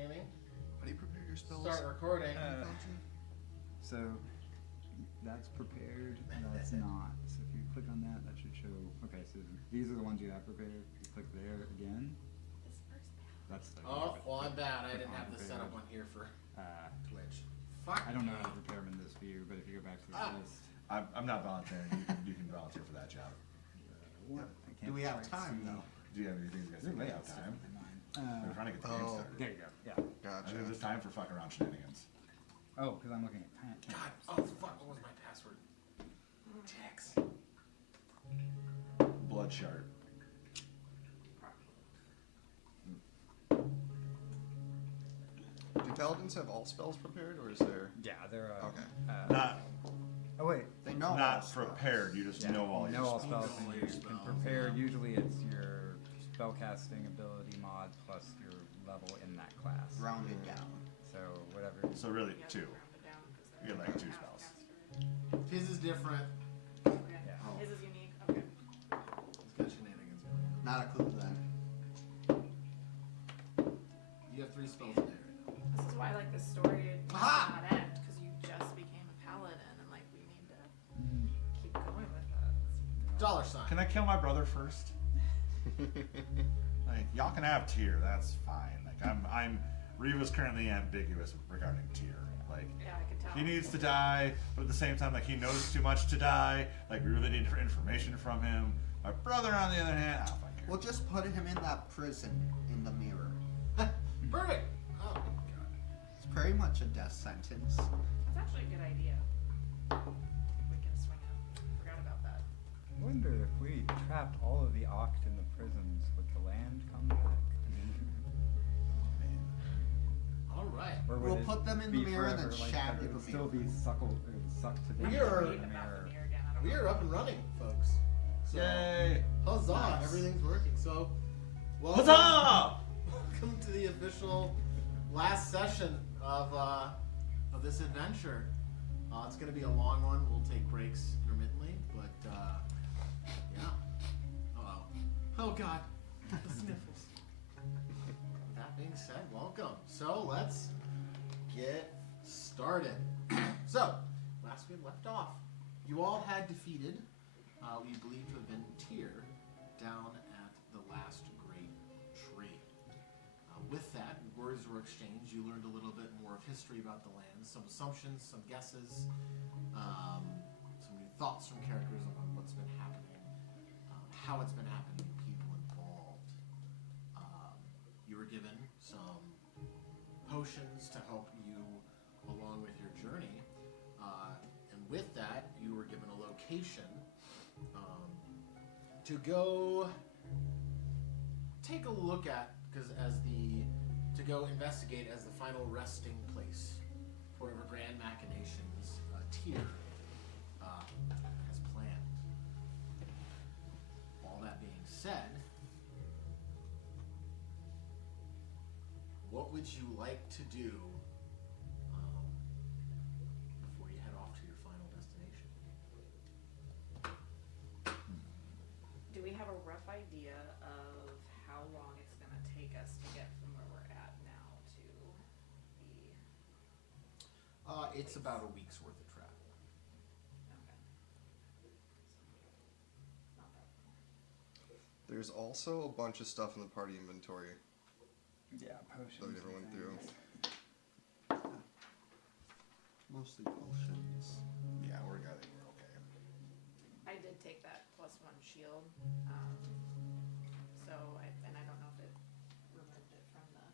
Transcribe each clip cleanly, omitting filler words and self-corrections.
streaming. How do you prepare your spells? Start recording. So that's prepared, that's not. So if you click on that, that should show. Okay, so these are the ones you have prepared. You click there again. That's the. Oh, well, I'm bad. I didn't have the setup on here for Twitch. Fuck. I don't know how to prepare them in this view, but if you go back to the list. I'm not volunteering. You can volunteer for that job. Do we have time though? Do you have anything you guys think we have time? We're trying to get the game started. There you go. Yeah. I Gotcha. think there's time for fuck around shenanigans. Oh, because I'm looking at. God. Oh, fuck. What was my password? Text. Blood shard. Do paladins have all spells prepared, or is there? Yeah, they're. Okay. Not Oh wait. They know all not spells. prepared. You just Yeah, know all you your know all spells. spells, and you can prepare. Usually, it's your spellcasting ability mod plus your level in that class. Rounded down. So whatever. So really, two. You get like 2 spells. His is different. Yeah. His is unique. Okay. It's got shenanigans going on. Not a clue then. You have 3 spells in there right now. This is why like the story did Aha! not end because you just became a paladin and like we need to keep going with that. Dollar sign. Can I kill my brother first? Like y'all can have Tyr. That's fine. Like I'm Reva's currently ambiguous regarding Tyr. Like Yeah, I could tell. he needs to die, but at the same time, like he knows too much to die. Like we really need information from him. My brother, on the other hand, I don't fucking care. We'll just put him in that prison in the mirror. Perfect. Oh, God. It's pretty much a death sentence. That's actually a good idea. We can swing it. Forgot about that. I wonder if we trapped all of the Oct in the prisons, would the land come back? All right. Or would We'll it put them in the be mirror and then forever, like, shatter it would the still mirror. be sucked to the We are- Read about the mirror again. I don't We know. are up and running, folks. So, Yay! huzzah! Nice. Everything's working. So, welcome, Huzzah! welcome to the official last session of this adventure. It's going to be a long one. We'll take breaks intermittently, but yeah. Uh-oh. Oh God, the sniffles. That being said, welcome. So let's get started. So, last we left off, you all had defeated, we believe to have been Tyr, down at the last great tree. With that, words were exchanged. You learned a little bit more of history about the land, some assumptions, some guesses, some new thoughts from characters on what's been happening, how it's been happening, people involved. You were given some potions to help you along with your journey, and with that, you were given a location to go take a look at, to go investigate as the final resting place for whatever grand machinations Tyr has planned. All that being said, what would you like to do before you head off to your final destination? Do we have a rough idea of how long it's going to take us to get from where we're at now to the... It's about a week's worth of travel. Okay. Not that long. There's also a bunch of stuff in the party inventory Yeah, potions. that we never went through. Mostly potions. Yeah, we're good. We're okay. I did take that +1 shield, so and I don't know if it removed it from the.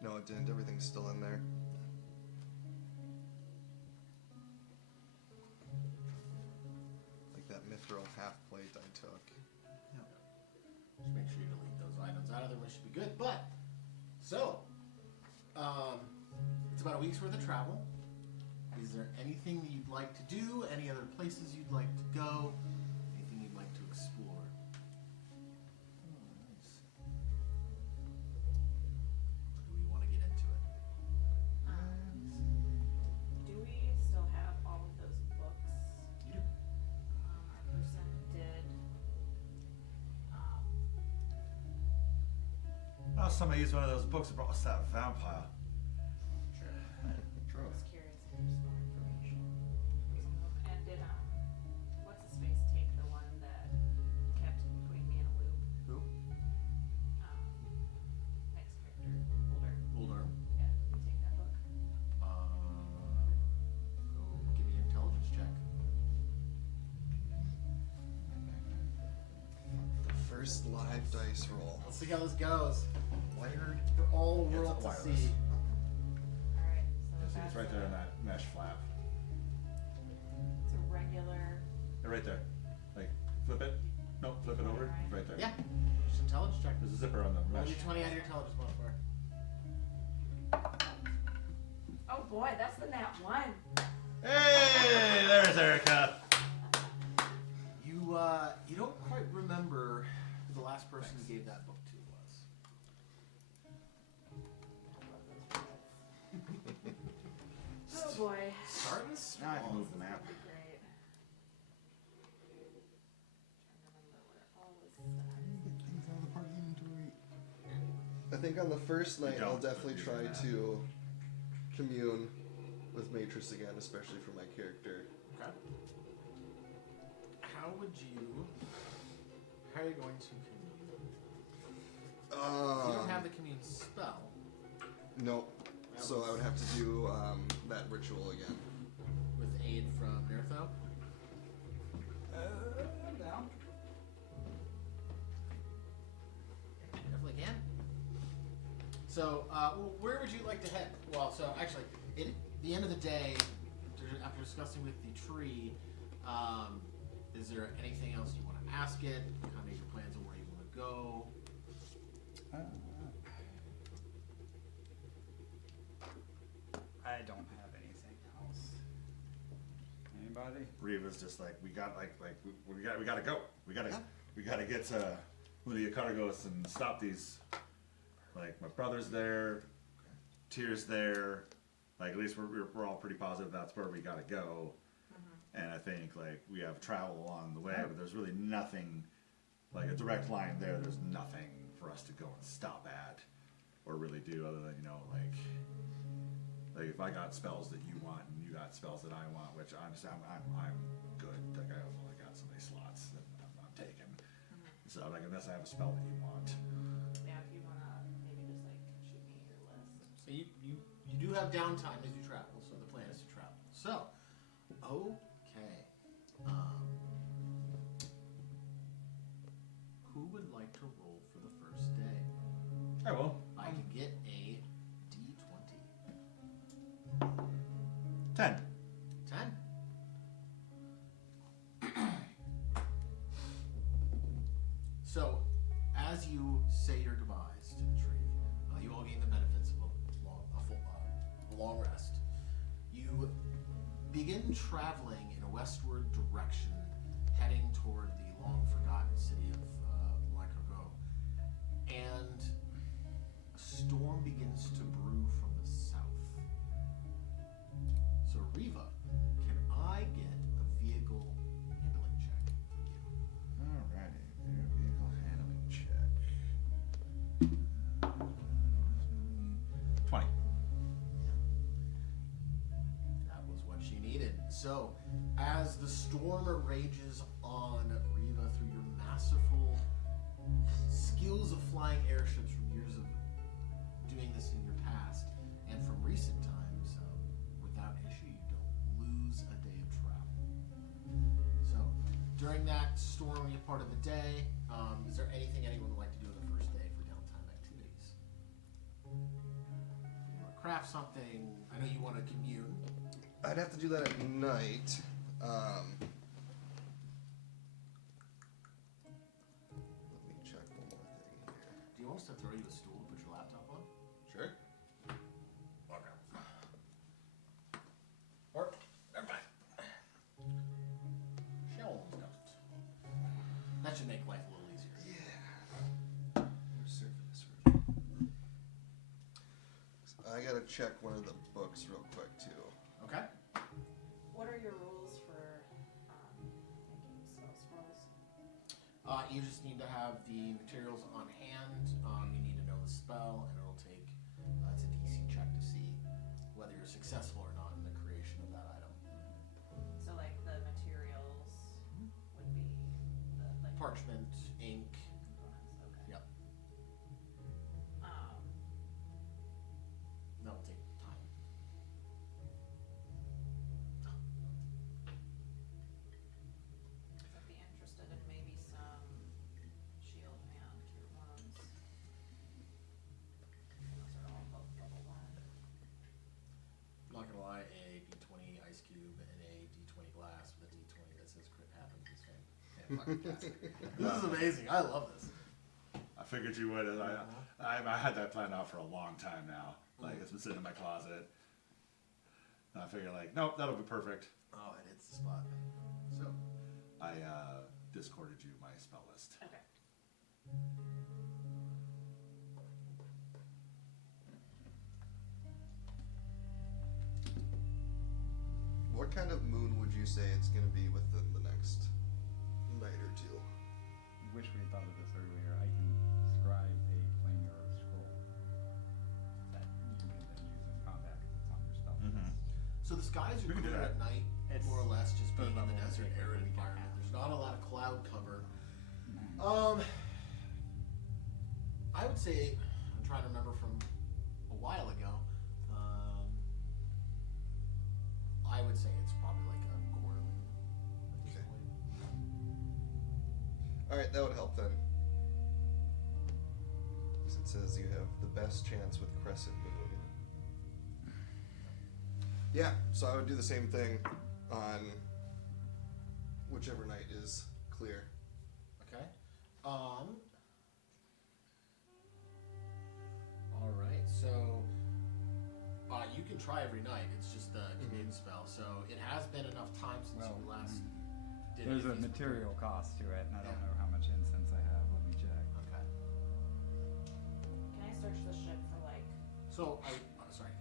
No, it didn't. Everything's still in there. Like that mithril half plate I took. Just make sure you delete those items out of there, which should be good. But, so, it's about a week's worth of travel. Is there anything that you'd like to do? Any other places you'd like to go? Anything you'd like to explore? Nice. Do we want to get into it? Do we still have all of those books? You do. Our person did Oh, somebody used one of those books and brought us that vampire. I was curious if there's more information. And did what's his face take the one that kept putting me in a loop? Who? Next character, older. Older. Yeah, did he take that book? Go give me an intelligence check. The first live dice roll. Let's see how this goes. Wired. For all the Yeah, world it's to wireless. see. Alright, so See, that's it's right there in that mesh flap. It's a regular. Yeah, right there. Like, flip it. No, flip it over. It's right there. Yeah. Just intelligence check. There's a zipper on the Roll mesh. your 20 out of your intelligence modifier. Oh boy, that's the nat 1. Hey, there's Erica. You don't quite remember who the last person who gave that book to was. Oh boy. Starting small. Now I can move the map. That'd be great. Trying to remember where all was Get things out of the party inventory. I think on the first night, I'll don't, definitely but try you do to commune with Matrix again, especially for my character. Okay. How are you going to commune? You don't have the commune spell. Nope. So I would have to do that ritual again. With aid from Nertho. Down. Definitely can. So, well, where would you like to head? Well, so actually, at the end of the day, after discussing with the tree, is there anything else you want to ask it? Kind of your plans on where you want to go? I don't have anything else. Anybody? Reva's just like, we gotta go. We gotta get to Lydia Cargos and stop these. Like, my brother's there, Tyr's there. Like, at least we're all pretty positive that's where we gotta go. And I think, like, we have travel along the way, but there's really nothing, like a direct line there, there's nothing for us to go and stop at or really do other than, like if I got spells that you want and you got spells that I want, which honestly I'm good. Like, I've only got so many slots that I'm taking. So, like, unless I have a spell that you want. Yeah, if you wanna maybe just like shoot me your list. So you do have downtime as you travel, so the plan is to travel. So, okay. Who would like to roll for the first day? I will. I can get a D20. 10. 10. So, as you say your goodbyes to the tree, you all gain the benefits of a long rest. You begin traveling in a westward direction, heading toward the long-forgotten city of Lycargo. And a storm begins to brew from the south. So, Riva, can I get a vehicle handling check from you? Alrighty, vehicle handling check. 20. That was what she needed. So, as the storm rages on Riva through your masterful skills of flying airships from years of doing this in your past and from recent times, without issue, you don't lose a day of travel. So, during that stormy part of the day, is there anything anyone would like to do on the first day for downtime activities? You want to craft something? I know you want to commune. I'd have to do that at night. Let me check one more thing here. Do you want us to throw you a stool to put your laptop on? Sure. Okay. Or, never mind. Shell almost got it. That should make life a little easier. Yeah. Surface. I gotta check one of the books real quick too. Okay. What are your rules for making spell scrolls? You just need to have the materials on hand. You need to know the the spell, and it'll take it's a DC check to see whether you're successful or not in the creation of that item. So like the materials would be the like Parchment, ink. components. Okay. Yep. That'll take time. I'd be interested in maybe some shield and cure wounds. Those are all both level 1. I'm not gonna lie, a D20 ice cube and a D20 glass with a D20 that says crit happens is fantastic. This is amazing. I love this. I figured you would. I had that planned out for a long time now. Like it's been sitting in my closet. And I figured like, nope, that'll be perfect. Oh, it hits the spot. So, I discorded you my spell list. Okay. What kind of moon would you say it's going to be within the next night or two? Wish we had thought of this earlier. I can scribe a flame arrow scroll that you can then use in combat because it's on your spell list. so the skies We are can do clear that. at night, It's more or less, just third being in the level desert, take arid a week and a environment. half. There's not a lot of cloud cover. Mm-hmm. I would say, I'm trying to remember from a while ago. I would say it's probably like a quarter moon at this Okay. point. Alright, that would help then. Because it says you have the best chance with crescent moon. Yeah, so I would do the same thing on whichever night is clear. Okay. All right. So you can try every night. It's just a commune spell. So it has been enough time since Well, you last did there's any a of these material cost to it, and I don't Yeah. know how much incense I have. Let me check. Okay. Can I search the ship for like So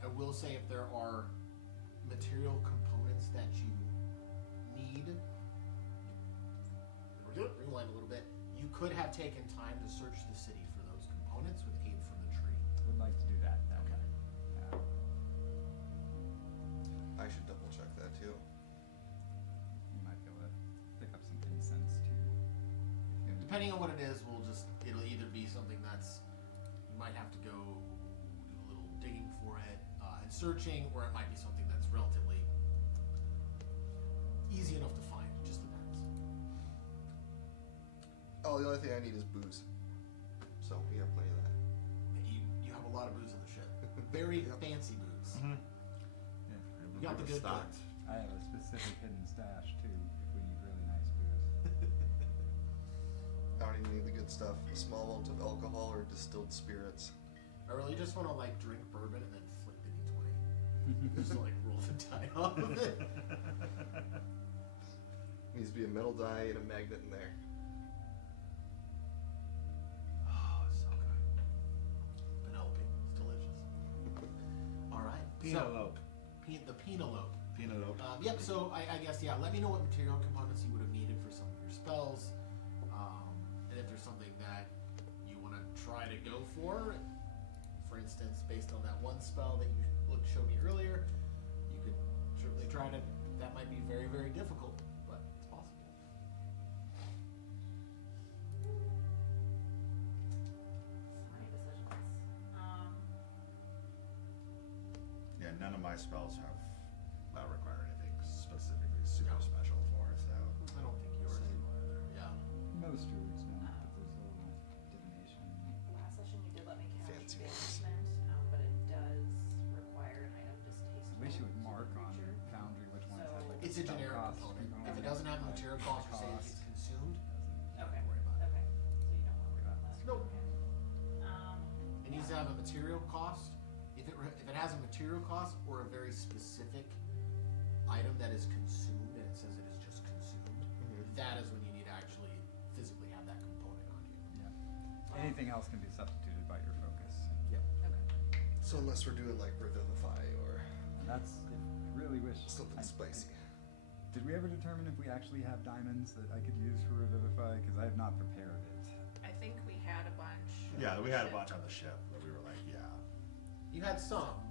I will say if there are material components that you need. Rewind a little bit. You could have taken time to search the city for those components with aid from the tree. Would like to do that then. Okay. I should double check that too. You might be able to pick up some incense too. Depending on what it is, it'll either be something that's you might have to go do a little digging for it and searching, or it might be something that's relatively easy enough to find. It just depends. Oh, the only thing I need is booze. So we have plenty of that. You have a lot of booze on the ship. Very Yep. fancy booze. Mm-hmm. Yeah, You got the good stocked. I have a specific hidden stash too, if we need really nice booze. I don't even need the good stuff. A small amount of alcohol or distilled spirits. I really just want to like drink bourbon and then flick the D20. Just like roll the die off of it. Needs to be a metal die and a magnet in there. Oh, it's so good. Penelope, it's delicious. All right. Penelope. The Penelope. Penelope. Yep. So I guess let me know what material components you would have needed for some of your spells, and if there's something that you want to try to go for. For instance, based on that one spell that you showed me earlier, you could certainly try to. That might be very, very difficult, but it's possible. so many decisions. Yeah, none of my spells have require anything specifically super No. special for it. So I don't think yours do either. Yeah. Most druids don't, but there's a little divination. Last session you did let me cast Fancy Banishment, but it does require an item distasteful I wish you would to the mark on creature. Foundry which ones have like It's a spell generic cost component. If it doesn't have a material cost or say it gets consumed, doesn't- Okay. don't worry about it. Okay. So you don't want to worry about that. Nope. Okay. It needs to have a material cost. If it has a material cost or a very specific item that is consumed and it says it is just consumed, that is when you need to actually physically have that component on you. Yeah. Anything else can be substituted by your focus. Yep. Okay. So unless we're doing like Revivify or And that's, if I really wish. something spicy. Did we ever determine if we actually have diamonds that I could use for Revivify? Because I have not prepared it. I think we had a bunch. yeah, on we the had a ship. bunch on the ship. You had some.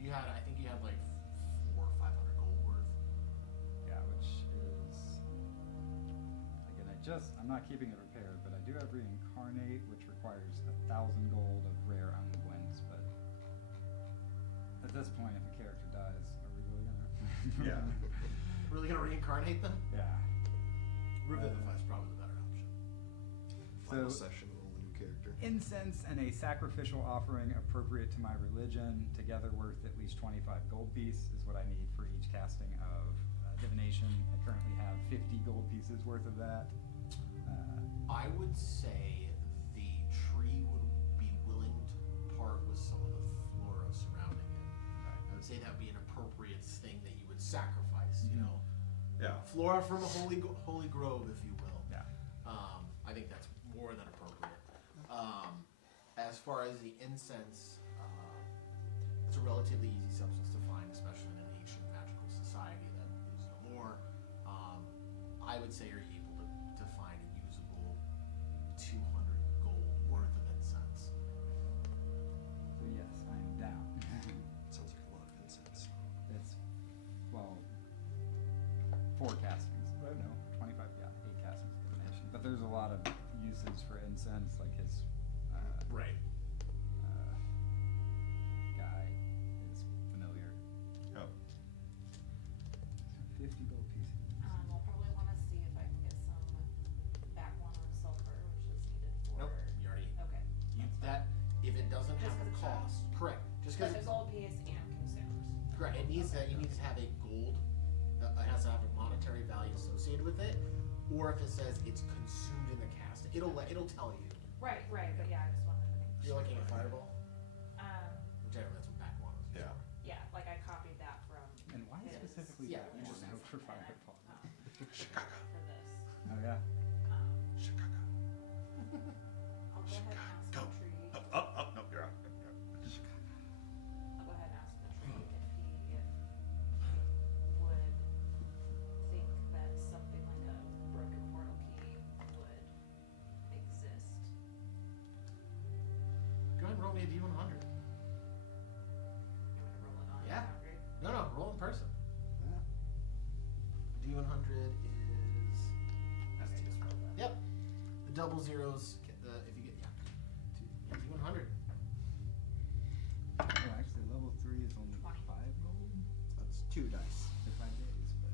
I think you had like 400 or 500 gold worth. Yeah, which is again, I'm not keeping it repaired, but I do have reincarnate, which requires 1,000 gold of rare unguents. But at this point, if a character dies, are we really gonna? Yeah. Really gonna reincarnate them? Yeah. Revivify is probably the better option. Final So- session, roll a new character. Incense and a sacrificial offering appropriate to my religion, together worth at least 25 gold piece, is what I need for each casting of divination. I currently have 50 gold pieces worth of that. I would say the tree would be willing to part with some of the flora surrounding it. I would say that would be an appropriate thing that you would sacrifice, you know. Yeah. Flora from a holy grove, if you will. Yeah. I think that's more than appropriate. As far as the incense, it's a relatively easy substance to find, especially in an ancient magical society that is no more. I would say you're able to find a usable 200 gold worth of incense. So yes, I am down. Sounds like a lot of incense. It's, well, 4 castings. I don't know, 25, yeah, 8 castings of divination. But there's a lot of uses for incense, like his Right. guy is familiar. Oh. 50 gold pieces. We'll probably want to see if I can get some back one on sulfur, which is needed for. Nope. You already. Okay. That if it doesn't Just have 'cause a it's cost, correct. Just But because the gold piece and consumed. correct. It needs that. You need to have a gold. It has to have a monetary value associated with it, or if it says it's consumed in the cast, it'll tell you. Right, but yeah, I just wanted to make You're looking at Fireball, Um, whichever that's what back one was. Yeah. yeah, like I copied that from. And why his specifically Yeah, that you just- note for Fireball? For this. Oh yeah. Chicago. I'll go ahead and ask Go. the tree. Up. No, you're out. I'll go ahead and ask the tree if he would think that something like a broken portal key would exist. Go ahead and roll me a D100. You want to roll it on? Yeah. 100? No, roll in person. Yeah. D100 is. Okay, just roll that. Yep. The double zeros. If you get D100. Oh, actually, level 3 is only 5 gold. That's 2 dice. For 5 days, but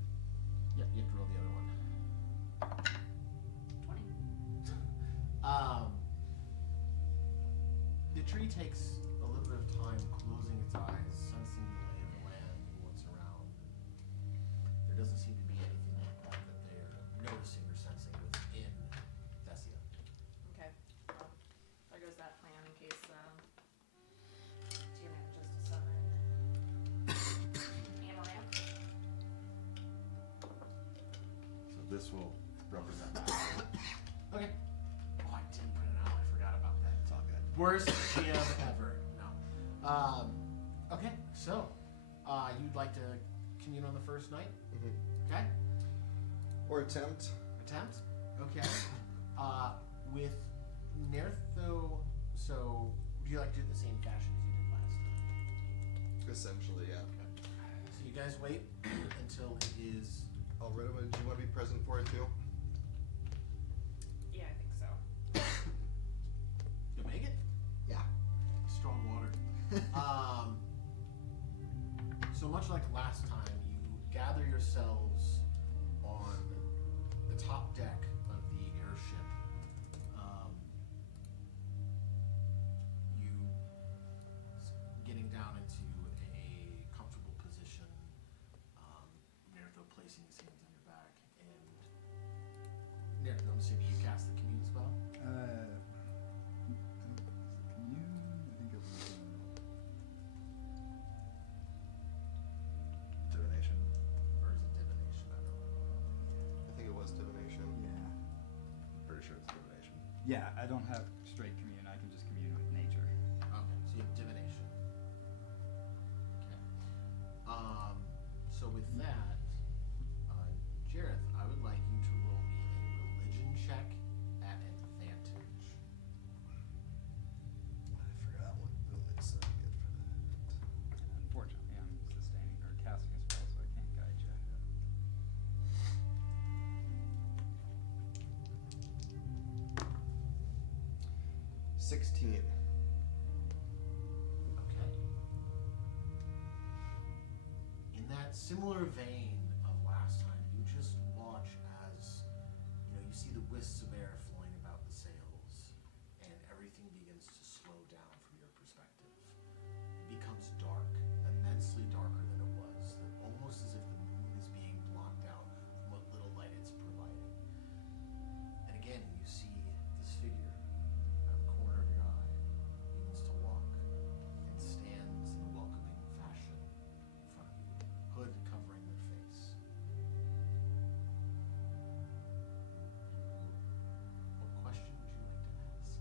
Yep. You have to roll the other one. 20. The tree takes a little bit of time closing its eyes, sensing the lay of the land and what's around. There doesn't seem to be anything like that they're noticing or sensing within Thessia. Okay, well, there goes that plan in case, Tia manages to summon Amaranth. So this will represent that. Okay. Oh, I didn't print it out. I forgot about that. It's all good. Worst GM ever. No. Okay, so you'd like to commune on the first night? Mm-hmm. Okay. Or attempt. Attempt? Okay. With Nertho, so would you like to do it the same fashion as you did last time? Essentially, yeah. Okay. So you guys wait until it is. Already, do you want to be present for it too? Yeah, I think so. You make it? Yeah. Strong water. So much like last time, you gather yourselves on the top deck of the airship. You getting down into a comfortable position. Nertho placing his hands on your back, and Nertho, I'm assuming you cast the commune spell. commune? I think it was. Divination. Or is it divination? I don't know. I think it was divination. Yeah. Pretty sure it's divination. Yeah, I don't have straight commune. I can just commune with nature. Okay, so you have divination. Okay. So with that, Jareth, I would like you to roll me a religion check at advantage. I forgot what it's get for that. 16. Okay. In that similar vein of last time, you just watch as, you see the wisps of air flowing about the sails, and everything begins to slow down from your perspective. It becomes dark, immensely darker than it was, almost as if the moon is being blocked out from what little light it's providing. And again, you see this figure out of the corner of your eye begins to walk and stands in a welcoming fashion in front of you, hood covering their face. What question would you like to ask?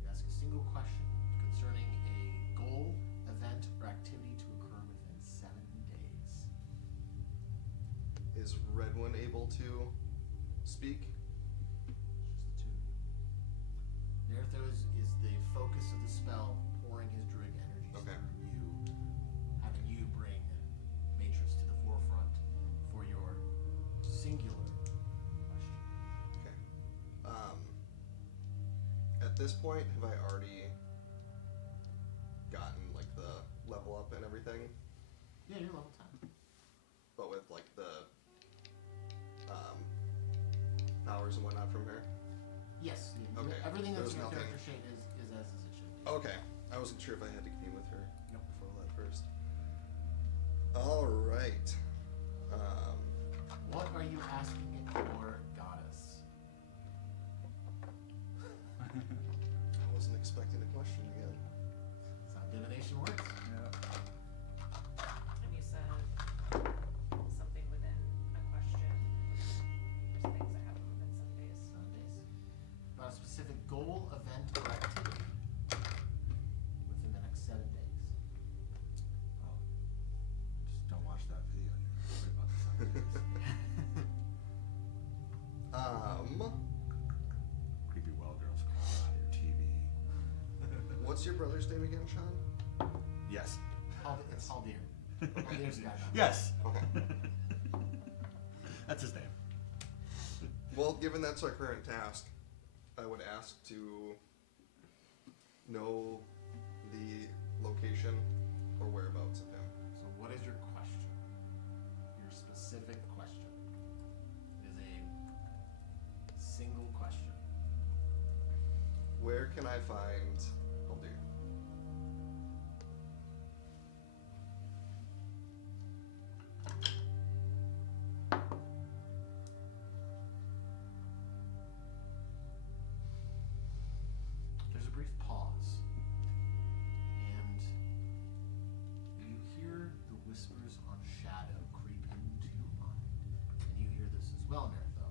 You ask a single question concerning a goal, event, or activity to occur within 7 days. Is Red One able to speak? It's just the two of you. Nertho is the focus of the spell, pouring his druid energies Okay. through you, having you bring Matrix to the forefront for your singular question. Okay. At this point, have I already gotten like the level up and everything? Yeah, you're level 10. But with like the powers and whatnot from her? Yes. Okay, Everything there that's was in your nothing- character sheet is as it should be. Okay. I wasn't sure if I had to game with her Nope. before all that first. Alright. What are you asking your goddess? I wasn't expecting a question again. That's how divination works. Yeah. And you said something within a question. There's things that happen within 7 days. 7 days. About a specific goal, event, or activity within the next 7 days. Oh, just don't watch that video. You're worried about the 7 days. Creepy well girls crawling out of your TV. What's your brother's name again, Sean? Yes. It's Haldir. Haldir's the guy. Yes. Okay. That's his name. Well, given that's our current task, I would ask to know the location or whereabouts of him. So what is your question? Your specific question. It is a single question. Where can I find Haldir? There's a brief pause, and you hear the whispers on shadow creep into your mind, and you hear this as well, Nertho.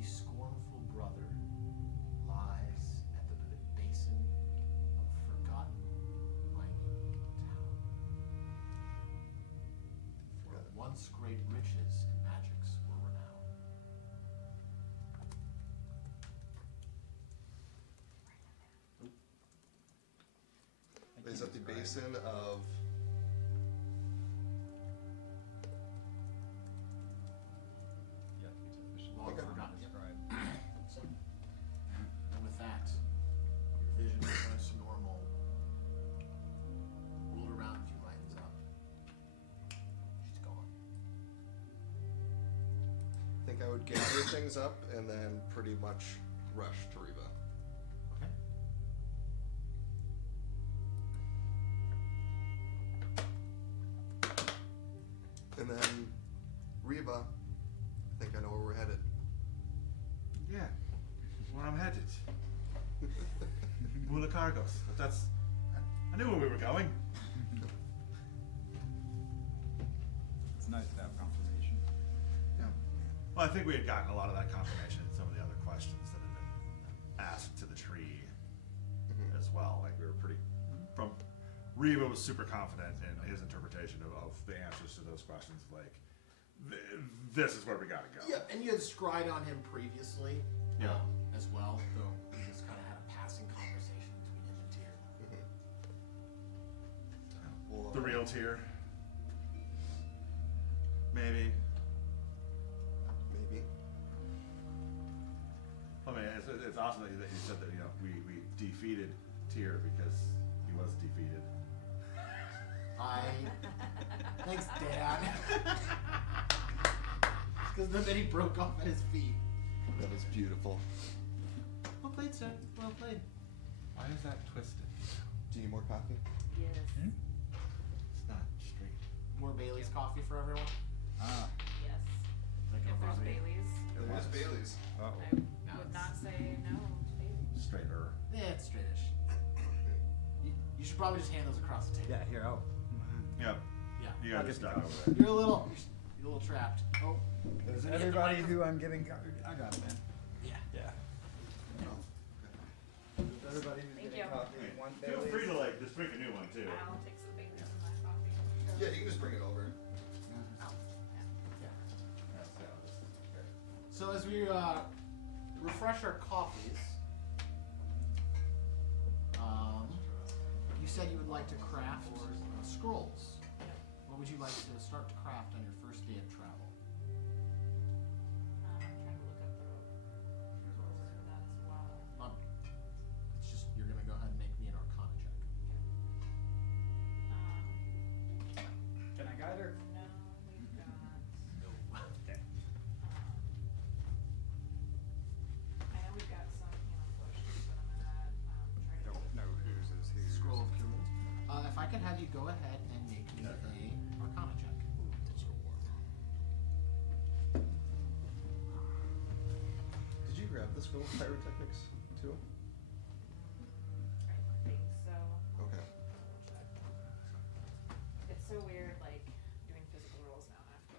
The scornful brother lies at the basin of a forgotten mining town. Where once great riches and magics were renowned. I Is can't that the describe. basin of... Yeah, it's officially Long Okay. forgotten. Yep. described. So, and with that, your vision returns to normal. The world around you lightens up. She's gone. I think I would gather things up and then pretty much rush to Reba. Okay. And then, Reba, I think I know where we're headed. Yeah. Where I'm headed. Mula Cargos. That's. I knew where we were going. It's nice to have confirmation. Yeah. Well, I think we had gotten a lot of that confirmation in some of the other questions that had been asked to the tree as well. Like we were pretty. From Reba was super confident in his interpretation of the answers to those questions. Like, this is where we gotta go. Yeah, and you had scryed on him previously, Yeah. as well. Though you just kind of had a passing conversation between him and Tyr. Well, The real tier. Maybe. it's awesome that you said that, you know, we defeated Tyr because he was defeated. Thanks, Dad. Because then he broke off at his feet. That was beautiful. Well played, sir. Well played. Why is that twisted? Do you need more coffee? Yes. It's not straight. More Bailey's coffee for everyone. Ah. Yes. Like If a there's coffee. Bailey's, There is Bailey's. Uh I oh. would not say no to Bailey's. Straighter. Yeah, it's straightish. You should probably just hand those across the table. Yeah, here, oh. Yep. Yeah. You I'll gotta get stop the over there. You're a little trapped. Oh. Is Let me hit the everybody microphone. who I'm giving card? I got it, man. Yeah. Yeah. Everybody who's Thank getting you. coffee, one Feel Bailey's. free to like just drink a new one too. I'll take some Bailey's in my coffee. Yeah, you can just bring it over. So as we refresh our coffees, you said you would like to craft scrolls. What would you like to start to craft on your first day of travel? I'm trying to look up the rules for that as well. It's just you're gonna go ahead and make me an Arcana check. Can I guide her? No, we've got. No. I know we've got some healing potions, but I'm gonna try to. Don't know whose is whose. Scroll of Cure Wounds. If I could have you go ahead and make me a Arcana check. Did you grab the scroll of pyrotechnics too? I think so. Okay. It's so weird, like doing physical rolls now. I have to.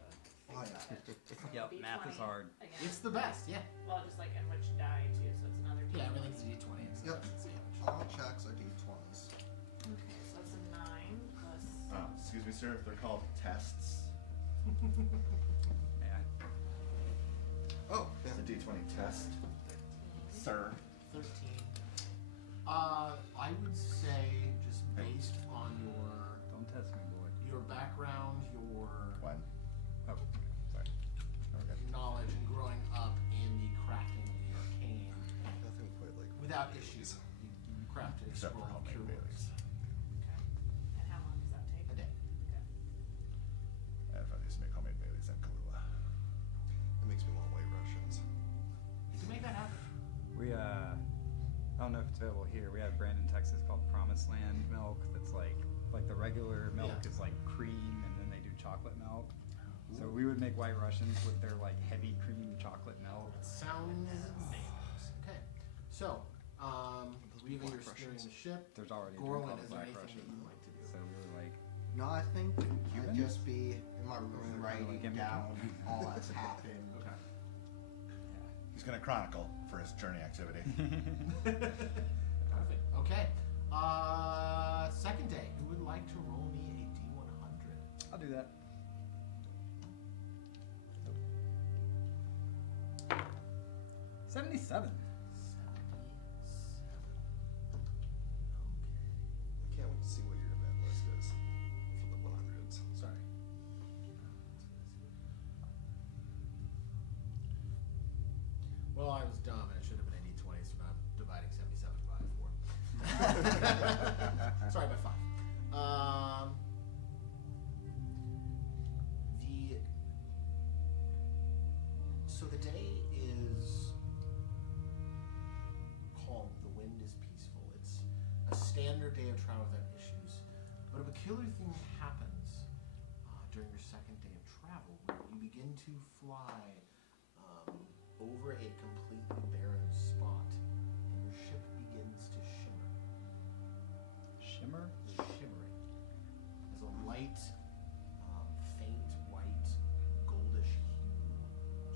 Oh, think yeah. about it. Yep, math is D20 hard. Again. It's the best, yeah. Well, just like and which die too, so it's another. Yeah, D20. everything's a D20. Except Yep. it's damage. All checks are d20s. Okay, so that's a 9 plus. Excuse me, sir. They're called tests. Yeah. Oh, yeah. It's a D20 test, sir. 13. I would say just based on Don't test me, boy. your background, your One. Oh, sorry. Okay. knowledge, and growing up in the crafting of the arcane, Nothing quite like without Bailey's. issues, you crafted a Except scroll for of homemade cure Baileys. wounds. Okay. And how long does that take? A day. Okay. If I used to make homemade Baileys in Kahlua. It makes me want white Russians. You can make that happen. We, I don't know if it's available here. We have Brandon, Texas called Promised Land milk that's like the regular milk Yeah. is like cream and then they do chocolate milk. So we would make white Russians with their like heavy cream chocolate milk. Sounds okay. So, Those leaving black your spear in Russians. the ship. There's already a Gorlin, drink called is the there Black anything Russian. that you'd like to do? So we were like, No, I think Cuban? I'd just be in my room They're writing like gimmicky. down all that's happened. Okay. He's gonna chronicle for his journey activity. Perfect. Okay. Second day. Who would like to roll me a D100? I'll do that. 77. 77. I can't wait to see what your event list is for the 100s. Okay. Sorry. Well, I was dumb and it should have been a D20, so now I'm dividing 77 by 4. Sorry, by 5. So the day is calm. The wind is peaceful. It's a standard day of travel without issues. But a peculiar thing happens during your second day of travel, where you begin to fly over a completely barren spot, and your ship begins to shimmer. Shimmer? Shimmering. As a light, faint white, goldish hue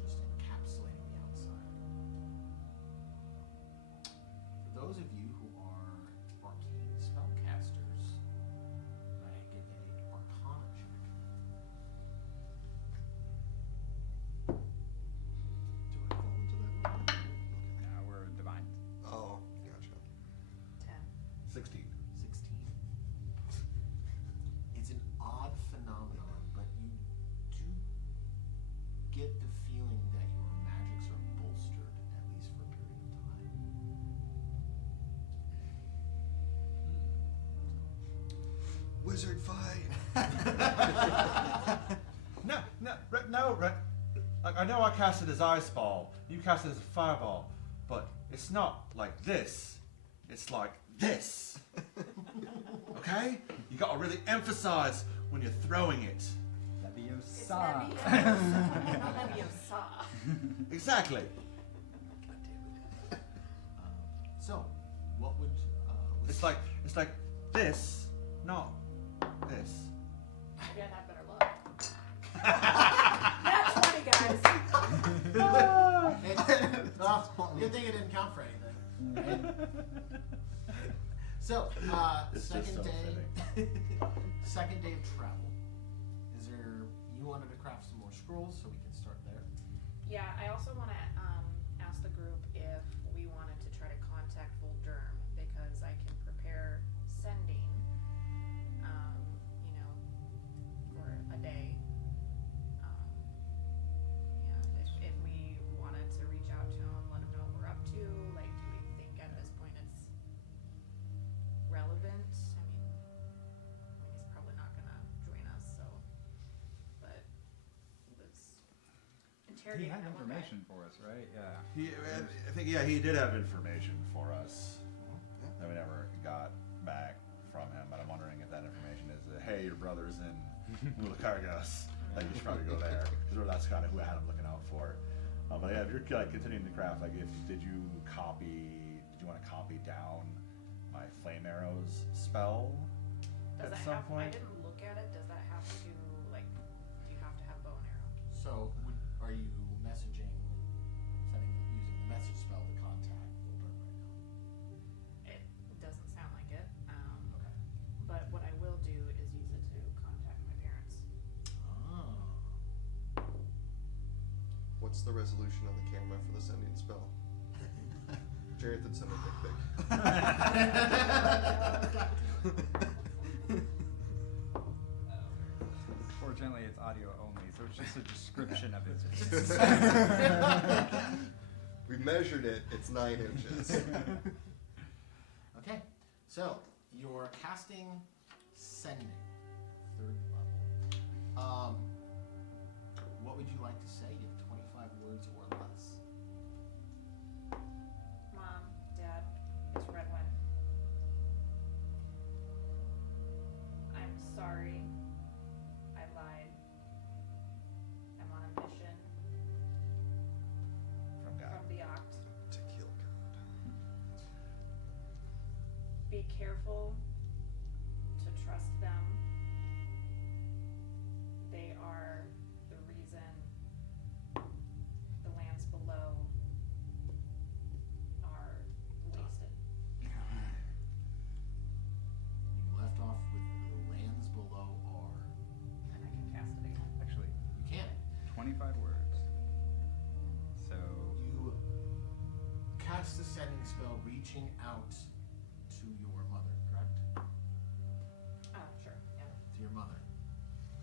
just encapsulating the outside. For those of you who are arcane spellcasters, I get a Arcana check. Do I fall into that one? Okay. Nah, we're divine. Oh, gotcha. 10. 16. 16. It's an odd phenomenon, but you do get the feeling that your magics are bolstered, at least for a period of time. Like, I know I cast it as ice ball, you cast it as a fireball, but it's not like this. It's like this. Okay? You gotta really emphasize when you're throwing it. It's Leviosa. not Leviosa. Exactly. So, what would It's like this, not this. Maybe I'd have better luck. That's 20, guys. well, good thing it didn't count for anything. Right? So, It's just second so day, second day of travel. Is there? You wanted to craft some more scrolls, so we can start there. Yeah, I also want to ask the group if we wanted to try to contact Volderm because I can prepare sending, for a day. If we wanted to reach out to him, let him know what we're up to. Like, do we think at this point it's relevant? I mean, he's probably not gonna join us, so. But was He interrogating had that one guy. information for us, right? Yeah. I think he did have information for us Yeah. that we never got back from him. But I'm wondering if that information is, hey, your brother's in Mulakargas. Like, you should probably go there, because that's kind of who I had him looking out for. But yeah, if you're like continuing to craft, like, did you want to copy down my flame arrows spell Does at that some have? I point? didn't look at it. Does that have to like? Do you have to have bow and arrow? So, are you using the message spell to contact Volderm right It doesn't sound like it. now? Okay. But what I will do is use it to contact my parents. Ah. What's the resolution on the camera for the sending spell? Jareth would send a dick pic. Fortunately, it's audio only, so it's just a description of his. We measured it. It's 9 inches. Okay, so you're casting sending, 3rd level. What would you like to say? You have 25 words or less. Mom, Dad, it's Redwin. I'm sorry. I lied. I'm on a mission From God. from the Oct. To kill God. Be careful to trust them. They are the reason the lands below are wasted. You left off with the lands below are. And I can cast it again. Actually, You can. 25 words. So, You cast the sending spell reaching out to your mother, correct? Oh, sure, yeah. To your mother.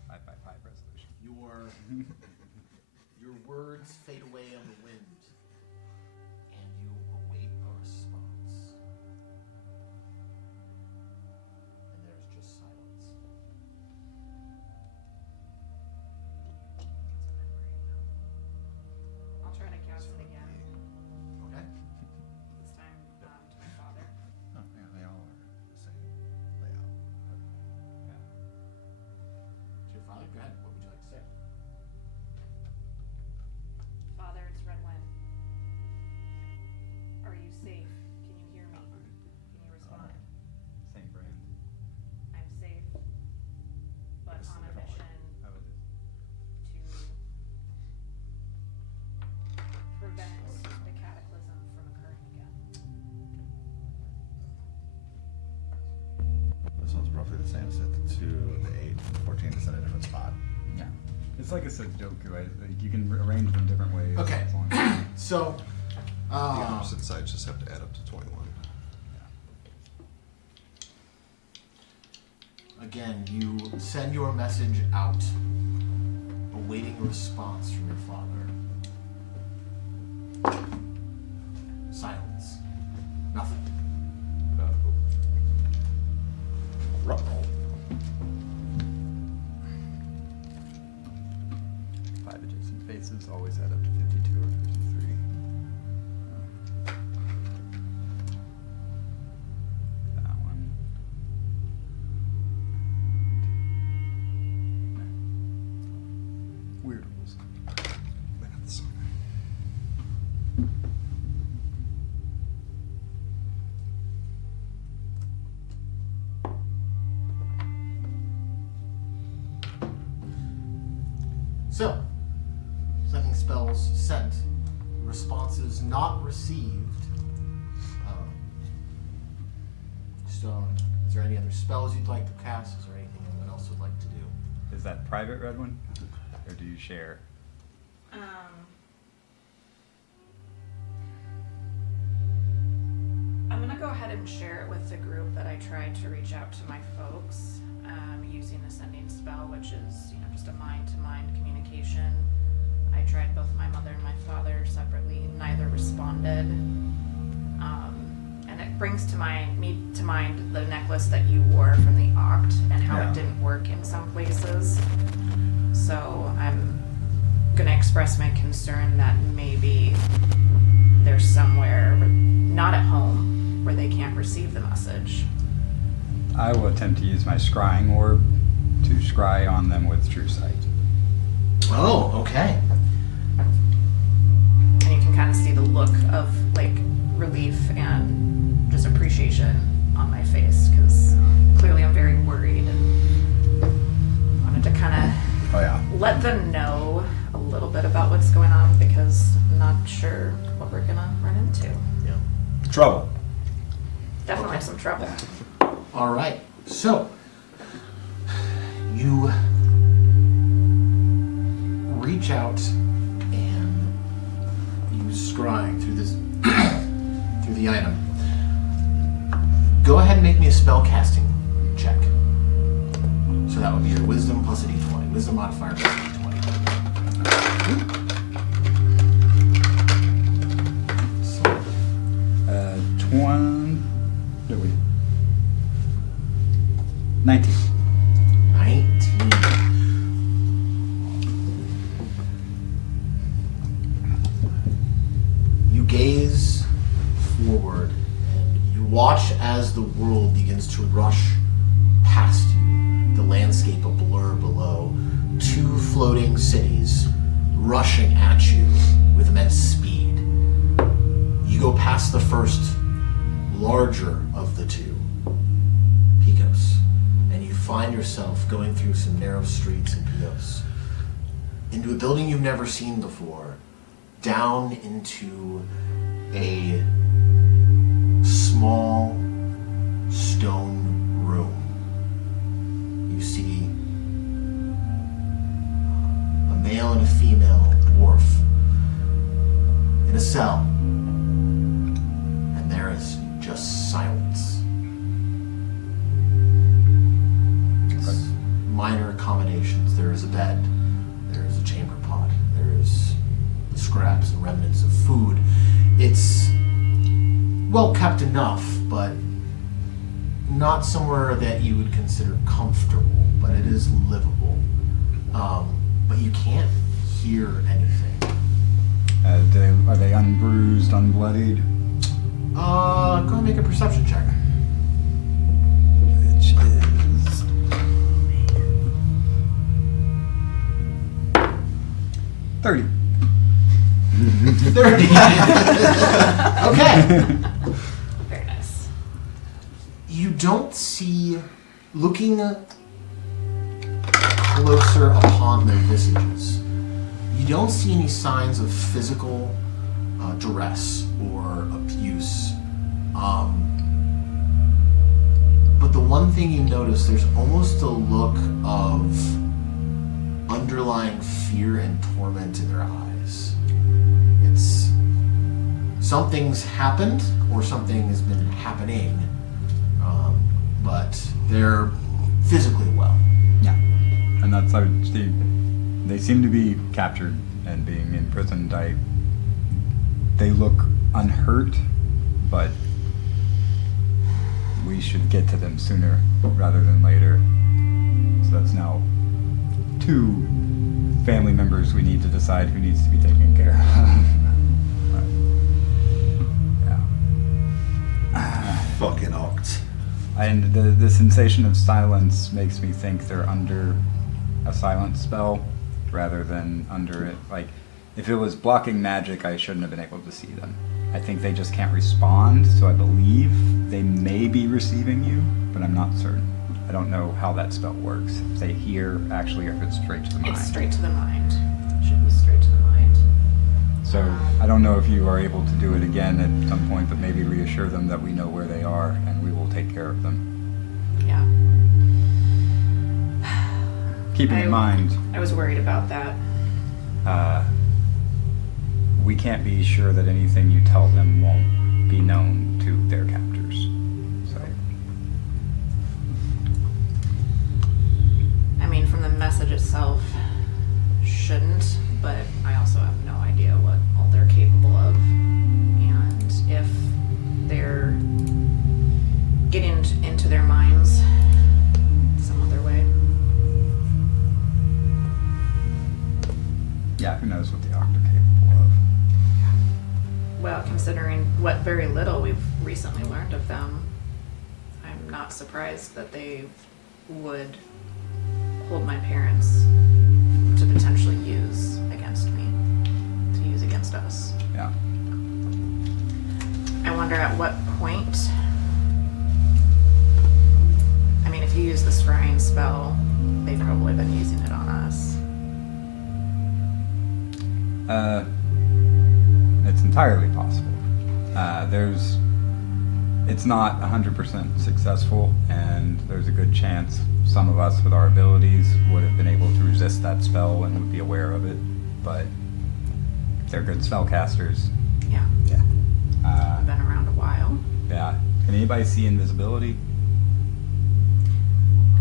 5x5 resolution. Your words fade away on the wind, and you await a response. And there's just silence. I'll try to cast it again. Okay? This time to my father. Oh, yeah, they all are the same layout. Yeah. To your father, go ahead. What would you like to say? Father, it's Redwin. Are you safe? Can you hear me? Can you respond? Same brand. I'm safe, but This is on a a different one. mission Oh, it is. to prevent the cataclysm from occurring again. This one's roughly the same. Set the 2, the 8, 14 is in a different spot. Yeah. It's like a Sudoku. Like you can arrange them different ways. Okay. as long as- So, The opposite sides just have to add up to 21. again, you send your message out, awaiting a response from your father. Silence. Nothing. Ruh-roh. spaces always add up to 52 or 53. That one. And weird rules. Maths. So, sending spells sent, responses not received. So, is there any other spells you'd like to cast? Is there anything anyone else would like to do? Is that private, red one? Or do you share? I'm gonna go ahead and share it with the group that I tried to reach out to my folks, using the sending spell, which is, just a mind-to-mind communication. I tried both my mother and my father separately, neither responded. And it brings to mind the necklace that you wore from the Oct and how Yeah. it didn't work in some places. So I'm gonna express my concern that maybe there's somewhere, not at home, where they can't receive the message. I will attempt to use my scrying orb to scry on them with true sight. Oh, okay. And you can kind of see the look of relief and just appreciation on my face, because clearly I'm very worried and wanted to kind of Oh yeah. let them know a little bit about what's going on, because I'm not sure what we're gonna run into. Trouble. Definitely some trouble. All right. So, you reach out and use scrying through this through the item. Go ahead and make me a spell casting check. So that would be your wisdom plus a d20. Wisdom modifier plus a d20. So, 19. 19. You gaze forward and you watch as the world begins to rush past you, the landscape a blur below, 2 floating cities rushing at you with immense speed. You go past the first larger of the 2, Picos, and you find yourself going through some narrow streets in Picos, into a building you've never seen before, down into a small stone room. You see a male and a female dwarf in a cell, and there is just silence. Minor accommodations. There is a bed, there is a chamber pot, there is scraps and remnants of food. It's well kept enough, but not somewhere that you would consider comfortable, but it is livable. But you can't hear anything. Are they unbruised, unbloodied? Go ahead and make a perception check. Which is 30. 30. Okay. Very nice. You don't see, looking closer upon their visages, you don't see any signs of physical duress or abuse. But the one thing you notice, there's almost a look of underlying fear and torment in their eyes. It's something's happened or something has been happening, but they're physically well. Yeah. And that's how they seem to be captured and being imprisoned. They look unhurt, but we should get to them sooner rather than later. So that's now 2 family members we need to decide who needs to be taken care of. But, yeah. Fucking oct. And the sensation of silence makes me think they're under a silence spell rather than under it. Like, if it was blocking magic, I shouldn't have been able to see them. I think they just can't respond, so I believe they may be receiving you, but I'm not certain. I don't know how that spell works. If they hear, actually, or if it's straight to the mind. It's straight to the mind. Should be straight to the mind. So, I don't know if you are able to do it again at some point, but maybe reassure them that we know where they are and we will take care of them. Yeah. Keeping in mind, I was worried about that. we can't be sure that anything you tell them won't be known to their captors. So, I mean, from the message itself, shouldn't, but I also have no idea what all they're capable of. And if they're getting into their minds some other way. yeah, who knows what the Oct are capable of. Well, considering what very little we've recently learned of them, I'm not surprised that they would hold my parents to potentially use against me, to use against us. Yeah. I wonder at what point. I mean, if you use the scrying spell, they've probably been using it on us. It's entirely possible. It's not 100% successful, and there's a good chance some of us with our abilities would have been able to resist that spell and would be aware of it, but they're good spellcasters. Yeah, Uh, I've been around a while. yeah. Can anybody see invisibility?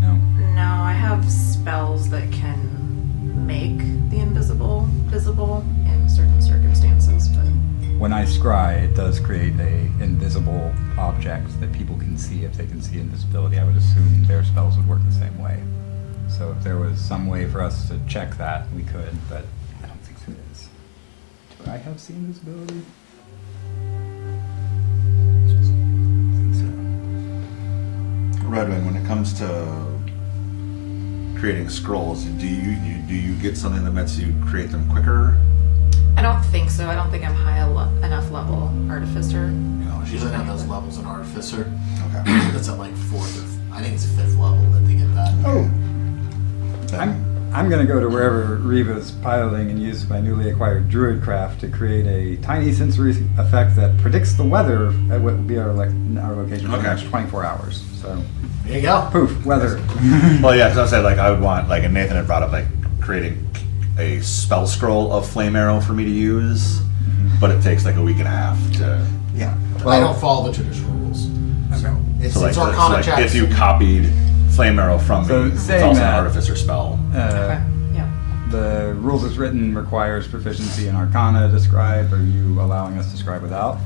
No? No, I have spells that can make the invisible visible in certain circumstances, but When I scry, it does create a invisible object that people can see if they can see invisibility. I would assume their spells would work the same way. So if there was some way for us to check that, we could, but I don't think there is. Do I have see invisibility? Redwing, when it comes to creating scrolls, do you get something that lets you create them quicker? I don't think so. I don't think I'm high enough level artificer. No, she doesn't have those levels in Artificer. Okay. That's at like 4th or I think it's 5th level that they get that. Oh. Then- I'm gonna go to wherever Reva's piloting and use my newly acquired druid craft to create a tiny sensory effect that predicts the weather at what will be our location for the Okay. next 24 hours. So, There you go. poof, weather. Well, yeah, because I said like I would want like, and Nathan had brought up like creating a spell scroll of flame arrow for me to use, but it takes like a week and a half to. Yeah. I don't follow the traditional rules. So it's, So like, it's so Arcana like checks. if you copied flame arrow from So me, it's saying also an that- artificer spell. Okay. Yeah. The rules as written requires proficiency in Arcana to scribe. Are you allowing us to scribe without?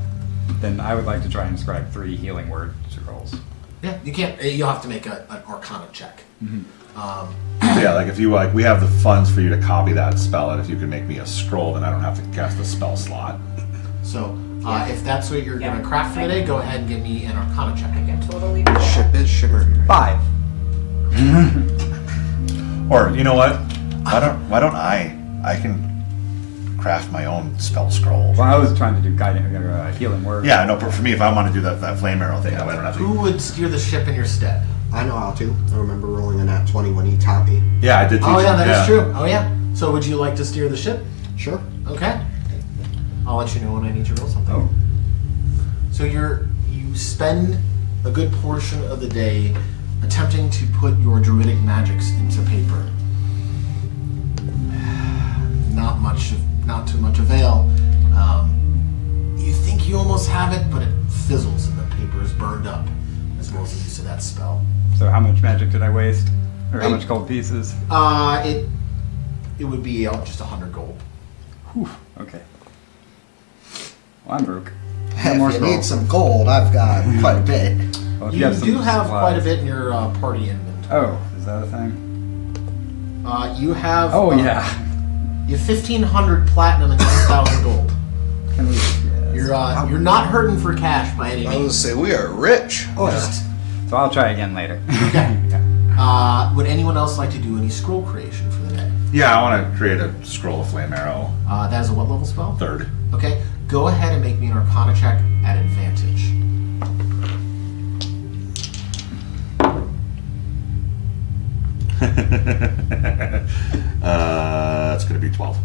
Then I would like to try and scribe 3 healing word scrolls. Yeah, you can't. You'll have to make an Arcana check. So yeah, like if you like, we have the funds for you to copy that spell, and if you can make me a scroll, then I don't have to cast a spell slot. So if that's what you're Yeah. gonna craft for today, go ahead and give me an Arcana check I again. can totally do The that. ship is shimmering. 5. Or you know what? Why don't I can craft my own spell scroll. Well, I was trying to do guiding, healing word. Yeah, no, but for me, if I want to do that flame arrow thing, that way I don't have Who to. would steer the ship in your stead? I know how to. I remember rolling a nat 20 when he tapped me. Yeah, I did. Oh teach yeah, him, that is true. Oh yeah. So would you like to steer the ship? Sure. Okay. I'll let you know when I need to roll something. Oh. So you spend a good portion of the day attempting to put your druidic magics into paper. Not too much avail. You think you almost have it, but it fizzles and the paper is burned up as well as the use of that spell. So how much magic did I waste? Or how Hey. much gold pieces? It would be just 100 gold. Whew, okay. Well, I'm broke. If more you scrolls. need some gold, I've got quite a bit. Well, if You have some do have quite a supplies. bit in your party inventory. Oh, is that a thing? You have. Oh, yeah. You have 1,500 platinum and 10,000 gold. Can we? Yes. You're not hurting for cash by any I was gonna means. say we are rich. Just, So I'll try again later. Okay. Yeah. would anyone else like to do any scroll creation for the day? Yeah, I want to create a scroll of flame arrow. That is a what level spell? 3rd. Okay, go ahead and make me an Arcana check at advantage. It's gonna be 12.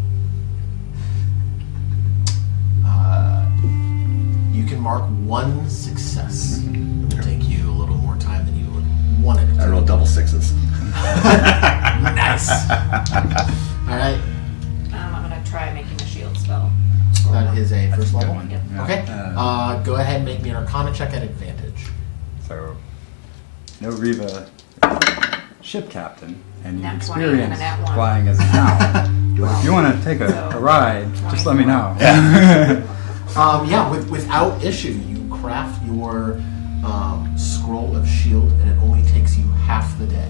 You can mark one success. It will take you a little more time than you would want it I to. rolled double 6s. Nice. All right, I'm gonna try making a shield spell. that is a That's first a good level. one. Yep. Yeah. Okay, go ahead and make me an Arcana check at advantage. So, no Riva, ship captain, and you've Nat 20 and a experienced nat 1. flying as an owl. But if you want to take a So, ride, just let me know. Yeah, without issue, you craft your scroll of shield, and it only takes you half the day.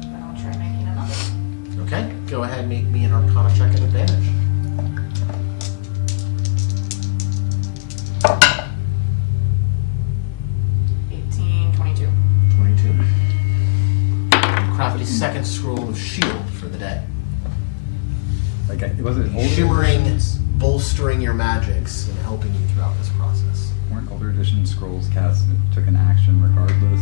Then I'll try making another. Okay, go ahead and make me an Arcana check at advantage. $18, 22. 22. You craft a second scroll of shield for the day. Like, was it older Shimmering, editions? bolstering your magics, and helping you throughout this process. Weren't older edition scrolls cast took an action regardless?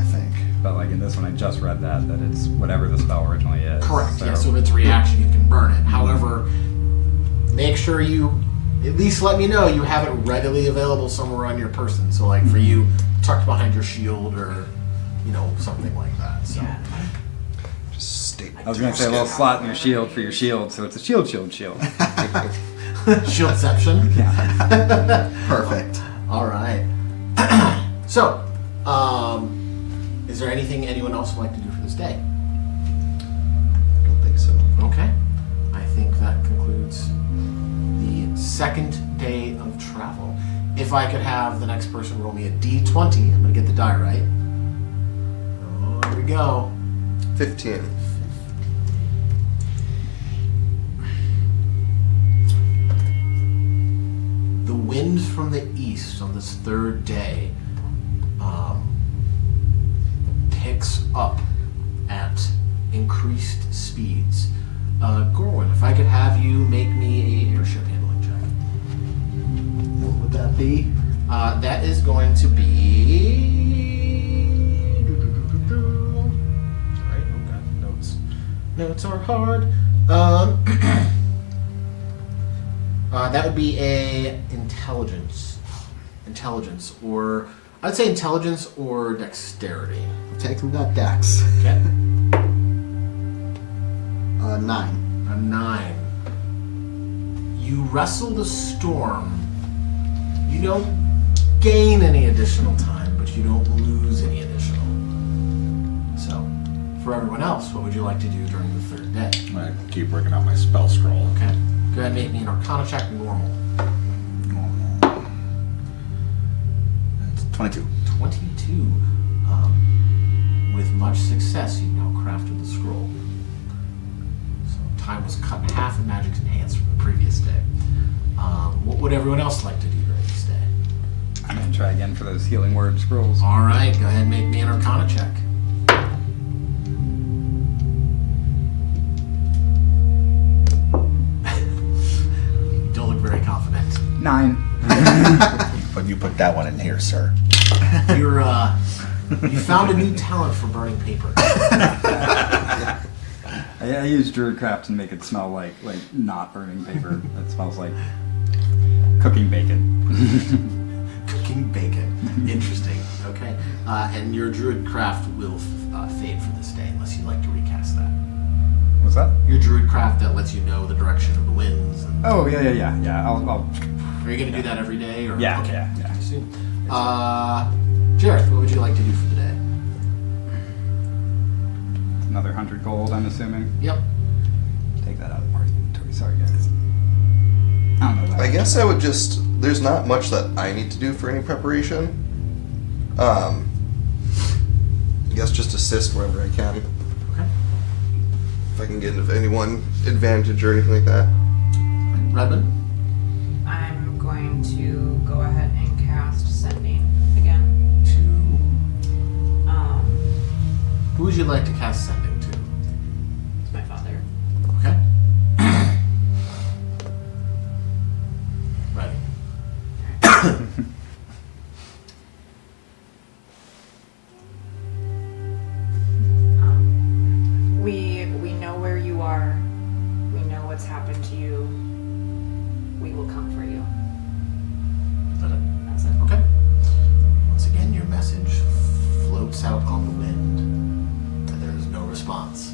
I think. But like in this one, I just read that it's whatever the spell originally is. Correct, yeah, so if it's a reaction, you can burn it. However, make sure you at least let me know you have it readily available somewhere on your person. So, like, for you, tucked behind your shield or, something like that. So. Yeah. Just state. I was gonna say a little slot in your shield for your shield, so it's a shield. Shieldception. Yeah. Perfect. All right. So, is there anything anyone else would like to do for this day? I don't think so. Okay. I think that concludes the second day of travel. If I could have the next person roll me a d20, I'm going to get the die right. Oh, here we go. 15. The wind from the east on this third day picks up at increased speeds. Gorwin, if I could have you make me a airship handling check. What would that be? That is going to be. Sorry, oh god, notes. Notes are hard. That would be a intelligence, or I'd say intelligence or dexterity. Taking that dex. Okay. 9. A 9. You wrestle the storm. You don't gain any additional time, but you don't lose any additional. So, for everyone else, what would you like to do during the third day? I'm gonna keep working on my spell scroll. Okay. Go ahead and make me an Arcana check normal. It's 22. 22. With much success, you've now crafted the scroll. So time was cut in half and magic's enhanced from the previous day. What would everyone else like to do during this day? I'm gonna try again for those healing word scrolls. All right, go ahead and make me an Arcana check. You don't look very confident. 9. But you put that one in here, sir. You found a new talent for burning paper. I use Druidcraft to make it smell like not burning paper. It smells like cooking bacon. Cooking bacon. Interesting. Okay. And your druid craft will fade for this day unless you'd like to recast that. What's that? Your druid craft that lets you know the direction of the winds. And Oh yeah. I'll are you going to do that every day? Or? Yeah, Okay. yeah. I see. Jareth, what would you like to do for the day? another 100 gold. I'm assuming. Yep. Take that out of the party inventory. Sorry guys. I don't know. That I guess I would just. There's not much that I need to do for any preparation. I guess just assist wherever I can. Okay. I can get anyone advantage or anything like that. Redmond? I'm going to go ahead and cast Sending again. Who would you like to cast Sending to? It's my father. Okay. Ready. We know where you are. We know what's happened to you. We will comfort you. Is that it? That's it. Okay. Once again, your message floats out on the wind, and there is no response.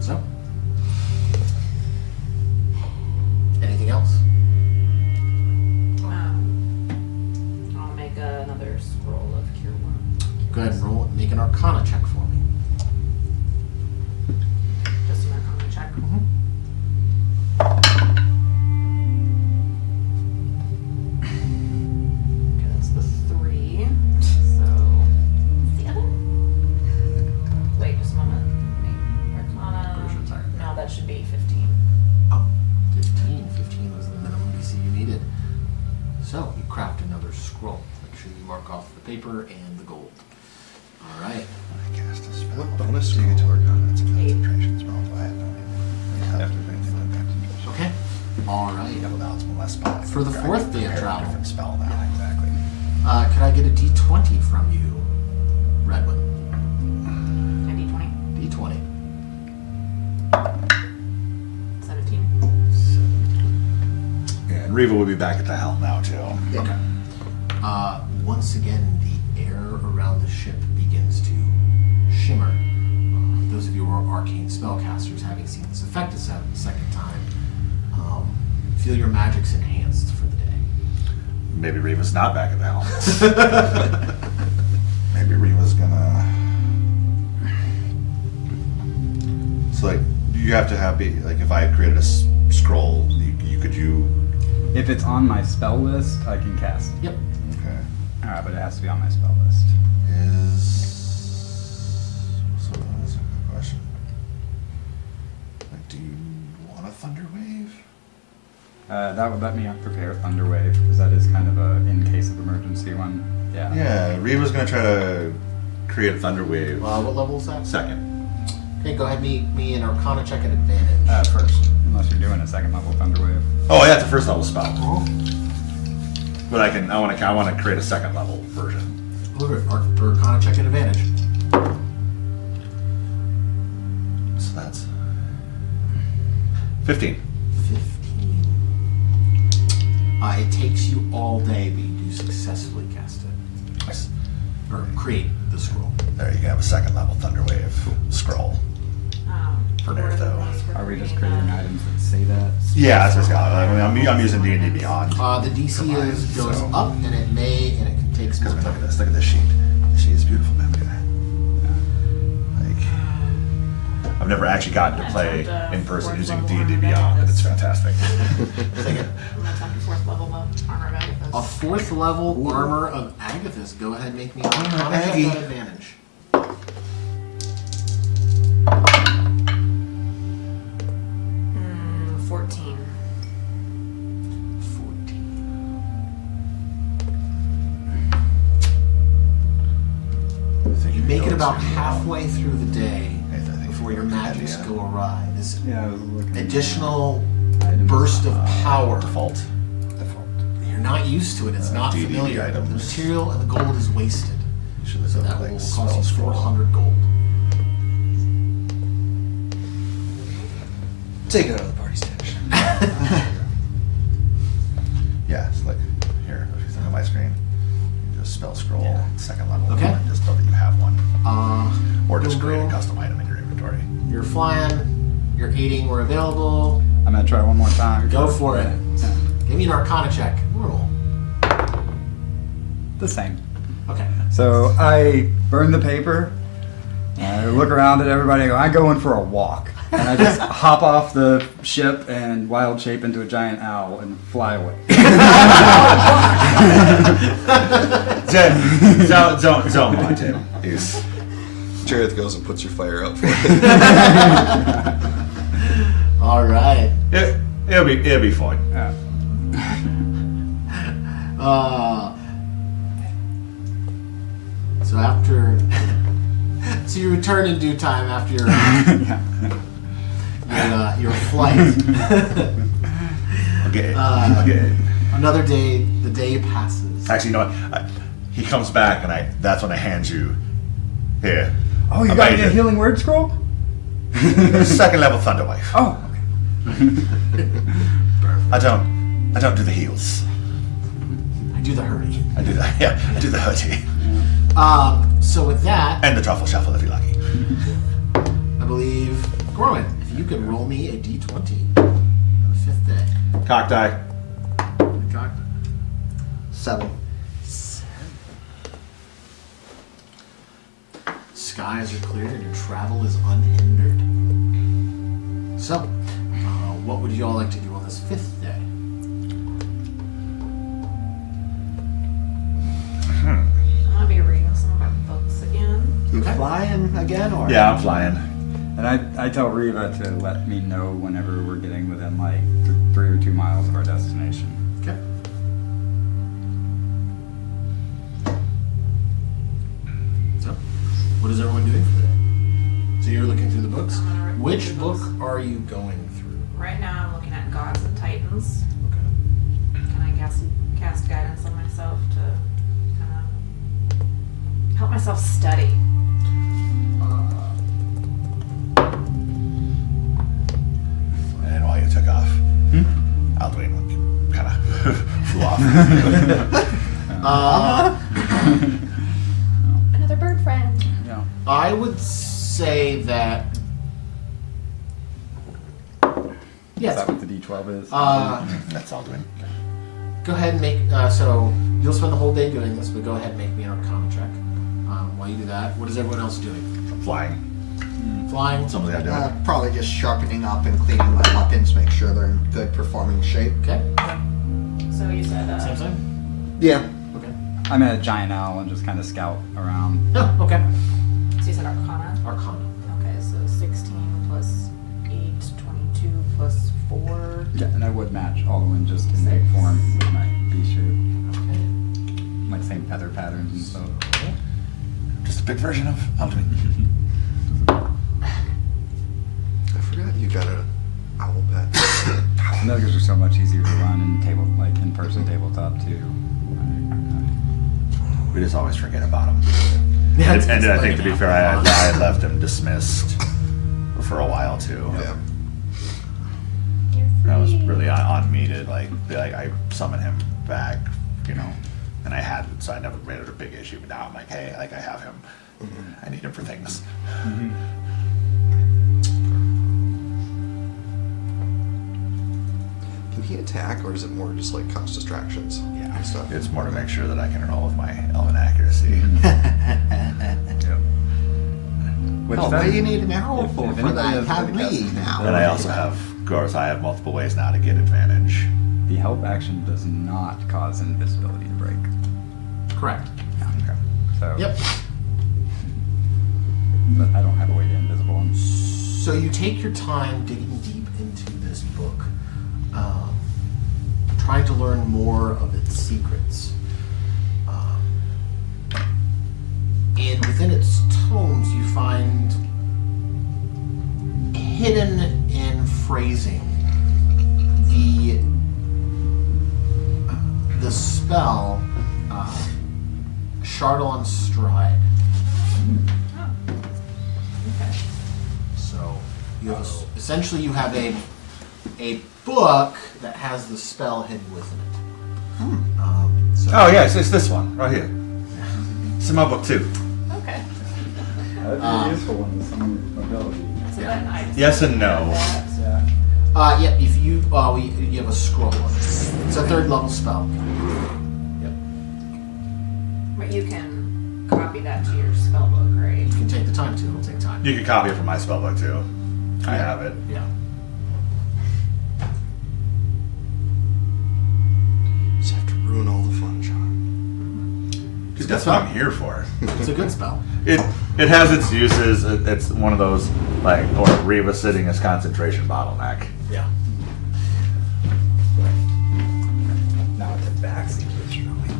So, anything else? I'll make another scroll of Cure Wounds. Go ahead and roll. Make an Arcana check for me. Just an Arcana check. Okay, that's the 3. So, what's the other? Wait, just a moment. Arcana. No, that should be 15. Oh, 15. 15 was the minimum DC you needed. So, you craft another scroll. Make sure you mark off the paper and the gold. Alright. I cast a spell. What bonus do you get to work on? It's a 8. concentration spell. Do I have no idea? I have to do anything with concentration. Okay. Alright. Yeah, well, now it's one less spell. For the I fourth can day of prepare a travel. different spell now. Yeah, exactly. Could I get a D20 from you, Redwood? And D20. D20. 17. Yeah, and Reva will be back at the helm now too. Okay. Once again, the air around the ship begins to shimmer. Those of you who are arcane spellcasters, having seen this effect a second time, feel your magic's enhanced for the day. Maybe Reva's not back at the helm. Maybe Reva's gonna. So like, you have to have like if I had created a scroll, you If it's on my spell list, I can cast it. Yep. okay. Alright, but it has to be on my spell list. So that's a good question. Like, do you want a thunder wave? That would let me prepare Thunder Wave, because that is kind of a in case of emergency one. Yeah. Yeah, Reva's gonna try to create a thunder wave. What level is that? Second. Okay, go ahead, me an Arcana check at advantage. First, unless you're doing a second level Thunder Wave. Oh, yeah, it's a first level spell. Oh. But I want to create a second level version. Arcana check at advantage. So that's 15. 15. It takes you all day, but you do successfully cast it. Nice. Or create the scroll. There you have a second level Thunder Wave scroll. For What are the Nertho. rules for Are we just creating creating that? items that say that? Yeah, that's what's got. I mean, I'm using D&D Beyond. The DC goes so- up, and it takes Because more look time. at this. Look at this sheet. The sheet is beautiful, man. Look at that. Like, I've never actually gotten to play in person using D&D Beyond, but it's fantastic. Second. I'm gonna attempt a 4th level armor of Agathis. A 4th level armor of Agathis. Go ahead and make me an Arcana check Aggie. at advantage. 14. 14. You make it about halfway through the day before your magics go awry. This Yeah, I was looking. additional items. burst of power. Default. You're not used to it. It's not D&D familiar. items. The material and the gold is wasted. Should have So done that like will spell cost you scroll. 400 gold. take it out of the party stash. Yeah, it's like here. If you look at my screen, you just spell scroll second level. Okay. And just know that you have one, or just Boom, create a boom. custom item in your inventory. You're flying. You're aiding. We're available. I'm gonna try one more time. Go for it. Yeah. Give me an Arcana check. Roll. The same. Okay. So I burn the paper. I look around at everybody and go, I'm going for a walk. And I just hop off the ship and wild shape into a giant owl and fly away. don't mind him. He's Jareth goes and puts your fire out for you. All right. it'll be fine. So after, so you return in due time after your flight. I'll get it. Another day, the day passes. Actually, you know what? He comes back, and that's when I hand you here. Oh, you I got made me a it. healing word scroll? Second level Thunderwave. Oh, okay. I don't do the heals. I do the hurry. I do that. Yeah, I do the hurty So with that, and the truffle shuffle if you're lucky. I believe, Gorman, if you could roll me a d20 on the 5th day. Cock die. 7. Skies are clear and your travel is unhindered. So, what would you all like to do on this 5th day? I'm gonna be reading some of our books again. You Okay. flying again, or? Yeah, I'm flying. And I tell Reva to let me know whenever we're getting within like 3 or 2 miles of our destination. Okay. So, what is everyone doing for the day? So you're looking through the books. I'm gonna read Which the book books. are you going through? Right now, I'm looking at Gods and Titans. Okay. Can I cast guidance on myself to kind of help myself study? And while you took off, Alduin kind of flew off. Another bird friend. Yeah. I would say that. Is Yes. that what the D12 is? That's Alduin. Go ahead and make. So you'll spend the whole day doing this, but go ahead and make me an Arcana check. While you do that, what is everyone else doing? Flying. Flying. Something I do. Probably just sharpening up and cleaning my weapons, make sure they're in good performing shape. Okay. So you said Same time. Yeah. Okay. I'm at a giant owl and just kind of scout around. Oh, okay. So you said Arcana. Arcana. Okay, so 16 plus 8, 22 plus 4. Yeah, and I would match Alduin just in big form with my beast shape. Okay. My same feather patterns and stuff. Just a big version of Alduin. I forgot you got an owl pet. Nuggets are so much easier to run in in-person tabletop too. We just always forget about him. Yeah, And, it's- and it's I like think, an to be fair, I afterthought. had left him dismissed for a while too. Yeah. That was really on me to be like, I summon him back, and I hadn't, so I never made it a big issue. But now I'm like, hey, I have him. I need him for things. Can he attack, or is it more just like cause distractions? Yeah, and stuff. it's more to make sure that I can roll with my elven accuracy. Which Oh, that- what do you need an arrow if- for? if For anybody that, has have really me cast now. And I also have, of course, I have multiple ways now to get advantage. The help action does not cause invisibility to break. Correct. Okay. So Yep. But I don't have a way to invisible him. So you take your time digging deep into this book, trying to learn more of its secrets. And within its tomes, you find hidden in phrasing the spell Chardon Stride. Okay. So you have essentially you have a book that has the spell hidden within it. So Oh yes, it's this one right here. It's in my book too. Okay. That would be a useful one with some mobility. So then I just Yes and no. that. Yeah. yeah, if you you have a scroll of it. It's a 3rd level spell. Yep. But you can copy that to your spell book, right? You can take the time to. It'll take time. You can copy it from my spellbook too. I have it. Yeah. Just have to ruin all the fun, John. It's a That's good what spell. I'm here for. It's a good spell. It has its uses. It's one of those like, or Reva sitting as concentration bottleneck. Yeah. Now it's a backseat, which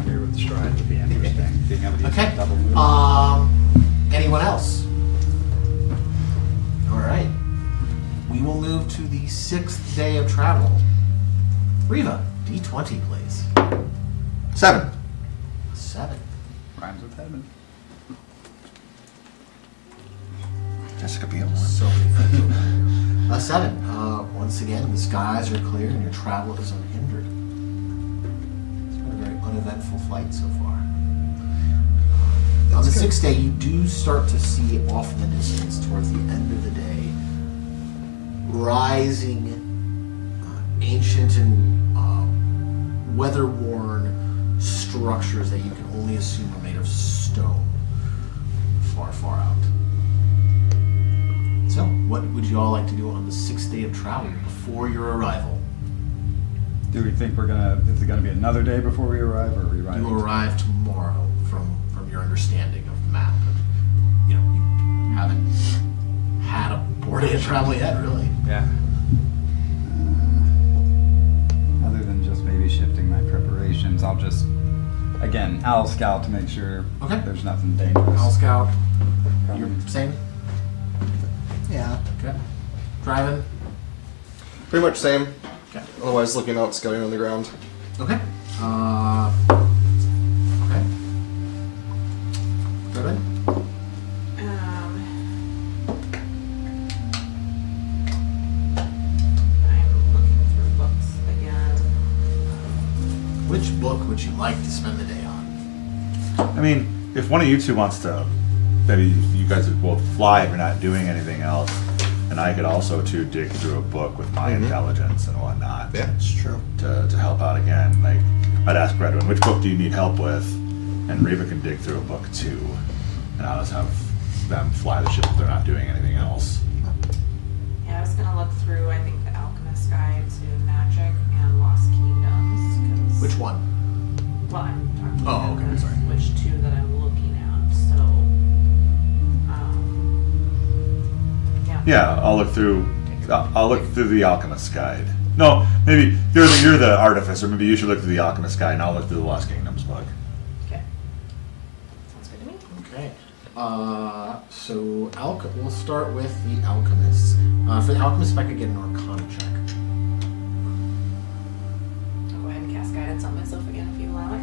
here with stride would be interesting. Being able to use Okay. that double move. Anyone else? All right. We will move to the 6th day of travel. Riva, D20, please. 7. 7. Rhymes with heaven. Jessica Biel. So many things. 7. Once again, the skies are clear and your travel is unhindered. It's been a very uneventful flight so far. On the 6th day, you do start to see off in the distance towards the end of the day rising ancient and weather-worn structures that you can only assume are made of stone far, far out. So, what would you all like to do on the 6th day of travel before your arrival? Do we think is it gonna be another day before we arrive, or are we arriving? You arrive tomorrow from your understanding of the map. You know, you haven't had a 4-day of travel yet, really. Yeah. Other than just maybe shifting my preparations, I'll just, again, I'll scout to make sure Okay. there's nothing dangerous. I'll scout. coming. You're same? Yeah. Okay. Driving? Pretty much same. Okay. Otherwise, looking out, scouting on the ground. Okay. Okay. Driving? I'm looking through books again. Which book would you like to spend the day on? I mean, if one of you two wants to, maybe you guys would both fly if you're not doing anything else, and I could also too dig through a book with my intelligence and whatnot. Yeah. It's true. To help out again. Like, I'd ask Redwin, which book do you need help with? And Reva can dig through a book too, and I'll just have them fly the ship if they're not doing anything else. Yeah, I was gonna look through, I think, The Alchemist's Guide to Magic and Lost Kingdoms, 'cause- Which one? well, I'm talking Oh, okay, about sorry. which two that I'm looking at, so, yeah. Yeah, I'll look through. I'll look through the Alchemist's Guide. No, maybe you're the artificer. Maybe you should look through the Alchemist's Guide, and I'll look through the Lost Kingdoms book. Okay. Sounds good to me. Okay. So we'll start with the alchemists. For the alchemist, if I could get an Arcana check. I'll go ahead and cast guidance on myself again if you allow it.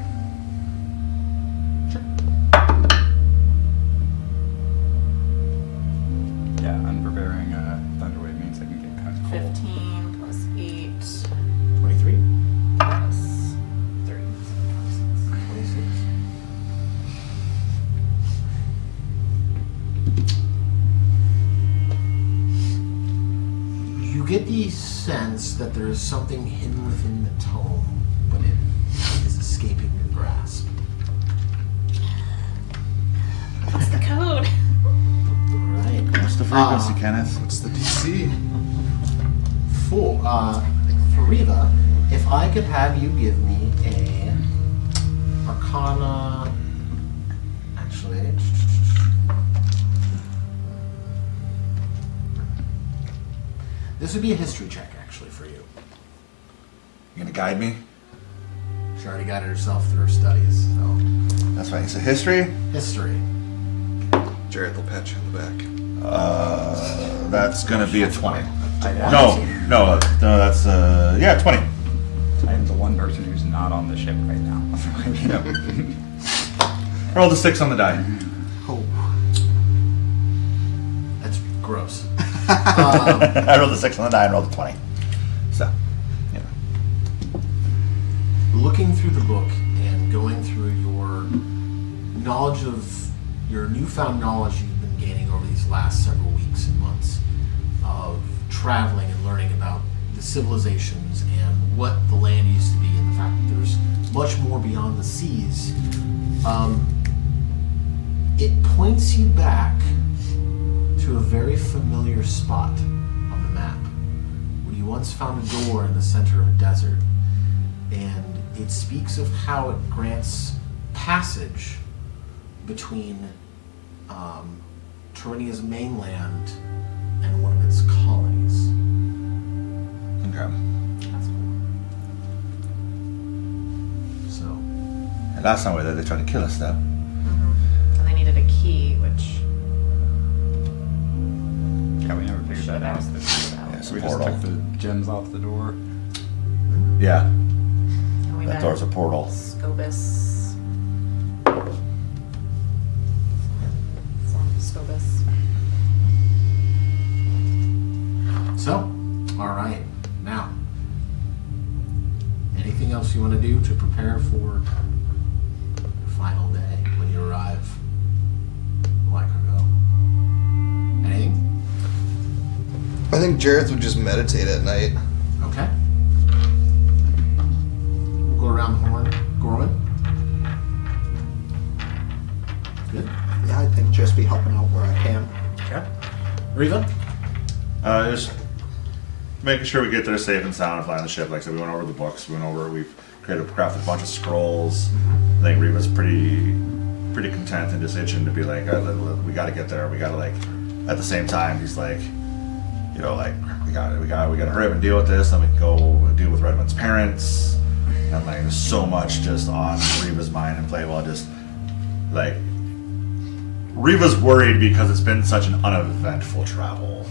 Yeah, unpreparing Thunderwave means I can get kind of cold. 15 plus 8 23. plus 3, so 26. 26. You get the sense that there is something hidden within the tome, but it is escaping your grasp. What's the code? Alright. What's the frequency, Kenneth? What's the DC? For Riva, if I could have you give me a Arcana. Actually, this would be a history check, actually, for you. You gonna guide me? She already got it herself through her studies, so That's right. So history. history. Jared will pat you on the back. That's gonna be a 20. I- No, that's 20. I am the one person who's not on the ship right now. You know. I rolled a 6 on the die. Oh, that's gross. I rolled a 6 on the die and rolled a 20. So, you know. Looking through the book and going through your knowledge of your newfound knowledge you've been gaining over these last several weeks and months of traveling and learning about the civilizations and what the land used to be and the fact that there's much more beyond the seas, it points you back to a very familiar spot on the map where you once found a door in the center of a desert, and it speaks of how it grants passage between Taurinia's mainland and one of its colonies. Okay. That's cool. So, And last time we were there, they tried to kill us, though. And they needed a key, which Yeah, we never we figured should have that out. asked them about. Yeah, so We portal. just took the gems off the door. Yeah, And we that met door's a portal. Scobus. Scobus. so, all right. Now, anything else you want to do to prepare for your final day when you arrive? Like or go? Anything? I think Jareth would just meditate at night. Okay. We'll go around the horn. Gorwin? Good. Yeah, I think just be helping out where I can. Okay. Riva? Just making sure we get there safe and sound and flying the ship. Like I said, we went over the books. We've crafted a bunch of scrolls. I think Riva's pretty content and just itching to be like, we got to get there. We got to, like, at the same time, he's like, you know, like, we got to hurry up and deal with this. Then we can go deal with Redmond's parents. And like, there's so much just on Riva's mind and Playwell. Just like, Riva's worried because it's been such an uneventful travel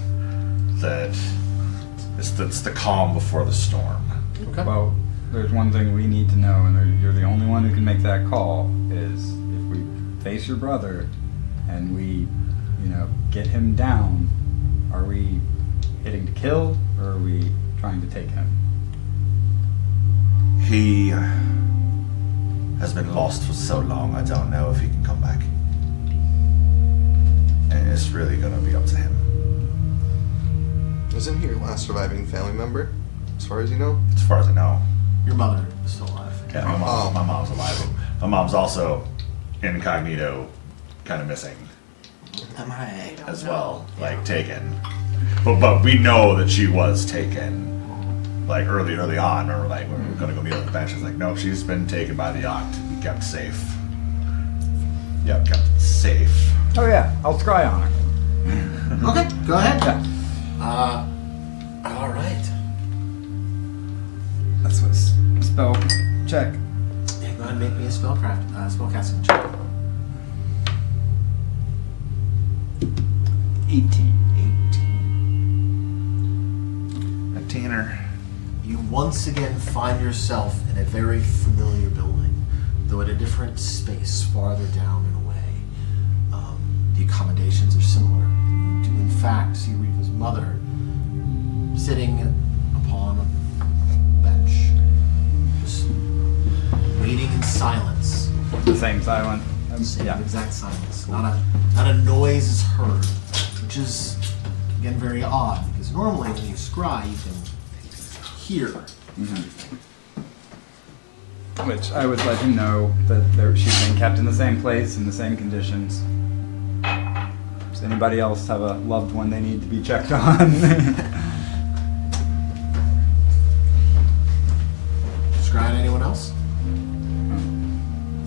that it's the calm before the storm. Okay. Well, there's one thing we need to know, and you're the only one who can make that call, is if we face your brother and we, get him down, are we hitting to kill, or are we trying to take him? He has been lost for so long, I don't know if he can come back. And it's really gonna be up to him. Isn't he your last surviving family member, as far as you know? As far as I know. Your mother is still alive. Yeah, my mom's alive. My mom's also incognito, kind of missing MIA. as well, like taken. But we know that she was taken, like early on. Remember, like when we were gonna go meet on the bench, it's like, no, she's been taken by the yacht and kept safe. Yep, kept safe. Oh yeah, I'll scry on her. Okay, go ahead. Yeah. All right. That's what spell check. Yeah, go ahead and make me a spellcasting check. 18. 18. A teener. You once again find yourself in a very familiar building, though at a different space, farther down and away. The accommodations are similar, and you do in fact see Riva's mother sitting upon a bench, just waiting in silence. The same silent. Same Yeah. exact silence. Not a noise is heard, which is again very odd because normally when you scry you can hear. Which I would let him know that she's being kept in the same place, in the same conditions. Does anybody else have a loved one they need to be checked on? Scry on anyone else?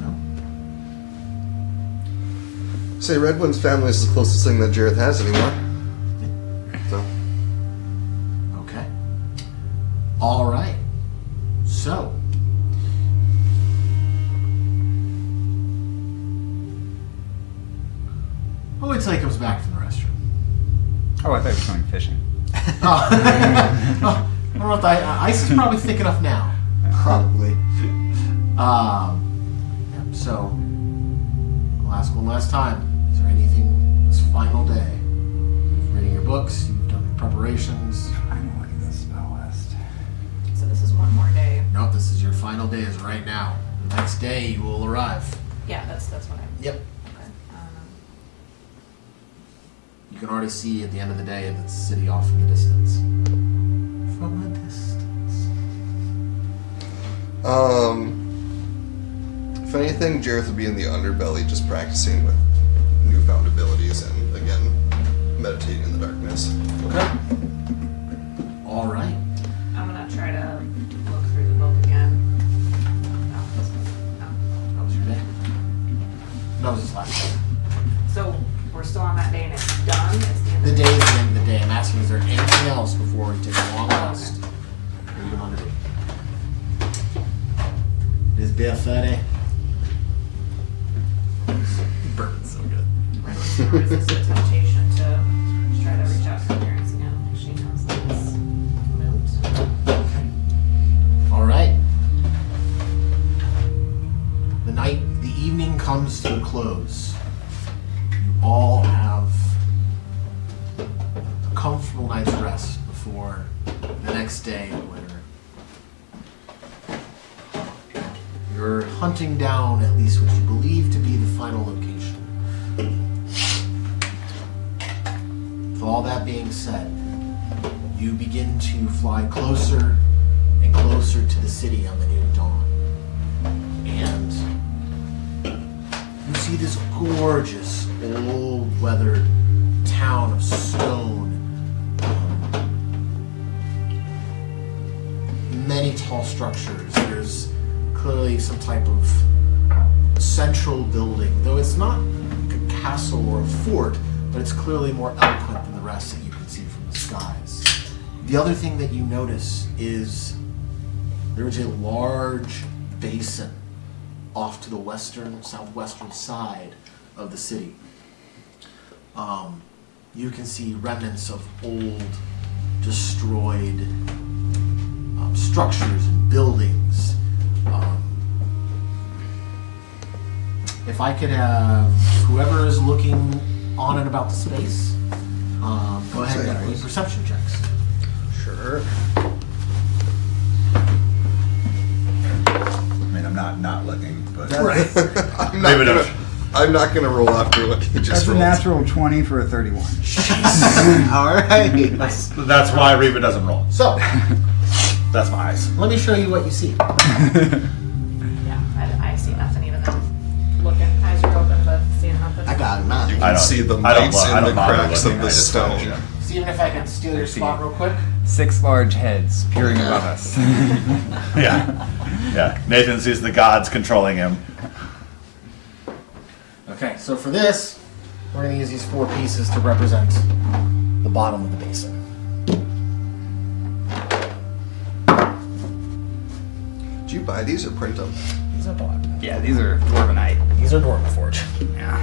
No? Say Redwind's family is the closest thing that Jareth has anymore. So, Okay. All right. So. I'll wait till he comes back from the restroom. Oh, I thought you were going fishing. Oh. I don't know if ice is probably thick enough now. Probably. Yeah, so, I'll ask one last time. Is there anything this final day? You've reading your books, you've done your preparations. I don't look at this spell list. So this is one more day. Nope, this is your final day is right now. The next day you will arrive. Yeah, that's what I'm. Yep. Okay. You can already see at the end of the day the city off in the distance. From a distance. If anything, Jareth would be in the underbelly just practicing with newfound abilities and, again, meditating in the darkness. Okay. All right. I'm gonna try to look through the book again. No, this one. No. How was your day? That was his last day. So we're still on that day and it's done? It's The the day end is the end of the day. I'm asking, is there anything else before we take a long rest? What do you want to do? It is beer 30. Bourbon's so good. of the resist the temptation to try to reach out to her parents again if she knows that it's moot. All right. The evening comes to a close. You all have a comfortable night's rest before the next day where you're hunting down at least what you believe to be the final location. With all that being said, you begin to fly closer and closer to the city on the new dawn. And you see this gorgeous, old weathered town of stone. Many tall structures. There's clearly some type of central building, though it's not a castle or a fort, but it's clearly more eloquent than the rest that you can see from the skies. The other thing that you notice is there is a large basin off to the southwestern side of the city. You can see remnants of old, destroyed structures and buildings. If I could have whoever is looking on and about the space, go ahead and make perception checks. Sure. I mean, I'm not looking, but Right. I'm not gonna roll after what you just That's a rolled. natural 20 for a 31. All right. that's why Reba doesn't roll. So, That's my eyes. let me show you what you see. Yeah, I see nothing even though looking, eyes are open, but seeing nothing. I got nine. You I can don't see the I don't lights bo- I in don't the bother cracks looking, of I the just stone. watch, yeah. See even if I can steal your I see. spot real quick. 6 large heads peering above us. Yeah, yeah. Nathan sees the gods controlling him. Okay, so for this, we're going to use these 4 pieces to represent the bottom of the basin. Did you buy these or print them? These are bottom. Yeah, these are Dwarvenite. These are Dwarven Forge. Yeah.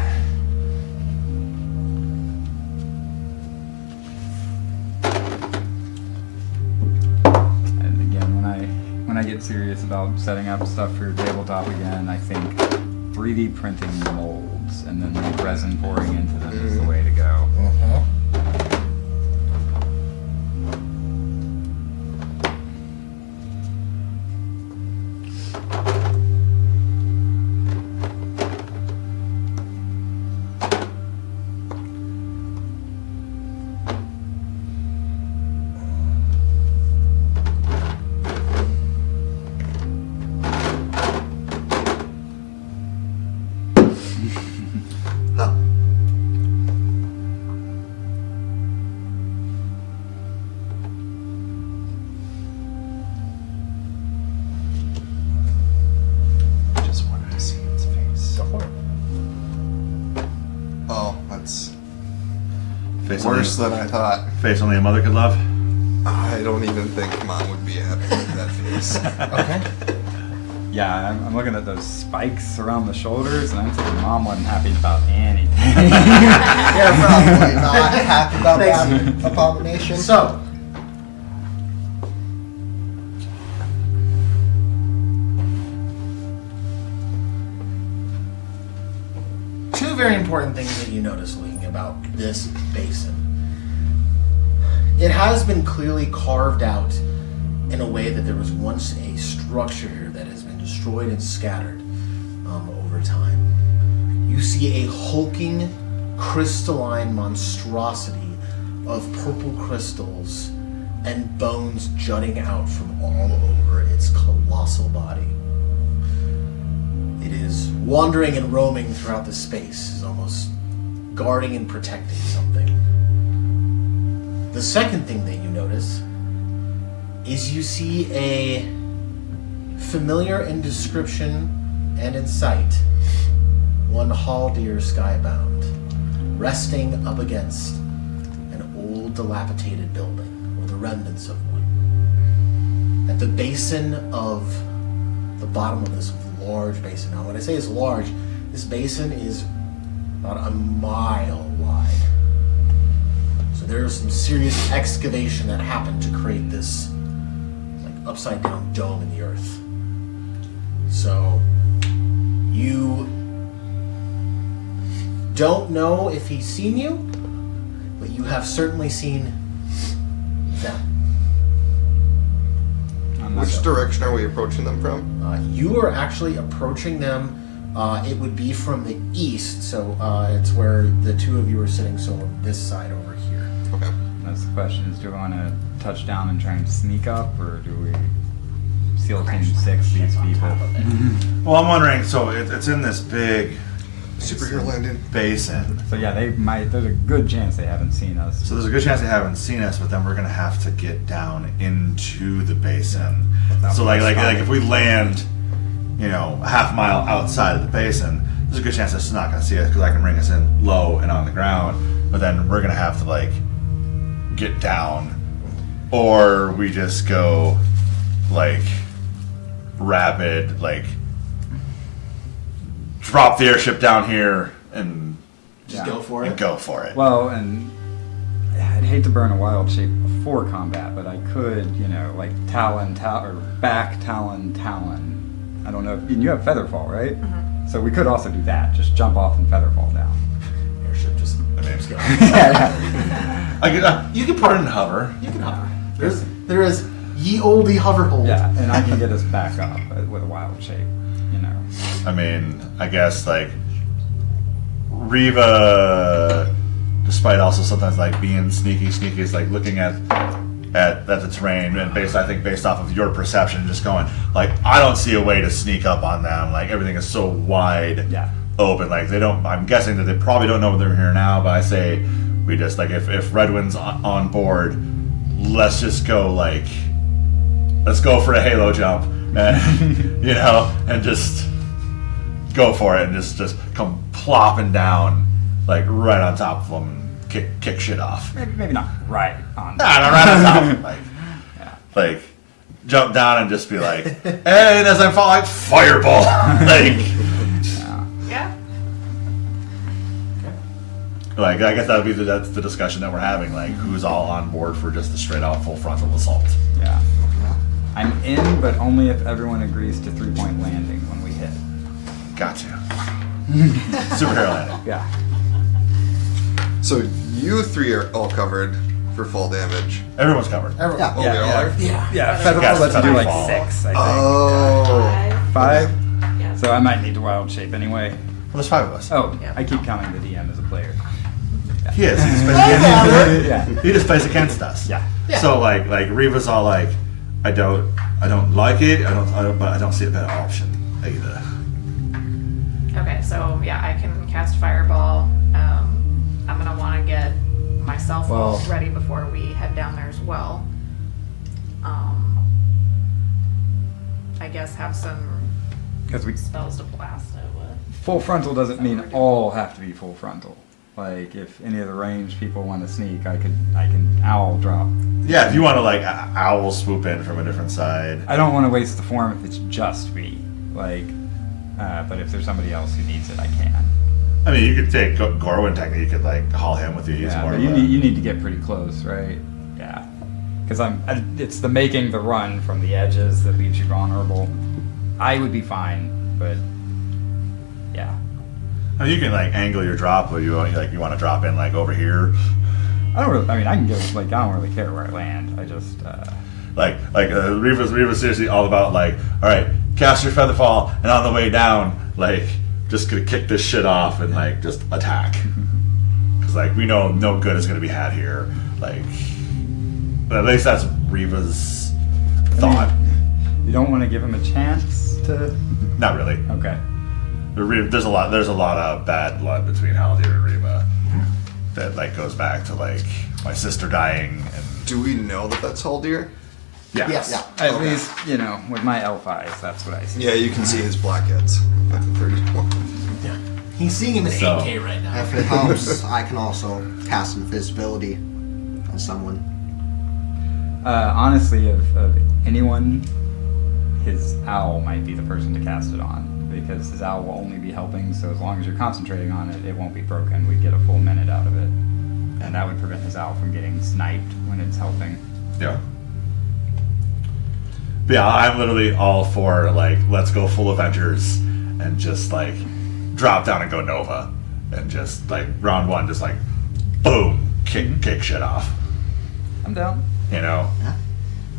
And again, when I get serious about setting up stuff for tabletop again, I think 3D printing molds and then the resin pouring into them is the way to go. Huh. Just wanted to see its face. Oh, that's Face worse only, than I thought. face only a mother could love. I don't even think Mom would be happy with that face. Okay. Yeah, I'm looking at those spikes around the shoulders, and I'm thinking Mom wasn't happy about anything. Yeah, probably not happy about that Thanks. abomination. So, two very important things that you notice looking about this basin. It has been clearly carved out in a way that there was once a structure here that has been destroyed and scattered over time. You see a hulking, crystalline monstrosity of purple crystals and bones jutting out from all over its colossal body. It is wandering and roaming throughout the space, is almost guarding and protecting something. The second thing that you notice is you see a familiar in description and in sight, one Haldir skybound, resting up against an old dilapidated building, or the remnants of one. At the basin of the bottom of this large basin. Now, when I say it's large, this basin is about a mile wide. So there is some serious excavation that happened to create this like upside down dome in the earth. So you don't know if he's seen you, but you have certainly seen them. Which direction are we approaching them from? You are actually approaching them. It would be from the east, so it's where the two of you are sitting. So this side over here. Okay. That's the question: is do we want to touch down and try and sneak up, or do we SEAL Team 6 these people? Well, I'm wondering. So it's in this big Superhero landing. basin. So yeah, they might. There's a good chance they haven't seen us. So there's a good chance they haven't seen us, but then we're gonna have to get down into the basin. So like if we land, you know, a half mile outside of the basin, there's a good chance it's not gonna see us because I can bring us in low and on the ground. But then we're gonna have to like get down, or we just go like rapid, like drop the airship down here and Just Yeah. go for it. and go for it. Well, and I'd hate to burn a wild shape before combat, but I could, you know, like Talon, or back Talon. I don't know. And you have Featherfall, right? So we could also do that. Just jump off and Featherfall down. Airship just. My name's going. Yeah. I could, you can put it in hover. You can hover. There is ye olde hoverhold. Yeah, and I can get us back up with a wild shape, you know. I mean, I guess like Riva, despite also sometimes like being sneaky, is like looking at the terrain and based off of your perception, just going like, I don't see a way to sneak up on them. Like everything is so wide open. Like they don't. I'm guessing that they probably don't know they're here now. But I say we just like if Redwind's on board, let's just go like, let's go for a halo jump, and you know, and just go for it and just come plopping down like right on top of them and kick shit off. Maybe not right on. Nah, right on top. Like jump down and just be like, and as I fall, like fireball. Like Yeah. I guess that would be that's the discussion that we're having. Like who's all on board for just the straight out full frontal assault. Yeah. I'm in, but only if everyone agrees to 3-point landing when we hit. Gotcha. Superhero landing. Yeah. So you three are all covered for fall damage. Everyone's covered. Yeah. Oh, we all are? Yeah, Featherfall Featherfall lets you do like Featherfall. 6, I think. Oh. 5? Yeah. So I might need to wild shape anyway. Well, there's 5 of us. Oh, Yeah. I keep counting the DM as a player. He is. He just plays against Yeah. He just plays against us. Yeah. Yeah. So like Riva's all like, I don't like it. But I don't see a better option either. Okay, so yeah, I can cast Fireball. I'm gonna want to get myself all Well- ready before we head down there as well. I guess have some Because we spells to blast it with. full frontal doesn't mean all have to be full frontal. Like if any of the range people want to sneak, I can owl drop. Yeah, if you want to like owl swoop in from a different side. I don't want to waste the form if it's just me. Like, but if there's somebody else who needs it, I can. I mean, you could take Gorwin technically. You could like haul him with you. He's Yeah, more but of you a- need to get pretty close, right? Yeah, because it's the making the run from the edges that leaves you vulnerable. I would be fine, but yeah. I mean, you can like angle your drop, or you want to drop in like over here. I don't really. I mean, I can go like I don't really care where I land. I just. Riva's seriously all about like, all right, cast your Featherfall, and on the way down, like, just gonna kick this shit off and like just attack. Because like we know no good is gonna be had here. Like, but at least that's Riva's thought. You don't want to give him a chance to. Not really. Okay. There's a lot of bad blood between Haldir and Riva that like goes back to like my sister dying and Do we know that that's Haldir? yeah. Yes. Yeah. At least you know with my elf eyes, that's what I see. Yeah, you can see his blackheads at the 31. He's seeing him in So- 8K right now. If it helps, I can also cast invisibility on someone. Honestly, of anyone, his owl might be the person to cast it on, because his owl will only be helping, so as long as you're concentrating on it, it won't be broken. We'd get a full minute out of it. And that would prevent his owl from getting sniped when it's helping. Yeah. But yeah, I'm literally all for like, let's go full Avengers and just like drop down and go Nova, and just like round one, just like boom, kick shit off. I'm down. You know,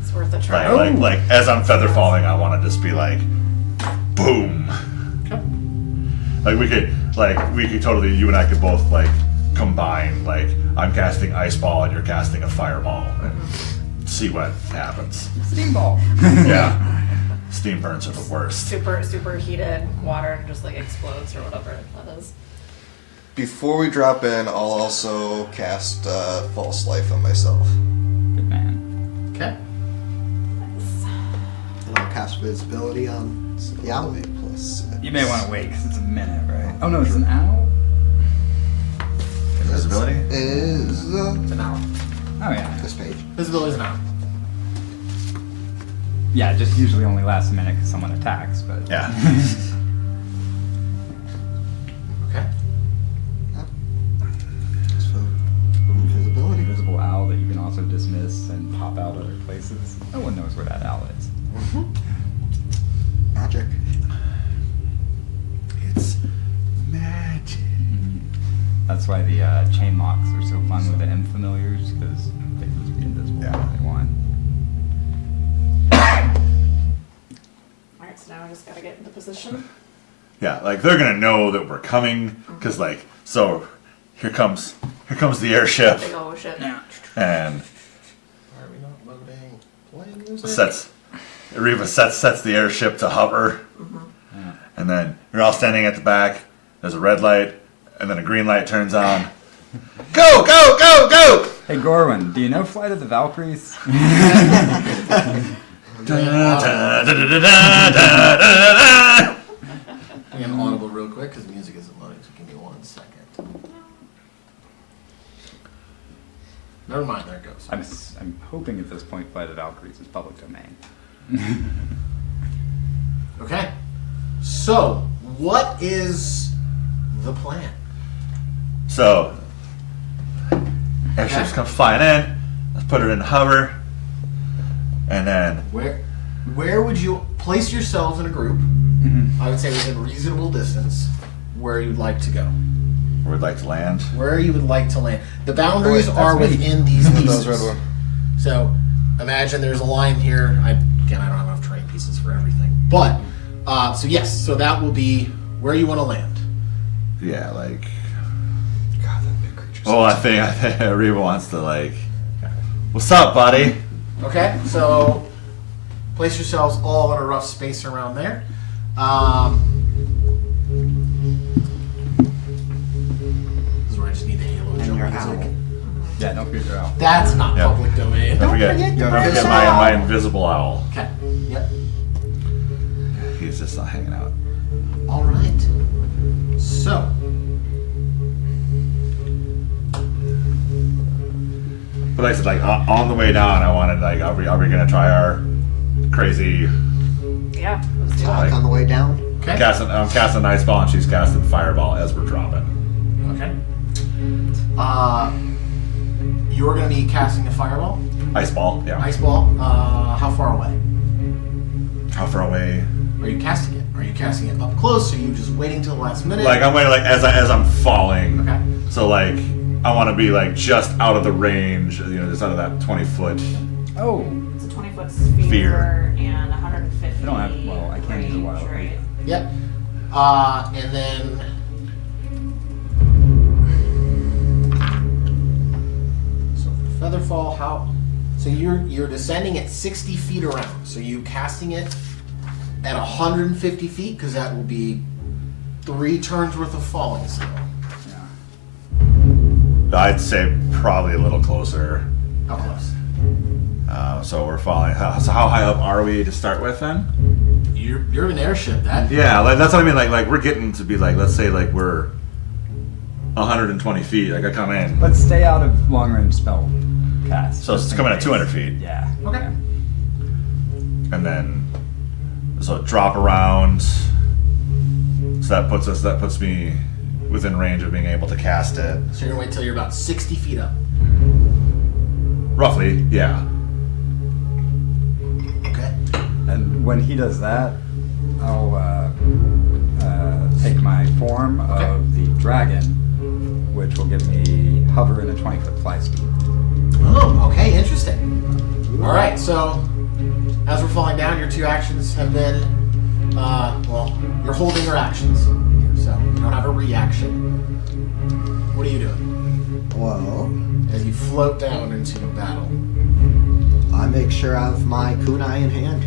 It's worth a try. like as I'm feather falling, I want to just be like, boom. Like we could totally, you and I could both like combine, like I'm casting ice ball and you're casting a fireball, and see what happens. Steam ball. Yeah, steam burns are the worst. Super heated water and just like explodes or whatever that is. Before we drop in, I'll also cast False Life on myself. Good man. Okay. And I'll cast visibility on the owl. Plus You may want to wait, because it's a minute, right? Oh no, it's an owl? Invisibility? Is It's an hour. Oh yeah. this page. Visibility's an hour. Yeah, it just usually only lasts a minute because someone attacks, but... Yeah. Okay. So, invisibility. Invisible owl that you can also dismiss and pop out other places. No one knows where that owl is. Magic. It's magic. That's why the chain locks are so fun with the M-familiars, because they can just be invisible Yeah. if they want. Alright, so now I just gotta get into position. Yeah, like they're gonna know that we're coming, cause like, so here comes the airship, Big ol' shit. and Why are we not loading playing music? Reva sets the airship to hover, and then you're all standing at the back. There's a red light, and then a green light turns on. Go, go, go, go! Hey Gorwin, do you know Flight of the Valkyries? I'm gonna audible real quick because music isn't loading, so give me 1 second. Never mind, there it goes. I'm hoping at this point Flight of the Valkyries is public domain. Okay. So, what is the plan? So, airships come flying in. Let's put her in hover, and then Where would you place yourselves in a group? I would say within reasonable distance where you'd like to go. we'd like to land. Where you would like to land. The boundaries that's are me. within these That pieces. was red one. So imagine there's a line here. I don't have enough terrain pieces for everything. But so yes, so that will be where you want to land. Yeah, like. God, that big creature. Oh, I think Reva wants to like. What's up, buddy? Okay, so place yourselves all in a rough space around there. This is where I just need the halo And jump your music. owl. Yeah, don't forget your owl. That's not Yeah. public domain. Don't forget my invisible owl. Okay. Yep. He's just not hanging out. All right. So. But like I said, like on the way down, I wanted like, are we gonna try our crazy Yeah, let's do it. Talk on the way down. Okay. I'm casting ice ball and she's casting fireball as we're dropping. Okay. You're gonna be casting a fireball, Ice ball, yeah. ice ball. How far away? How far away? Are you casting it? Are you casting it up close? Or are you just waiting till the last minute? Like I'm waiting like as I'm falling. Okay. So like I want to be like just out of the range, just out of that 20-foot. Oh! It's a 20-foot sphere and 150. I don't have- well, I can't use a range, wild right? Yep. And then. So featherfall, how? So you're descending at 60 feet around. So you casting it at 150 feet because that will be 3 turns worth of falling still. Yeah. I'd say probably a little closer. How close? So we're falling. So how high up are we to start with then? you're an airship. That Yeah, like that's what I mean. Like we're getting to be like, let's say like we're 120 feet. Like I come in, Let's stay out of long range spell cast. so it's just in coming at case. 200 feet, Yeah. Okay. Yeah. and then so drop around. So that puts me within range of being able to cast it. So you're gonna wait till you're about 60 feet up. Roughly, yeah. Okay. And when he does that, I'll take my form Okay. of the dragon, which will give me hover and a 20-foot fly speed. Oh, okay, interesting. All right, so as we're falling down, your two actions have been, well, you're holding your actions, so you don't have a reaction. What are you doing Well, as you float down into battle? I make sure I have my kunai in hand.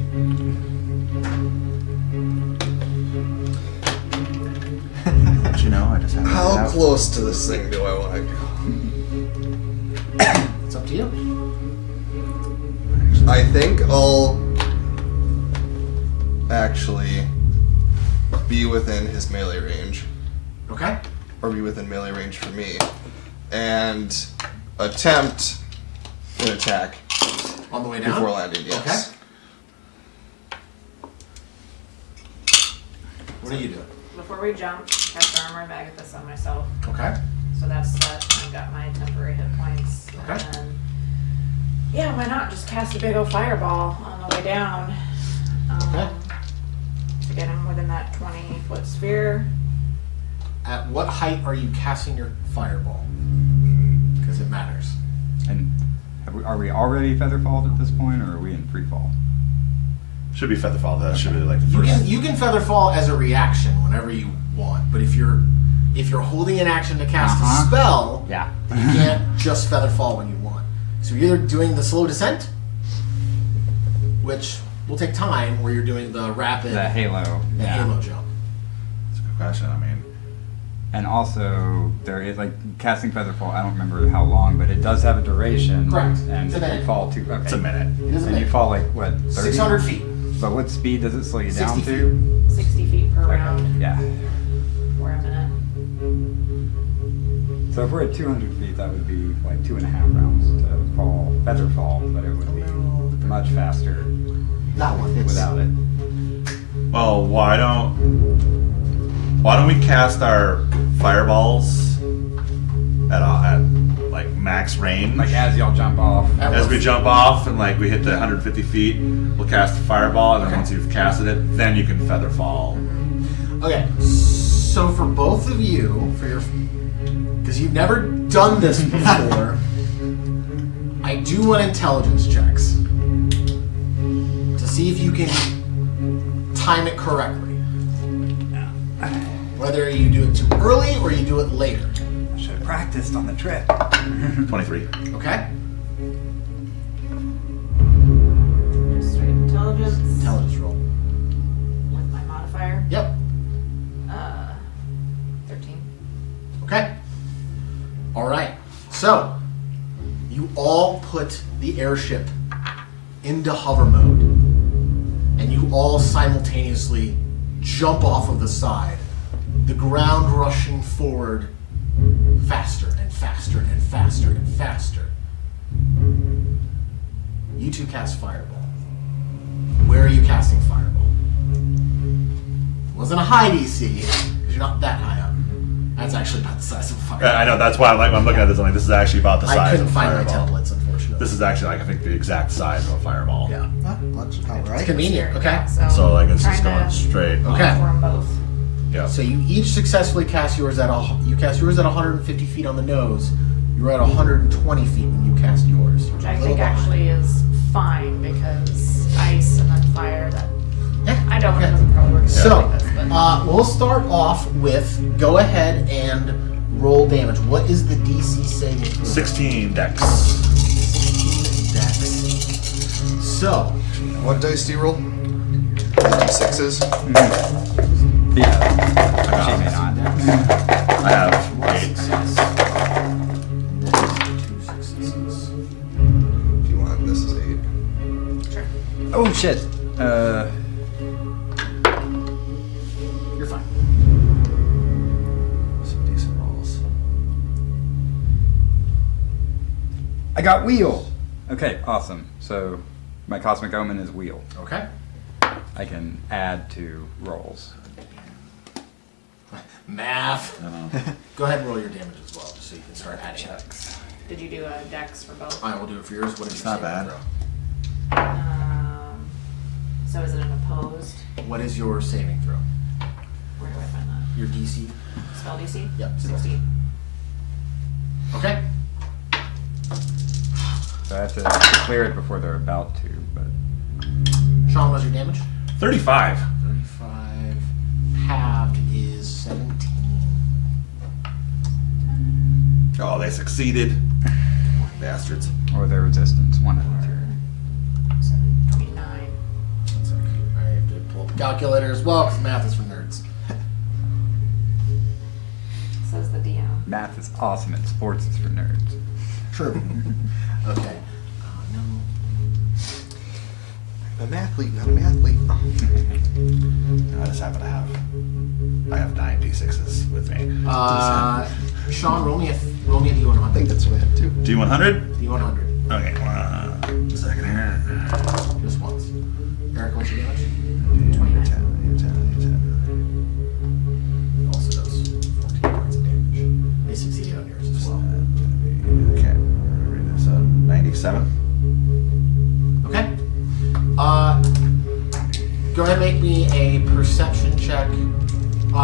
But you know, I just have to How have- close to this thing do I want to go? It's up to you. I think I'll actually be within his melee range, Okay. or be within melee range for me, and attempt an attack On the way down. before landing. Yes. Okay. What are you doing? Before we jump, cast Armor of Agathis on myself. Okay. So that's set. I've got my temporary hit points. Okay. And then, yeah, why not just cast a big old fireball on the way down? Okay. To get him within that 20-foot sphere. At what height are you casting your fireball? Because it matters. And are we already featherfalled at this point, or are we in free fall? Should be featherfall. That should be like the You first. can feather fall as a reaction whenever you want, but if you're holding an action to cast a spell, Yeah. you can't just feather fall when you want. So you're either doing the slow descent, which will take time, or you're doing the rapid The halo. the Yeah. halo jump. That's a good question. I mean, And also, there is like casting featherfall. I don't remember how long, but it does have a duration. Correct. And It's a if you minute. fall too, okay. it's a minute. It is a And you minute. fall like what? 30? 600 feet. But what speed does it slow you 60 down feet. to? 60 feet per Okay. round Yeah. for a minute. So if we're at 200 feet, that would be like 2.5 rounds to fall, feather fall, but it would be much faster That one. It's, without it. Well, why don't we cast our fireballs at like max range? Like as y'all jump off. As we jump off and like we hit the 150 feet, we'll cast a fireball, and then Okay. once you've casted it, then you can feather fall. Okay, so for both of you, because you've never done this before, I do want intelligence checks to see if you can time it correctly. Whether you do it too early or you do it later. I should have practiced on the trip. 23. Okay? Just straight intelligence Intelligence roll. with my modifier. Yep. 13. Okay. All right. So, you all put the airship into hover mode, and you all simultaneously jump off of the side, the ground rushing forward faster and faster and faster and faster. You two cast Fireball. Where are you casting Fireball? It wasn't a high DC, because you're not that high up. That's actually about the size of a fireball. I know, that's why I'm looking at this. I'm like, this is actually about the size I couldn't of a find my fireball. templates, unfortunately. This is actually like I think the exact size of a fireball. Yeah. That's about It's right. convenient. Okay. So like it's trying just going to straight. Okay. form both. Yeah. So you each successfully cast yours at 150 feet on the nose. You're at 120 feet when you cast yours. Which You're I a think little behind. actually is fine because ice and then fire that Yeah. I don't okay. it doesn't probably work So, like this, but we'll start off with go ahead and roll damage. What is the DC saving throw? 16 dex. 16 dex. So, What dice do you roll? D6s? Yeah. She may not. I have one 8. success. And then 2 successes. If you want, this is 8. sure. Oh shit. I got wheel. Okay, awesome. So my cosmic omen is wheel. Okay. I can add to rolls. Math. I don't know. Go ahead and roll your damage as well, so you can start adding it. Did you do a dex for both? I will do it for yours. What is It's your not saving bad. throw? So is it an opposed? What is your saving throw? Where do I find that? Your DC? Spell DC? Yep. 16. Okay. So I have to clear it before they're about to, but Sean, what's your damage? 35. 35 halved is 17. Oh, they succeeded. Bastards. or their resistance, one of the two. 29. One sec. I have to pull up the calculator as well, because math is for nerds. Says the DM. Math is awesome and sports is for nerds. True. Okay. No. I'm an athlete, not an athlete. I just happen to have. I have 9 d6s with me. Sean, roll me a D100. I think that's what I have too. D100. D100. Okay, 1 second here. Just once. Eric, what's your damage? 29. Also does 14 points of damage. They succeeded on yours as well. Okay, read this up. 97. Okay. Go ahead and make me a perception check.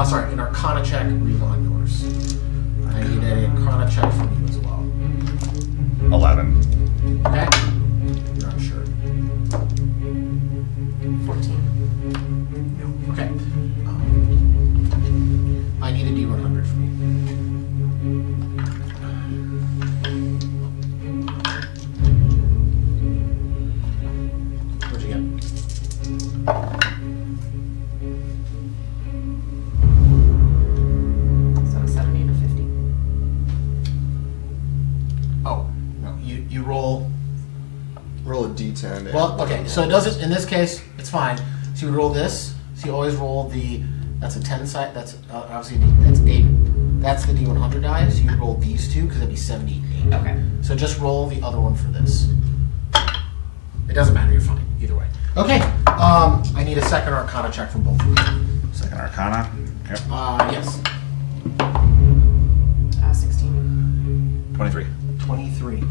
Sorry, an Arcana check. Read on yours. I need an Arcana check from you as well. 11. Okay. You're unsure. 14. No. Okay. I need a D100 from you. What'd you get? So a 70 and a 50. Oh, no. You roll. Roll a d10. and- Well, okay. So it doesn't. In this case, it's fine. So you roll this. So you always roll the. That's a 10 side. That's obviously that's 8. That's the D100 die. So you roll these two because it'd be 78. Okay. So just roll the other one for this. It doesn't matter. You're fine either way. Okay. I need a second Arcana check from both of you. Second Arcana. Yep. Yes. 16. 23. 23.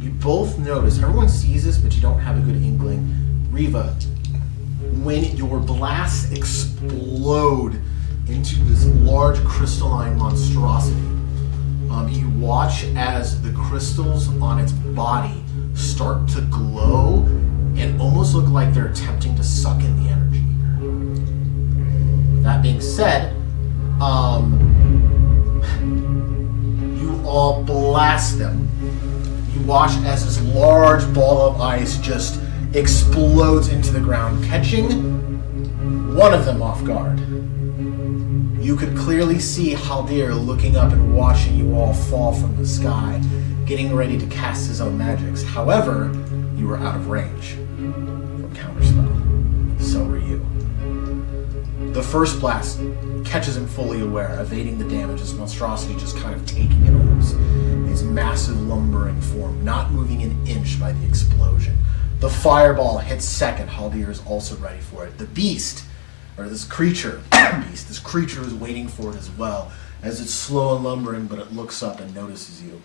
You both notice, everyone sees this, but you don't have a good inkling. Riva, when your blasts explode into this large crystalline monstrosity, you watch as the crystals on its body start to glow and almost look like they're attempting to suck in the energy. That being said, you all blast them. You watch as this large ball of ice just explodes into the ground, catching one of them off guard. You could clearly see Haldir looking up and watching you all fall from the sky, getting ready to cast his own magics. However, you were out of range from counterspell. So were you. The first blast catches him fully aware, evading the damage, this monstrosity just kind of taking it almost. His massive lumbering form, not moving an inch by the explosion. The fireball hits second. Haldir is also ready for it. The beast, or this creature, this creature is waiting for it as well, as it's slow and lumbering, but it looks up and notices you.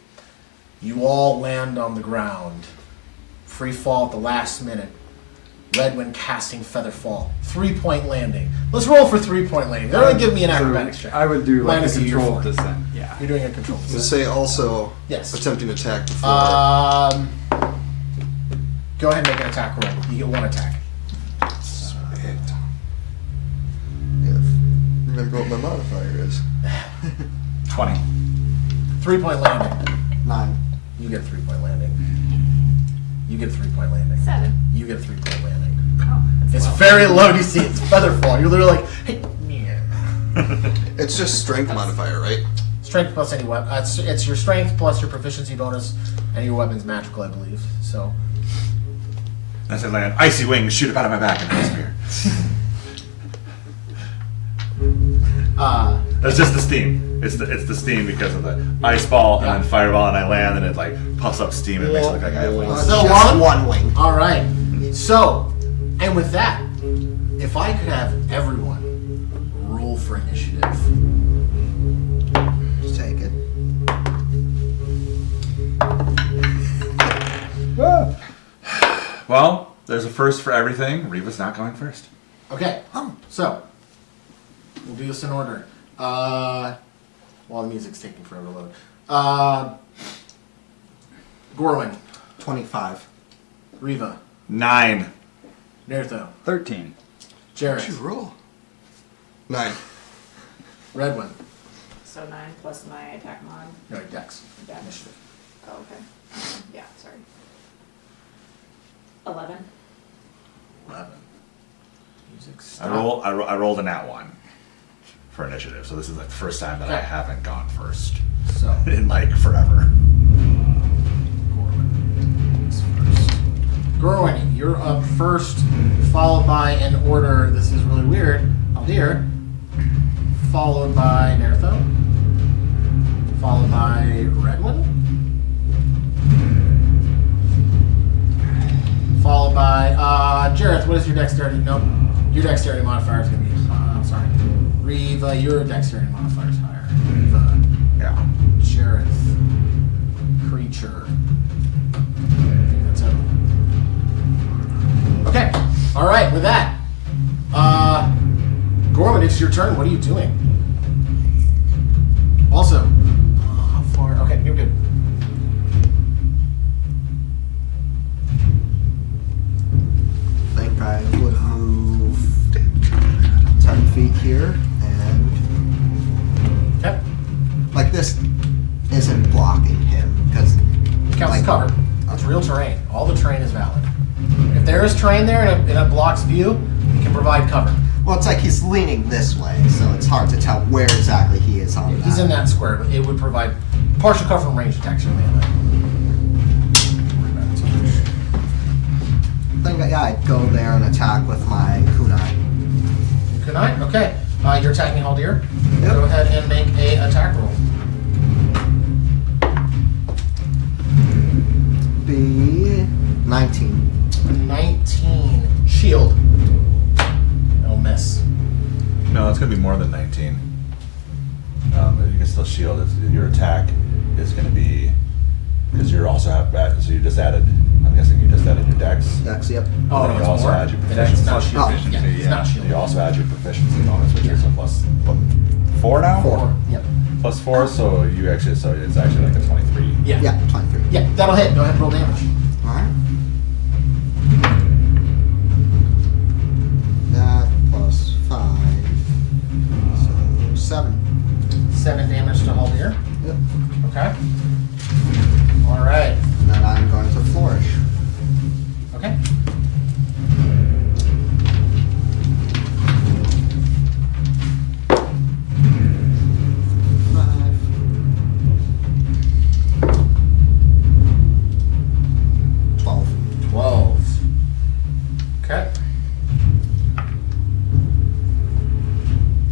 You all land on the ground. Free fall at the last minute. Redwin casting Featherfall. 3-point landing. Let's roll for 3-point landing. They're going to give me an acrobatics check. I would do like Minus a a year controlled for it. descent. Yeah. You're doing a control. To say also Yes. attempting attack before. Go ahead and make an attack roll. You get one attack. Remember what my modifier is. 20. 3-point landing. 9. You get a 3-point landing. You get a 3-point landing. 7. You get a 3-point landing. Oh, It's low. very low DC. It's Featherfall. You're literally like, hey, It's just strength modifier, right? strength plus any weapon. It's your strength plus your proficiency bonus, and your weapon's magical, I believe. So, As I land, icy wings shoot up out of my back and I disappear. It's just the steam. It's the steam because of the ice ball and then fireball, and I land and it like puffs up steam and it makes it look like I have wings. So just one? one wing. All right. So, and with that, if I could have everyone roll for initiative. Just take it. Well, there's a first for everything. Reva's not going first. Okay. So, we'll do this in order. While the music's taking forever to load. Gorwin, 25. Riva, 9. Nertho, 13. Jarrett, What'd you roll? 9. Redwin, So 9 plus my attack mod. no, Dex. Dex. Initiative. Oh, okay. Yeah, sorry. 11. 11. Music I stop. rolled a nat 1 for initiative, so this is like the first time that I Okay. haven't gone first So, in like forever. Gorwin is first. Gorwin, you're up first, followed by in order. This is really weird. Aldir, followed by Nertho, followed by Redwin, followed by Jareth. What is your dexterity? Nope. Your dexterity modifier is gonna be. Sorry, Riva. Your dexterity modifier is higher. Riva. Yeah. Jareth, creature. I think that's it. Okay. All right. With that, Gorman, it's your turn. What are you doing? Also, how far? Okay, you're good. I think I would move 10 feet here, and Okay. like this isn't blocking him because Counts as like cover. It's real terrain. All the terrain is valid. If there is terrain there and it blocks view, it can provide cover. well, it's like he's leaning this way, so it's hard to tell where exactly he is on If that. he's in that square, but it would provide partial cover from range attacks or melee. I think yeah, I'd go there and attack with my kunai. Kunai? Okay. You're attacking Haldir. Yep. Go ahead and make a attack roll. Be 19. 19. Shield. No miss. No, it's gonna be more than 19. You can still shield. Your attack is gonna be because you're also have bad. So you just added. I'm guessing you just added your dex. Dex, yep. Oh, And no, you it's also more. add your It's proficiency. not shield. Oh, Yeah, it's not shield. You also add your proficiency bonus, which is a plus what, 4 now. 4. Yep. Plus 4, so you actually it's actually like a 23. Yeah. Yeah, 23. Yeah, that'll hit. Go ahead and roll damage. Alright. That plus 5. So 7. 7 damage to Haldir. Yep. Okay. Alright. And then I'm going to flourish. Okay. Twelve. 12. Okay.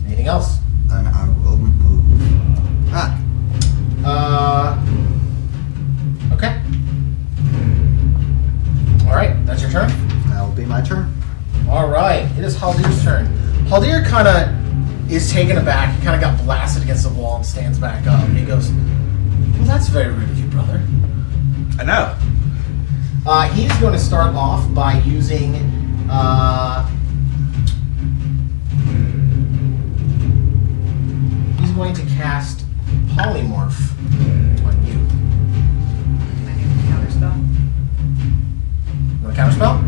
Anything else? And I will move back. Okay. Alright, that's your turn? That will be my turn. Alright, it is Haldir's turn. Haldir kind of is taken aback. He kind of got blasted against the wall and stands back up. And he goes, well, that's very rude of you, brother. I know. He's going to start off by using he's going to cast polymorph on you. Can I do a counter spell? You want a counter spell?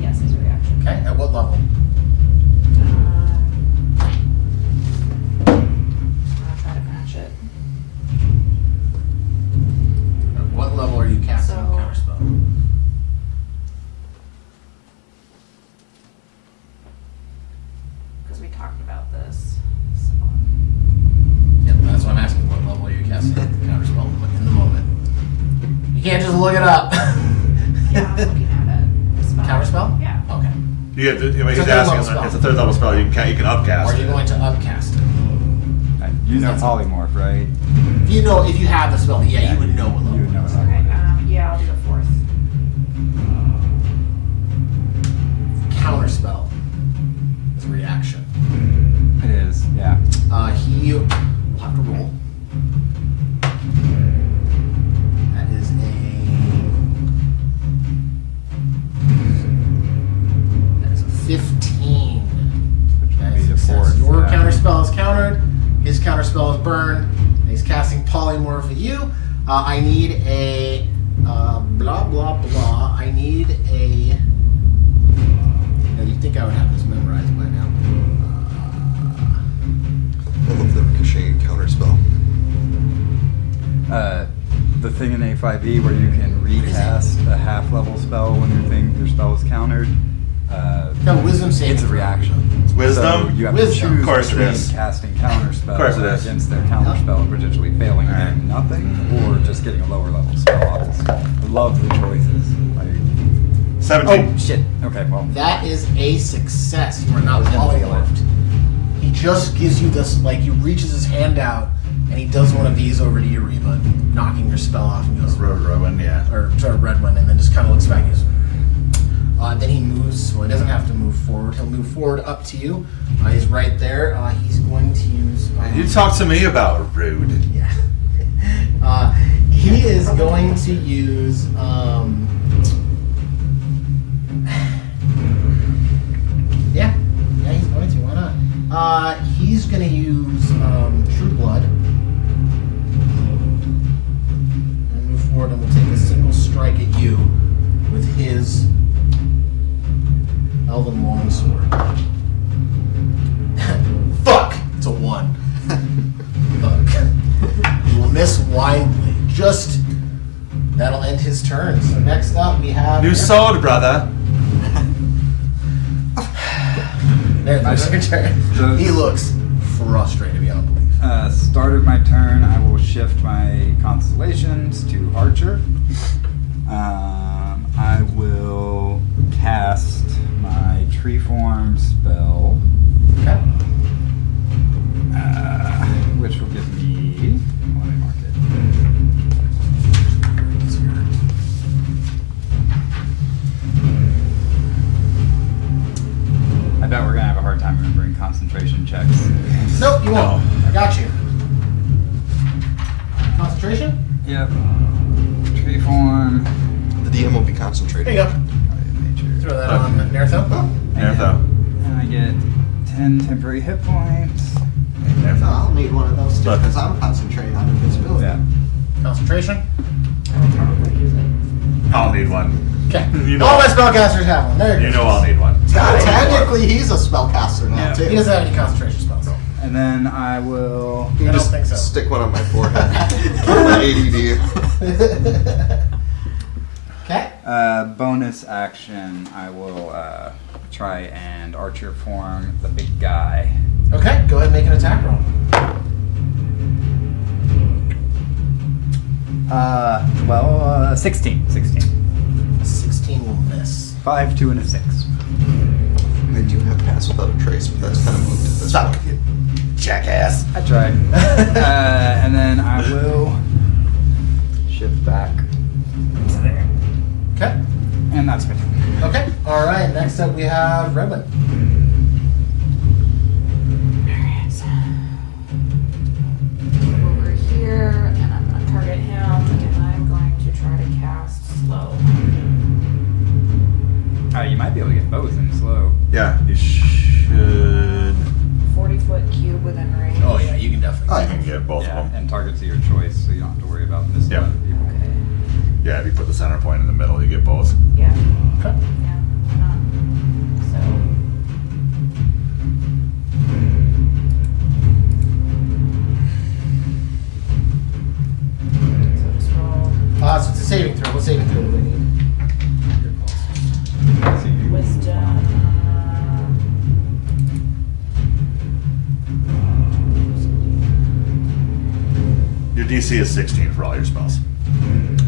Yes, as a reaction. Okay, at what level? I'll try to match it. At what level are you casting a So- counter spell? Because we talked about this. So. Yep, that's what I'm asking. What level are you casting the counter spell in the moment? You can't just look it up. Yeah, I'm looking at it. Spell. Counter spell? Yeah. Okay. You have to, It's a he's third asking, level spell. it's a third level spell, you can upcast Or are you it. going to upcast it? You know That's- polymorph, right? If you have the spell, yeah, you would know what level You would know it is. what Okay, level it is. yeah, I'll do a fourth. Counter spell. It's a reaction. It is, yeah. He will have to roll. That is a 15. Which That would is be the success. fourth. Your counter spell is countered. His counter spell is burned. And he's casting polymorph at you. I need a blah blah blah. I need a. Now you'd think I would have this memorized by now. I love the ricocheting counter spell. The thing in A5E where you can recast a half-level spell when your spell is countered. No, wisdom saving It's a throw. reaction. Wisdom? So you have Wisdom. to choose Of course it between is. casting counter spell Of course it is. against their counter spell and potentially failing and Alright. getting nothing, or just getting a lower level spell. I love the choices. Like, 17. oh shit. Okay, well. That is a success. You are not I was gonna feel polymorphed. He just gives you this, like, he reaches his hand out and he does one of these over to you, Reba, knocking your spell off and goes, Road Rowan, yeah. or sorry, red one, and then just kind of looks back and goes, then he moves, well, he doesn't have to move forward. He'll move forward up to you. He's right there. He's going to use. You talk to me about rude. Yeah. He is going to use. Yeah, he's going to. Why not? He's going to use True Blood. And move forward, and we'll take a single strike at you with his Elven Longsword. Fuck! It's a 1. Fuck. You will miss widely. Just. That'll end his turn. So next up we have. New sword, brother. There's your turn. Those- He looks frustrated beyond belief. Start of my turn, I will shift my constellations to Archer. I will cast my Treeform spell, Okay. which will give me. Let me mark it. I bet we're gonna have a hard time remembering concentration checks. Nope, you won't. No. I got you. Concentration? Yep. Treeform. The DM will be There concentrating. you go. Nature. Throw that on Neritho. Neritho. And I get 10 temporary hit points. I'll need one of those too, Look. because I'm concentrating on invincibility. Yeah. Concentration. I will probably use it. I'll need one. Okay. You know All my I'll- spellcasters have one. There you You go. know I'll need one. Technically, he's a spellcaster now Yeah. too. He doesn't have any concentration spells. And then I will. I don't Just think so. stick one on my forehead. My ADD. Okay. Bonus action, I will try and Archer form the big guy. Okay, go ahead and make an attack roll. 16. 16 will miss. 5, 2, and a 6. I do have pass without a trace, but that's kind of moved at this Stop. point. Jackass. I tried. And then I will shift back to there. Okay. And that's my turn. Okay. All right. Next up, we have Redmond. Over here, and I'm gonna target him, and I'm going to try to cast slow. You might be able to get both in slow. Yeah, you should. 40-foot cube within range. Oh yeah, you can definitely. Oh, You can get both Yeah, of them. and targets of your choice, so you don't have to worry about missing Yeah. other people. Okay. Yeah, if you put the center point in the middle, you get both. Yeah. Okay. Yeah. Why not? So. So just roll So it's a saving throw. What saving throw do they need? Your close. So you- wisdom. Your DC is 16 for all your spells.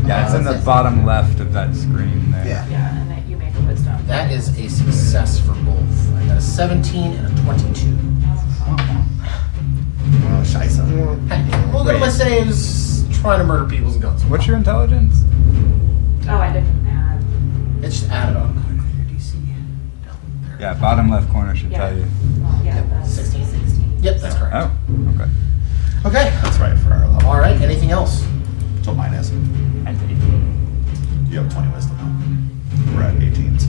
Yeah, it's in the bottom left of that screen there. Yeah. Yeah, and that you make a wisdom. That is a success for both. I got a 17 and a 22. Oh, scheiße. Hey, well, what am I saying is trying to murder people's guns. What's your intelligence? Oh, I didn't add. It's just added on quickly your DC. Down there. Yeah, bottom left corner should Yeah. tell you. Well, yeah, Yep, that's 16. 16. Yep, that's correct. Oh, okay. Okay. That's right for our level. All right. Anything else? So mine is. And 18. You have 20 wisdom now. We're at 18s.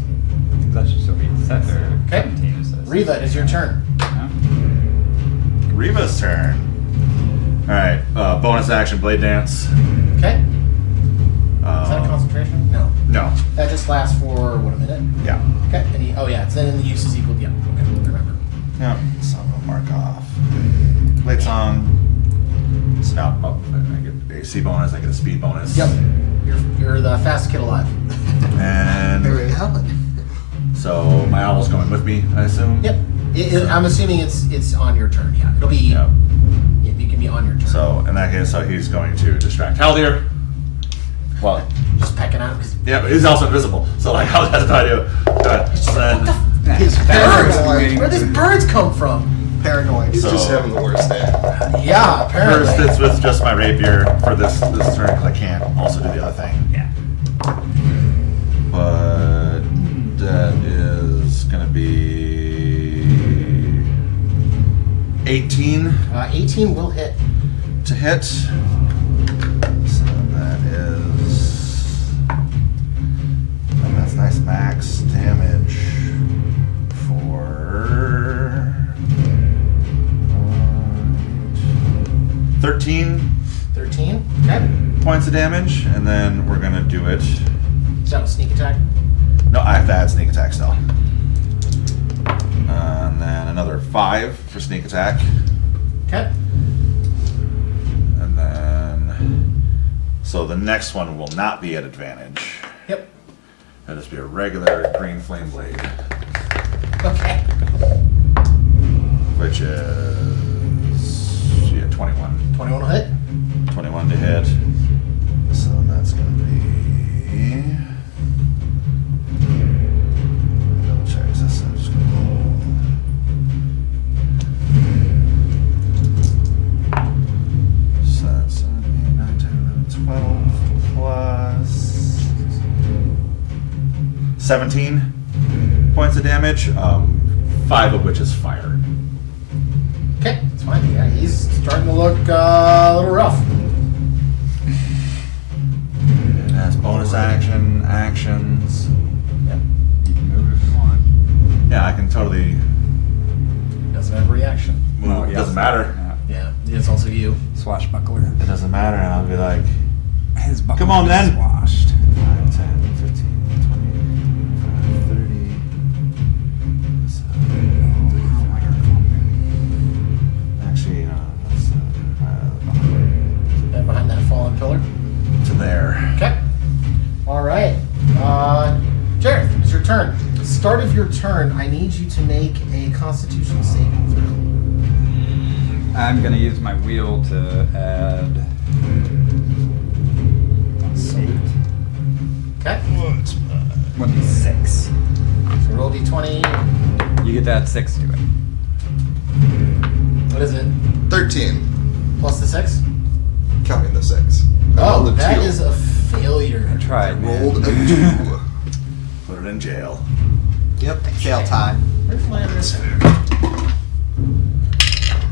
That should still be set or Okay. 17 it says. Riva, it is your turn. No? Reva's turn. Alright, bonus action blade dance. Okay. Is that a concentration? No. No. That just lasts for what, a minute? Yeah. Okay. Oh yeah, it's then in the use is equal. Yeah. Okay. Remember. Yeah. So I'm gonna mark off. Blade song. Stop. Oh, I get AC bonus, I get a speed bonus. Yep. You're the fastest kid alive. And Very Helen. so my owl's going with me, I assume? Yep. I'm assuming it's on your turn. Yeah. It'll be. Yeah. You can be on your turn. So in that case, so he's going to distract Haldir. Well, Just pecking at him. yeah, but he's also invisible. So like, how has no idea. So then, His Birds. paranoid. Where these birds come from? Paranoid. He's just So- having the worst day. Yeah. Apparently. first it's with just my rapier for this turn because I can't also do the other thing. Yeah. But that is gonna be 18 18 will hit. to hit. So that is, and that's nice max damage for 13 13. Okay. points of damage, and then we're gonna do it. Is that a sneak attack? No, I have to add sneak attack still. And then another 5 for sneak attack. Okay. And then, so the next one will not be at advantage. Yep. It'll just be a regular green flame blade, Okay. which is, yeah, 21. 21 will hit. 21 to hit. So that's going to be, double check this. I'm just going to roll. So that's 7, 8, 9, 10, 11, 12 plus 17 points of damage, 5 of which is fire. Okay. It's fine. Yeah, he's starting to look a little rough. And that's bonus action, actions. Yep. You can move if you want. Yeah, I can totally Doesn't have a reaction. move. Oh, It yeah. doesn't matter. Yeah. It's also you. Swashbuckler. It doesn't matter. And I'll be like, His buckler Come on, is then. Swashed. 5, 10, 15, 20, 25, 30. Actually, that's And behind that fallen pillar. to there. Okay. All right. Jareth, it's your turn. At the start of your turn, I need you to make a Constitution saving throw. I'm gonna use my wheel to add 8. Okay. 1d6. So roll d20. You get to add 6 to it. What is it? 13, Plus the 6? counting the 6. I Oh, rolled a that 2. is a failure. I tried, man. Rolled a 2. Put it in jail. Yep. Jail time. Where's my other?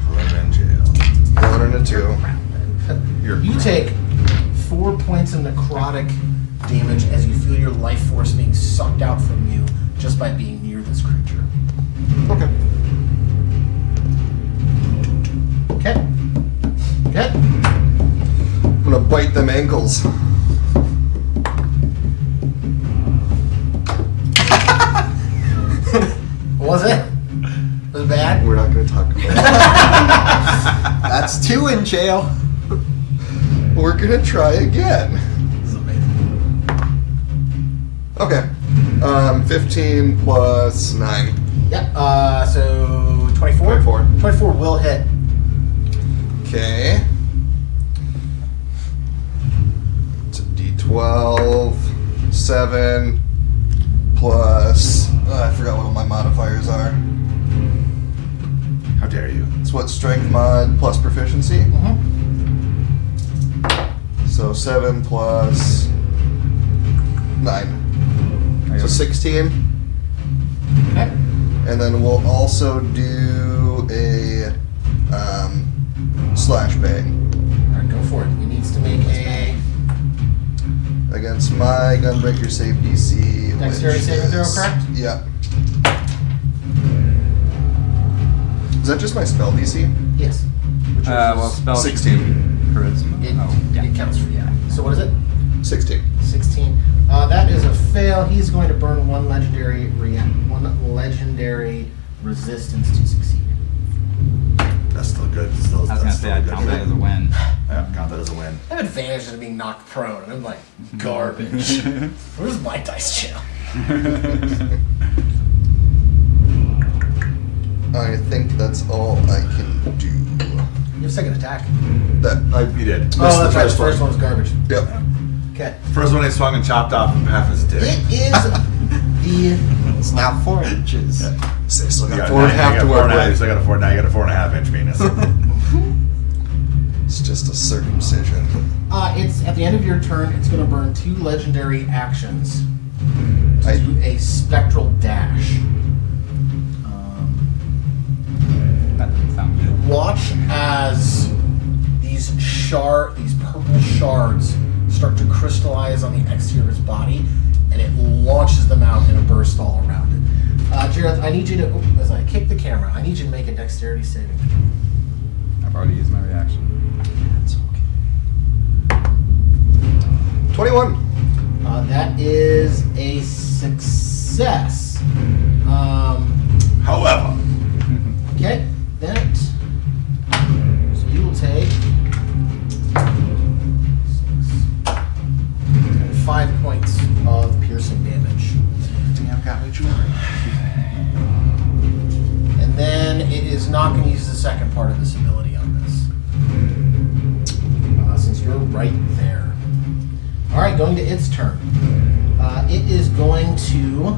Put it in jail. 1 and a 2. You take 4 points of necrotic damage as you feel your life force being sucked out from you just by being near this creature. Okay. Okay. Okay. I'm gonna bite them ankles. What was it? Was it bad? We're not gonna talk about it. That's 2 in jail. We're gonna try again. This is amazing. Okay. 15 plus 9. Yeah, so 24? 24. 24 will hit. Okay. It's a D12, 7, plus I forgot what my modifiers are. How dare you? It's what strength mod plus proficiency. Mm-hmm. So 7 plus 9. So 16. Okay. And then we'll also do a slash bang All right, go for it. He needs to make a against my gunbreaker save DC. dexterity which saving throw, is- correct? Yeah. Is that just my spell DC? Yes. Which Well, is spell 16. charisma. It, Oh, yeah. it counts for you. So what is it? 16. 16. That is a fail. He's going to burn one legendary resistance to succeed. That's still good. Still, I was gonna that's say still I'd good. count that as a win. Yeah, count that as a win. I have advantage of being knocked prone, and I'm like, garbage. Where's my dice channel? I think that's all I can do. You have second attack. That I You did. missed Oh, the that's right. The first first one. one was garbage. Yep. Okay. First one he swung and chopped off half his dick. It is the. It's now 4 inches. Yeah. So I still You got got 4 and a half you to got work 4.5, you with. still got a 4. Now you got a 4.5 inch penis. It's just a circumcision. It's at the end of your turn. It's going to burn 2 legendary actions to I- do a spectral dash. That doesn't sound good. Watch as these purple shards start to crystallize on the exterior of his body, and it launches them out in a burst all around it. Jareth, I need you to, as I kick the camera, I need you to make a dexterity saving throw. I've already used my reaction. That's okay. 21. That is a success. However, Okay, that. So you will take 5 points of piercing damage. Damn, got me jewelry. And then it is not going to use the second part of this ability on this. Since you're right there. Alright, going to its turn. It is going to. You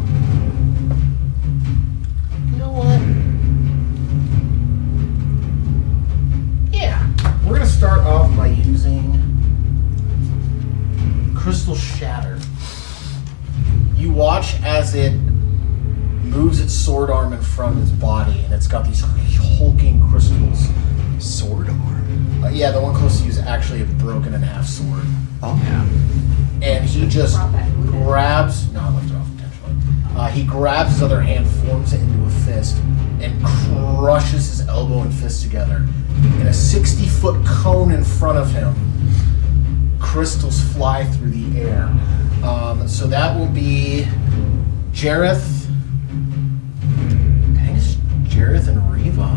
know what? Yeah. We're going to start off by using Crystal Shatter. You watch as it moves its sword arm in front of its body, and it's got these hulking crystals. Sword arm. Yeah, the one close to you is actually a broken in half sword. Oh. And he just grabs. No, I left it off intentionally. He grabs his other hand, forms it into a fist, and crushes his elbow and fist together. In a 60-foot cone in front of him, crystals fly through the air. So that will be Jareth. I think it's Jareth and Reva.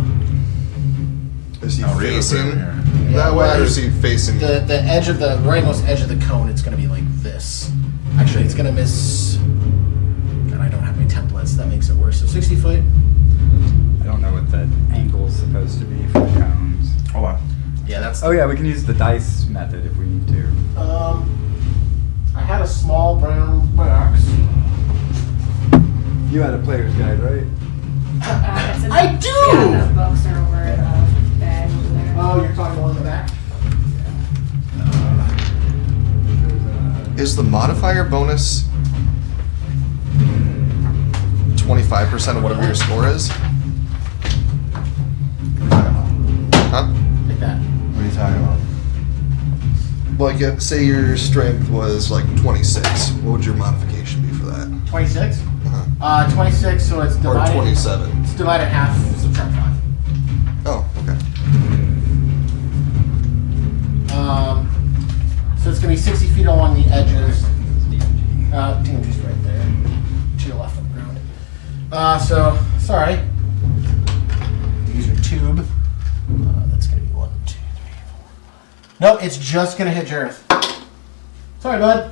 Is he no, Reva's facing over here. that Yeah, way, well, or is he facing? The edge of the rightmost edge of the cone, it's going to be like this. Actually, it's going to miss. God, I don't have any templates. That makes it worse. So 60 foot. I don't know what the angle's supposed to be for the cones. Hold on. Yeah, that's. Oh yeah, we can use the dice method if we need to. I had a small brown box. You had a player's guide, right? It's in I the- do! Yeah, the books are over in the bag over there. Oh, you're talking the one in the back. Is the modifier bonus 25% of whatever your score is? Huh? Like that. What are you talking about? Like, if, say your strength was like 26, what would your modification be for that? 26. Uh-huh. 26. So it's Or divided. 27. It's divided half. Subtract 5. Oh, okay. So it's gonna be 60 feet along the edges. DMG's right there, to your left on the ground. So sorry. Use your tube. That's gonna be 1, 2, 3, 4. Nope, it's just gonna hit Jareth. Sorry, bud.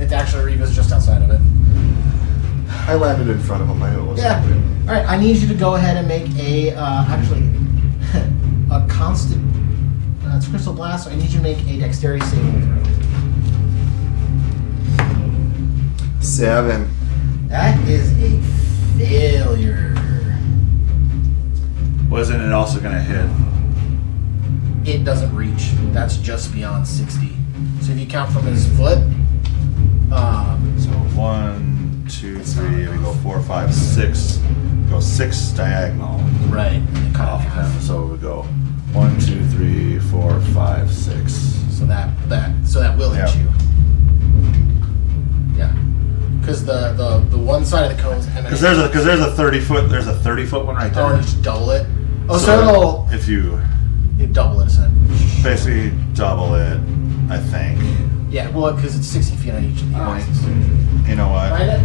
It's actually Reva's just outside of it. I landed in front of him. I know it wasn't. Yeah. All right. I need you to go ahead and make a actually a constant. It's Crystal Blast. So I need you to make a dexterity saving throw. 7. That is a failure. Wasn't it also gonna hit? It doesn't reach. That's just beyond 60. So if you count from his foot, So 1, 2, 3. We go 4, 5, 6. Go 6 diagonal right, and then cut off it in of half. him. So we go 1, 2, 3, 4, 5, 6. So that will hit Yeah. you. Yeah, because the one side of the cones. Because there's a 30-foot one right there. Oh, and you just double it. Oh, so it'll if you double it, isn't it? basically double it, I think. Yeah, well, because it's 60 feet on each of the Right. axes. You know what? Find it?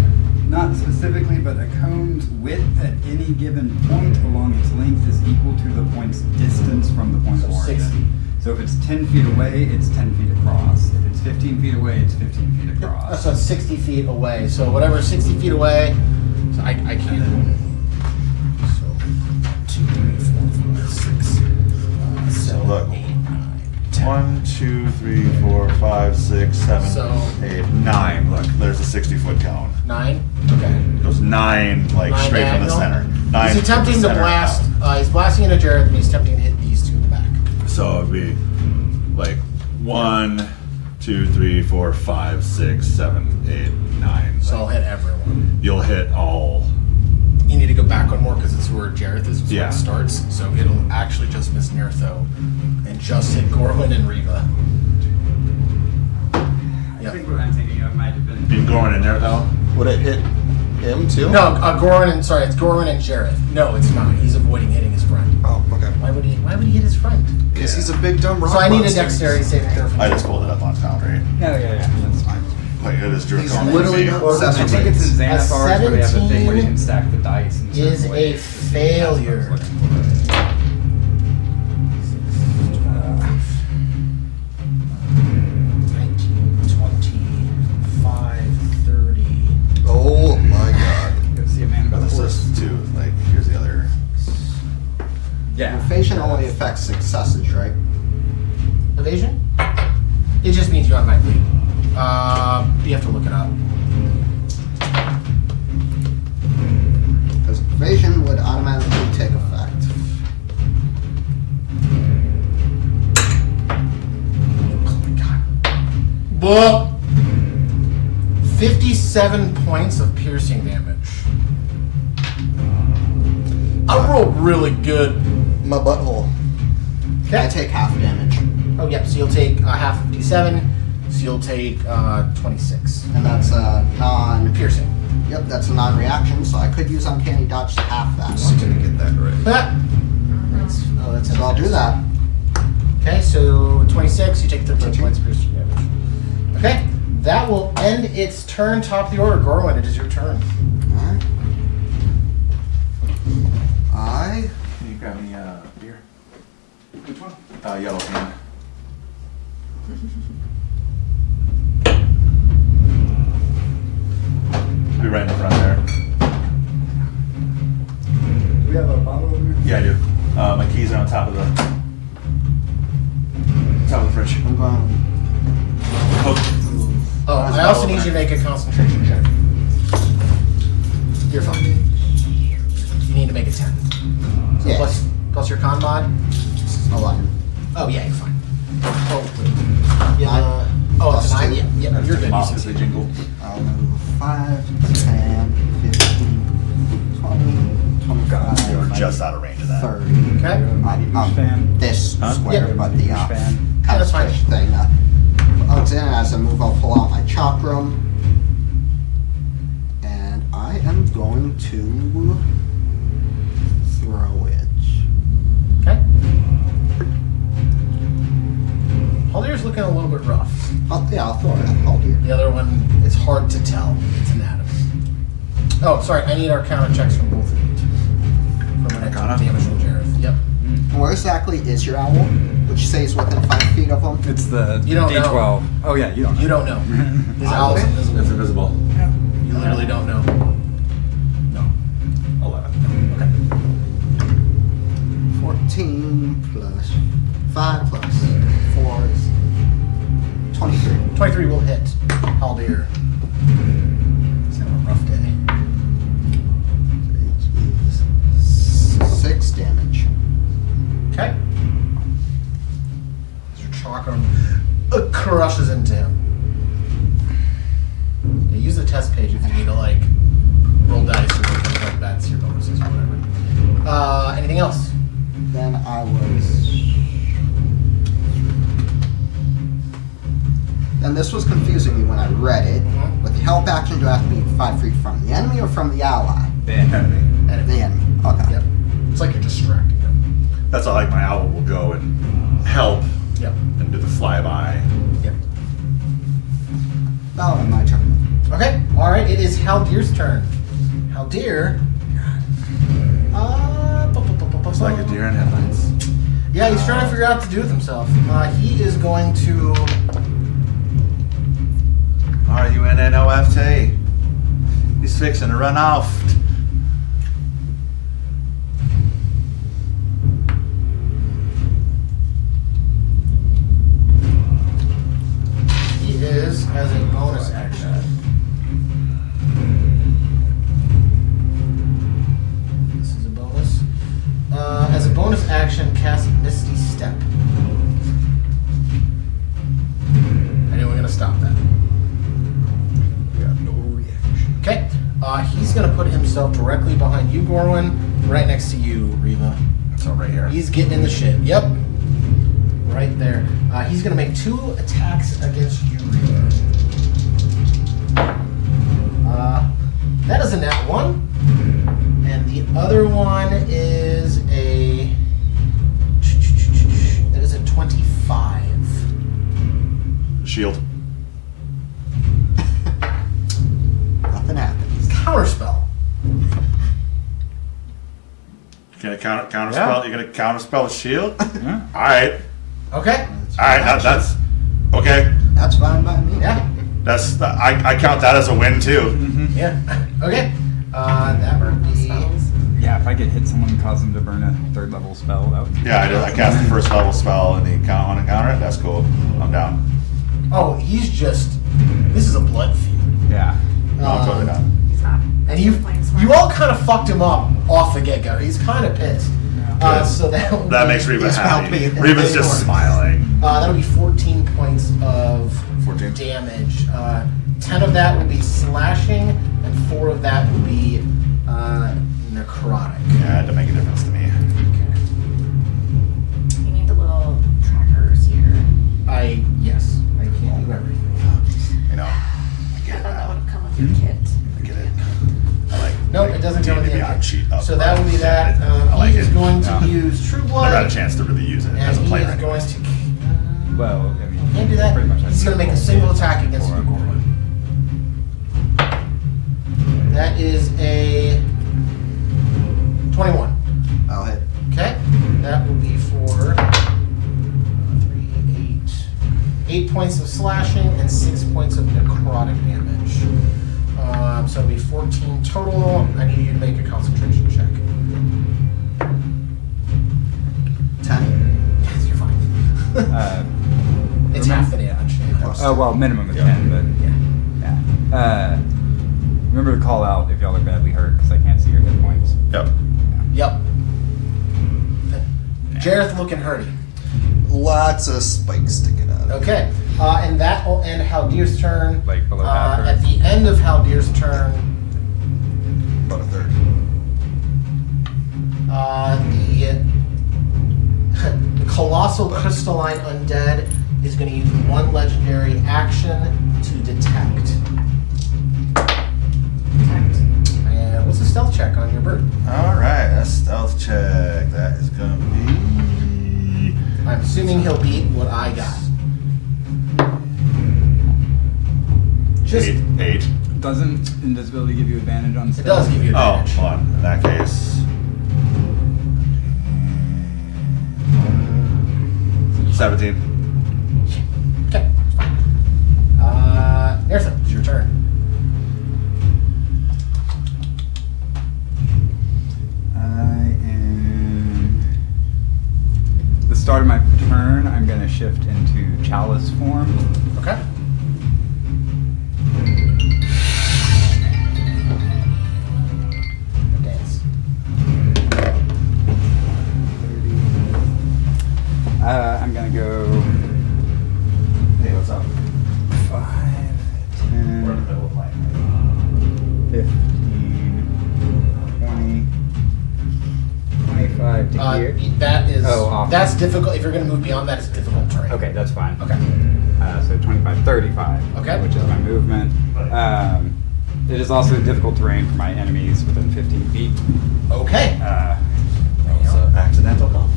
Not specifically, but a cone's width at any given point along its length is equal to the point's distance from the point So of origin. 60. So if it's 10 feet away, it's 10 feet across. If it's 15 feet away, it's 15 feet across. So it's 60 feet away. So whatever, 60 feet away. So I can't. So 2, 3, 4, 5, 6, 7, look. 8, 9, 10. 1, 2, 3, 4, 5, 6, 7, So- 8, 9. Look, there's a 60-foot cone. 9. Okay. It goes 9, like 9 straight from the diagonal? center. 9. He's from the attempting to center blast. out. He's blasting into Jared, and he's attempting to hit these two in the back. So it'd be like 1, 2, 3, 4, 5, 6, 7, 8, 9. So I'll hit everyone. You'll hit all. You need to go back one more because it's where Jareth is where Yeah. it starts. So it'll actually just miss Nertho and just hit Gorwin and Reva. I Yep. think what I'm thinking of might have been. You going in there though? Would it hit him too? No, it's Gorwin and Jareth. No, it's not. He's avoiding hitting his friend. Oh, okay. Why would he hit his friend? Because he's a big dumb rock So I need a monster. dexterity saving throw. from I you. just pulled it up on Foundry. Yeah, that's fine. Like it is He's Draconic. literally Well, I think it's in A Xanathars where they have a thing where you 17 can stack the dice in certain is a ways. failure. That's what I was looking for. 19, 25, 30. Oh my god. Go see a man about a This horse. is too, like, here's the other. Yeah. Evasion only affects successes, right? Evasion? It just means you automatically. You have to look it up. Because evasion would automatically take effect. Well, 57 points of piercing damage. I rolled really good. My butthole. I take half damage, Oh, yep. So you'll take half of 57. So you'll take 26. and that's a non. Piercing. Yep, that's a non-reaction, so I could use uncanny dodge to half that. I'm gonna get that right. That's So I'll do that. Okay, so 26, you take 13 points of piercing damage. Okay, that will end its turn. Top of the order. Gorwin, it is your turn. Alright. Can you grab me beer? Which one? Yellow can. Be right in the front there. Do we have a bottle over here? Yeah, I do. My keys are on top of the fridge. I'm going. Oh, Oh, There's I also no need you to over. make a concentration check. You're fine. You need to make a 10. So Yeah. plus your con mod. 11. Oh yeah, you're fine. Oh wait. Yeah. Nine. Oh, it's a Plus 9. two. Yeah, yeah, you're good. Mouth as they jingle. I'll move 5, 10, 15, 20, 25, You were just out of range of that. 30. Okay. fan. This Huh? square, Yep. but the Fan. kind Yeah, of that's fine. fish thing. As I move, I'll pull out my chakram, and I am going to throw it. Okay. Haldir's looking a little bit rough. I'll throw it at Haldir. The other one, it's hard to tell. It's anatomy. Oh, sorry. I need Arcana checks from both of you. From an Arcana? damage from Jareth. Yep. Where exactly is your owl? Which stays within 5 feet of them? It's the You don't D12. know. Oh yeah, you don't know. You don't know. His I owl's would. invisible. It's invisible. You literally don't know. No. 11. Okay. 14 plus 5 plus 4 is 23. 23 will hit Haldir. micro rushes into him. Yeah, use the test page if you need to like roll dice or something like that. Your bonuses or whatever. Anything else? Then I was. Then this was confusing me when I read it. Mhm. With the help action, do I have to be 5 feet from the enemy or from the ally? The enemy. The enemy. Okay. Yep. It's like you're distracting him. That's all. Like my owl will go and help Yep. and do the flyby. Yep. Now my turn. Okay. All right. It is Haldir's turn. Haldir. It's like a deer in headlights. Yeah, he's trying to figure out what to do with himself. He is going to. RUNNOFT. He's fixing to run off. He is as a bonus action. This is a bonus. As a bonus action, cast Misty Step. Anyone gonna stop that? We got no reaction. Okay. He's gonna put himself directly behind you, Gorwin, right next to you, Reva. So right here. He's getting in the shit. Yep. Right there. He's gonna make 2 attacks against you, Reva. That is a nat 1. And the other one is a. That is a 25. Shield. Nothing happens. Counterspell. Can I counter Yeah. spell? You're gonna counter spell with shield? Yeah. All right. Okay. All right. That's okay. That's fine by me. Yeah. I count that as a win too. Yeah. Okay. That would be. Yeah, if I could hit someone and cause them to burn a 3rd level spell, that would be. Yeah, I did. I cast the first level spell and the count on and counter it. That's cool. I'm down. Oh, he's just. This is a blood feud. Yeah. No, I'm totally down. He's not. And you playing smart. you all kind of fucked him up off the get go. He's kind of pissed. Good. So that would That be, makes Reba He's happy. helping. Reba's just smiling. that'll be 14 points of 14. damage. 10 of that would be slashing, and 4 of that would be necrotic. Yeah, it had to make a difference to me. You need the little trackers here. Yes, I can't do everything. You know, I I get it thought that now. would have come with your kit. I get it. I like. No, it doesn't come with the D&D input. cheat up. So that would be that. I like He is it. going to Yeah. use True Never had a Blood, chance to really use it and as a he player. is going anyways. to. Well, I mean. Can't do that. Pretty much He's going to make a single attack against you, before. Gorwin. That is a 21. I'll hit. Okay, that will be for 8 points of slashing and 6 points of necrotic damage. So it'll be 14 total. I need you to make a concentration check. 10. Yes, you're fine. It's half the damage. Oh, well, minimum of 10, but yeah. Remember to call out if y'all are badly hurt, because I can't see your hit points. Yep. Yep. Jareth looking hurty. Lots of spikes sticking out. Okay, and that will end Haldir's turn. Like below half hurt. At the end of Haldir's turn, About a third. the colossal crystalline undead is going to use 1 legendary action to detect. Detect. And what's the stealth check on your bird? All right, that's stealth check. That is gonna be I'm assuming he'll beat what I got. Just eight. Doesn't invisibility give you advantage on it stealth? does give you Oh, advantage. hold on. In that case, 17. Okay, fine. Nertha, it's your turn. I am. The start of my turn, I'm going to shift into chalice form. Okay. Dance. I'm going to go. Hey, what's up. 5, We're in 10, the middle of life. 15, 20, 25 to here. That is Oh, off. that's difficult. If you're going to move beyond that, it's difficult terrain. Okay, that's fine. Okay. So 25, 35. Okay. Which is my movement. It is also difficult terrain for my enemies within 15 feet. Okay. So accidental call.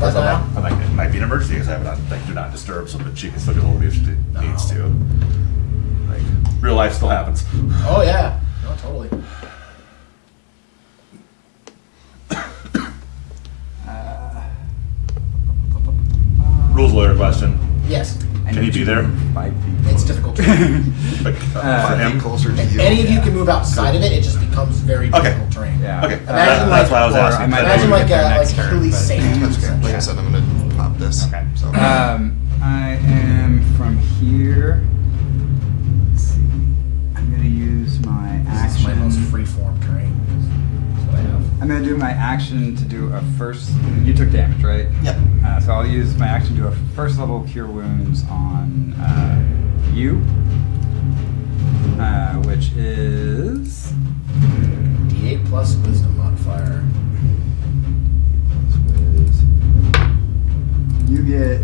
That's I now. like it might be an emergency because I have it on like do not disturb, so that she can still get hold of me if she needs to. Like real life still happens. Oh yeah. No, totally. Rules lawyer question. Yes. Can he be there? 5 feet. It's difficult terrain. Like, for 5 him? feet closer to If you. any of you can move outside of it, it just becomes very Okay. difficult terrain. Yeah. Okay, Imagine that's like- why I was or asking. I might Imagine We'll like get there a next turn, Achilles but- Satan. That's okay. Like I said, I'm gonna pop this. Okay. So I am from here. Let's see. I'm gonna use my This is my most action. free form terrain. That's what I have. I'm gonna do my action to do a first. You took damage, right? Yep. So I'll use my action to do a first level cure wounds on you, which is D8 plus wisdom modifier. you get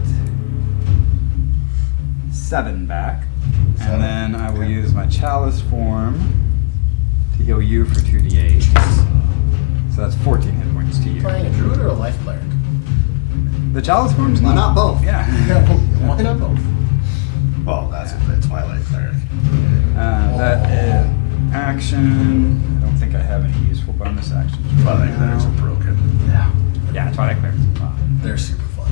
7 back, 7, and then I will okay. use my chalice form to heal you for 2d8. So that's 14 hit points to you. Playing a druid or a life cleric? The chalice form's Why not both? Yeah. Why not both? Well, that's it's my life cleric. That is action. I don't think I have any useful bonus actions. Twilight right clerics now. are broken. Yeah. Yeah, Twilight clerics are fine. They're super fun.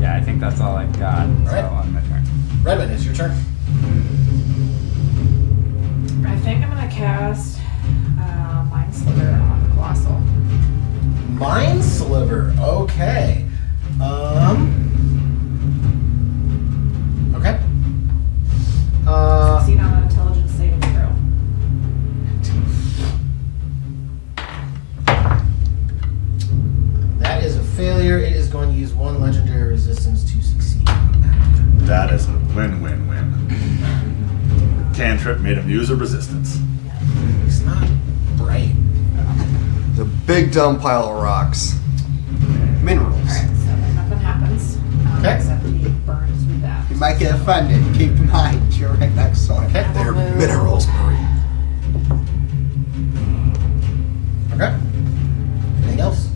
Yeah, I think that's all I got. Alright. So on my turn. Redmond, it's your turn. I think I'm gonna cast Mind Sliver on Colossal. Mind Sliver. Okay. Okay. Succeed on an intelligence saving throw. That is a failure. It is going to use 1 legendary resistance to succeed. That is a win-win-win. Cantrip made him use a resistance. It's not bright. the big dumb pile of rocks. Minerals. Alright, so nothing happens. Okay. Except he burns through that. You might get offended. Keep in mind, you're right next to it. Okay. I will They're move- minerals, Marie. Okay. Anything else?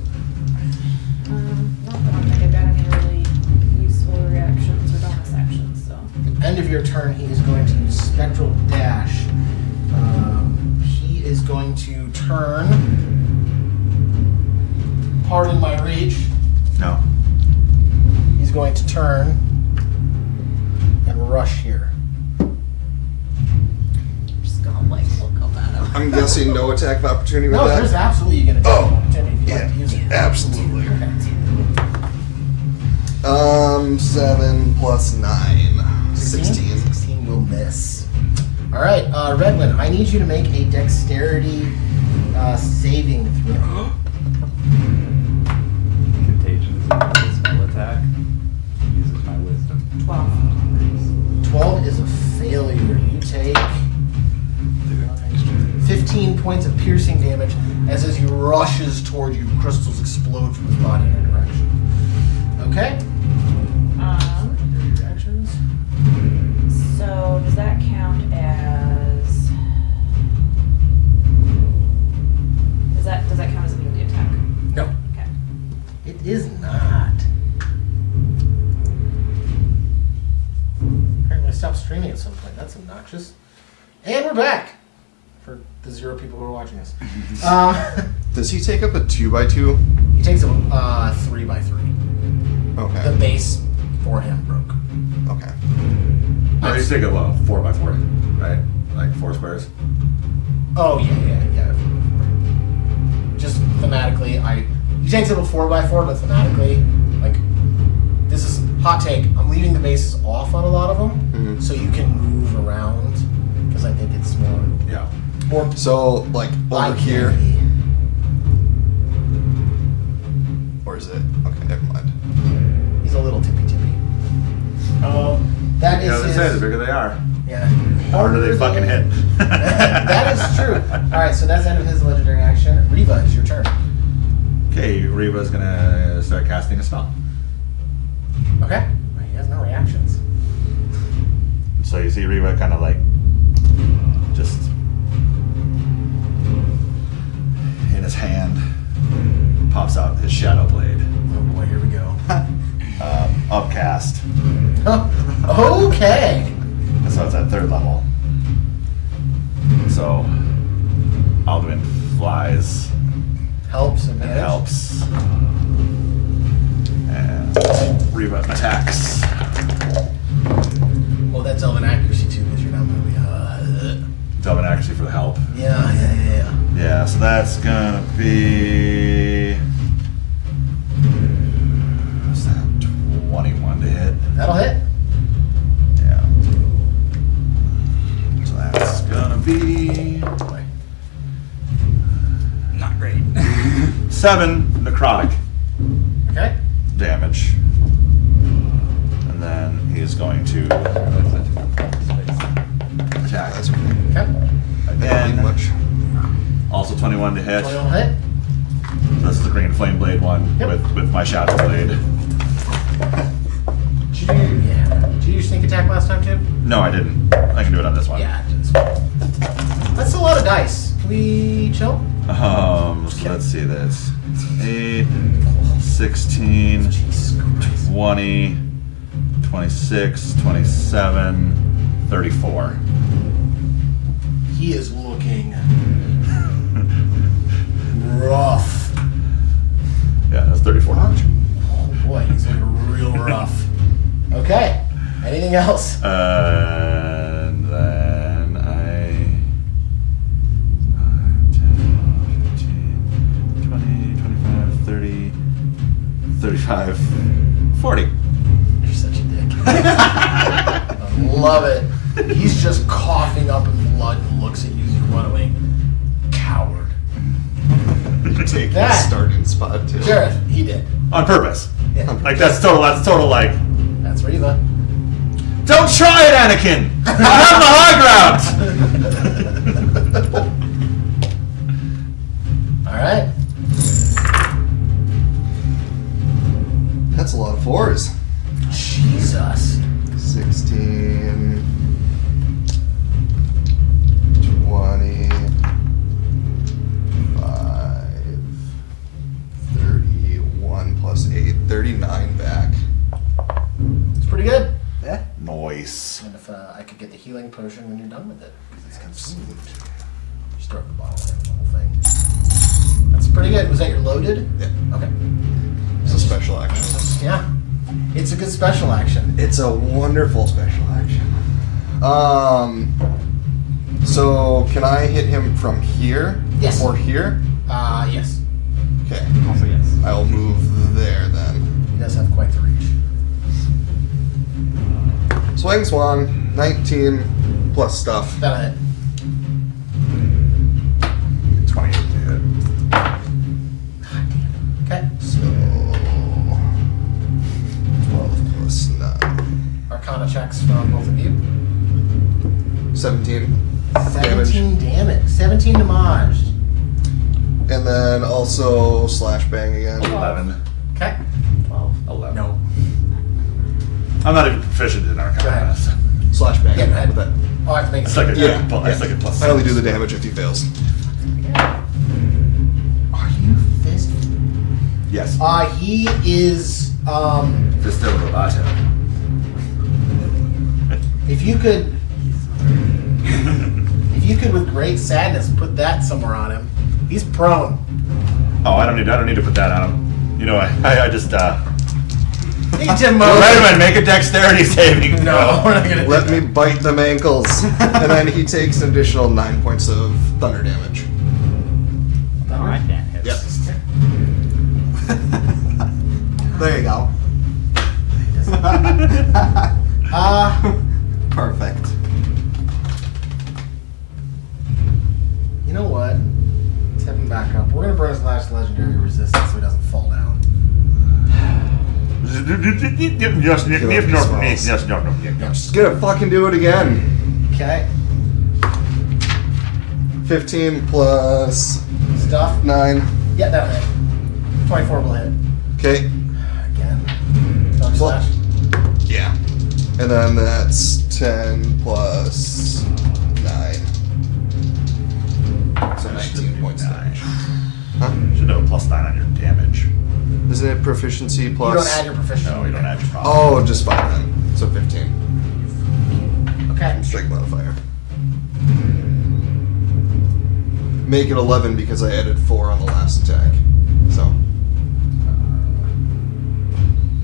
No, I don't think I've got any really useful reactions or bonus actions, so. At the end of your turn, he is going to use Spectral Dash. He is going to turn. Pardon my reach. No. He's going to turn and rush here. Just gonna like look up at him. I'm guessing no attack of opportunity with No, that. there's absolutely going to be Oh, an opportunity if you yeah, like to use it. absolutely. Okay. 7 plus 9. 16. 16 will miss. All right, Redwin, I need you to make a dexterity saving throw. Contagion is a spell attack. Uses my wisdom. 12. 12 is a failure. You take 15 points of piercing damage as he rushes toward you, crystals explode from his body in your direction. Okay? Your actions? So does that count as? Does that count as a melee attack? No. Okay. It is not. Apparently I stopped streaming at some point. That's obnoxious. And we're back. For the 0 people who are watching us. Does he take up a 2x2? He takes a 3x3. The Okay. base for him broke. Okay. No, he's taking a 4x4, right? Like 4 squares. Oh yeah. Just thematically, he takes up a 4x4, but thematically, like, this is hot take. I'm leaving the bases off on a lot of them, Mhm. so you can move around because I think it's Yeah. more So, like, over here? identity. Or is it? Okay, never mind. He's a little tippy are. Yeah. Harder they fucking hit. That is true. Alright, so that's the end of his legendary action. Reva, it's your turn. Okay, Reva's gonna start casting a spell. Okay. He has no reactions. So you see Reva kind of like just in his hand pops out his shadow blade. Oh boy, here we go. Upcast. Okay. So it's at 3rd level. So Alduin flies Helps and advantage. helps. And Reva attacks. Oh, that's elven accuracy too, because you're not moving. Delvin accuracy for the help. Yeah. Yeah, so that's gonna be. What's that? 21 to hit. That'll hit. Yeah. So that's gonna be. Boy. Not great. 7 necrotic Okay. damage. And then he is going to attack That's okay. Okay. again. Not much. Also 21 to hit. 21 hit. So this is the green flame blade one Yep. with my shadow blade. Did you use sneak attack last time too? No, I didn't. I can do it on this one. Yeah. That's a lot of dice. Can we chill? So let's see this. 8, 16, Jesus Christ. 20, 26, 27, 34. He is looking rough. Yeah, that's 34 damage. Oh boy, he's looking real rough. Okay. Anything else? And then I 10, 15, 20, 25, 30, 35, 40. You're such a dick. I love it. He's just coughing up in blood and looks at you as you run away. Coward. You take That- his starting spot too. Jareth, he did. On purpose. Yeah. Like that's total like, That's Reva. don't try it, Anakin! I have the high ground! Alright. That's a lot of 4s. Jesus. 16, 20, 5, 31 plus 8, 39 back. It's pretty good. Yeah. Noise. And if I could get the healing potion when you're done with it, because it's consumed. Just throw up the bottle and the whole thing. That's pretty good. Was that your loaded? Yeah. Okay. It's a special action. Yeah. It's a good special action. It's a wonderful special action. So can I hit him from here? Yes. Or here? Yes. Okay. Also yes. I'll move there then. He does have quite the reach. Swing Swan, 19 plus stuff. That'll hit. 28 to hit. Okay. So 12 plus 9. Arcana checks from both of you. 17 17 damage. 17 damage. And then also slash bang again. 11. Okay. 11. No. I'm not even proficient in Go Arcana. ahead. so Slash bang. Yeah, go ahead. with that. Oh, I have to make It's like a Yeah. it's like a plus. I only do the damage if he fails. Are you fist? Yes. He is, Fisto Roboto. if you could with great sadness put that somewhere on him. He's prone. Oh, I don't need to put that on him. You know, I just He demoted. Wait a minute, make a dexterity saving. No, we're not gonna do Let that. me bite them ankles. And then he takes an additional 9 points of thunder damage. No, I can't hit. Yep. There you go. Perfect. You know what? Let's have him back up. We're gonna burn his last legendary resistance so he doesn't fall down. I'm just gonna fucking do it again. Okay. 15 plus Stuff. 9. Yeah, that'll hit. 24 will hit. Okay. Again. Dog Well- slash. Yeah. And then that's 10 plus 9. So 19 points damage. Huh? Should have a +9 on your damage. Isn't it proficiency plus? You don't add your proficiency. No, you don't add your problem. Oh, just 5 then. So 15. Okay. Strike modifier. Make it 11 because I added 4 on the last attack. So.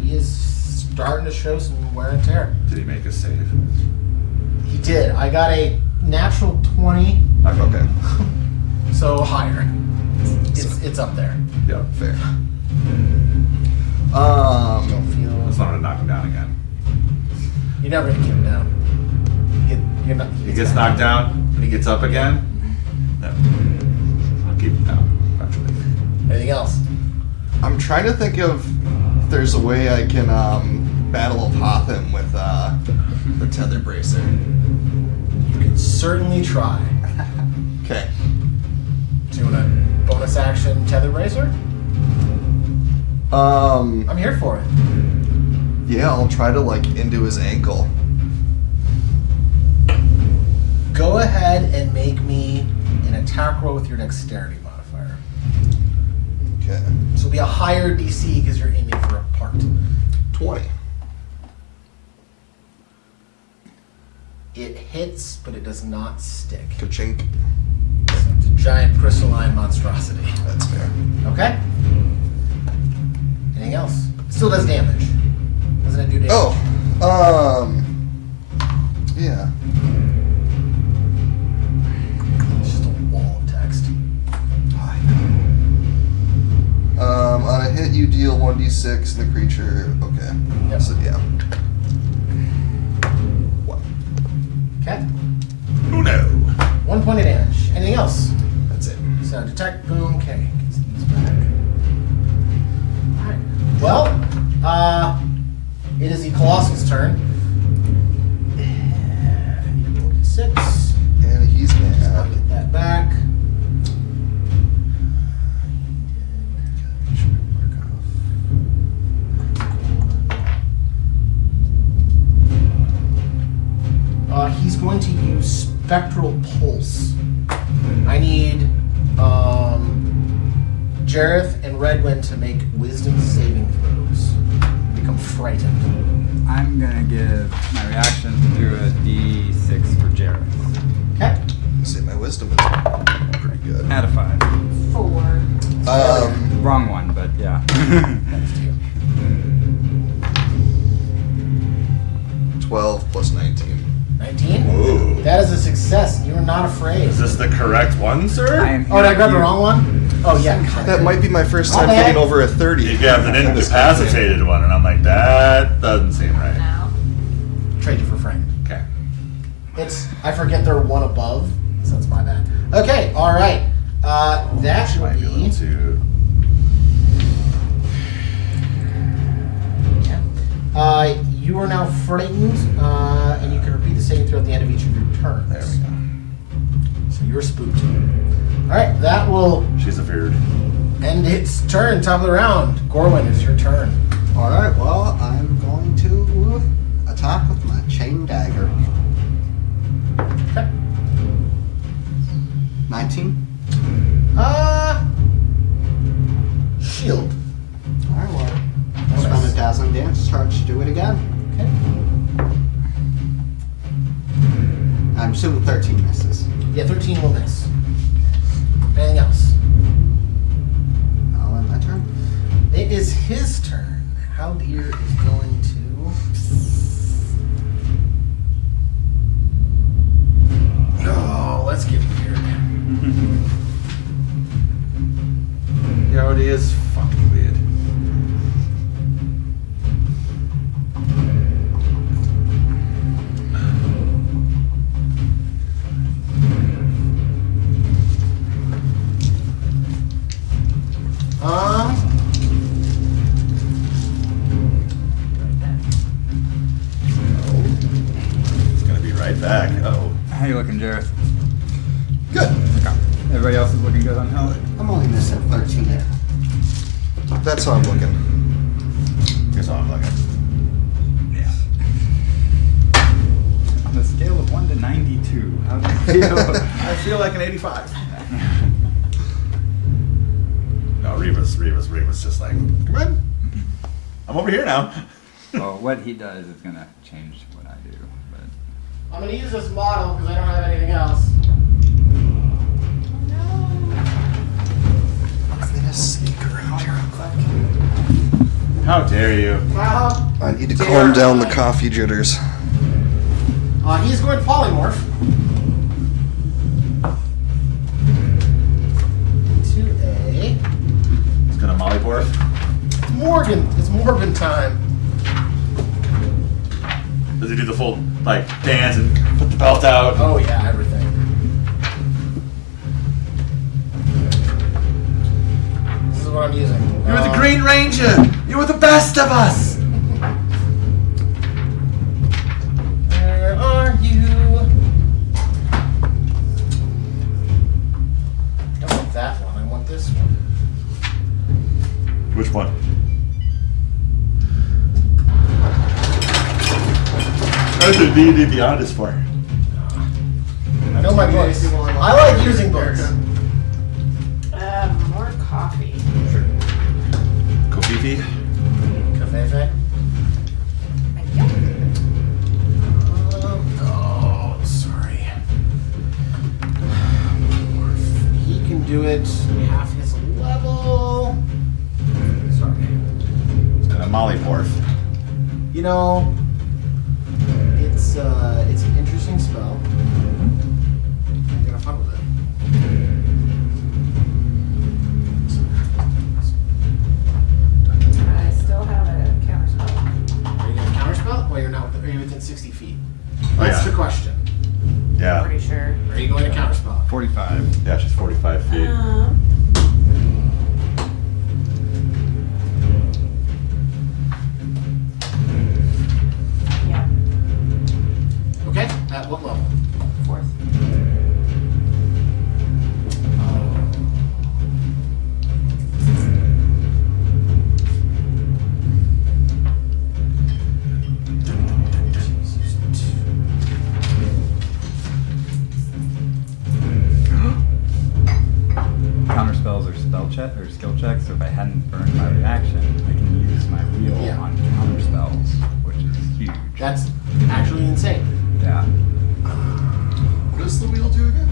He is starting to show some wear and tear. Did he make a save? He did. I got a natural 20, Okay. so higher. It's up there. Yep. Fair. Don't feel. That's not gonna knock him down again. You're never gonna keep him down. You're not. He gets knocked down, but he gets up again. No. I'll keep him down eventually. Anything else? I'm trying to think of if there's a way I can Battle of Hoth him with the tether bracer. You can certainly try. Okay. Do you want a bonus action tether bracer? I'm here for it. Yeah, I'll try to into his ankle. Go ahead and make me an attack roll with your dexterity modifier. Okay. So it'll be a higher DC because you're aiming for a part. 20. It hits, but it does not stick. Ka-chink. It's a giant crystalline monstrosity. That's fair. Okay? Anything else? Still does damage. Doesn't it do damage? Oh. Yeah. It's just a wall of text. On a hit, you deal 1d6 and the creature. Okay. Yep. So, yeah. 1. Okay? Oh no. 1 point of damage. Anything else? That's it. So detect, boom, okay. Gets these back. Alright. Well, it is the Colossal's turn. I need to roll d6. And he's I'll mad. get that back. He's going to use Spectral Pulse. I need Jareth and Redwind to make Wisdom saving throws. Become frightened. I'm gonna give my reaction through a D6 for Jareth. Okay. Say my wisdom is pretty good. Add a 5. 4. Wrong one, but yeah. Thanks to you. 12 plus 19. 19? Whoa. That is a success. You are not afraid. Is this the correct one, sir? I am Oh, did I grab the here. wrong one? Oh, yeah. That might be my first time Okay. getting over a 30. You grabbed an incapacitated one, and I'm like, that doesn't seem right. Now. Trade you for friend. Okay. I forget they're one above, so it's my bad. Okay, alright. That should Might be a little be. too. You are now frightened, and you can repeat the saving throw at the end of each of your turns. There we go. So you're spooked. Alright, that will She's afeared. end its turn. Top of the round. Gorwin, it's your turn. Alright, well, I'm going to attack with my chain dagger. Okay. 19. Shield. Alright, well, let's run a dazzling dance, charge to do it again. Okay. I'm assuming 13 misses. Yeah, 13 will miss. Anything else? I'll end my turn. It is his turn. Haldir is going to. Oh, let's get weird. Yeah, it is fucking weird. you looking, Jareth? Good. Okay. Everybody else is looking good on health? I'm only missing 13 there. That's how I'm looking. Here's how I'm looking. On a scale of 1 to 92, how do you feel? I feel like an 85. No, Reva's just like, come on. I'm over here now. Well, what he does is gonna change what I do, but I'm gonna use this model because I don't have anything else. I'm gonna sneak around here. How dare you? Well, I need to Dare calm down the I? coffee jitters. He's going polymorph. To a It's gonna mollyborf. Morgan. It's Morgan time. Does he do the full like dance and put the belt out? Oh yeah, everything. This is what I'm using. You're the Green Ranger. You were the best of us. Where are you? I don't want that one. I want this one. Which one? That's what D&D Beyond is for. I know my books. I like using books. More coffee. Kofifi. Cafefe. Thank you. Oh, sorry. He can do it half his level. Sorry. It's gonna mollyborf. You know, it's an interesting spell. I'm gonna have fun with it. I still have a counter spell. Are you gonna counterspell? Well, you're not. Are you within 60 feet? Oh, That's yeah. the question. Yeah. Pretty sure. Are you going to counterspell? 45. Yeah, she's 45 feet. Yeah, Okay. At what level? fourth. Counter spells are spell check or skill checks, so if I hadn't burned my reaction, I can use my wheel Yeah. on counter spells, which is huge. That's actually insane. Yeah. What does the wheel do again?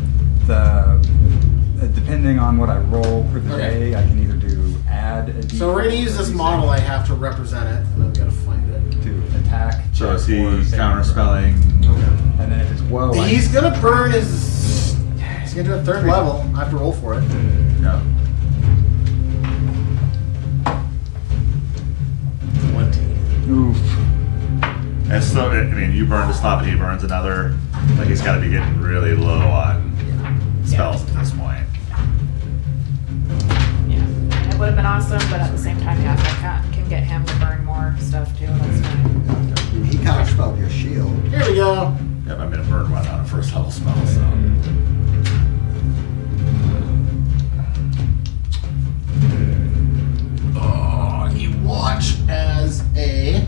Depending on what I roll for the Okay. day, I can either do add a So we're gonna D4 use or this do model. I have to represent it, and then we gotta find it. to attack. So check, is he or save counter throw. spelling? And then if it's whoa, I He's gonna burn his. He's gonna do a third level. I have to roll for it. Yeah. 20. Oof. And so, I mean, you burned a slot, but he burns another. Like, he's got to be getting really low on spells at this point. Yeah. It would have been awesome, but at the same time, yeah, if I can get him to burn more stuff too, that's fine. He counterspelled your shield. Here we go. Yep, I'm going to burn one on a first level spell, so. Oh, you watch as a. I'm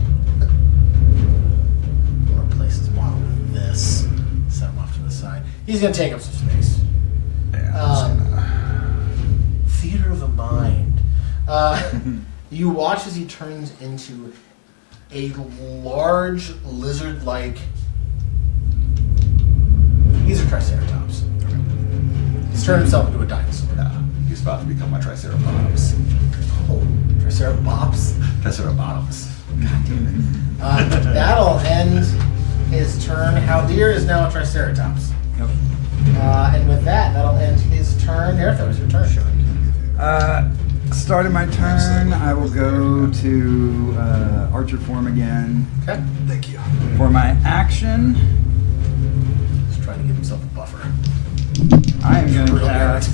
gonna place his model with this. Set him off to the side. He's gonna take up some space. Yeah. Theater of the mind. You watch as he turns into a large lizard-like. He's a triceratops. He's turned himself into a dinosaur. He's about to become my Triceratops. Oh, triceratops. Triceratops. That'll end his turn. Haldir is now a triceratops. Yep. And with that, that'll end his turn. Nertha, it's your turn. Start of my turn, I will go to Archer form again. Okay. Thank you. For my action, He's trying to give himself a buffer. I am going to Really? cast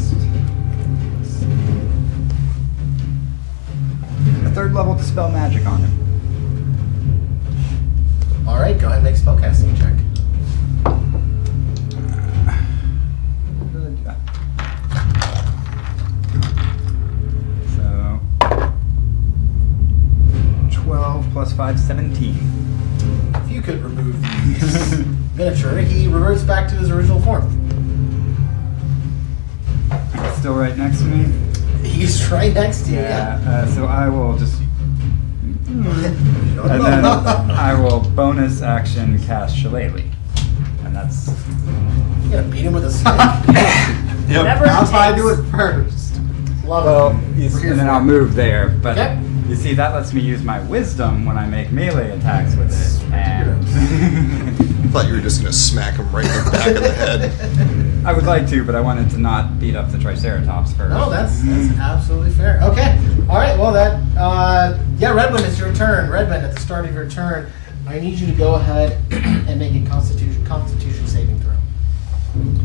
a third level Dispel Magic on him. All right, go ahead and make a spellcasting check. plus 5, 17. If you could remove the miniature, he reverts back to his original form. He's still right next to me. He's right next to you. Yeah. So I will just. No, And no, then no, no. I will bonus action cast Shillelagh. And that's. You gotta beat him with a stick. Whatever That's it why I takes. do it first. Love Well, it. We're here and then for I'll it. move there. But Okay. you see, that lets me use my wisdom when I make melee attacks with it. And. I thought you were just gonna smack him right in the back of the head. I would like to, but I wanted to not beat up the Triceratops first. No, that's absolutely fair. Okay. All right. Well, that yeah, Redmond, it's your turn. Redmond, at the start of your turn, I need you to go ahead and make a Constitution saving throw,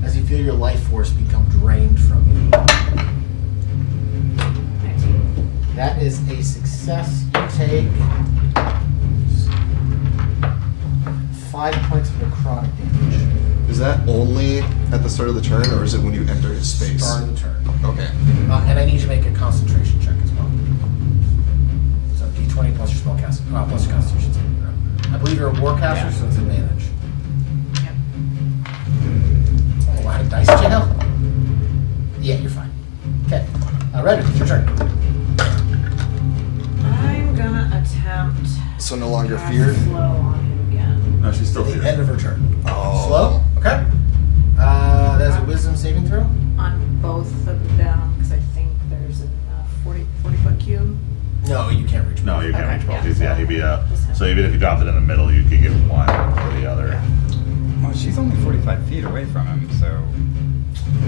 as you feel your life force become drained from you. 19. That is a success. You take 5 points of necrotic damage. Is that only at the start of the turn, or is it when you enter his space? Start of the turn. Okay. And I need you to make a concentration check as well. So D20 plus your spellcast, plus your Constitution saving throw. I believe you're a warcaster, Yeah. so it's advantage. Yep. Oh, wow, dice jail? Yeah, you're fine. Okay. Redmond, it's your turn. I'm gonna attempt. So no longer cast feared? Slow on him again. No, she's still At the here. end of her turn. Oh. Slow? Okay. That's a wisdom saving throw. On both of them, because I think there's enough 40-foot cube. No, you can't reach. No, you can't Okay, reach both yeah, these. Yeah, so he'd be just him. so even if you dropped it in the middle, you could get one or the other. Well, she's only 45 feet away from him, so.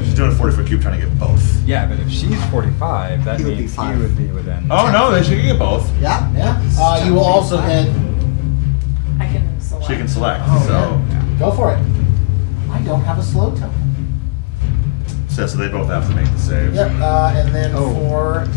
She's doing a 40-foot cube trying to get both. Yeah, but if she's 45, that He would be means he 5. would be within. Oh no, then she can get both. Yeah. Yeah. You will also hit. I can select. She can select. Oh, So yeah. Go for it. I don't have a slow token. so they both have to make the save. Yep. And then Oh. for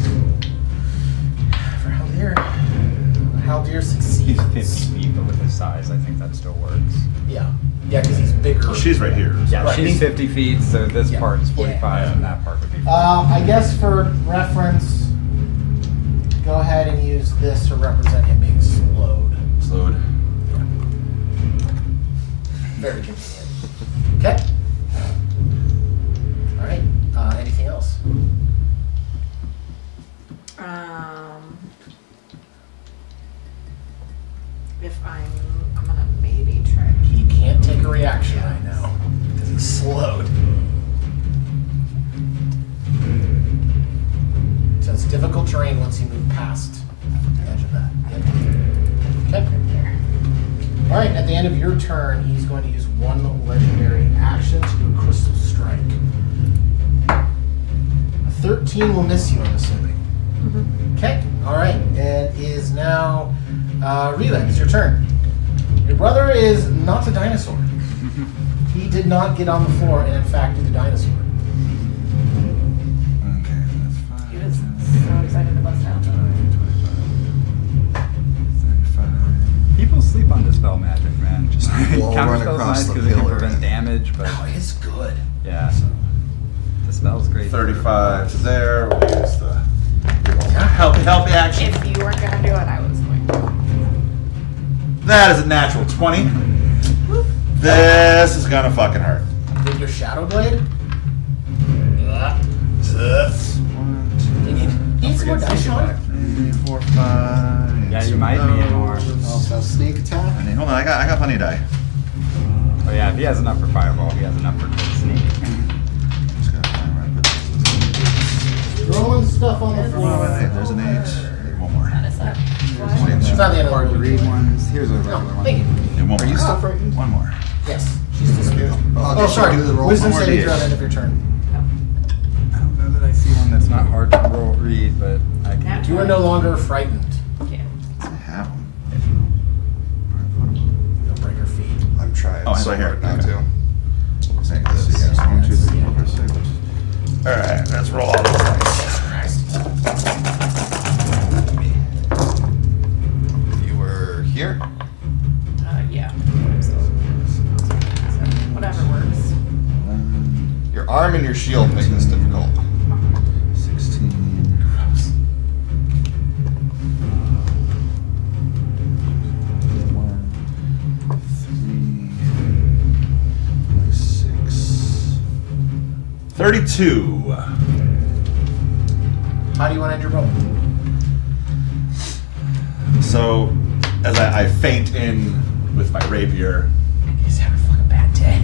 Haldir He's succeeds. 50 feet, but with his size, I think that still works. Yeah. Yeah, because he's bigger. Well, she's right here. Yeah, Right, she's he's- 50 feet, so this Yeah. part is Yeah. 45, and that part would be 40. I guess for reference, go ahead and use this to represent him being slowed. Slowed. Very convenient. Okay. All right. Anything else? If I'm gonna maybe try. He can't take a reaction right now because he's slowed. So it's difficult terrain once you move past the edge of that. Yep. Okay. All right. At the end of your turn, he's going to use one legendary action to do a crystal strike. A 13 will miss you, I'm assuming. Okay. All right. And is now Relay. It's your turn. Your brother is not a dinosaur. He did not get on the floor and, in fact, do the dinosaur. Okay, that's He was so excited to bust out. 35. People sleep on dispel magic, man. Just wall run Counterspell's across nice the because it can pillar. prevent damage, but Oh, it's good. yeah, dispel's great. for- 35 to there. We'll use the help me action. If you weren't gonna do it, I was going to. That is a natural 20. This is gonna fucking hurt. With your Shadow Blade? You need some more forget dice, to take it Sean? back. 3, 4, 5. Yeah, you might need more. Also sneak attack. I mean, hold on, I got plenty of die. Oh yeah, if he has enough for fireball, he has enough for quick sneak. Just gotta find where I put this. Throwing stuff on the Hey, floor. there's an 8. Need one more. That is that. She's not the end of the Hard to road. read ones. Here's a No, regular one. thank you. And one Are more. you still frightened? One more. Yes, she's still scared. Oh, Oh, sorry. do the roll. Wisdom One more saving D8. throw at the end of your turn. I don't know that I see one that's not hard to roll read, but I can. Nat You are no longer frightened. Yeah. I have them. Don't break her feet. I'm trying Oh, it's so right here. hard not Okay. to. Same. Let's see. Yes. 1, 2, 3, 4, 5, 6. Alright, let's roll all those dice. You were here? Yeah. So, whatever works. Your arm and your shield make this difficult. 16. 32. How do you want to end your roll? So, as I feint in with my rapier, He's having a fucking bad day.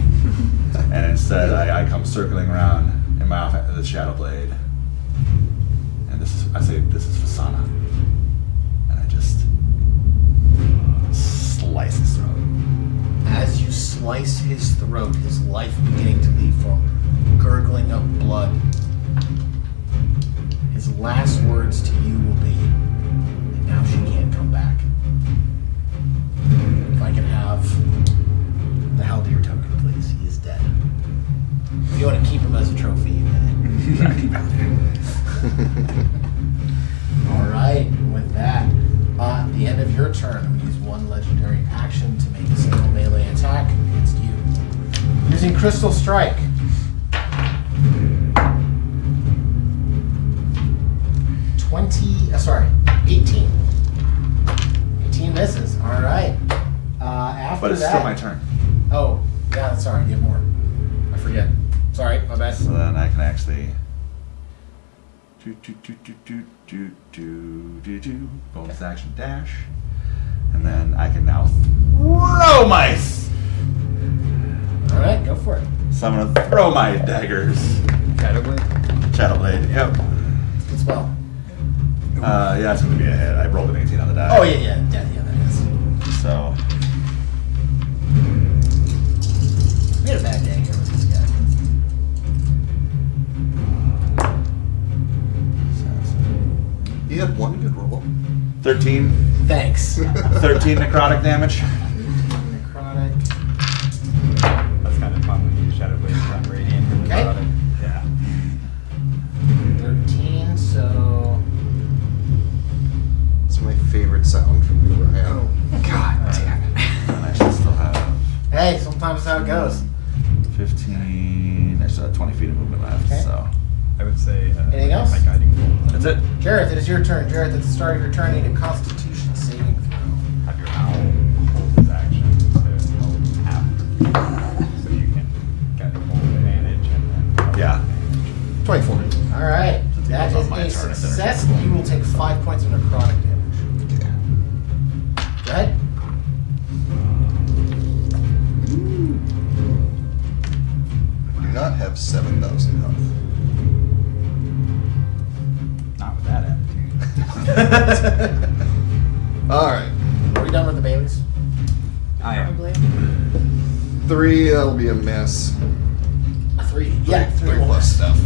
and instead I come circling around in my offhand the Shadow Blade, and I say this is Fasana, and I just slice his throat. As you slice his throat, his life beginning to leave from gurgling up blood, his last words to you will be, and now she can't come back. If I can have the Haldir token, please. He is dead. If you want to keep him as a trophy, you can. Alright, with that, at the end of your turn, I'm going to use one legendary action to make a single melee attack against you. Using Crystal Strike. 18. 18 misses. Alright. After But it's that. still my turn. Oh, yeah, sorry, you have more. I forget. Sorry, my bad. So then I can actually bonus action dash, and then I can now throw my. Alright, go for it. So I'm gonna throw my daggers. Shadow Blade. Yep. Good spell. Yeah, it's gonna be a hit. I rolled an 18 on the die. Oh, yeah, that is. So We had a bad day here with this guy. You had one good roll. 13. Thanks. 13 necrotic damage. Necrotic. That's kind of fun when you Shadow Blade run radiant. Okay. Yeah. 13, so. It's my favorite sound from you, Ryan. God damn it. And I should still have Hey, sometimes that's how it goes. 15. I still have 20 feet of movement left. Okay. So I would say. Anything else? My guiding bolt. that's it. Jareth, it is your turn. Jareth, at the start of your turn, you need a Constitution saving throw. Have your owl hold his action to help half, so you can guiding bolt advantage and then. Yeah. 24. Alright. Since it That goes is on my a turn, it's success. energy. You will take 5 points of necrotic damage. Go ahead. I do not have 7,000 health. Not with that attitude. Alright. Are we done with the Baileys? I am. Probably. 3, that'll be a miss. A 3. Yeah, 3 3 will plus miss. stuff.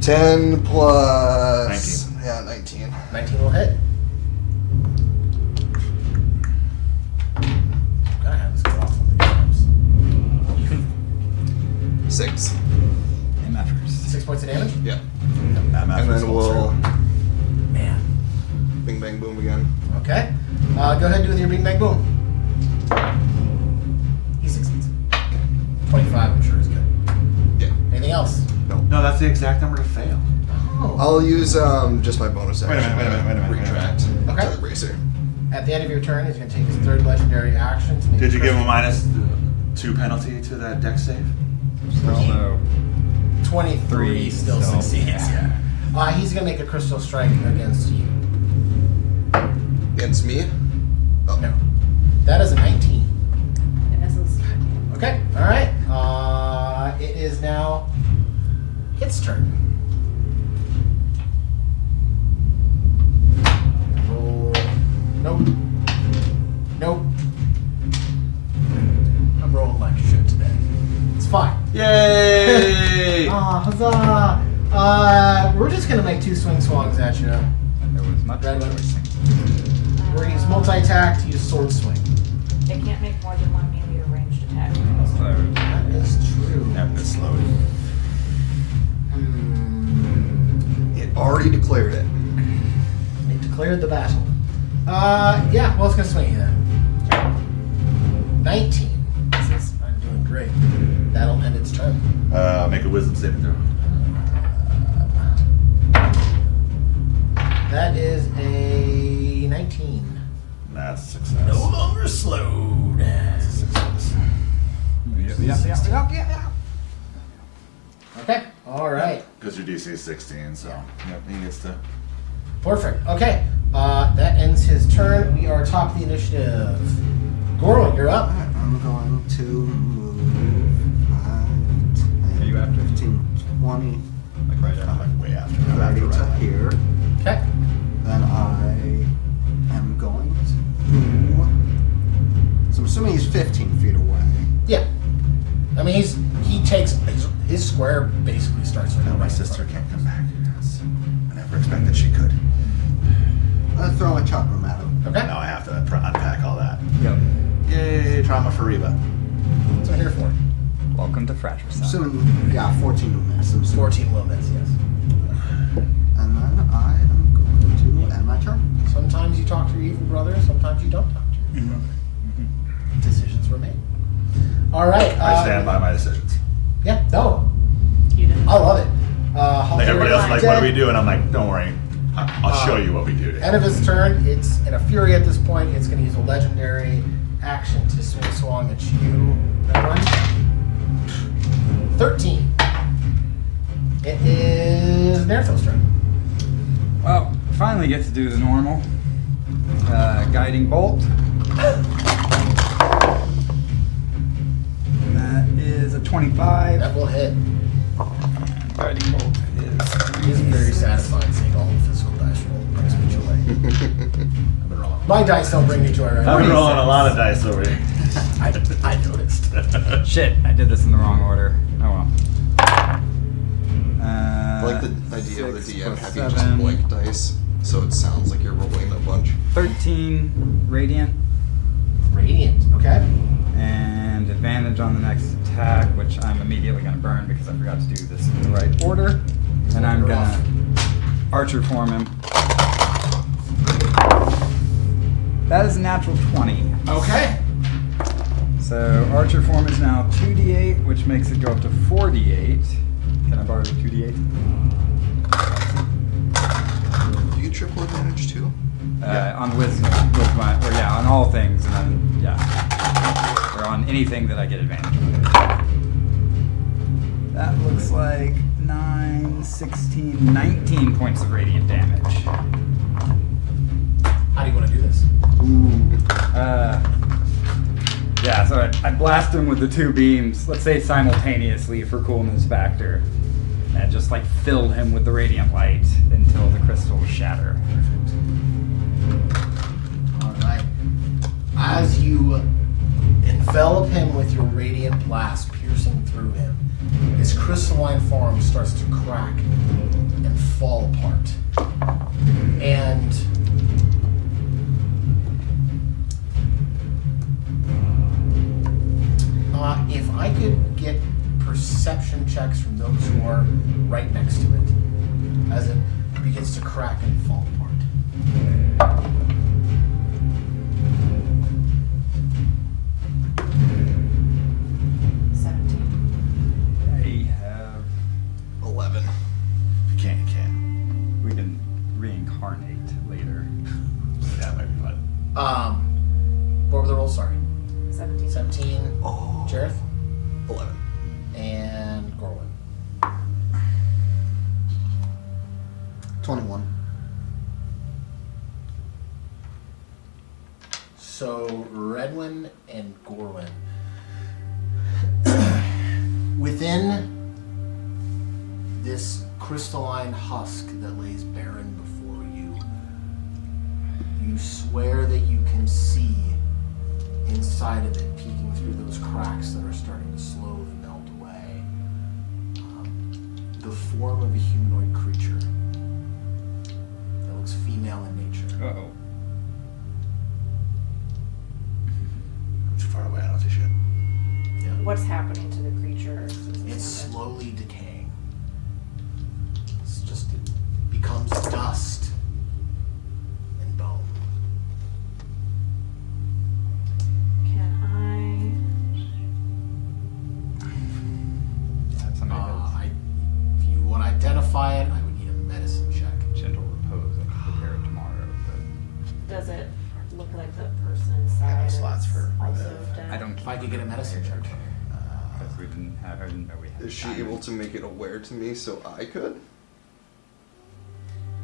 10 plus. 19. Yeah, 19. 19 will hit. Gotta have this go off on these times. 6. MFers. 6 points of damage? Yeah. I'm And then we'll Man. bing bang boom again. Okay. Go ahead and do with your big bang boom. He succeeds. 25, I'm sure is good. Yeah. Anything else? No, that's the exact number to fail. Oh. I'll use just my bonus Wait a action. minute, wait a minute. Retract. Okay. To the bracer. At the end of your turn, he's going to take his third legendary action to make Did you give him a crystal- -2 penalty to that dex save? Also, 23 3 still still, succeeds. yeah. He's going to make a crystal strike against you. Against me? Oh. No. That is a 19. It misses. Okay. All right. It is now its turn. Roll. Nope. Nope. I'm rolling like shit today. It's fine. Yay! Ah, huzzah! We're just gonna make 2 swing swongs at you. and there was much Red one. rejoicing. We're gonna use multi-attack to use sword swing. It can't make more than one melee or ranged attack. So, That is true. Yep, it's slowed. It already declared it. It declared the battle. Yeah, well, it's gonna swing you then. 19. This is, I'm doing great. That'll end its turn. Make a wisdom saving throw. That is a 19. That's a success. No longer slowed. That's a success. yeah. All right. Because your DC is 16, so yep, he gets to. Perfect. Okay. That ends his turn. We are top of the initiative. Gorwin, you're up. Alright, I'm going to move 5, Are you after? 15, 20, Like right after, like way after. Not 30 after, to right? here. Okay. Then I am going to. So I'm assuming he's 15 feet away. Yeah. I mean, he takes his square basically starts right No, now. my sister can't come back. Yes. I never expected she could. I'll throw a chopper at him. Okay. Now I have to unpack all that. Yep. Yay, trauma for Reba. That's what I'm here for. Welcome to Fratricide. Assuming, yeah, 14 will miss. I'm assuming. 14 will miss, yes. And then I am going to end my turn. Sometimes you talk to your evil brother, sometimes you don't talk to your evil brother. Decisions were made. All right. I stand by my decisions. Yeah, no. You didn't. I love it. Like everybody else is like, what do we Dead. do? And I'm like, don't worry. I'll show you what we do. End of his turn. It's in a fury at this point. It's going to use a legendary action to swing swung at you. That one. 13. It is Nerthos' turn. Well, finally get to do the normal. Guiding bolt. That is a 25. That will hit. Guiding bolt It is very satisfying seeing all the physical dice roll. Brings me joy. I've been rolling. My dice don't bring me joy right I've now. been rolling a lot of dice over here. I noticed. Shit, I did this in the wrong order. Oh well. I like the idea of the 6 DM plus having just 7, blank dice, so it sounds like you're rolling a bunch. 13 radiant, Radiant. Okay. and advantage on the next attack, which I'm immediately going to burn because I forgot to do this in the right order. And I'm going to archer form him. That is a natural 20. Okay. So archer form is now 2d8, which makes it go up to 4d8. Can I borrow the 2d8? Do you get triple advantage too? On wisdom, with my, or yeah, on all things, and then yeah, or on anything that I get advantage of. That looks like 9, 16, 19 points of radiant damage. How do you want to do this? Yeah, so I blast him with the 2 beams, let's say simultaneously for coolness factor, and just like fill him with the radiant light until the crystals shatter. All right. As you envelop him with your radiant blast piercing through him, his crystalline form starts to crack and fall apart. And if I could get perception checks from those who are right next to it, as it begins to crack and fall apart. I have 11. If you can't, you can't. We can reincarnate later. Yeah, that might be fun. What were the rolls? Sorry. 17. 17. Oh. Jareth 11. and Gorwin. 21. So Redwin and Gorwin. Within this crystalline husk that lays barren before you, you swear that you can see inside of it, peeking through those cracks that are starting to slowly melt away, the form of a humanoid creature that looks female in nature. Uh-oh. I'm too far away. I don't see shit. What's happening to the creature? It's slowly decaying. It's just, it becomes dust and bone. Can I? Yeah, somebody If you want to identify it, I would need a medicine check. has gentle repose. I can prepare it tomorrow, but Does it look like the person inside no is slots for also revive. dead? I don't. If I could get a medicine check. we didn't have. I didn't know we had. Is she time. able to make it aware to me so I could?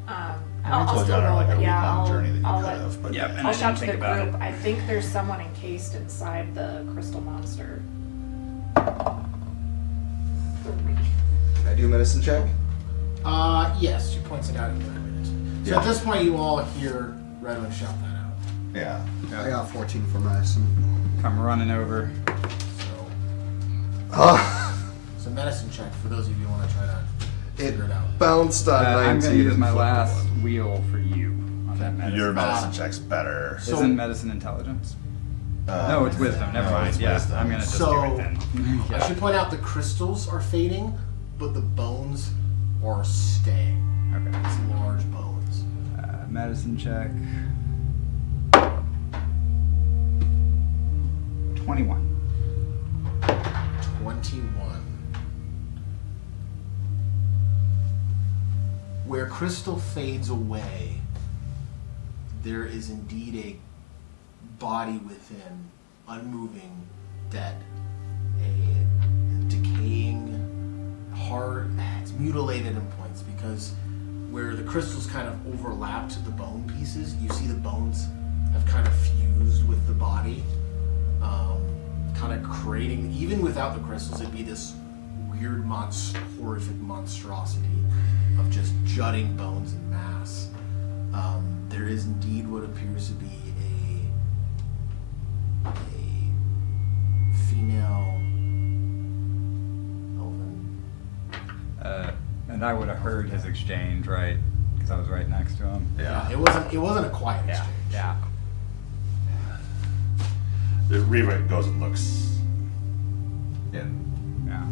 I'll told you still on our, roll, like, a but yeah, week-long I'll, journey that you I'll could let, have, but Yep, and I'll I shout didn't to the think about group. it. I think there's someone encased inside the crystal monster. 3. Can I do a medicine check? Yes, she points it out in a minute. So Yeah. at this point, you all hear Redwin shout that out. Yeah. I got 14 for medicine. Come running over. So, it's a medicine check for those of you who want to try to It figure it out. bounced on 19. I'm gonna use and my flipped last one. wheel for you on that medicine. Your medicine check's better. So- Isn't medicine intelligence? No, it's wisdom. Never no, mind. it's Yeah, wisdom. I'm gonna just So, do it then. I should point out the crystals are fading, but the bones are staying. Okay. It's large bones. Medicine check. 21. 21. Where crystal fades away, there is indeed a body within, unmoving, dead. A decaying heart. It's mutilated in points because where the crystals kind of overlapped the bone pieces, you see the bones have kind of fused with the body. Kind of creating, even without the crystals, it'd be this weird, horrific monstrosity of just jutting bones in mass. There is indeed what appears to be a female elven. And I would have heard his exchange, right? Because I was right next to him. Yeah. It wasn't a quiet Yeah. exchange. Yeah. The Reva goes and looks in Yeah.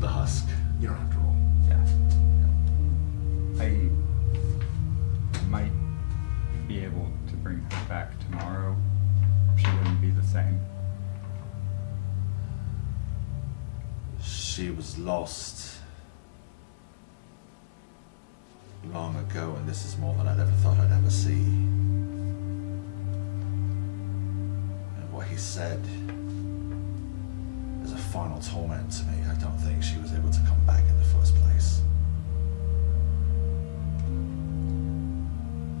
the husk. You don't have to roll. Yeah. I might be able to bring her back tomorrow. She wouldn't be the same. She was lost long ago, and this is more than I'd ever thought I'd ever see. And what he said is a final torment to me. I don't think she was able to come back in the first place.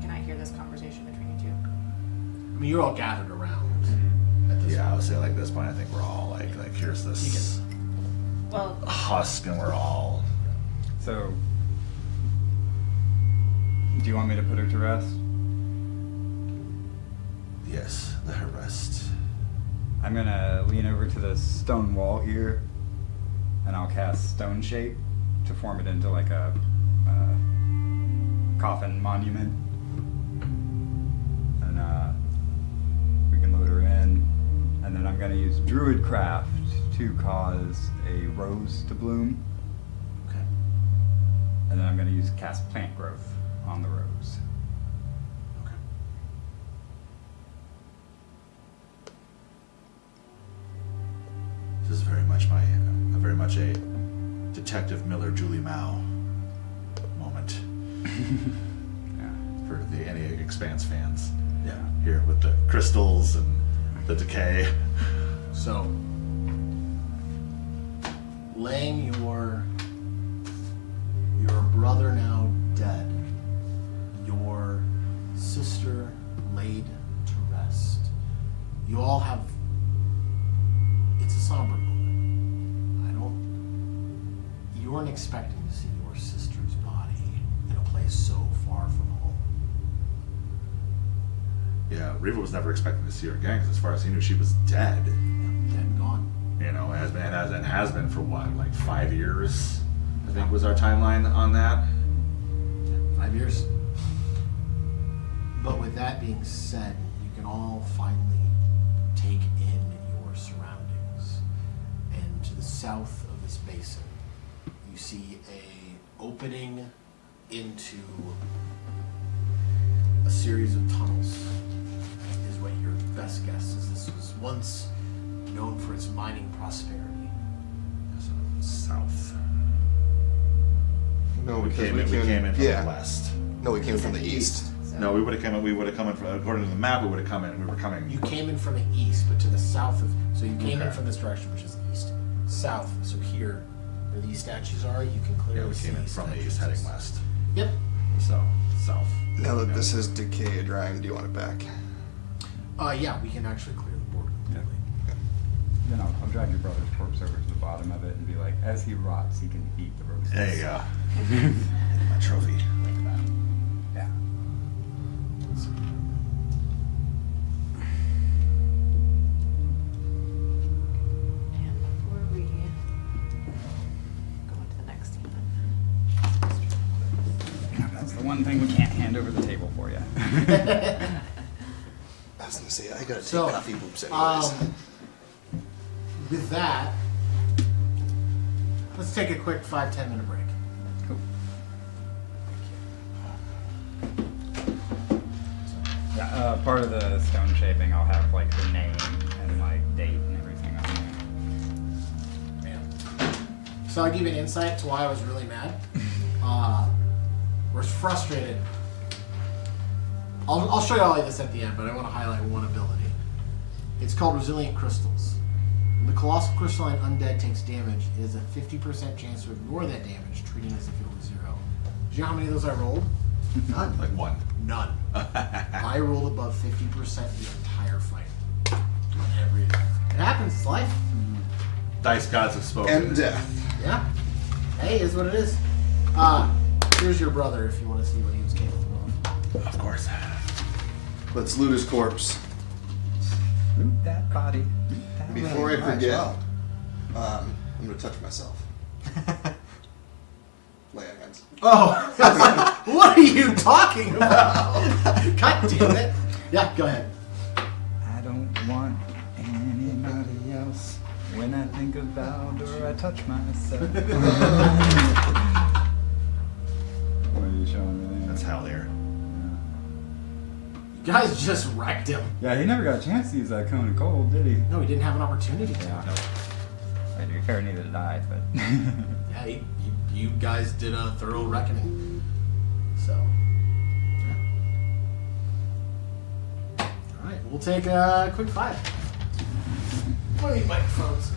Can I hear this conversation between you two? I mean, you're all gathered around at this Yeah, I point. would say like this point, I think we're all like here's this Well, husk, and we're all. So, do you want me to put her to rest? Yes, let her rest. I'm gonna lean over to the stone wall here, and I'll cast Stone Shape to form it into like a coffin monument. And we can load her in, and then I'm gonna use Druidcraft to cause a rose to bloom, Okay. and then I'm gonna use cast Plant Growth on the rose. Okay. This is very much a Detective Miller Julie Mao moment Yeah. for any Expanse fans Yeah. here with the crystals and the decay. So, laying your brother now dead, your sister laid to rest. You all have. It's a somber moment. You weren't expecting to see your sister's body in a place so far from home. Yeah, Reva was never expecting to see her again, 'cause as far as he knew, she was dead. Yeah, dead and gone. You know, has been for what, like 5 years? I think was our timeline on that. 5 years. But with that being said, you can all finally take in your surroundings. And to the south of this basin, you see a opening into a series of tunnels. Is what your best guess is. This was once known for its mining prosperity. Sort of south. No, We because came in from yeah. the west. No, we came it's from at the east. so- No, we would have come in from, according to the map, we were coming. You came in from the east, but to the south of. So you came in Okay. from this direction, which is east. south. So here, where these statues are, you can clearly Yeah, we see came in from the east, statues. heading west. Yep. So south. Now that this is decayed, Ryan, do you want it back? Yeah, we can actually clear the board completely. Then I'll drag your brother's corpse over to the bottom of it and be like, as he rots, he can eat the roses. There you go. My trophy. Like that. Yeah. And before we go into the next one. That's the one thing we can't hand over the table for you. I was gonna say, I gotta take So, coffee boops anyways. With that, let's take a quick 5-10 minute break. Cool. Yeah, part of the stone shaping, I'll have like the name and like date and everything on there. Man. So I'll give you an insight to why I was really mad. We're frustrated. I'll show you all of this at the end, but I want to highlight one ability. It's called Resilient Crystals. When the Colossal Crystalline Undead takes damage, it has a 50% chance to ignore that damage, treating it as if it was 0. Do you know how many of those I rolled? None. Like one. None. I rolled above 50% the entire fight. Every. It happens. It's life. Dice gods have spoken. And death. Yeah. Hey, is what it is. Here's your brother if you want to see what he was capable of. Of course. Let's loot his corpse. Loot that body. Loot that Before I body. forget, well. I'm gonna touch myself. Lay on hands. Oh, what are you talking about? God damn it. Yeah, go ahead. I don't want anybody else when I think about or I touch myself. What are you showing me there? That's hell here. You guys just wrecked him. Yeah, he never got a chance to use that cone of cold, did he? No, he didn't have an opportunity to. Yeah. To be fair, neither did I, but. Yeah, you guys did a thorough reckoning. So, yeah. All right, we'll take a quick 5. One of these microphones.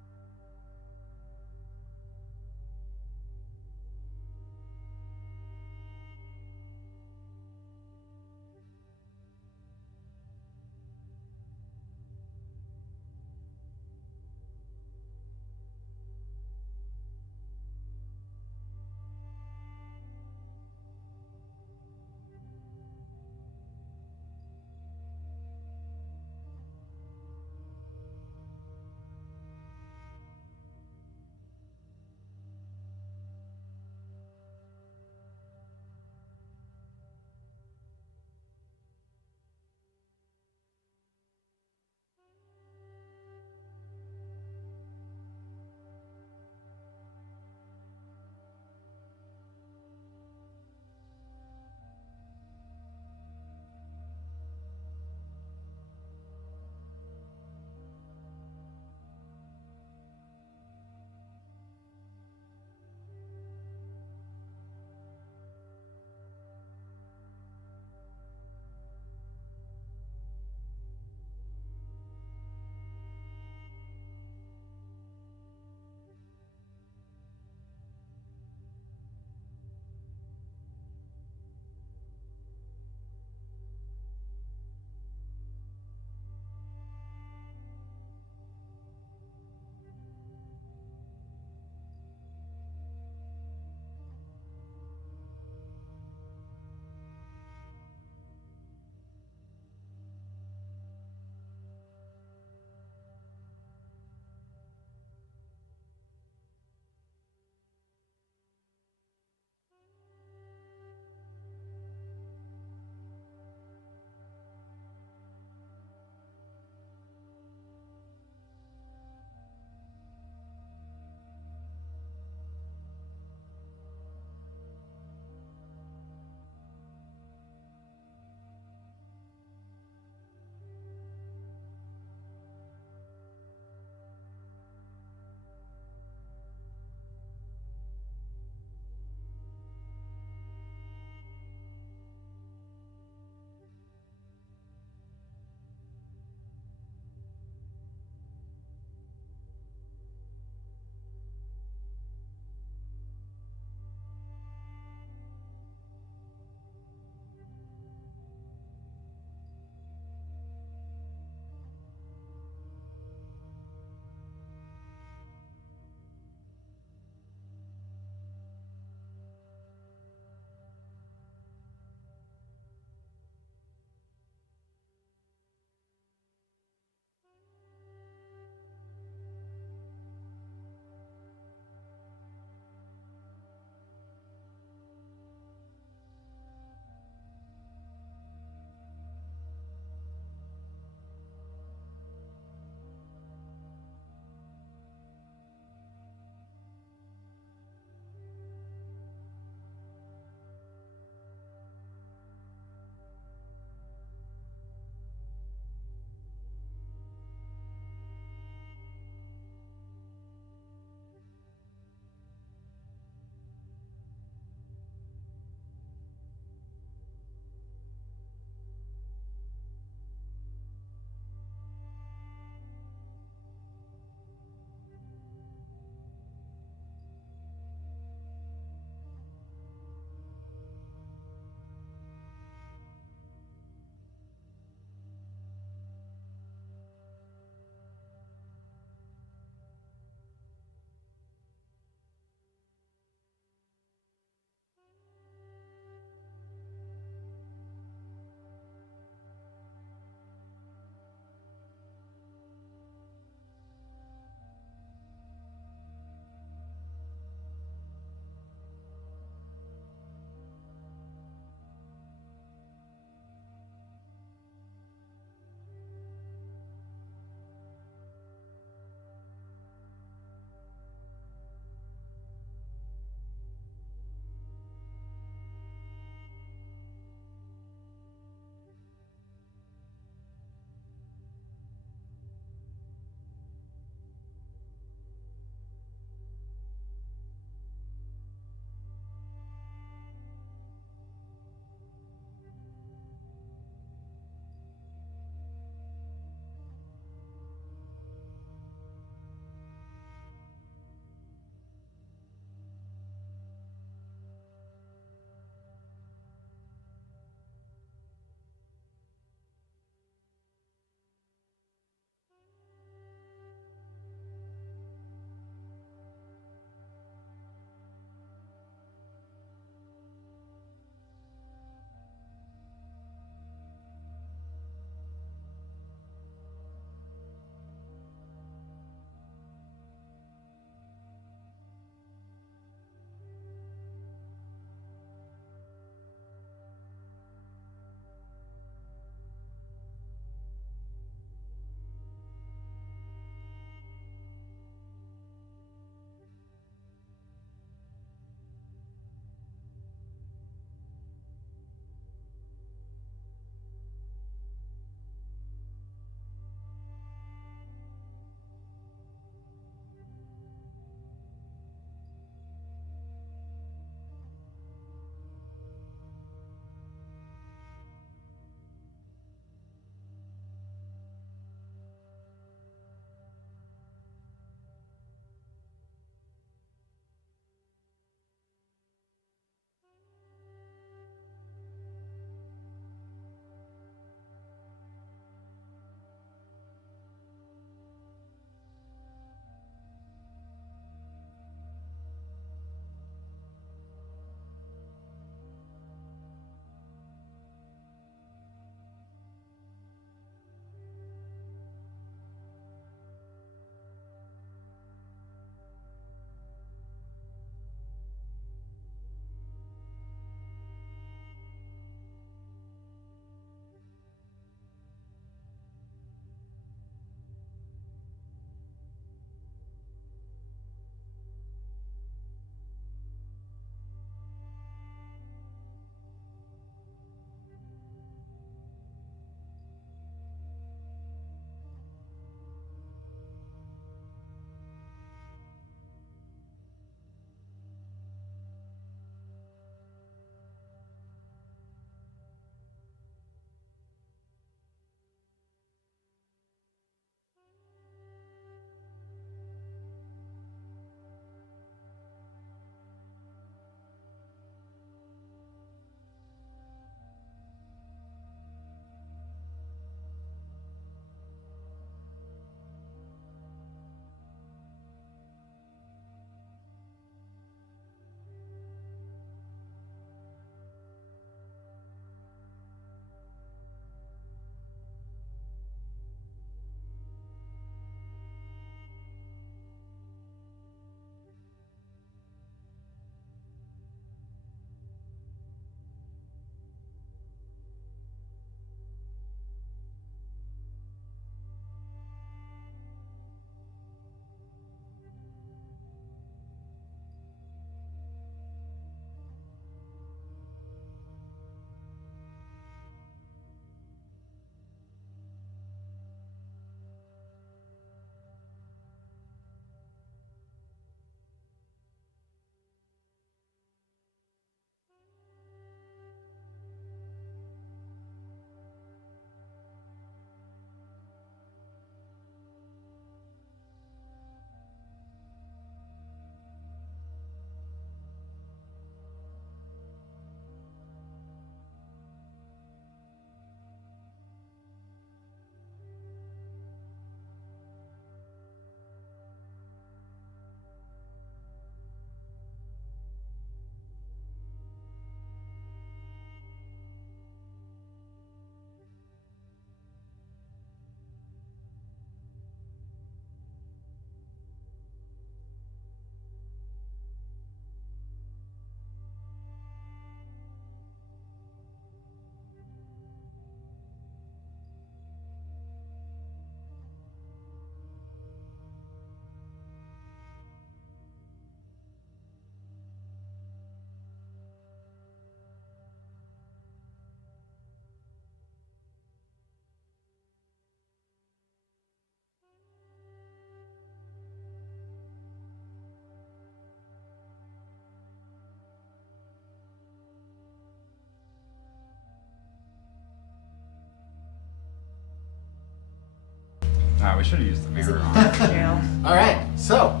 we should have used the He's in mirror on. jail. All right, so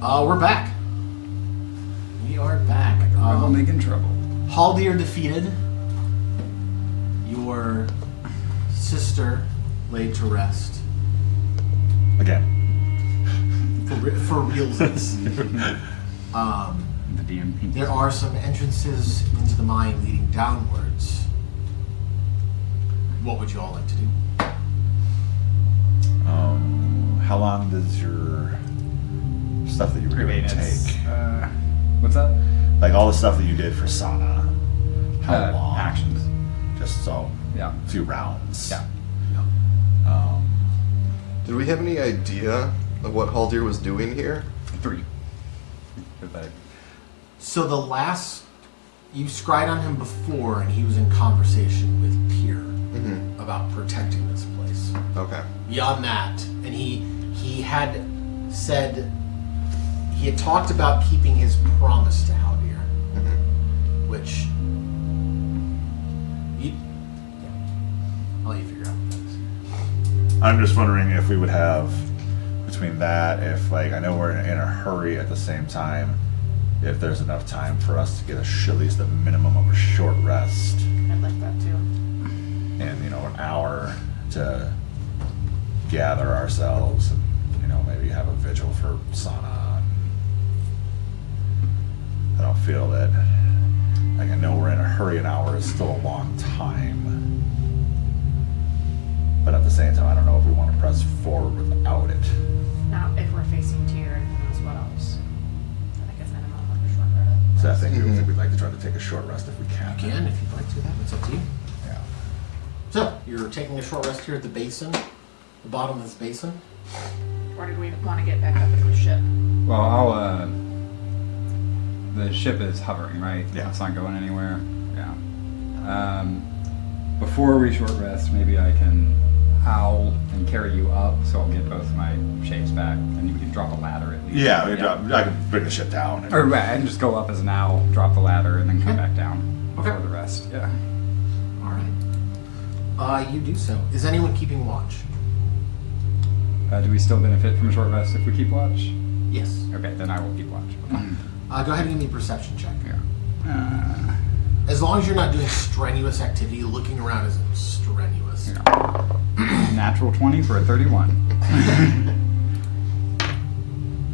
we're back. We are back. Trouble making trouble. Haldir defeated. Your sister laid to rest. Again. For realsies. The DMP. There are some entrances into the mine leading downwards. What would you all like to do? How long does your stuff that you were doing It's, take? what's that? Like all the stuff that you did for Sana. How long? Actions. Just so Yeah. a few rounds. Yeah. Did we have any idea of what Haldir was doing here? 3. 'Cause I- So the last you scryed on him before, and he was in conversation with Pier about protecting this place. Okay. Beyond that, and he had said he had talked about keeping his promise to Haldir, which I'll let you figure out what that is. I'm just wondering if we would have between that, if like I know we're in a hurry at the same time, if there's enough time for us to get at least the minimum of a short rest I'd like that too. and an hour to gather ourselves and maybe have a vigil for Sana. I don't feel that like I know we're in a hurry. An hour is still a long time, but at the same time I don't know if we want to press forward without it. Now, if we're facing Tyr, who knows what else? I think it's minimum of a short rest. So I think we'd like to try to take a short rest if we can. Again, if you'd like to, it's up to you. Yeah. So you're taking a short rest here at the basin, the bottom of this basin. Or did we want to get back up into the ship? Well, I'll, the ship is hovering, right? Yeah. It's not going anywhere. Yeah. Before we short rest, maybe I can howl and carry you up, so I'll get both my shapes back, and you can drop a ladder at least. Yeah, I can bring the ship down. Or right, I can just go up as an owl, drop the ladder, and then come back down Okay. before the rest. Yeah. All right. You do so. Is anyone keeping watch? Do we still benefit from a short rest if we keep watch? Yes. Okay, then I will keep watch. Go ahead and give me a perception check. Yeah. As long as you're not doing strenuous activity, looking around isn't strenuous. Natural 20 for a 31.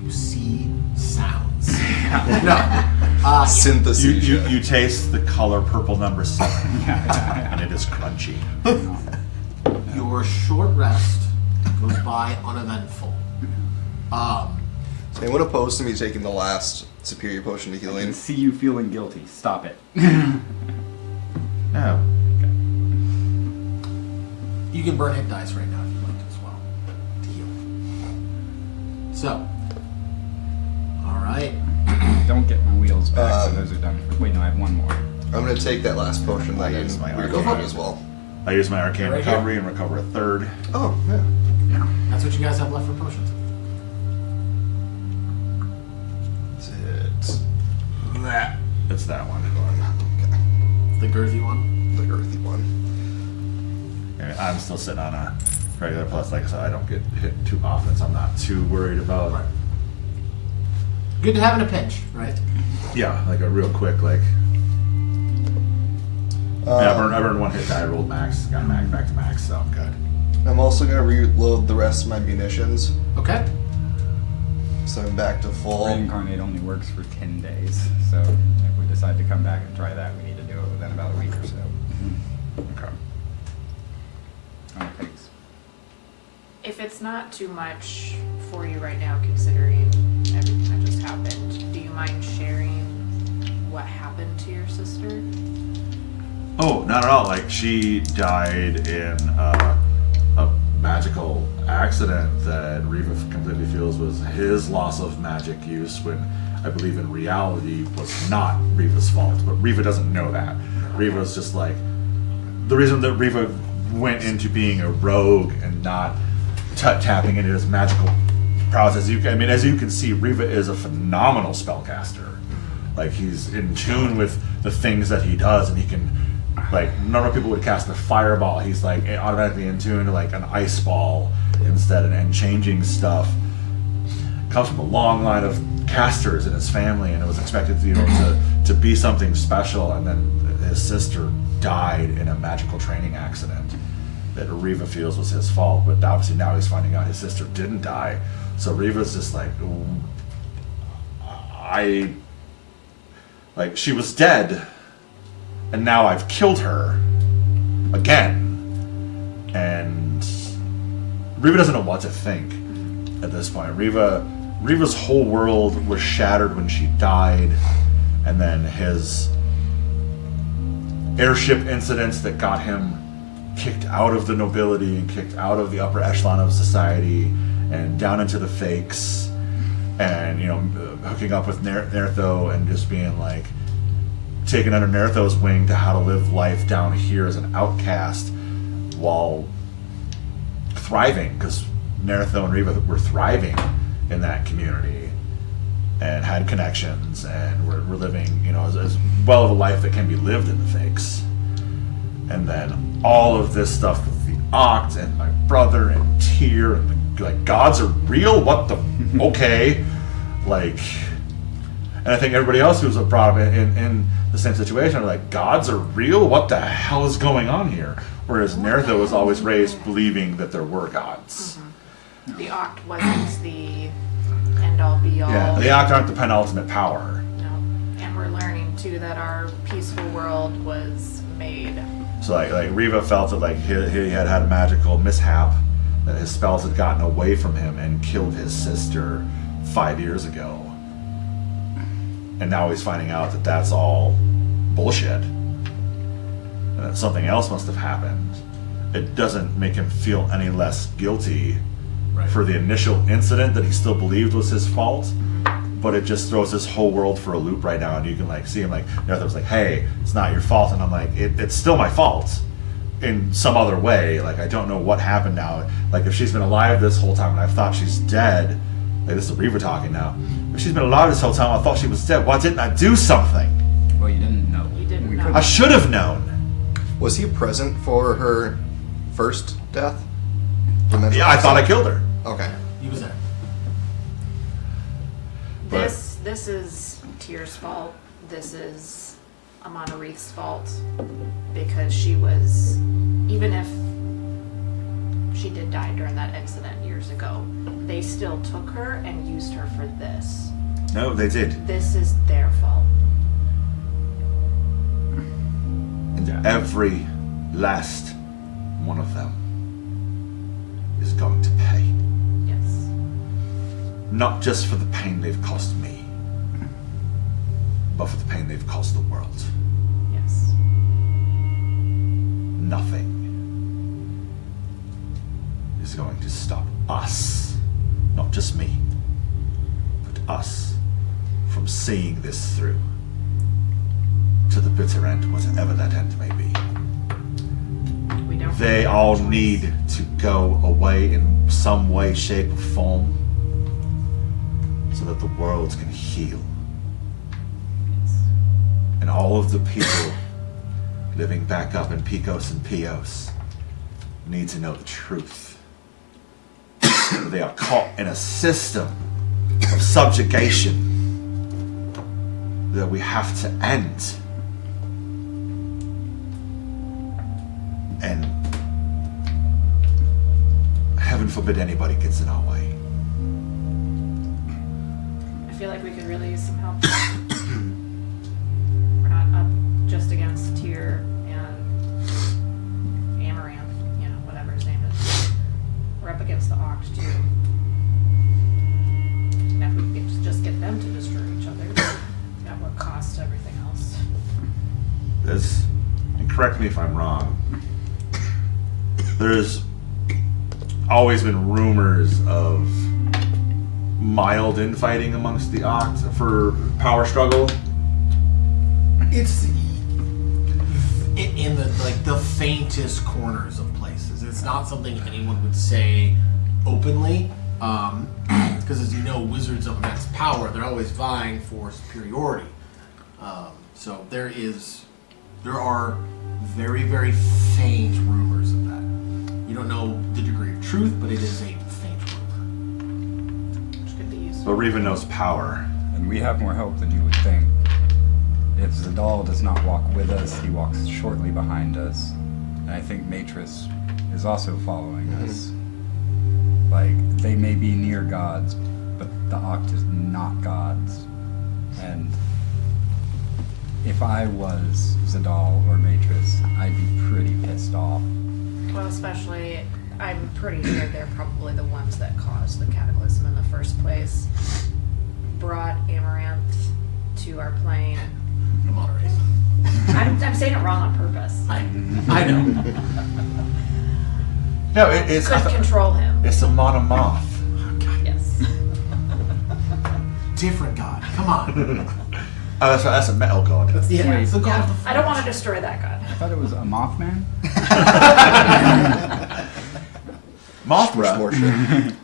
You see sounds. No. Synthesis. You taste the color purple number 7, Yeah. and it is crunchy. Your short rest goes by uneventful. Is anyone opposed to me taking the last superior potion to I healing? can see you feeling guilty. Stop it. No. You can burn hit dice right now if you'd like to as well to heal. So, all right. Don't get my wheels back, so those are done. Wait, no, I have one more. I'm gonna take that last potion that you use my were arcane. going as well. I use my arcane Right here. recovery and recover a third. Oh, yeah. Yeah. That's what you guys have left for potions. That's it. It's that one. Okay. The girthy one. The earthy one. And I'm still sitting on a regular plus. Like I said, I don't get hit too often, so I'm not too worried about. Right. Good to have in a pinch, right? Yeah, like a real quick like. Yeah, I burned one hit die, I rolled max, got max back to max, so I'm good. I'm also gonna reload the rest of my munitions, Okay. so I'm back to full. Reincarnate only works for 10 days, so if we decide to come back and try that, we need to do it within about a week or so. Okay. Thanks. If it's not too much for you right now, considering everything that just happened, do you mind sharing what happened to your sister? Oh, not at all. Like she died in a magical accident that Riva completely feels was his loss of magic use when I believe in reality was not Riva's fault. But Riva doesn't know that. Riva's just like the reason that Riva went into being a rogue and not tapping into his magical prowess. As you can see, Riva is a phenomenal spellcaster. Like he's in tune with the things that he does, and he can. Like normal people would cast a fireball, he's like automatically in tune to like an ice ball, instead, and changing stuff. Comes from a long line of casters in his family, and it was expected, you know, to be something special. And then his sister died in a magical training accident that Riva feels was his fault. But obviously now he's finding out his sister didn't die. So Riva's just like, she was dead, and now I've killed her again. And Riva doesn't know what to think at this point. Riva's whole world was shattered when she died, and then his airship incidents that got him kicked out of the nobility and kicked out of the upper echelon of society and down into the fakes, and, you know, hooking up with Nertho and just being like taken under Nertho's wing to how to live life down here as an outcast while thriving, because Nertho and Riva were thriving in that community and had connections and were living, you know, as well of a life that can be lived in the fakes. And then all of this stuff with the Oct and my brother and Tyr and like, gods are real? What the okay? Like, and I think everybody else who was brought up in the same situation are like, gods are real? What the hell is going on here? Whereas Nertho was always raised believing that there were gods. The Oct wasn't the end-all be-all. Yeah, the Oct aren't the penultimate power. No, and we're learning too that our peaceful world was made. So like Riva felt that like he had a magical mishap, that his spells had gotten away from him and killed his sister 5 years ago. And now he's finding out that that's all bullshit, and that something else must have happened. It doesn't make him feel any less guilty for the initial incident that he still believed was his fault, but it just throws his whole world for a loop right now. And you can like see him like, Nertho's like, hey, it's not your fault, and I'm like, it's still my fault in some other way. Like, I don't know what happened now. Like, if she's been alive this whole time and I thought she's dead, like, this is Riva talking now. If she's been alive this whole time, I thought she was dead. Why didn't I do something? Well, you didn't know. You didn't We know. couldn't. I should have known. Was he present for her first death? The mental Yeah, I thought I accident? killed her. Okay. He was there. But- This is Tyr's fault. This is Amana Reith's fault, because she was, even if she did die during that incident years ago, they still took her and used her for this. No, they did. This is their fault. And every last one of them is going to pay. Yes. Not just for the pain they've caused me, but for the pain they've caused the world. Yes. Nothing is going to stop us, not just me, but us, from seeing this through to the bitter end, whatever that end may be. We don't. They have a all choice. need to go away in some way, shape, or form so that the world can heal. And all of the people living back up in Picos and Pios need to know the truth. They are caught in a system of subjugation that we have to end. And heaven forbid anybody gets in our way. I feel like we could really use some help. We're not up just against Tyr and Amaranth, you know, whatever his name is. We're up against the Oct too. And if we could just get them to destroy each other, that would cost everything else. This, and correct me if I'm wrong, there's always been rumors of mild infighting amongst the Oct for power struggle. It's in the like the faintest corners of places. It's not something anyone would say openly, because as you know, wizards up against power, they're always vying for superiority. So there are very, very faint rumors of that. You don't know the degree of truth, but it is a faint rumor. Which could be useful. But Riva knows power. And we have more help than you would think. If Zadal does not walk with us, he walks shortly behind us. And I think Matris is also following us. Like, they may be near gods, but the Oct is not gods. And if I was Zadal or Matris, I'd be pretty pissed off. Well, especially, I'm pretty sure they're probably the ones that caused the cataclysm in the first place. Brought Amaranth to our plane. I'm on a race. I'm saying it wrong on purpose. I know. No, it's Could control him. It's a monomoth. Yes. Different god. Come on. Oh, that's a metal god. That's the Wait. it's the god Yeah, of the I don't want to destroy that god. I thought it was a Mothman. Mothra. More shit.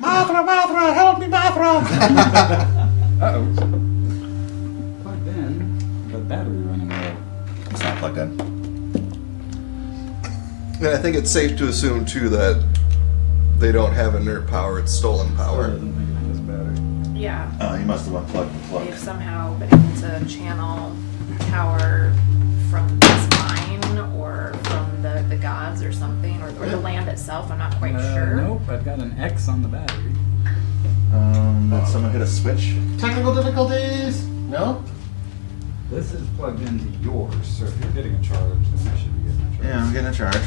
Mothra, help me, Mothra! Uh-oh. Plugged in, but battery running low. It's not plugged in. And I think it's safe to assume too that they don't have inert power; it's stolen power. Doesn't think it has battery. Yeah. You must have unplugged the plug. They've somehow been able to channel power from this mine or from the gods or something, or the land itself. I'm not quite sure. Nope, I've got an X on the battery. Did someone hit a switch? Technical difficulties? No? This is plugged into yours, so if you're getting a charge, then I should be getting a charge. Yeah, I'm getting a charge.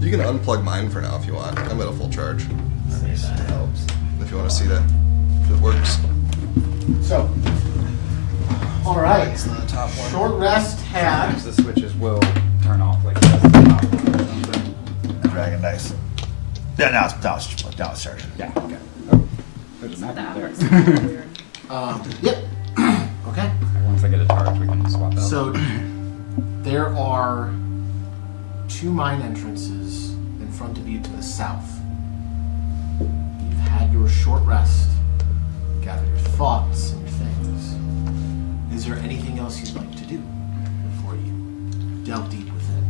You can unplug mine for now if you want. I'm at a full charge. Nice. That helps. If you want to see that, if it works. So, alright. It's the top one. Short rest had. Sometimes the switches will turn off like this at the top or something. Dragon dice. Yeah, now it's charging. Yeah, okay. Oh, there's a map That there. looks a little weird. Yep. Okay. Once I get a charge, we can swap out. So, there are 2 mine entrances in front of you to the south. You've had your short rest, gathered your thoughts and your things. Is there anything else you'd like to do before you delve deep within?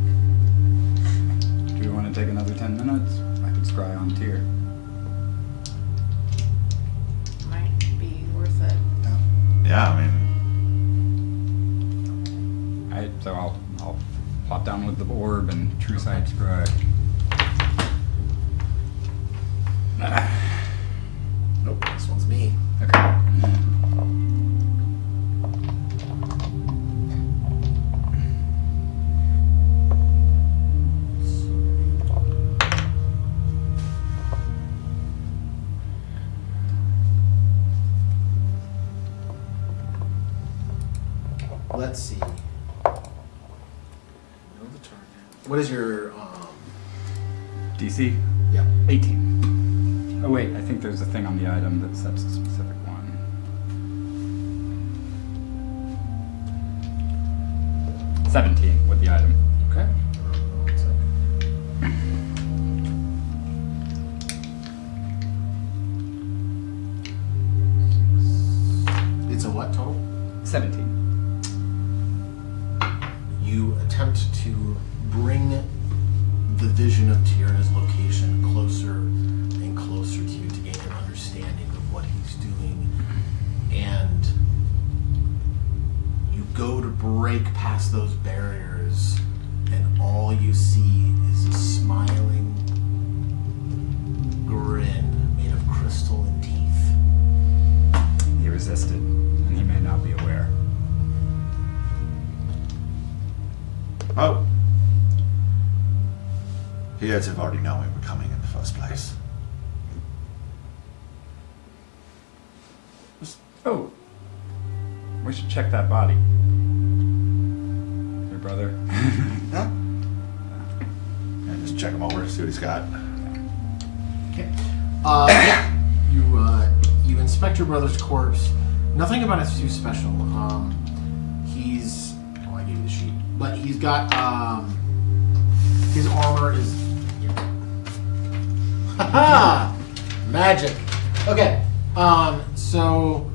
Do you want to take another 10 minutes? I could scry on tier. Might be worth it. Yeah, I mean, Alright, so I'll plop down with the orb and true sight scry. Nope, this one's me. Okay. Let's see. What is your DC? yeah? 18. Oh wait, I think there's a thing on the item that sets a specific one. $17 with the item. Okay. It's a what total? 17. You attempt to bring the vision of Tierna's location closer and closer to you to gain an understanding of what he's doing. And you go to break past those barriers, and all you see is a smiling grin made of crystal and teeth. He resisted, and he may not be aware. oh. He had to have already known we were coming in the first place. Oh! We should check that body. Your brother? Huh? And just check him over, see what he's got. Okay. Yeah. You inspect your brother's corpse. Nothing about it's too special. He's I gave you the sheet, but he's got his armor is haha magic. Okay. So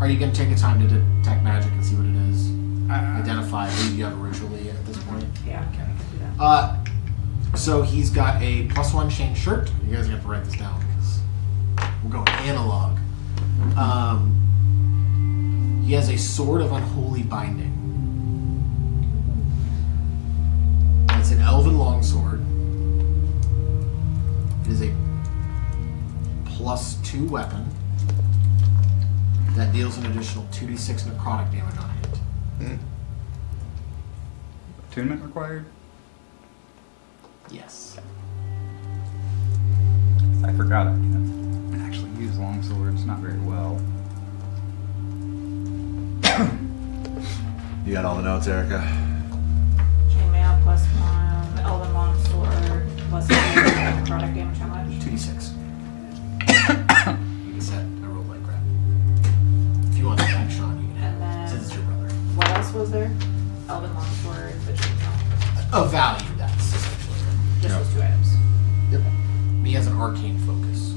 are you gonna take a time to detect magic and see what it is? identify who you have originally at this point? Yeah, I can do that. So he's got a +1 chain shirt. You guys have to write this down because we're going analog. He has a sword of unholy binding. It's an elven longsword. It is a +2 weapon that deals an additional 2d6 necrotic damage on hit. Attunement required? Yes. I forgot I can actually use long swords not very well. You got all the notes, Erica? Chainmail +1, Elven Longsword, +2, necrotic damage, how much? 2d6. You can set a roll like crap. If you want the back shot, you can have And it, then- since it's your brother. What else was there? Elven Longsword, the chainmail. Of value, that's essentially it. Just Yeah. those 2 items. Yep. He has an arcane focus.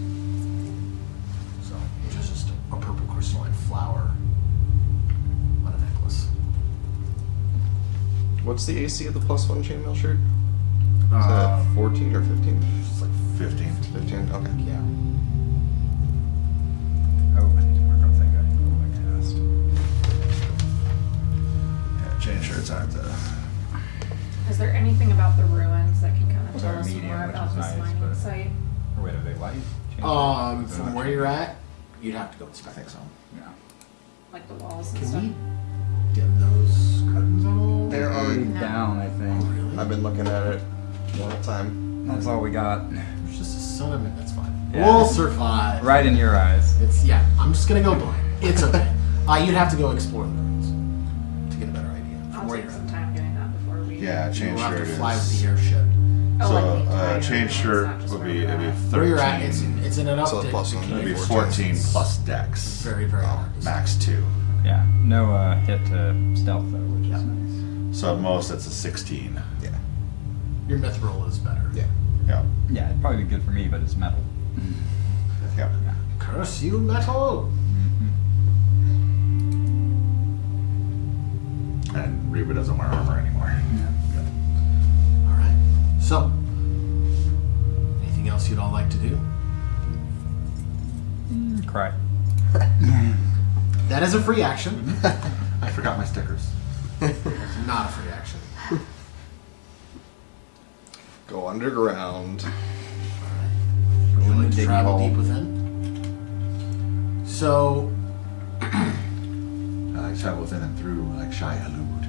So, which is just a purple crystalline flower on a necklace. What's the AC of the +1 chainmail shirt? Is that 14 or 15? It's like 15. 15. Okay. Yeah. Oh, I need to mark off that guy. Oh, I cast. Yeah, chain shirts aren't the. Is there anything about the ruins that can kind of Well, tell they're us medium, more which about is this nice, mining but- site? Or wait, are they light? From where you're at, you'd have to go I inspect. think so. Yeah. Like the walls and Can stuff? we dim those curtains at all? They're already No. Down, I Oh, think. really? I've been looking at it one at a time. That's all we got. There's just a son of it. That's fine. Yeah. We'll survive. Right in your eyes. It's yeah. I'm just gonna go blind. It's okay. You'd have to go explore the ruins to get a better idea I'll from where take you're some at. time doing that before we. Yeah, chain You'll have shirt to is. fly with the airship. Oh, So, like the entire chain ruins, shirt not just would where be, we're it'd be at. 13. Where you're at, it's in an So uptick. plus one, between It'd be Four 14 chances. plus dex. It's very, very hard to see. Max 2. Yeah. No hit to stealth though, which Yeah. is nice. So at most it's a 16. Yeah. Your myth roll is better. Yeah. Yeah. Yeah, it'd probably be good for me, but it's metal. Yeah. Curse you, metal! And Reba doesn't wear armor anymore. All right. So, anything else you'd all like to do? Cry. That is a free action. I forgot my stickers. Not a free action. Go underground. Would you Go in like the to diggy travel hole. deep within? So, I like travel within and through like Shai Halud.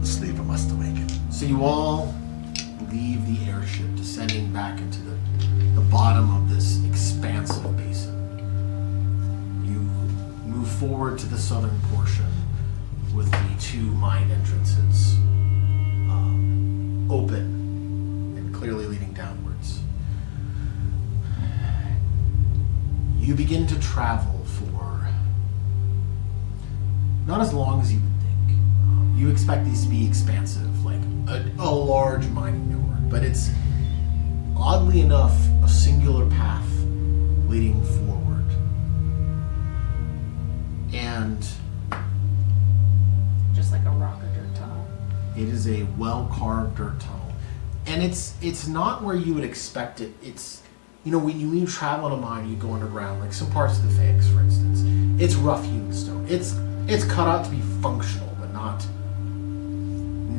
The sleeper must awaken. so you all leave the airship, descending back into the bottom of this expansive basin. You move forward to the southern portion with the 2 mine entrances open and clearly leading downwards. You begin to travel for not as long as you would think. You expect these to be expansive, like a large mining network, but it's oddly enough a singular path leading forward. And Just like a rock or dirt tunnel. it is a well-carved dirt tunnel, and it's not where you would expect it. It's, you know, when you travel in a mine, you go underground. Like some parts of the Faix, for instance, it's rough-hewn stone. It's cut out to be functional, but not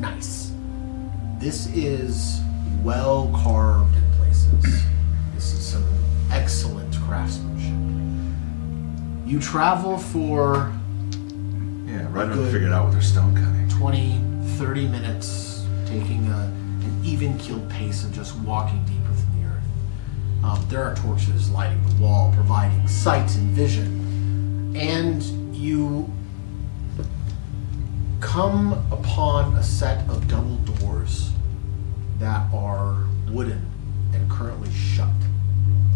nice. This is well-carved in places. This is some excellent craftsmanship. You travel for Yeah, Redwood Good. figured out with their stone cutting. 20, 30 minutes, taking an even-keeled pace of just walking deep within the earth. There are torches lighting the wall, providing sight and vision. And you come upon a set of double doors that are wooden and currently shut.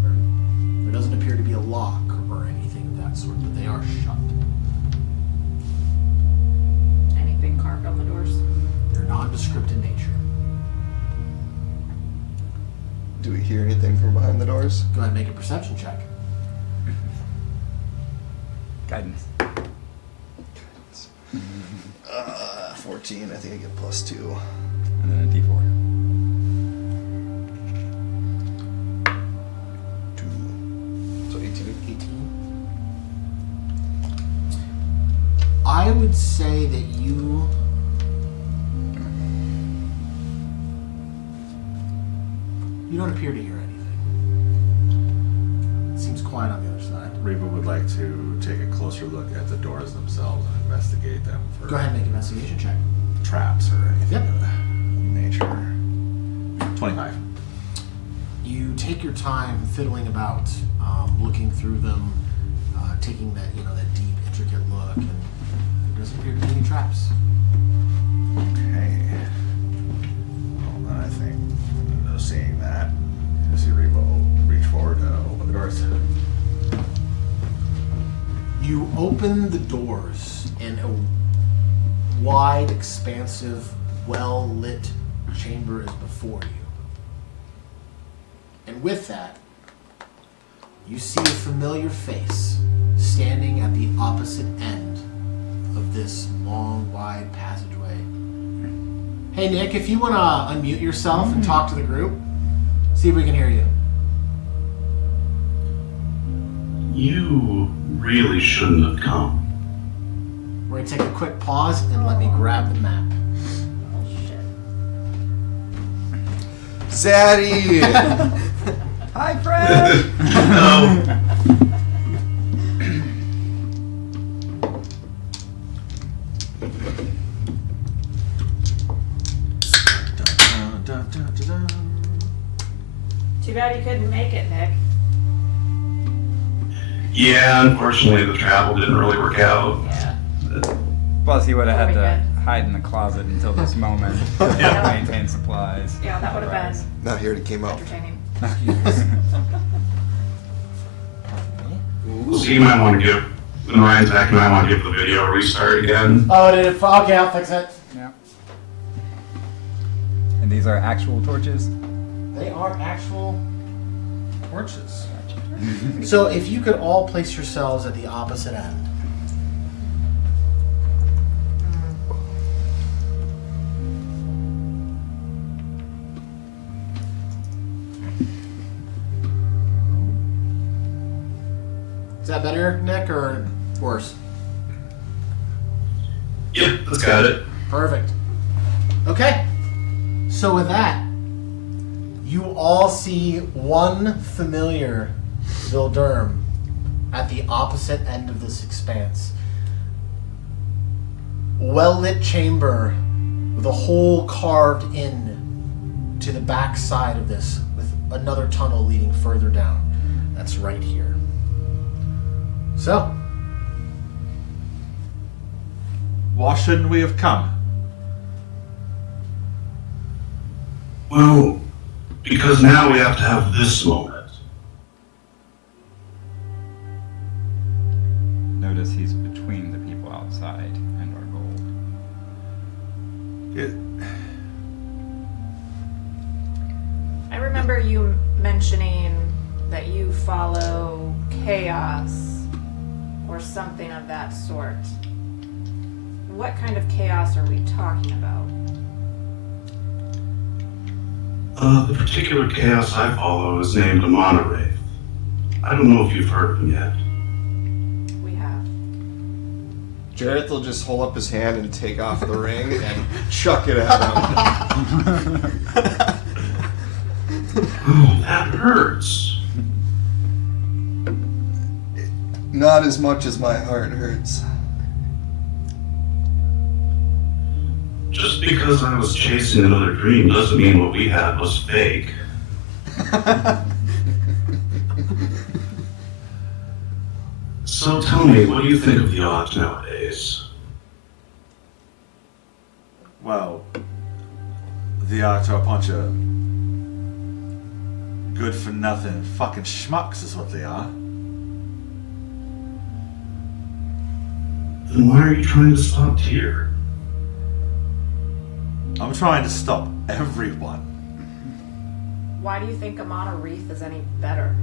There doesn't appear to be a lock or anything of that sort, but they are shut. Anything carved on the doors? They're nondescript in nature. Do we hear anything from behind the doors? Go ahead and make a perception check. Guidance. 14. I think I get +2. And then a D4. 2. So 18. 18. I would say that you don't appear to hear anything. It seems quiet on the other side. Reba would like to take a closer look at the doors themselves and investigate them for Go ahead and make an investigation check. traps or anything Yep. of that nature. 25. You take your time fiddling about, looking through them, taking that that deep, intricate look, and there doesn't appear to be any traps. Okay. Well, then I think, seeing that, you see Reba will reach forward to open the doors. You open the doors, and a wide, expansive, well-lit chamber is before you. And with that, you see a familiar face standing at the opposite end of this long, wide passageway. Hey, Nick, if you want to unmute yourself and talk to the group, see if we can hear you. You really shouldn't have come. We're going to take a quick pause and let me grab the map. Oh shit. Zaddy! Hi, Fred! No. Too bad you couldn't make it, Nick. Yeah, unfortunately the travel didn't really work out. Yeah. Plus, he would have had Very to good. hide in the closet until this moment to Yeah. maintain supplies. Yeah, that would have been Now he already came out. entertaining. So you might want to give, when Ryan's back, you might want to give the video a restart again. Oh, did it? Okay, I'll fix it. Yeah. And these are actual torches? They are actual torches. So if you could all place yourselves at the opposite end. Is that better, Nick, or worse? Yep, that's got it. Perfect. Okay. So with that, you all see one familiar Vilderm at the opposite end of this expanse. Well-lit chamber with a hole carved in to the back side of this with another tunnel leading further down. That's right here. So, Why shouldn't we have come? Well, because now we have to have this moment. Notice he's between the people outside and our gold. I remember you mentioning that you follow chaos or something of that sort. What kind of chaos are we talking about? The particular chaos I follow is named a Monterey. I don't know if you've heard of him yet. We have. Jareth will just hold up his hand and take off the ring and chuck it at him. Oh, that hurts. Not as much as my heart hurts. Just because I was chasing another dream doesn't mean what we had was fake. So tell me, what do you think of the odds nowadays? Well, the odds are a bunch of good for nothing fucking schmucks is what they are. Then why are you trying to stop Tyr? I'm trying to stop everyone. Why do you think Amana Wreath is any better?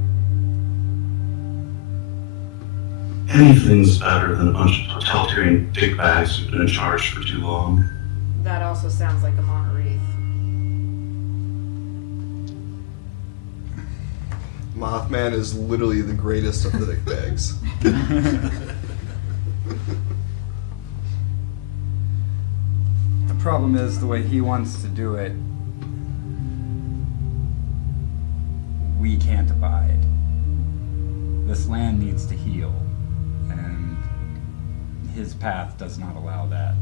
Anything's better than a bunch of totalitarian dickbags who've been in charge for too long. That also sounds like a Monterey. Mothman is literally the greatest of the dickbags. The problem is the way he wants to do it, we can't abide. This land needs to heal, and his path does not allow that.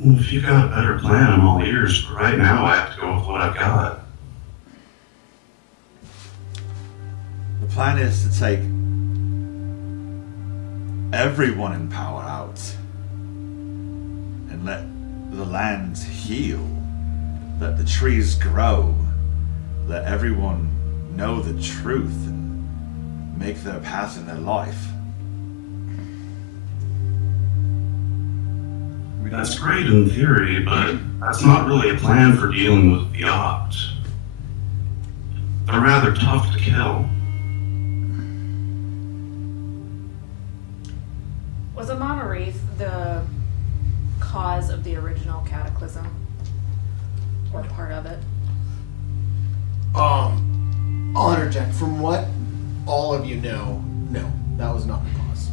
Well, if you've got a better plan, I'm all ears, but right now I have to go with what I've got. The plan is to take everyone in power out and let the lands heal, let the trees grow, let everyone know the truth and make their path in their life. That's great in theory, but that's not really a plan for dealing with the Oct. They're rather tough to kill. Was a Monterey the cause of the original cataclysm? Or part of it? I'll interject. From what all of you know, no, that was not the cause.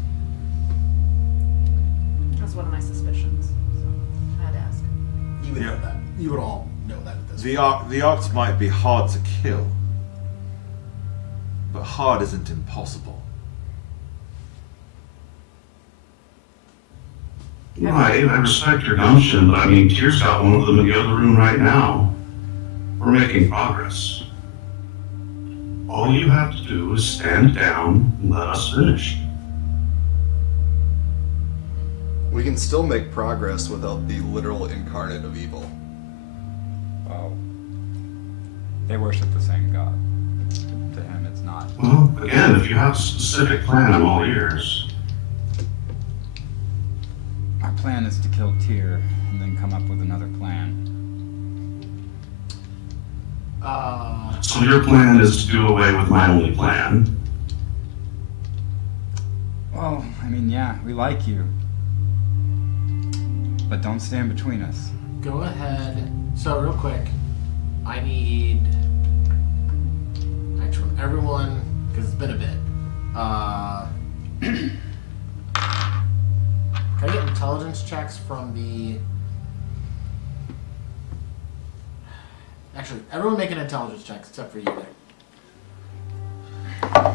That's one of my suspicions, so I had to ask. You would Yeah. know that. You would all know that at this The point. Oct might be hard to kill, but hard isn't impossible. Right, I respect your gumption, but I mean, Tyr's got one of them in the other room right now. We're making progress. All you have to do is stand down and let us finish. We can still make progress without the literal incarnate of evil. Well, they worship the same God. To him, it's not. Well, again, if you have a specific plan, I'm all ears. Our plan is to kill Tyr and then come up with another plan. So your plan is to do away with my only plan. Well, I mean, yeah, we like you. But don't stand between us. Go ahead. So real quick, I need actually from everyone because it's been a bit. Can I get intelligence checks from the? Actually, everyone make an intelligence check except for you there.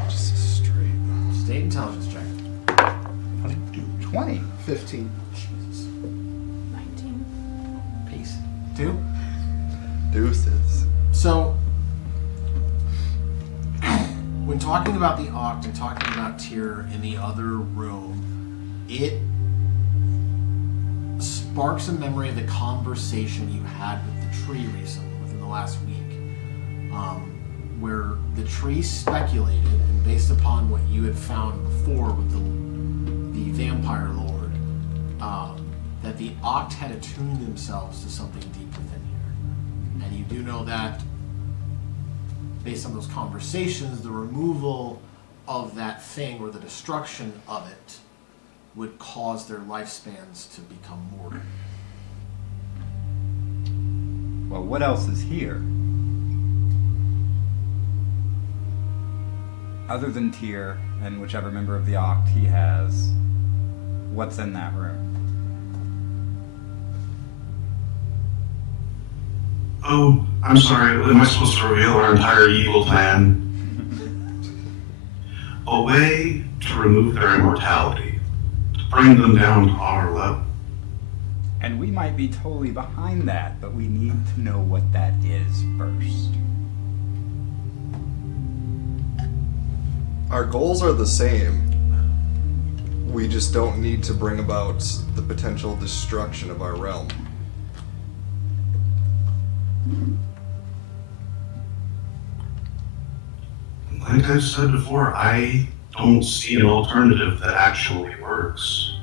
Just straight. State intelligence check. 20. 15. Jesus. 19. Peace. 2. Deuces. So, when talking about the Oct and talking about Tyr in the other room, it sparks a memory of the conversation you had with the tree recently, within the last week, where the tree speculated, and based upon what you had found before with the vampire lord, that the Oct had attuned themselves to something deep within here. And you do know that, based on those conversations, the removal of that thing or the destruction of it would cause their lifespans to become mortal. Well, what else is here? Other than Tyr and whichever member of the Oct he has, what's in that room? Oh, I'm sorry, am I supposed to reveal our entire evil plan? A way to remove their immortality, to bring them down to our level. And we might be totally behind that, but we need to know what that is first. Our goals are the same. We just don't need to bring about the potential destruction of our realm. Like I've said before, I don't see an alternative that actually works.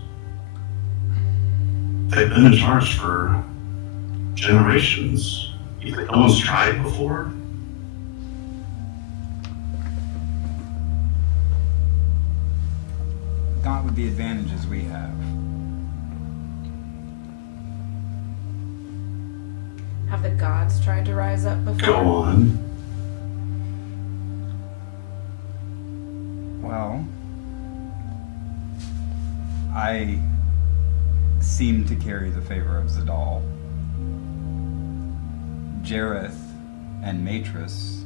They've been in charge for generations. You think no one's tried before? the advantages we have. Have the gods tried to rise up before? Go on. Well, I seem to carry the favor of Zadal. Jareth and Matris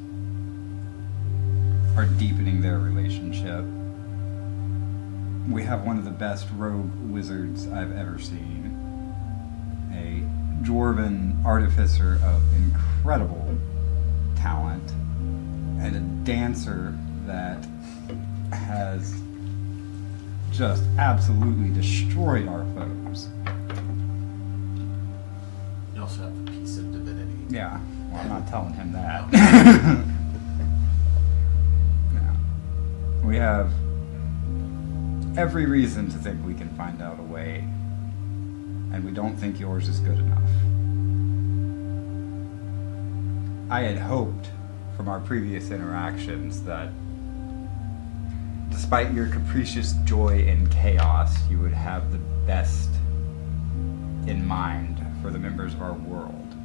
are deepening their relationship. We have one of the best rogue wizards I've ever seen. A dwarven artificer of incredible talent, and a dancer that has just absolutely destroyed our foes. You also have the piece of divinity. Yeah, well, I'm not telling him that. Yeah. We have every reason to think we can find out a way, and we don't think yours is good enough. I had hoped from our previous interactions that despite your capricious joy in chaos, you would have the best in mind for the members of our world.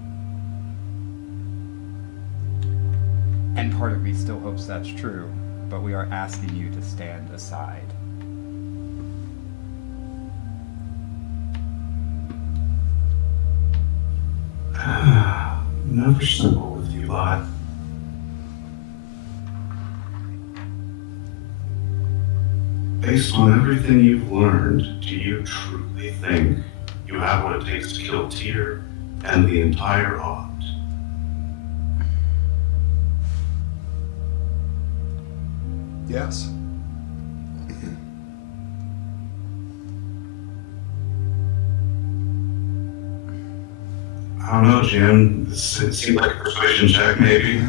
And part of me still hopes that's true, but we are asking you to stand aside. Never simple with you, bot. Based on everything you've learned, do you truly think you have what it takes to kill Tyr and the entire Odd? Yes. I don't know, Jim. It seems like a persuasion check, maybe.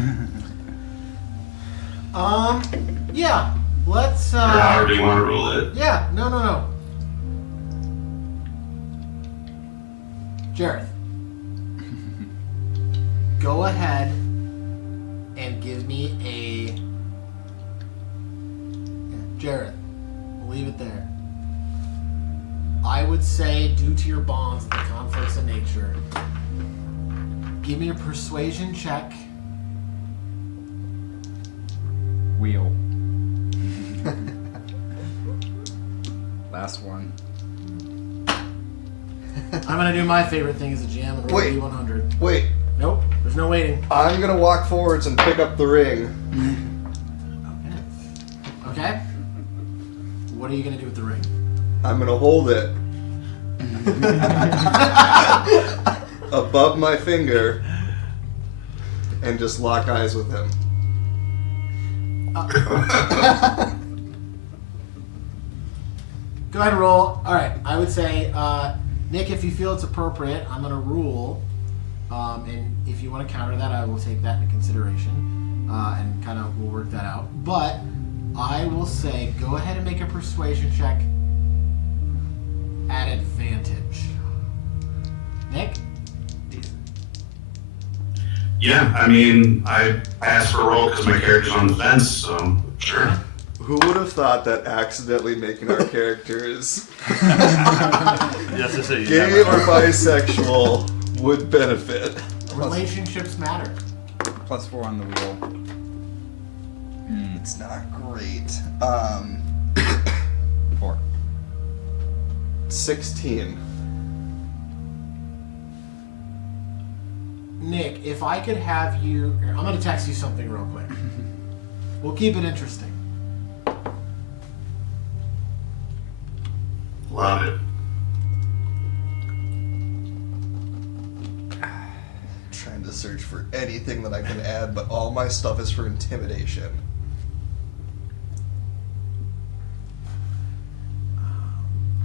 Yeah. Let's, Or however you want to rule it. Yeah, no. Jareth. Go ahead and give me a... Jareth, we'll leave it there. I would say, due to your bonds and the conflicts of nature, give me a persuasion check. Wheel. Last one. I'm gonna do my favorite thing as a GM and roll Wait. D100. Wait, Nope, there's no waiting. I'm gonna walk forwards and pick up the ring. Okay? What are you gonna do with the ring? I'm gonna hold it above my finger and just lock eyes with him. Go ahead and roll. Alright, I would say, Nick, if you feel it's appropriate, I'm gonna rule. And if you want to counter that, I will take that into consideration. And kind of we'll work that out. But I will say, go ahead and make a persuasion check at advantage. Nick? Yeah, I mean, I asked for a roll because my character's on the fence, so sure. Who would have thought that accidentally making our characters Yes, I say you gay never or know. bisexual would benefit? Relationships matter. +4 on the wheel. It's not great. 4. 16. Nick, if I could have you... Here, I'm going to text you something real quick. We'll keep it interesting. Love it. Trying to search for anything that I can add, but all my stuff is for intimidation.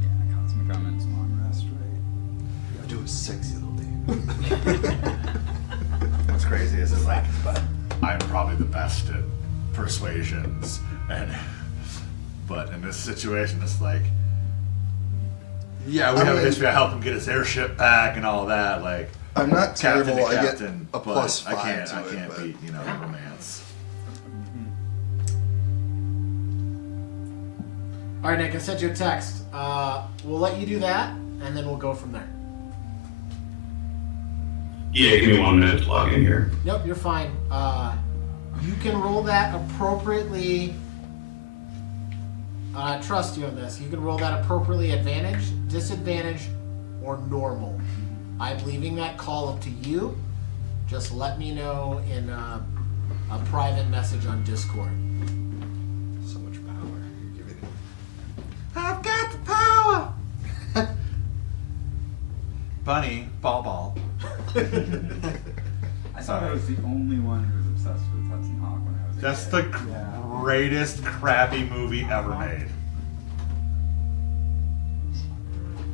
Yeah, Cosmic Omens, long rest, right? Do a sexy little thing. What's crazy is like I'm probably the best at persuasions, but in this situation, it's like, yeah, we have a history. I help him get his airship back and all that. Like, I'm not captain terrible. to I get captain, a but +5 I can't to it, but- beat romance. All right, Nick, I sent you a text. We'll let you do that, and then we'll go from there. Yeah, give me 1 minute to log in here. Nope, you're fine. You can roll that appropriately. I trust you on this. You can roll that appropriately advantage, disadvantage, or normal. I'm leaving that call up to you. Just let me know in a private message on Discord. So much power. You're giving it. I've got the power! Bunny, ball. I thought I was the only one who was obsessed with Hudson Hawk when I was a That's kid. the Yeah. greatest crappy movie ever made.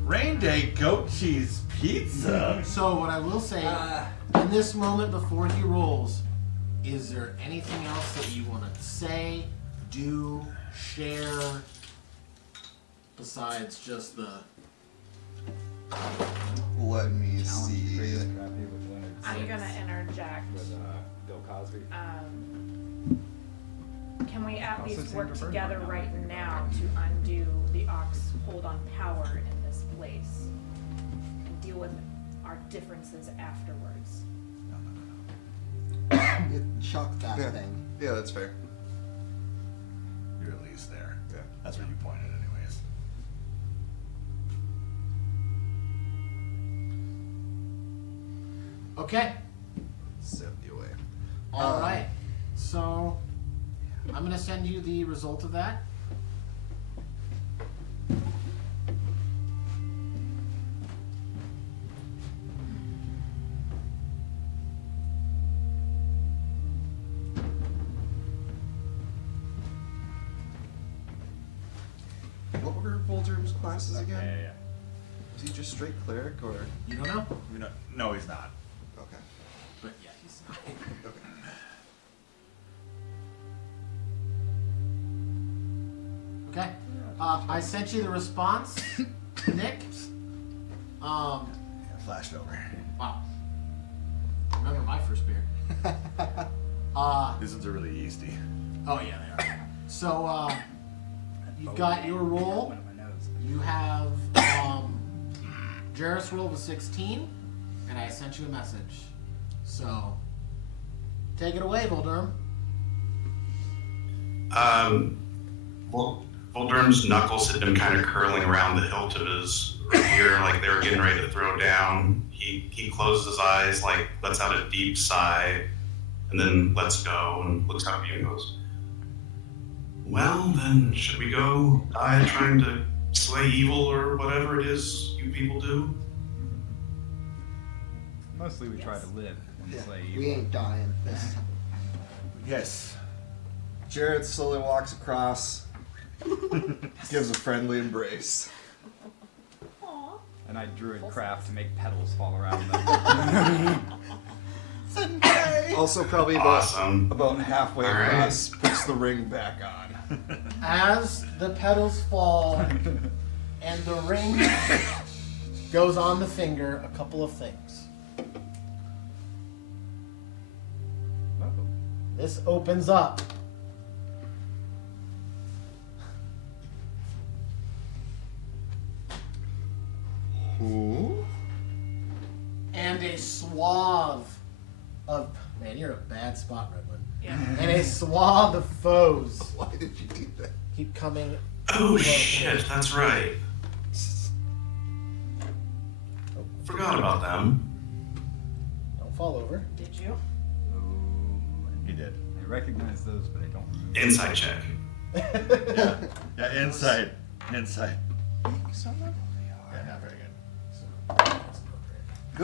Rain Day goat cheese pizza. So what I will say, in this moment before he rolls, is there anything else that you want to say, do, share, besides just the... Let me Alan see. Gray's crappy with Leonard I'm Six gonna interject. with Bill Cosby. Can we at Also least Sandra work Bernhard together now, right I think about now it. to undo the Ox hold on power in this place and deal with our differences afterwards? Chuck that Yeah. thing. Yeah, that's fair. You're at least there. Yeah. That's where you pointed, anyways. Okay. 70 away. All right. So I'm going to send you the result of that. What were Voldrim's classes again? Yeah. Was he just straight cleric or? You don't know? No, he's not. Okay. But yeah, he's not. Okay. Okay. I sent you the response, Nick. Flashed over. Wow. Remember my first beer. These ones are really yeasty. Oh yeah, they are. So you've got your roll. One of my notes. You have Jarrus rolled a 16, and I sent you a message. So take it away, Voldurm. Voldurm's knuckles had been kind of curling around the hilt of his rapier, like they were getting ready to throw down. He closes his eyes, like lets out a deep sigh, and then lets go and looks up at you and goes, "Well, then, should we go die trying to slay evil or whatever it is you people do?" Mostly we try to live and Yeah, slay we evil. ain't dying this time. Yes. Jared slowly walks across, gives a friendly embrace. Aww. And I druid craft to make petals fall around them. Also, probably Awesome. about halfway All right. across, puts the ring back on. As the petals fall and the ring goes on the finger, a couple of things. This opens up. Who? And a swath of... Man, you're in a bad spot, Redwood. Yeah. And a swath of foes Why did you do that? keep coming. Oh shit, that's right. Forgot about them. Don't fall over. Did you? He did. I recognize those, but I don't remember. Insight check. Yeah, inside. Inside. Some of them Yeah, not very good.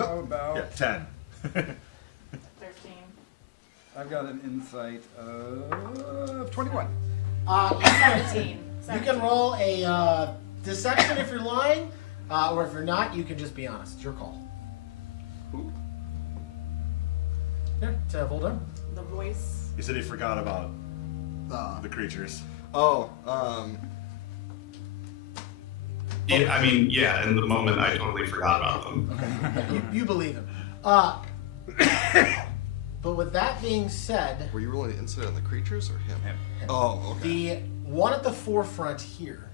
How about Yeah, 10. 13. I've got an insight of 21. 17. You can roll a deception if you're lying, or if you're not, you can just be honest. It's your call. Who? Here, to Voldemort. The voice. He said he forgot about the creatures. Oh, Yeah, I mean, yeah, in the moment I totally forgot about them. You believe him. But with that being said, were you rolling an insight on the creatures or him? Him. Oh, okay. the one at the forefront here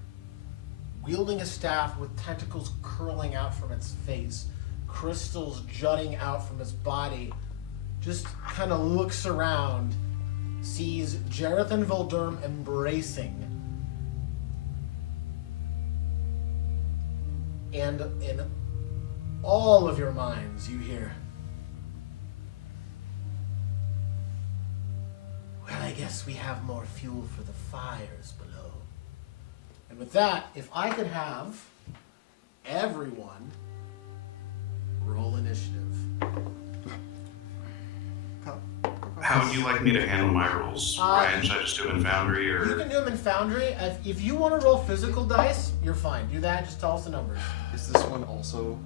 wielding a staff with tentacles curling out from its face, crystals jutting out from its body, just kind of looks around, sees Jareth and Voldurm embracing, and in all of your minds you hear, well, I guess we have more fuel for the fires below. And with that, if I could have everyone roll initiative. How would you like me to handle my rolls, Ryan? Should I just do them in Foundry, or? You can do them in Foundry. If you want to roll physical dice, you're fine. Do that. Just tell us the numbers. Is this one also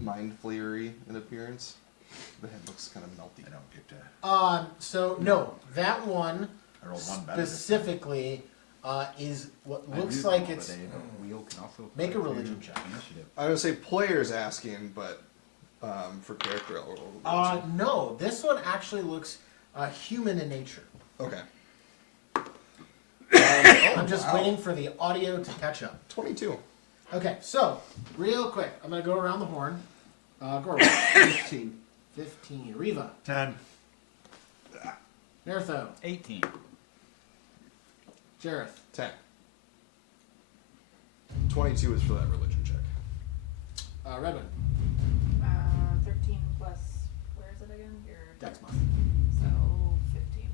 mind flayery in appearance? The head looks kind of melty. I don't get to. So no, that one I rolled one better. specifically is what I looks do like know it's. that a wheel can also Make a apply to religion check. Initiative. I would say players asking, but for character, I'll roll religion. No, this one actually looks human in nature. Okay. I'm just waiting for the audio to catch up. 22. Okay, so real quick, I'm gonna go around the horn. Go around. 15. 15. Riva. 10. Nertho. 18. Jareth. 10. 22 is for that religion check. Redwin. 13 plus, where is it again? Your Dex mod. So 15.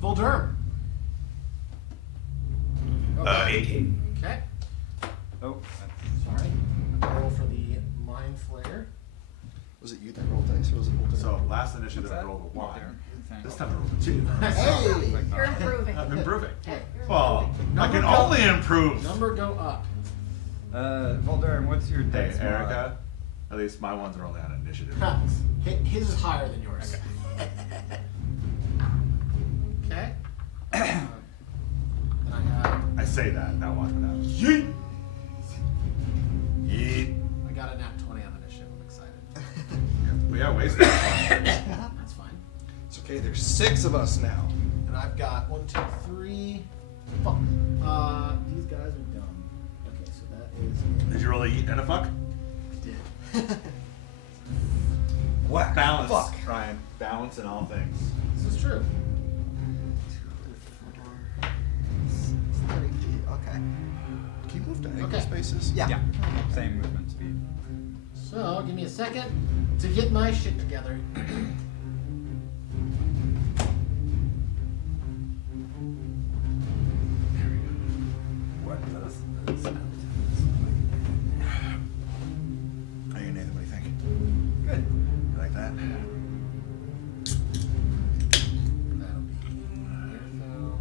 Voldurm. 18. Okay. Oh, Sorry. Roll for the mind flayer. Was it you that rolled dice, or was it Bolton? So last initiative what's I that? rolled a 1. Thanks. This time I rolled a 2. Hey! You're improving. I'm improving. Hey. Well, I Number can go- only improve. Number go up. Voldurm, what's your Hey, dex mod? Erica. At least my ones are only on initiative. Huh. His is higher than yours. Okay. Then I have. I say that, now watch what happens. Yeet! Yeet. I got a nat 20 on initiative. I'm excited. We got wasted. That's fine. It's okay, there's 6 of us now. And I've got 1, 2, 3. Fuck. These guys are dumb. Okay, so that is. Did you roll a yeet and a fuck? I did. Whack. Balance, Fuck. Ryan. Balance in all things. This is true. 30 feet. Okay. Can you move diagonal Okay. spaces? Yeah. Yeah, same movement speed. So, give me a second to get my shit together. What does this sound? How you, Nathan? What do you think? Good. You like that? That'll be Nertho.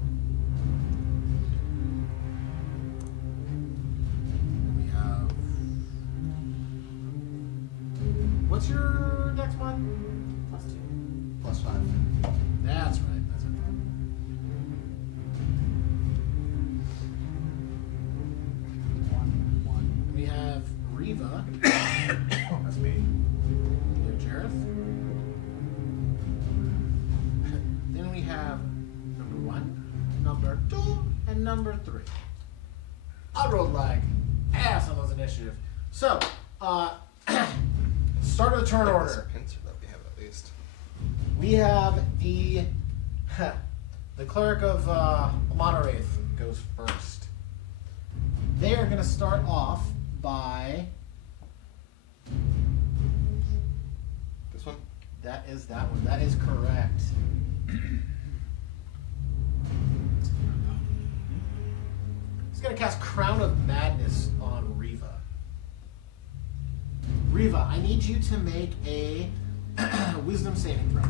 We have. What's your dex mod? Plus 2. Plus 5. That's right. That's right. We have Riva. That's me. We have Jareth. Then we have number 1, number 2, and number 3. I rolled like ass on those initiative. So, start of the turn Like the order. pincer that we have at least. We have the cleric of Monterey goes first. They are going to start off by. This one? That is that one. That is correct. He's going to cast Crown of Madness on Riva. Riva, I need you to make a Wisdom saving throw.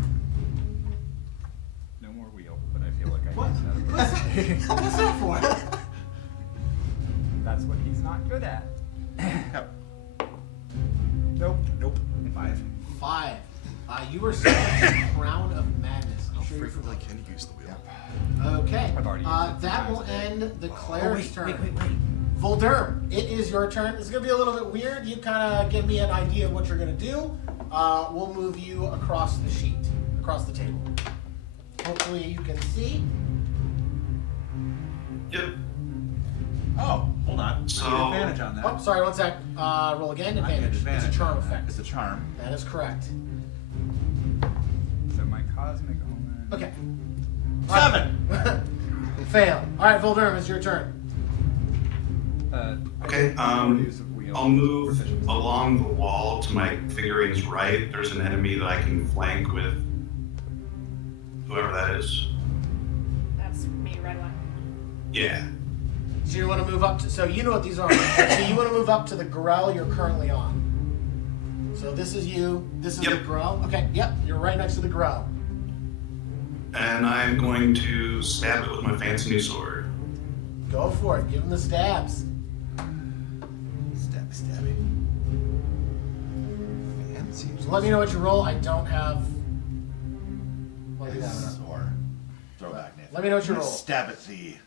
No more wheel, but I feel like I What? used that What's approach. that, what's that for? That's what he's not good at. Yep. Nope. Nope. 5. 5. You are saying Crown of Madness. I'm How sure you're frequently familiar. can you use the wheel? Okay. I've already used it That 3 will times a day. end the cleric's turn. wait. Voldurm, it is your turn. It's going to be a little bit weird. You kind of give me an idea of what you're going to do. We'll move you across the sheet, across the table. Hopefully you can see. Yep. Oh, hold on. I So- get advantage on that. Oh, sorry, one sec. Roll again. I get Advantage. It's a charm on that. effect. It's a charm. That is correct. So my cosmic omen. Okay. 7. Fail. All right, Voldurm, it's your turn. Okay, I'll move along the wall to my figure's right. There's an enemy that I can flank with whoever that is. That's me, red one. Yeah. So you want to move up to, so you know what these are. So you want to move up to the Grell you're currently on. So this is you, this is Yep. the Grell. Okay, yep, you're right next to the Grell. And I'm going to stab it with my fancy new sword. Go for it, give him the stabs. Stabby, stabby. Fancy. So let me know what you roll. I don't have. What do you have? Or throw back, Nathan. Let me know what you roll. Stab at thee.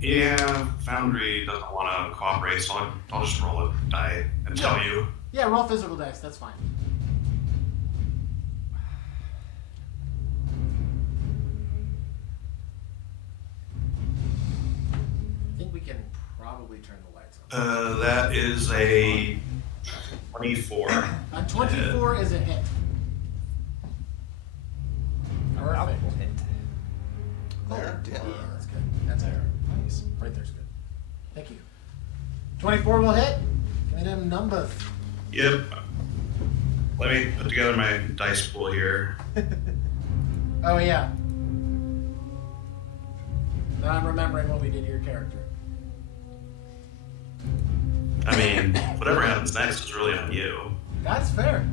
Yeah, Foundry doesn't want to cooperate, so I'll just roll a die and tell you. Yeah, roll physical dice, that's fine. I think we can probably turn the lights on. That is a 24. 24 is a hit. Perfect. There, Yeah, damn. that's good. That's there. Nice. Right there's good. Thank you. 24 will hit. Give me them numbers. Yep. Let me put together my dice pool here. Oh yeah. Now I'm remembering what we did to your character. I mean, whatever happens next is really on you. That's fair.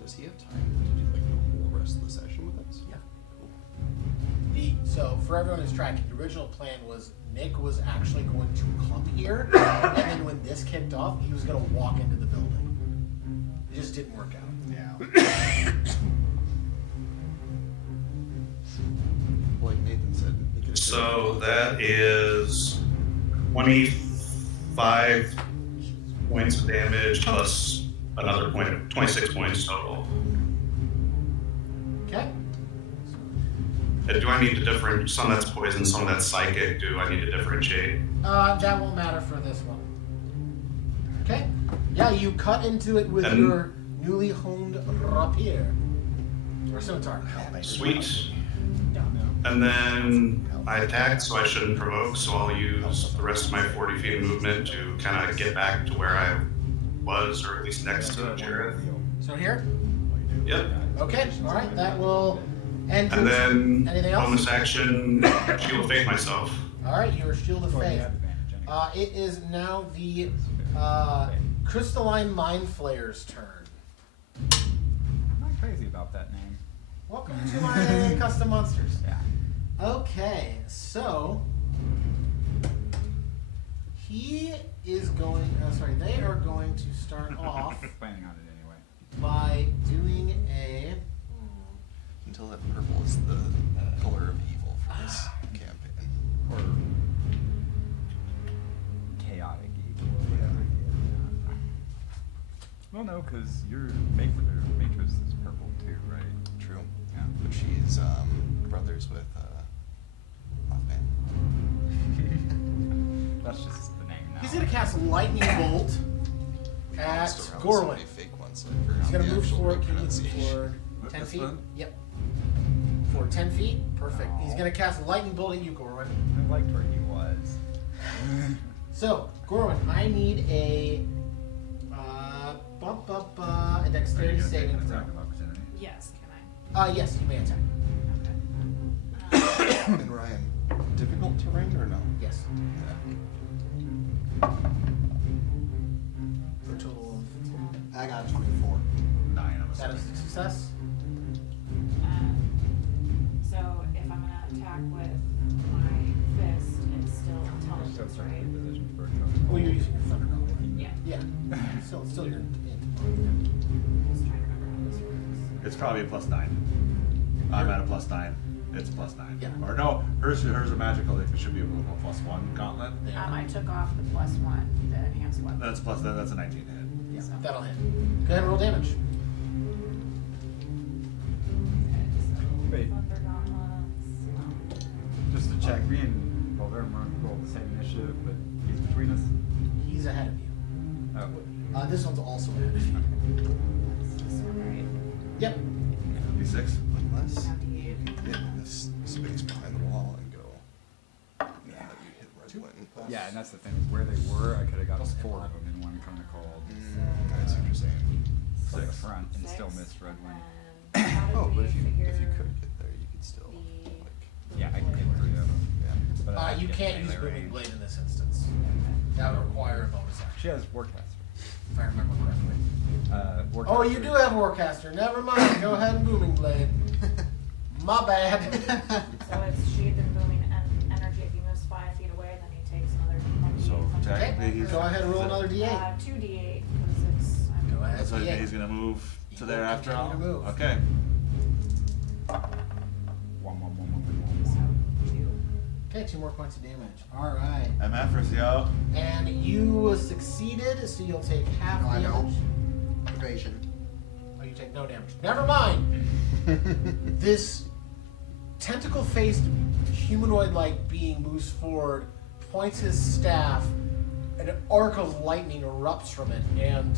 Does he have time to do like the whole rest of the session with us? Yeah. So for everyone who's tracking, the original plan was Nick was actually going to come here, and then when this kicked off, he was going to walk into the building. It just didn't work out. Yeah. Like Nathan said. he could've So that is 25 points of damage plus another point of 26 points total. Okay. Do I need to differentiate? Some that's poison, some that's psychic. Do I need to differentiate? That won't matter for this one. Okay. Yeah, you cut into it with And- your newly honed rapier. Or scimitar. Sweet. And then I attacked, so I shouldn't provoke, so I'll use the rest of my 40 feet of movement to kind of get back to where I was, or at least next to Jareth. So here? Yep. Okay, alright, that will end. And then Anything else? bonus action, Shield of Faith myself. Alright, your Shield of Oh, you Faith. have advantage anyway. It is now the Crystalline Mind Flayer's turn. I'm not crazy about that name. Welcome to my custom monsters. Yeah. Okay, so he is going. They are going to start off Planning on it anyway. by doing a. Until that purple is the color of evil for this campaign. Or chaotic evil or whatever. Yeah. Well, no, because your matrix is purple too, right? True. Yeah. But she's brothers with Mothman. That's just the name now. He's gonna cast Lightning Bolt at Bounced around so Gorwin. many fake ones, so I forgot He's gonna the move actual forward. right Can you move pronunciation. forward 10 This feet? one? Yep. For 10 feet? Perfect. He's gonna cast Lightning Bolt at you, Gorwin. I liked where he was. So, Gorwin, I need a a dexterity saving throw. Yes, can I? Yes, you may attack. Okay. And Ryan, difficult terrain or no? Yes. For a total of I got a 24. 9, I'm that is assuming. a success. So if I'm gonna attack with my fist, it's still intelligence, right? Well, you're using your thunder call. Yeah. Yeah. Still your int. Just trying to remember how this works. It's probably a +9. I'm at a +9. It's +9. Yeah. Or no, hers are magical. It should be a +1 gauntlet. They are. I took off the +1, the enhanced weapon. That's a 19 hit. Yeah, So. that'll hit. Go ahead and roll damage. Wait. Thunder gauntlets. Just to check, me and Boulder roll the same initiative, but he's between us. He's ahead of you. Oh. This one's also ahead of you. This one, right? Yep. D6. Unless Now D8. you hit this space behind the wall and go. Yeah, you hit red one. Yeah, and that's the thing, is where they were, I could have gotten 4 of them in one kind of called I see what you're saying. from the 6. front and still Six, missed Red Wing. and then how did Oh, but we if you figure could get there, you could still the- like. Yeah, I can get 3 of them. Yeah. But I You get can't use melee Booming range. Blade in this instance. That would require a bonus action, She has Warcaster. if I remember correctly. Warcaster. Oh, you do have Warcaster. Never mind. Go ahead and Booming Blade. My bad. So it's sheathed in booming energy. If he moves 5 feet away, then he takes another 1d8. So from the technically ground. he's- Go ahead and roll another D8. 2d8 because it's. Go ahead. So D8. he's gonna move He to will there after all. continue to move. Okay. 1. So 2. Okay, 2 more points of damage. All right. MFers, yo. And you succeeded, so you'll take half No, I damage. don't. Evasion. Oh, you take no damage. Never mind. This tentacle-faced humanoid-like being moves forward, points his staff, and an arc of lightning erupts from it, and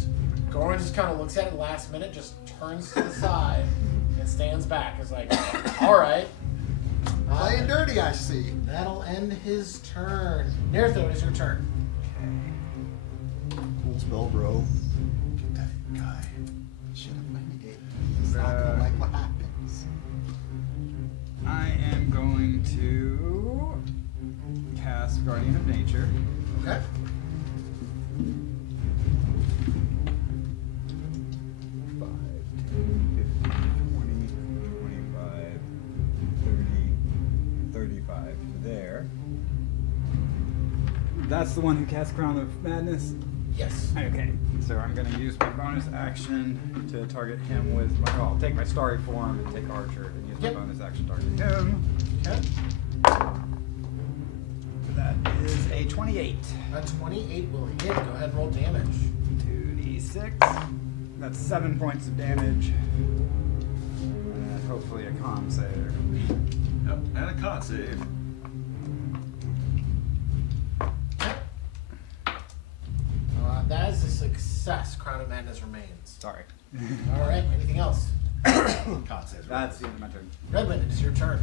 Goran just kind of looks at it last minute, just turns to the side, and stands back. It's like, all right. Playing dirty, I see. That'll end his turn. Nertho, it is your turn. Cool spell, bro. Get that guy. Shit, I'm gonna get. It's not gonna like what happens. I am going to cast Guardian of Nature. Okay. Five, 10, 15, 20, 25, 30, 35 there. That's the one who cast Crown of Madness? Yes. Okay, so I'm gonna use my bonus action to target him with my, I'll take my starry form and take Archer and use Yep. my bonus action to target him. Okay. That is a 28. A 28 will hit. Go ahead and roll damage. 2d6. That's 7 points of damage. And hopefully a con save. Yep. And a con save. That is a success. Crown of Madness remains. Sorry. All right. Anything else? Con save. That's the end of my turn. Redmond, it is your turn.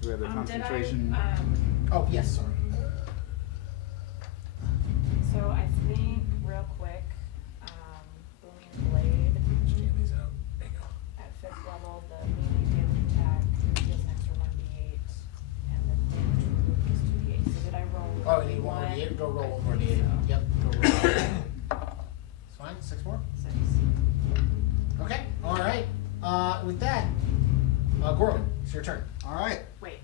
Do we have a Did concentration? Oh yes, sorry. So I think real quick, booming blade Jam these out. There you go. at 5th level, the melee damage attack deals an extra 1d8, and the damage removed is 2d8. So did I roll? Oh, you need one more D8? Go roll one more D8. Yep. Go roll. It's fine. 6 more. 6. Okay. All right. With that, Gorman, it's your turn. All right. Wait,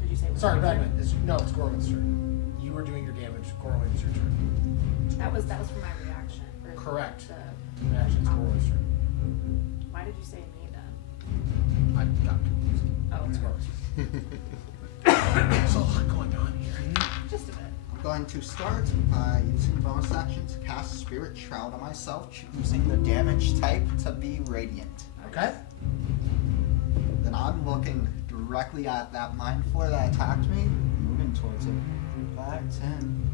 did you say? it was Sorry, my turn? Redmond. It's Gorman's turn. You were doing your damage. Gorman, it's your turn. That was for my reaction. or Correct. The, Reaction, it's Gorman's turn. why did you say me then? I got confused. Oh, It's Gorman's. There's a lot going on here. just a bit. I'm going to start by using bonus action to cast Spirit Shroud on myself, choosing the damage type to be Radiant. Okay. Then I'm looking directly at that mind flare that attacked me, moving towards it. 5, 10,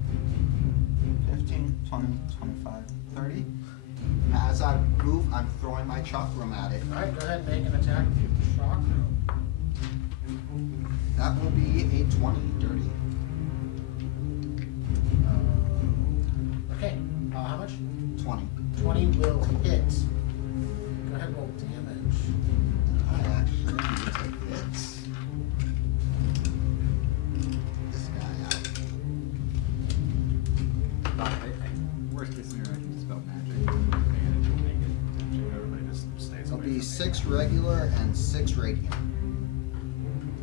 15, 20, 25, 30. And as I move, I'm throwing my chakram at it. All right. Go ahead and make an attack with your chakra. That will be a 20 dirty. Okay. How much? 20. 20 will hit. Go ahead and roll damage. I actually need to take hits. This guy out. Worst case scenario, I can spell magic. Advantage will make it. Everybody just stays It'll away be from me. 6 regular and 6 radiant.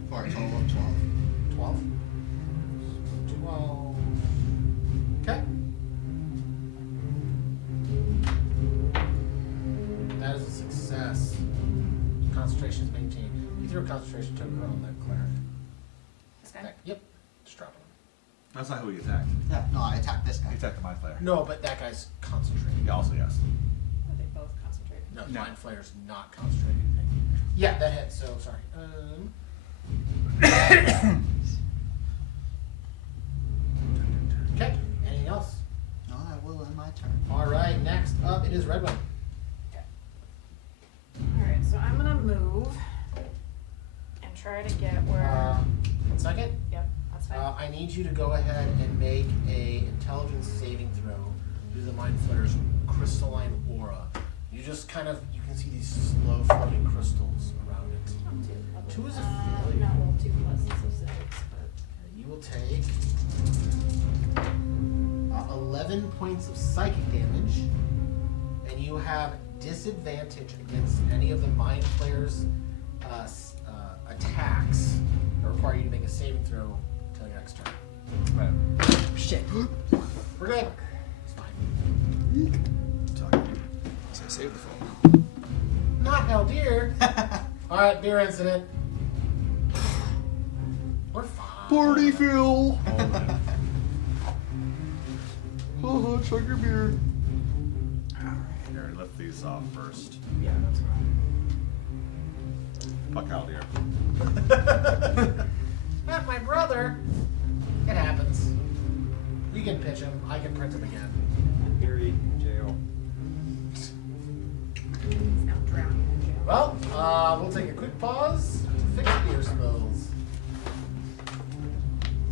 For a total of 12. 12. 12. Okay. That is a success. concentration is maintained. You throw a concentration token on the cleric. This guy? Yep. Just drop it. That's not who he attacked. Yeah, no, I attacked this guy. He attacked the mind flayer. No, but that guy's concentrating. Yeah, also yes. Are they both concentrated? No, No. mind flayer's not concentrating anything. Yeah, that hits. So sorry. Okay. Anything else? No, I will end my turn. All right. Next up, it is Redwing. Alright, so I'm gonna move and try to get where. 1 second. Yep, that's fine. I need you to go ahead and make a intelligence saving throw due to the mind flayer's crystalline aura. You just kind of you can see these slow floating crystals around it. Two is a failure. No, well, 2 plus is a 6, but. You will take 11 points of psychic damage, and you have disadvantage against any of the mind flayer's attacks that require you to make a saving throw until your next turn. Right. Shit. We're good. It's fine. Talking. So I saved the phone. Not hell, dear. All right, beer incident. We're fine. Party Phil. Chug your beer. Here, lift these off first. Yeah, that's fine. Fuck out here. Not my brother. It happens. We can pitch him. I can print him again. Theory, jail. He's now drowning in jail. Well, we'll take a quick pause to fix beer spills.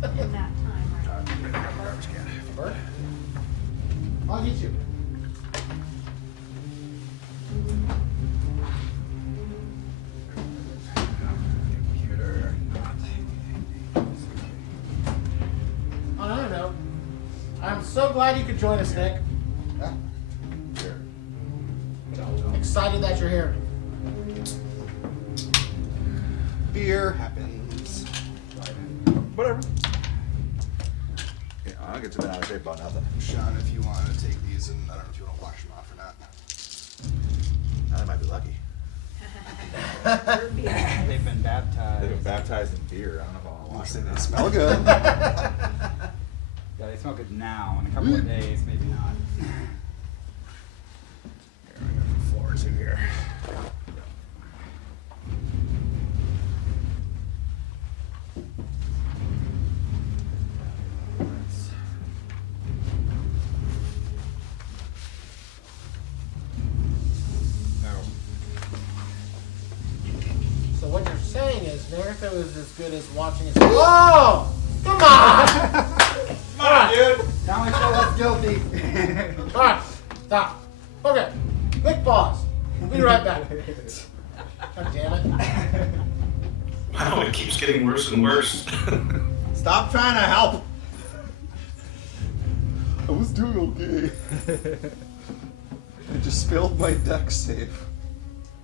In that time, right? Bert? I'll get you. On another note, I'm so glad you could join us, Nick. Yeah. Here. Excited that you're here. Beer happens. Whatever. Yeah, I don't get too bad out of shape about nothing. Sean, if you want to take these, and I don't know if you want to wash them off or not. I might be lucky. They've been baptized. They've been baptized in beer. I don't know if I want to I'll wash say them. they smell good. Yeah, they smell good now. In a couple of days, maybe not. Here, I got the floor too here. So what you're saying is Naruto is as good as watching his. Whoa! Come on! Come on, dude! Now I feel less guilty. Alright, stop. Okay, quick pause. We'll be right back. God damn it. Wow, it keeps getting worse and worse. Stop trying to help. I was doing okay. I just failed my deck save.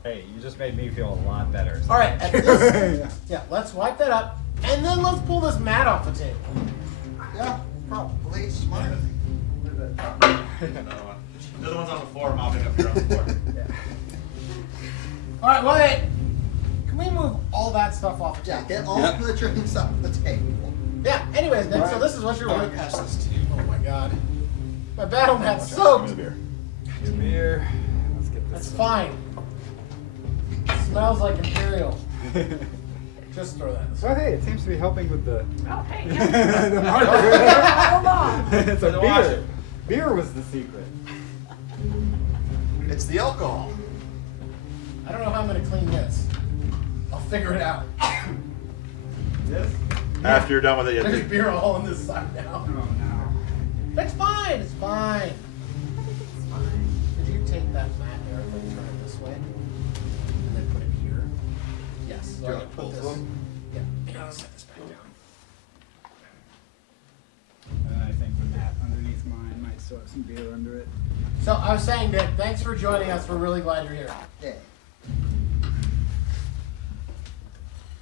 Hey, you just made me feel a lot better. All right, at this, yeah, let's wipe that up, and then let's pull this mat off the table. Yeah, probably smart. Another one. The other one's on the floor, mopping up here on the floor. All right, wait. Can we move all that stuff off the Yeah, table? get all the drinks off the table. Yeah. Anyways, Nick. So this is what you're I'll doing. pass this to you. Oh my God, my battle mat's Give me soaked. the beer. Beer. Let's get That's this. fine. Smells like Imperial. Just throw that. in the So hey, it seems to be helping with the Oh, hey, yeah. the marker. Hold on. It's a Wash beer. it. Beer was the secret. It's the alcohol. I don't know how I'm gonna clean this. I'll figure it out. This? After you're done with it, you There's take beer all on this side now. Oh no. It's fine. It's fine. It's fine. Could you take that mat there and turn it this way, and then put it here? Yes. So Do I you can want put both this. of them? Yeah. And I'll set this back down. And I think the mat underneath mine might still have some beer under it. So I was saying, Nick, thanks for joining us. We're really glad you're here. Yeah.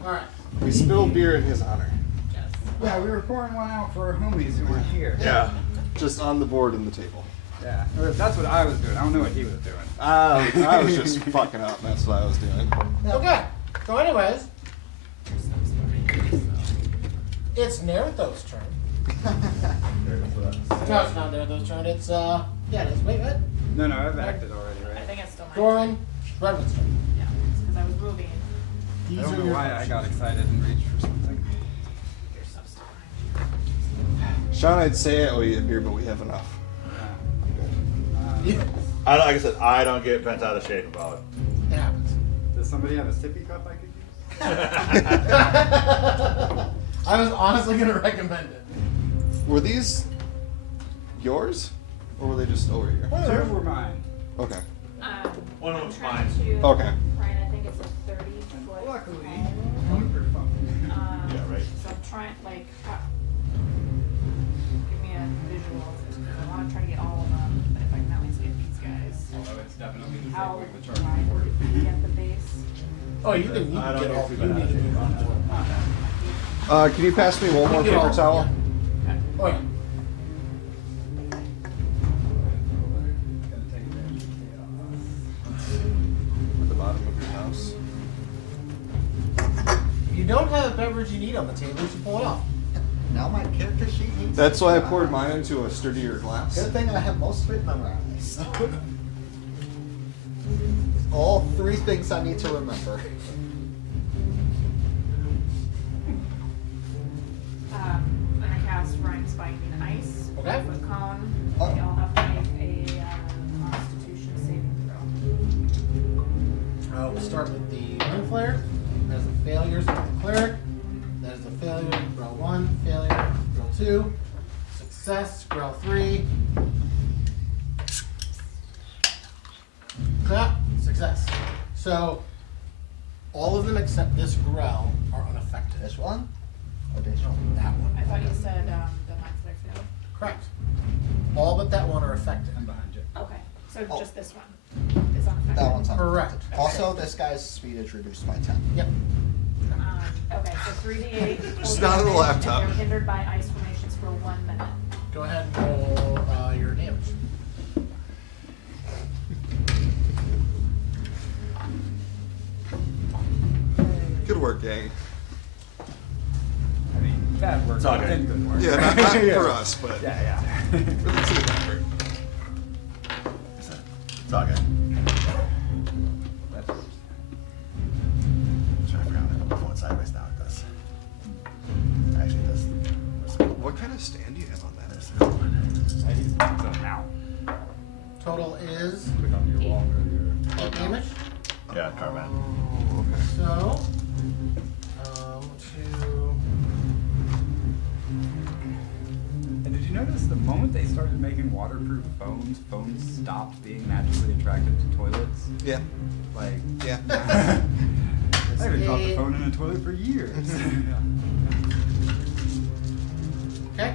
All right. We spilled beer in his honor. Yes. Yeah, we were pouring one out for our homies who weren't here. Yeah. Just on the board and the table. Yeah. Or that's what I was doing. I don't know what he was doing. I was just fucking up. That's what I was doing. Okay. So, anyways, it's Naruto's turn. No, it's not Naruto's turn. It's yeah, it is. Wait, what? No, I've acted already, I right? think it's still mine. Goran, Redwood's turn. Yeah, because I was moving. I These don't are know your why I options. got excited and reached for something. Your stuff's still behind Sean, I'd say I owe you a beer, but we have enough. Yeah, Like I said, I don't get bent out of shape about it happens. Does somebody have a sippy cup I could use? I was honestly gonna recommend it. Were these yours, or were they just over here? Two were mine. Okay. One of I'm them's trying mine. to- Okay. Ryan, I think it's a 30-foot. Luckily, home. Yeah, right. So I'm trying, like, give me a visual, because I want to try to get all of them, but if I can at least get these guys. although it's definitely the How same way with wide charging cord. would it be at the base? Oh, you can I don't get know all. if You we've need to been move on to it. Can you pass me one more You can paper all- towel? yeah. Oh yeah. Gonna take advantage of chaos. At the bottom of your house. If you don't have a beverage you need on the table, you should pull it off. Now my character sheet needs. That's to why I be poured done. mine into a sturdier glass. Good thing I have most of it memorized. All three things I need to remember. I'm gonna cast Rhymes Binding Ice. Okay. With cone. Oh. They all have to make a Constitution saving throw. We'll start with the Wind Flare. There's the failures with the cleric. There's the failure. Roll 1, failure. Roll 2, success. Roll 3. Success. So all of them except this Grell are unaffected. This one? Or this one? That one. I thought you said the Mind Flare failed. Correct. All but that one are affected. I'm behind you. Okay, so Oh. just this one is unaffected. That one's Correct. unaffected. Also, this guy's speed is reduced by 10. Yep. Okay, so 3d8. Just full not on the damage, laptop. And they're hindered by ice formations for 1 minute. Go ahead and roll your damage. Good work, gang. I mean, bad work, It's all but good. then good work. Yeah, not Yeah. for us, but Yeah, yeah. for the team effort. It's all good. That's worse. Try to figure out if I'm going sideways now. It does. Actually, it does. What kind of stand do you have on that? There's the other one. I use so now. Total is Click on your wall or your. 8 damage. Yeah, Carman. Oh, okay. So, And did you notice the moment they started making waterproof phones stopped being magically attracted to toilets? Yeah. Like, Yeah. I haven't dropped a phone in a toilet for years. okay.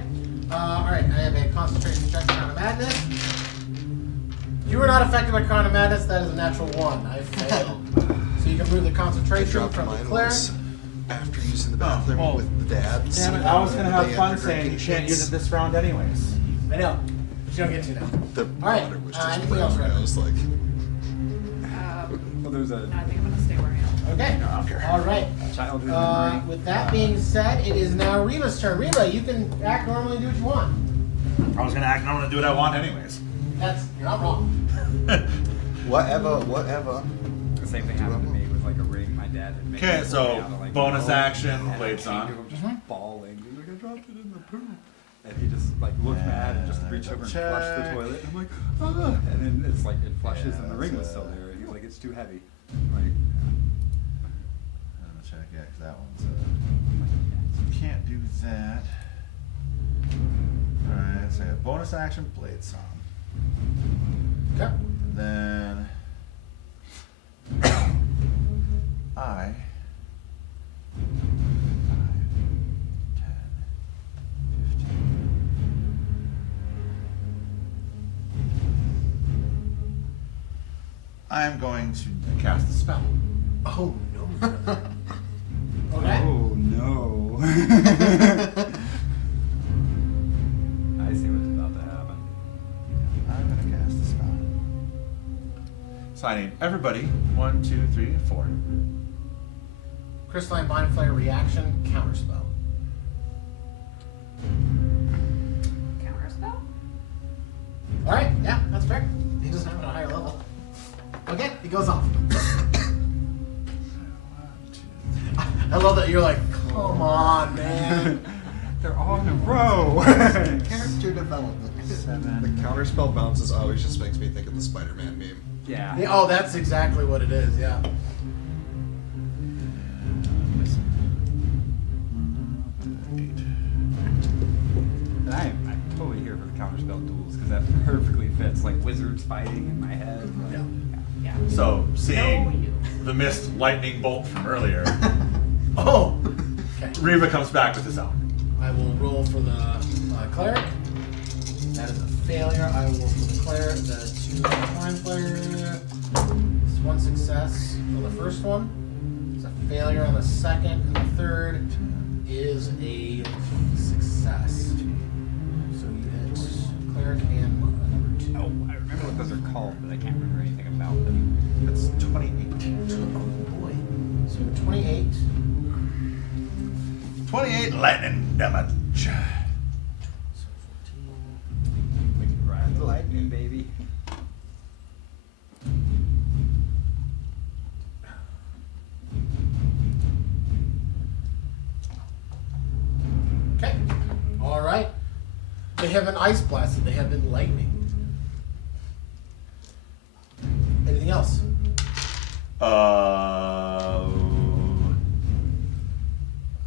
Alright, I have a concentration check Crown of Madness. You were not affected by Crown of Madness, that is a natural 1. I failed. So you can move the I concentration dropped from the mine cleric. once after using the bathroom well, with the dads. Damn it, I was gonna have fun saying you can't use it this round anyways. I know, but you don't get to now. The Alright, water was just anything brown, else, and I Redwood? was like, Well, there's a No, I think I'm gonna stay where I am. Okay. No, I don't care. Alright. childhood memory. With that being said, it is now Reba's turn. Reba, you can act normally and do what you want. I was gonna act normal and do what I want anyways. You're not wrong. whatever. The same thing happened to me with like a ring my dad had made. Okay, me so out of, like, bonus rope, action, and I blades came on. to him just bawling. He's like, I dropped it in the poop. And he just like looked mad and just reached over and flushed the Check. toilet. I'm like, ah. And then it's like it flushes Yeah, and the ring was that's, still there. He's like, it's too heavy. Like, I'm gonna check, yeah, 'cause that one's can't do that. Alright, so I have bonus action, blade song. Okay. And then I 5, 10, 15. I'm going to cast a spell. Oh no. Okay. oh no. I see what's about to happen. I'm gonna cast a spell. Signing everybody. 1, 2, 3, 4. Crystalline Mind Flare reaction, counterspell. Counterspell? Alright, yeah, that's fair. He doesn't have it at a higher level. Okay, he goes off. I love that you're like, come on, man. They're all in a row. Character development. 7. The counterspell bounces always just makes me think of the Spider-Man meme. Yeah. Yeah, oh, that's exactly what it is, yeah. And I'm totally here for the counterspell duels because that perfectly fits like wizards fighting in my head. Like, Yeah. Yeah. So, No, seeing you. the missed lightning bolt from earlier, Oh! Okay. Reva comes back with his own. I will roll for the cleric. That is a failure. I will roll for the cleric. The 2 Mind Flare. It's 1 success for the first one. It's a failure on the second, and the third is a success. So you hit cleric and number 2. oh, I remember what those are called, but I can't remember anything about them. That's 28. Oh boy. So 28. 28 lightning damage. So 14. We can ride the lightning, baby. Okay. All right. They have been ice blasted. They have been lightning. Anything else?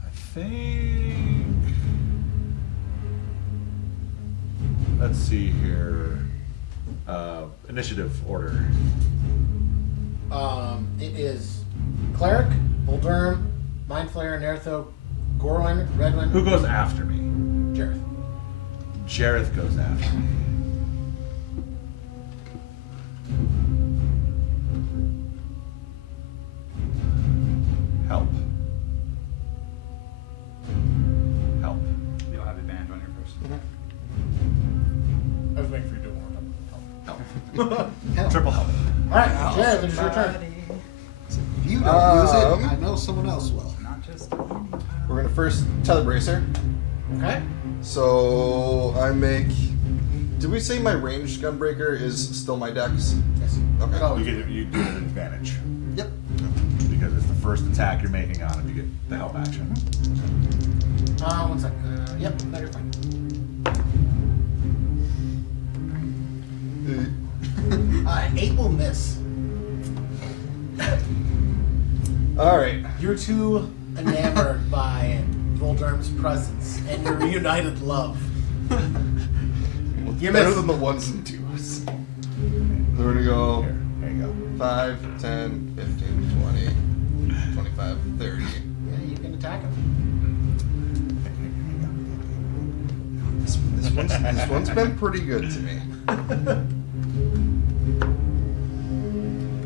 I think. Let's see here. Initiative order. It is cleric, Volderm, Mind Flayer, Nertho, Gorwin, Redwin. Who goes after me? Jareth. Jareth goes after me. Help. Help. You'll have advantage on your first. I was waiting for you to do one. Help. Triple help. All right, Jareth, it's your turn. If you don't use it, Um, I know someone else will. Not just We're gonna first telebracer. Okay. So I make. Did we say my ranged gunbreaker is still my dex? Yes. Okay. Oh, You do it at advantage. Yep. Because it's the first attack you're making on him. You get the help action. 1 sec. Yep, no, you're fine. Uh, 8 will miss. All right. You're too enamored by Volderm's presence and your reunited love. You Better missed. than the 1s and 2s. So we're gonna go Here, there you go. 5, 10, 15, 20, 25, 30. Yeah, you can attack him. This one's been pretty good to me.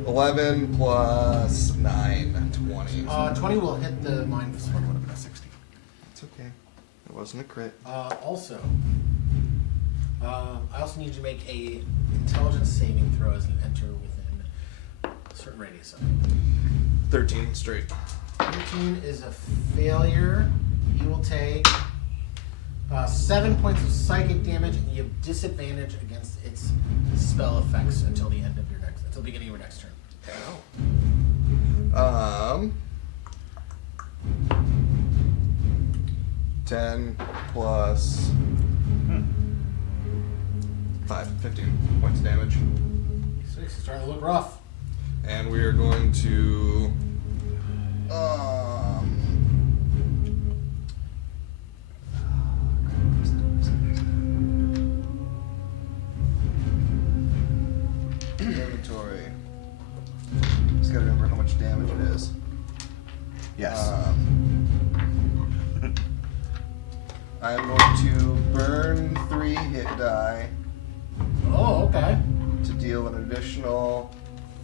11 plus 9, 20. 20 will hit the mind This one would have been a 60. It's okay. It wasn't a crit. Also, I also need you to make a intelligence saving throw as you enter within a certain radius of it. 13 straight. 13 is a failure. You will take 7 points of psychic damage, and you have disadvantage against its spell effects until the end of your next, until the beginning of your next turn. 10 plus 5, 15 points of damage. 6 is starting to look rough. And we are going to inventory. Just gotta remember how much damage it is. Yes. I'm going to burn 3 hit die Oh, okay. to deal an additional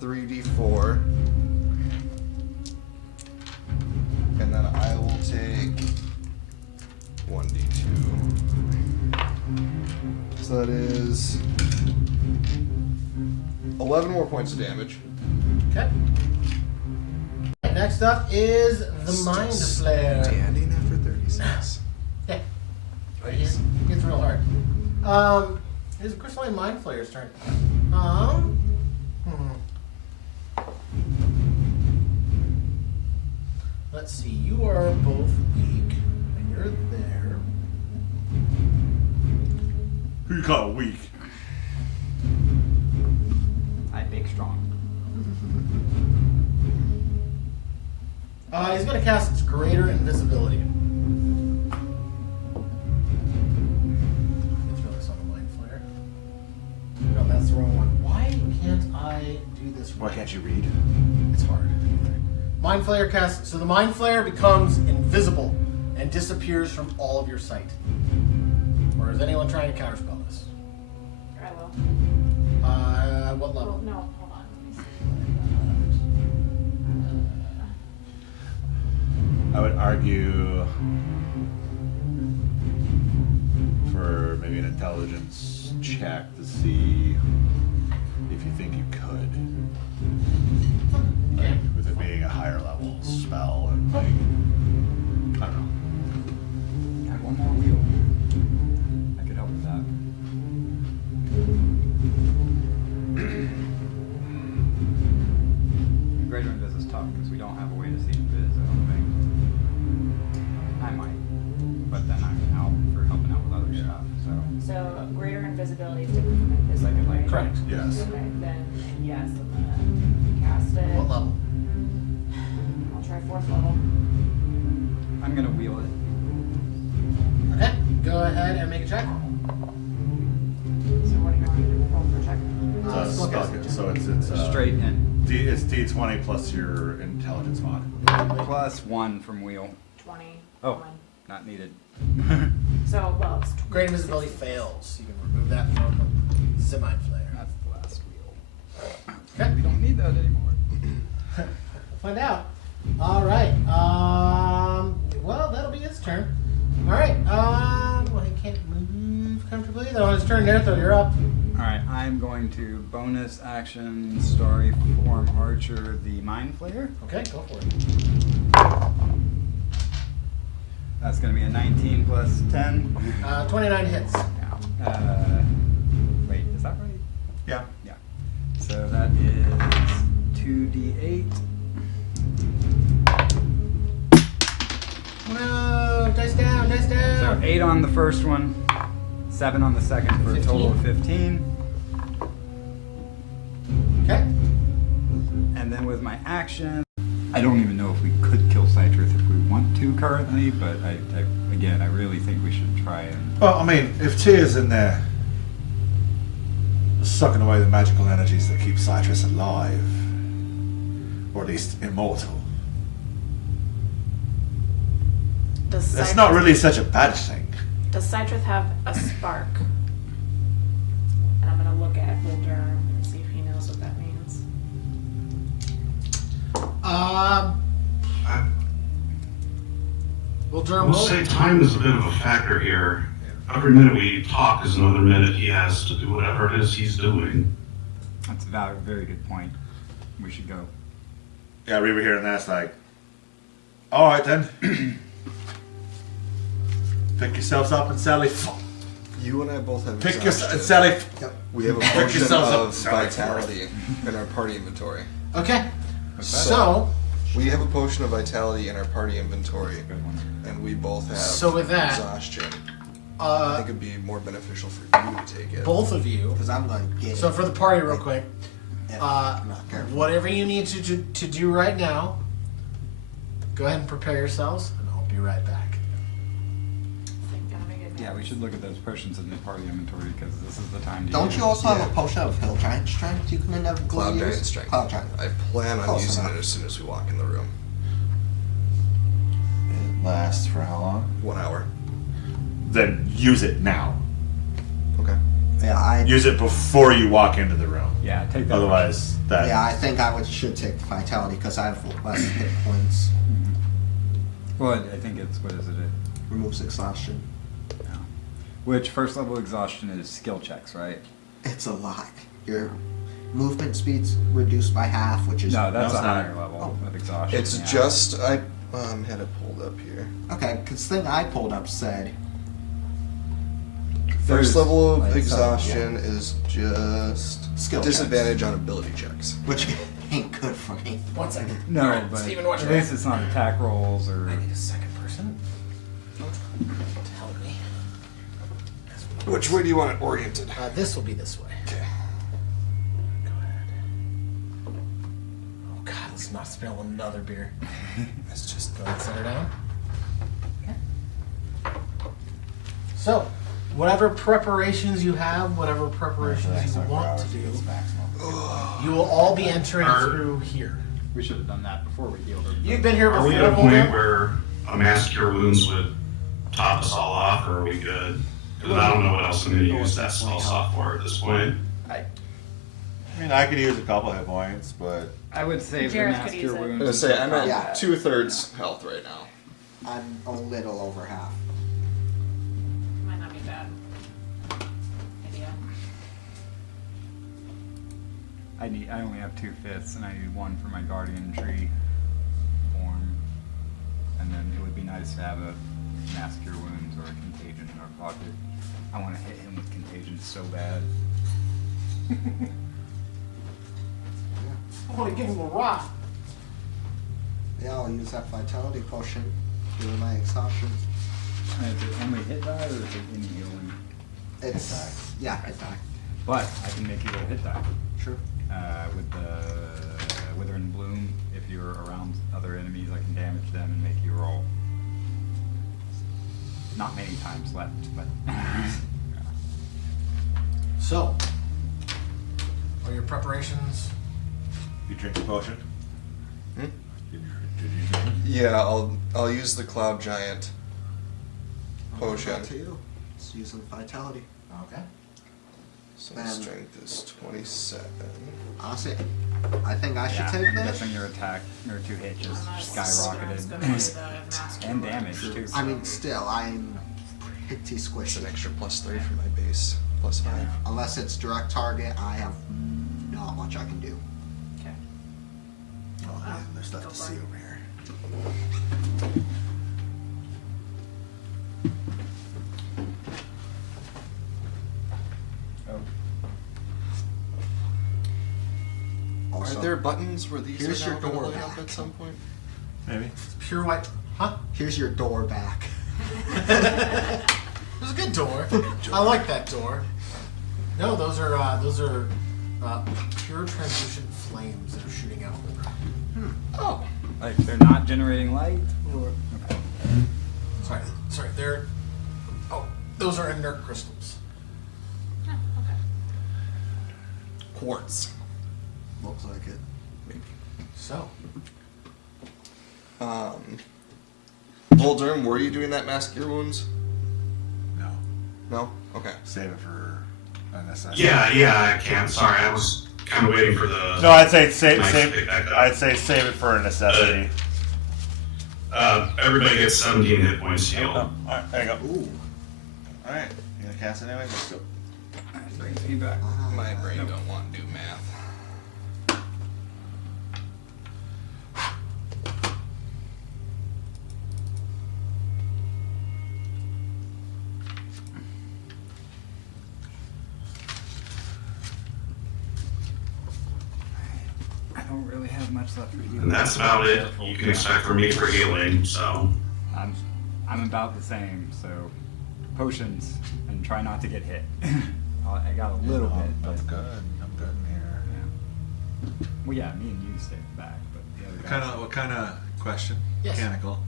3d4. And then I will take 1d2. So that is 11 more points of damage. Okay. Next up is the Mind Flare. Standing after 36. Yeah. It's real hard. It's Crystalline Mind Flayer's turn. Let's see. You are both weak, and you're there. Who you call weak? I big strong. He's going to cast Greater Invisibility. Let's throw this on the Mind Flare. No, that's the wrong one. Why can't I do this Why right? can't you read? It's hard. Mind Flayer casts. So the Mind Flayer becomes invisible and disappears from all of your sight. Or is anyone trying to counterspell this? I will. What level? Well, no, hold on. Let me see. I would argue for maybe an intelligence check to see if you think you could. Like, with it being a higher level spell and like, I don't know. I have one more wheel. I could help with that. Greater Invis is tough because we don't have a way to see Invis, I don't think. I might. But then I'm out for helping out with other stuff, so. So greater invisibility is different from invisibility. Correct. Yes. Okay, then yes, I'm gonna cast it. What level? I'll try 4th level. I'm gonna wheel it. Okay. Go ahead and make a check. So what do you want me to roll for check? Spellcasting. So it's Straight in. It's D20 plus your intelligence mod. Plus 1 from wheel. 20. Oh. One. Not needed. So, well, it's Great Invisibility fails. You can remove that from the Mind Flayer. That's the last wheel. Okay. We don't need that anymore. We'll find out. All right. Well, that'll be his turn. All right. Well, he can't move comfortably. Then on his turn, Nerthor, you're up. Alright, I'm going to bonus action story form Archer the Mind Flayer. Okay, go for it. That's going to be a 19 plus 10. 29 hits. Wait, is that right? Yeah. Yeah. So that is 2d8. No, dice down, dice down. So 8 on the first one, 7 on the second for a total of 15. Okay. And then with my action, I don't even know if we could kill Citrus if we want to currently, but I really think we should try and. Well, I mean, if Tia's in there sucking away the magical energies that keep Citrus alive, or at least immortal, Does that's Citrus, not really such a bad thing. Does Citrus have a spark? And I'm gonna look at Wilderm and see if he knows what that means. Well, I Durham will will. say time is a bit of a factor here. Every minute we talk is another minute he has to do whatever it is he's doing. That's a very good point. We should go. Yeah, we were hearing that. It's like, all right then, pick yourselves up and Sally. You and I both have Pick exhaustion. yourself, Sally. We have a Pick potion yourselves up, of Sally. vitality in our party inventory. Okay. What's that? So, We have a potion of vitality in our party inventory, Good one. and we both have So with that, exhaustion. I think it'd be more beneficial for you to take it. both of you. Because I'm going to get So it. for the party, real quick, If uh, I'm not careful. whatever you need to do right now, go ahead and prepare yourselves, and I'll be right back. Yeah, we should look at those potions in the party inventory because this is the time to Don't use you it. also have Yeah. a potion of Hill Giant Strength you can inevitably Cloud use? Giant Strength. Cloud Giant. I plan on Close using enough. it as soon as we walk in the room. It lasts for how long? 1 hour. Then use it now. Okay. Yeah, Use it before you walk into the room. Yeah, take that. Otherwise, that. I think I should take the Vitality because I have less hit points. Well, I think it's, what is it? Removes exhaustion. Which first level exhaustion is skill checks, right? It's a lot. You're movement speed's reduced by half, which is No, that's No, a it's not. higher level of exhaustion. It's yeah. just I had it pulled up here. okay. Because the thing I pulled up said First There's, level of like, some- exhaustion is just Skill disadvantage on ability checks. which ain't good for me. 1 second. No, Alright, but Steven, watch at your least hand. it's not attack rolls or. I need a second person to help me. Which way do you want it oriented? This will be this way. Okay. Go ahead. Oh God, let's not spill another beer. Let's just go ahead and set her down. So, whatever preparations you have, whatever preparations you want to do, you will all be entering through here. We should have done that before we healed her. You've been here Are we before, at a point Volga? where a mass cure wounds would top us all off, or are we good? Because I don't know what else I'm going to use that spell slot for at this point. I mean, I could use a couple hit points, but I would save the Jareth could master use it. I wounds. was gonna say I'm at Yeah. 2/3 health right now. I'm a little over half. Might not be bad. Idea. I only have 2/5, and I need 1 for my guardian tree form. And then it would be nice to have a mass cure wounds or a contagion in our pocket. I want to hit him with contagion so bad. I want to give him a rock. Yeah, I'll use that vitality potion during my exhaustion. And is it only hit die or is it any healing? It's die. yeah, hit die. But I can make you roll hit die. True. With the Wither and Bloom, if you're around other enemies, I can damage them and make you roll. Not many times left, but. So, are your preparations? you drink the potion. Hmm? Did you drink it? Yeah, I'll use the Cloud Giant I'll give potion. that to you. It's using vitality. Okay. So Then- strength is 27. Honestly, I think I should Yeah, take I'm that. guessing your attack, your 2 hit just I'm skyrocketed. gonna do the master And wound. damage too. I mean, still, I'm pretty It's squishy. an extra +3 for my base. +5. Unless it's direct target, I have not much I can do. Okay. Oh man, there's stuff Go to for see it. over here. Oh, Also, Are there buttons where these here's are your now gonna door light up back. at some point? Maybe. Pure white. Huh? here's your door back. It was a good door. I like that door. No, those are pure translucent flames that are shooting out. Oh. like they're not generating light? Or? Okay. Sorry, they're. Oh, those are inert crystals. Oh, okay. Quartz. Looks like it. So, Voldurm, were you doing that mass cure wounds? No. No? Okay. Save it for a necessity. Yeah, I can. Sorry, I was kind of waiting for the. No, I'd say save Nice save. pick back up. I'd say save it for a necessity. Everybody gets 17 hit points Oh, healed. all right, there you go. Ooh. All right, you gonna cast it anyway? Let's go. That brings me back. My brain Nope. don't want to do math. I don't really have much left for you. And that's about it. You can expect from me for healing, so. I'm about the same, so potions and try not to get hit. I got a little bit, but I'm good. I'm good in here. yeah. Well, yeah, me and you stayed back, but the other guys. What kind of question? Yes. Mechanical.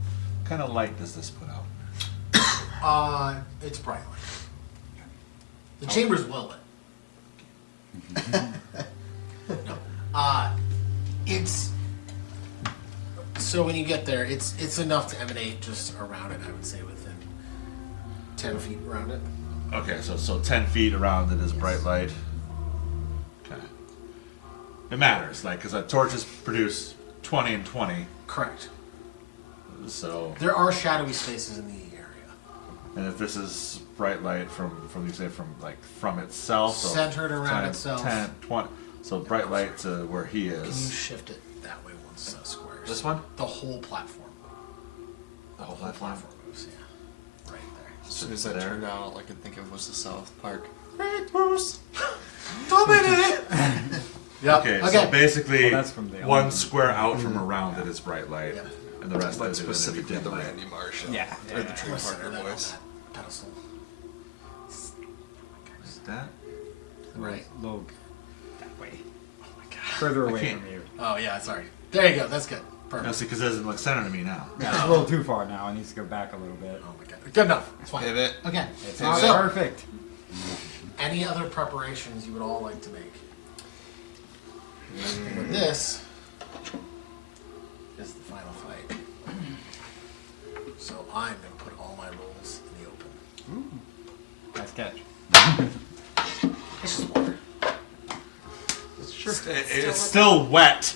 What kind of light does this put out? it's bright light. The chamber's well lit. No. It's so when you get there, it's enough to emanate just around it. I would say within 10 feet around it. Okay, so 10 feet around it is bright light. Okay. It matters, like, because torches produce 20 and 20, Correct. so. There are shadowy spaces in the area. And if this is bright light from you say from itself, so Centered around 10, itself. 10, 20. So bright light to where he Can you is. shift it that way one square? This one? The whole platform. The whole platform. moves, yeah. Right there. As soon as I There. turned out, all I could think of was the South Park. Yep. Okay, Okay. so basically, Well, that's from the one element. square out from around it is bright light, Yep. and the rest But of it is gonna be specifically dim the light. Randy Marsh. Yeah, Or the yeah. Trey I'm gonna center Parker that on voice. that pedestal. Like that? Right. Little that way. Oh my god. Further I away can't- from you. Oh yeah, sorry. There you go. That's good. No, Perfect. see, because it doesn't look center to me now. Yeah, it's a little too far now. It needs to go back a little bit. Oh my god. Good enough. It's fine. Pivot. Okay. It's Hey, not so- perfect. Any other preparations you would all like to make? But this is the final fight. So I'm gonna put all my rolls in the open. Nice catch. It's just water. It's still wet.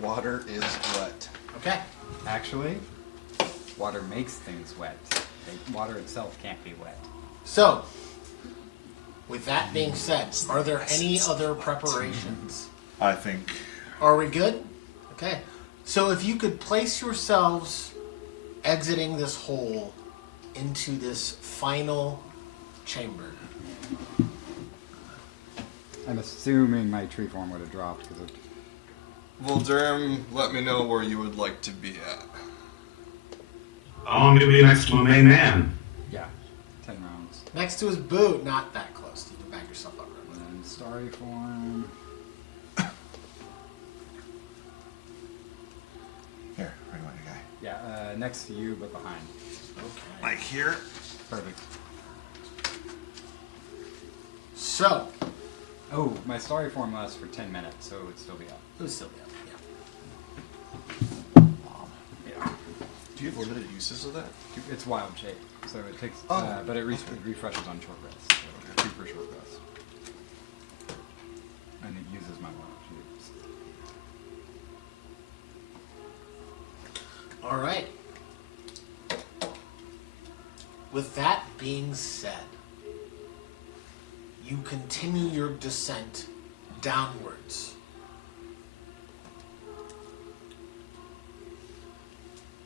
Water is wet. Okay. Actually, water makes things wet. Water itself can't be wet. So, with that being said, are there any other preparations? I think. Are we good? Okay. So if you could place yourselves exiting this hole into this final chamber. I'm assuming my tree form would have dropped because of. Volderm, let me know where you would like to be at. I'm gonna be next to my main man. Yeah, 10 rounds. Next to his boot, not that close. You can back yourself up real And quick. then starry form. Here, where do you want your guy? Yeah, next to you but behind. Okay. Like here? Perfect. So, Oh, my starry form lasts for 10 minutes, so it would still be up. it was still be up. Yeah. Do you have limited uses of that? It's wild shape, so it takes. Oh, but it refreshes on short rest. So 2 for short rest. And it uses my wild shapes. Yeah. All right. With that being said, you continue your descent downwards.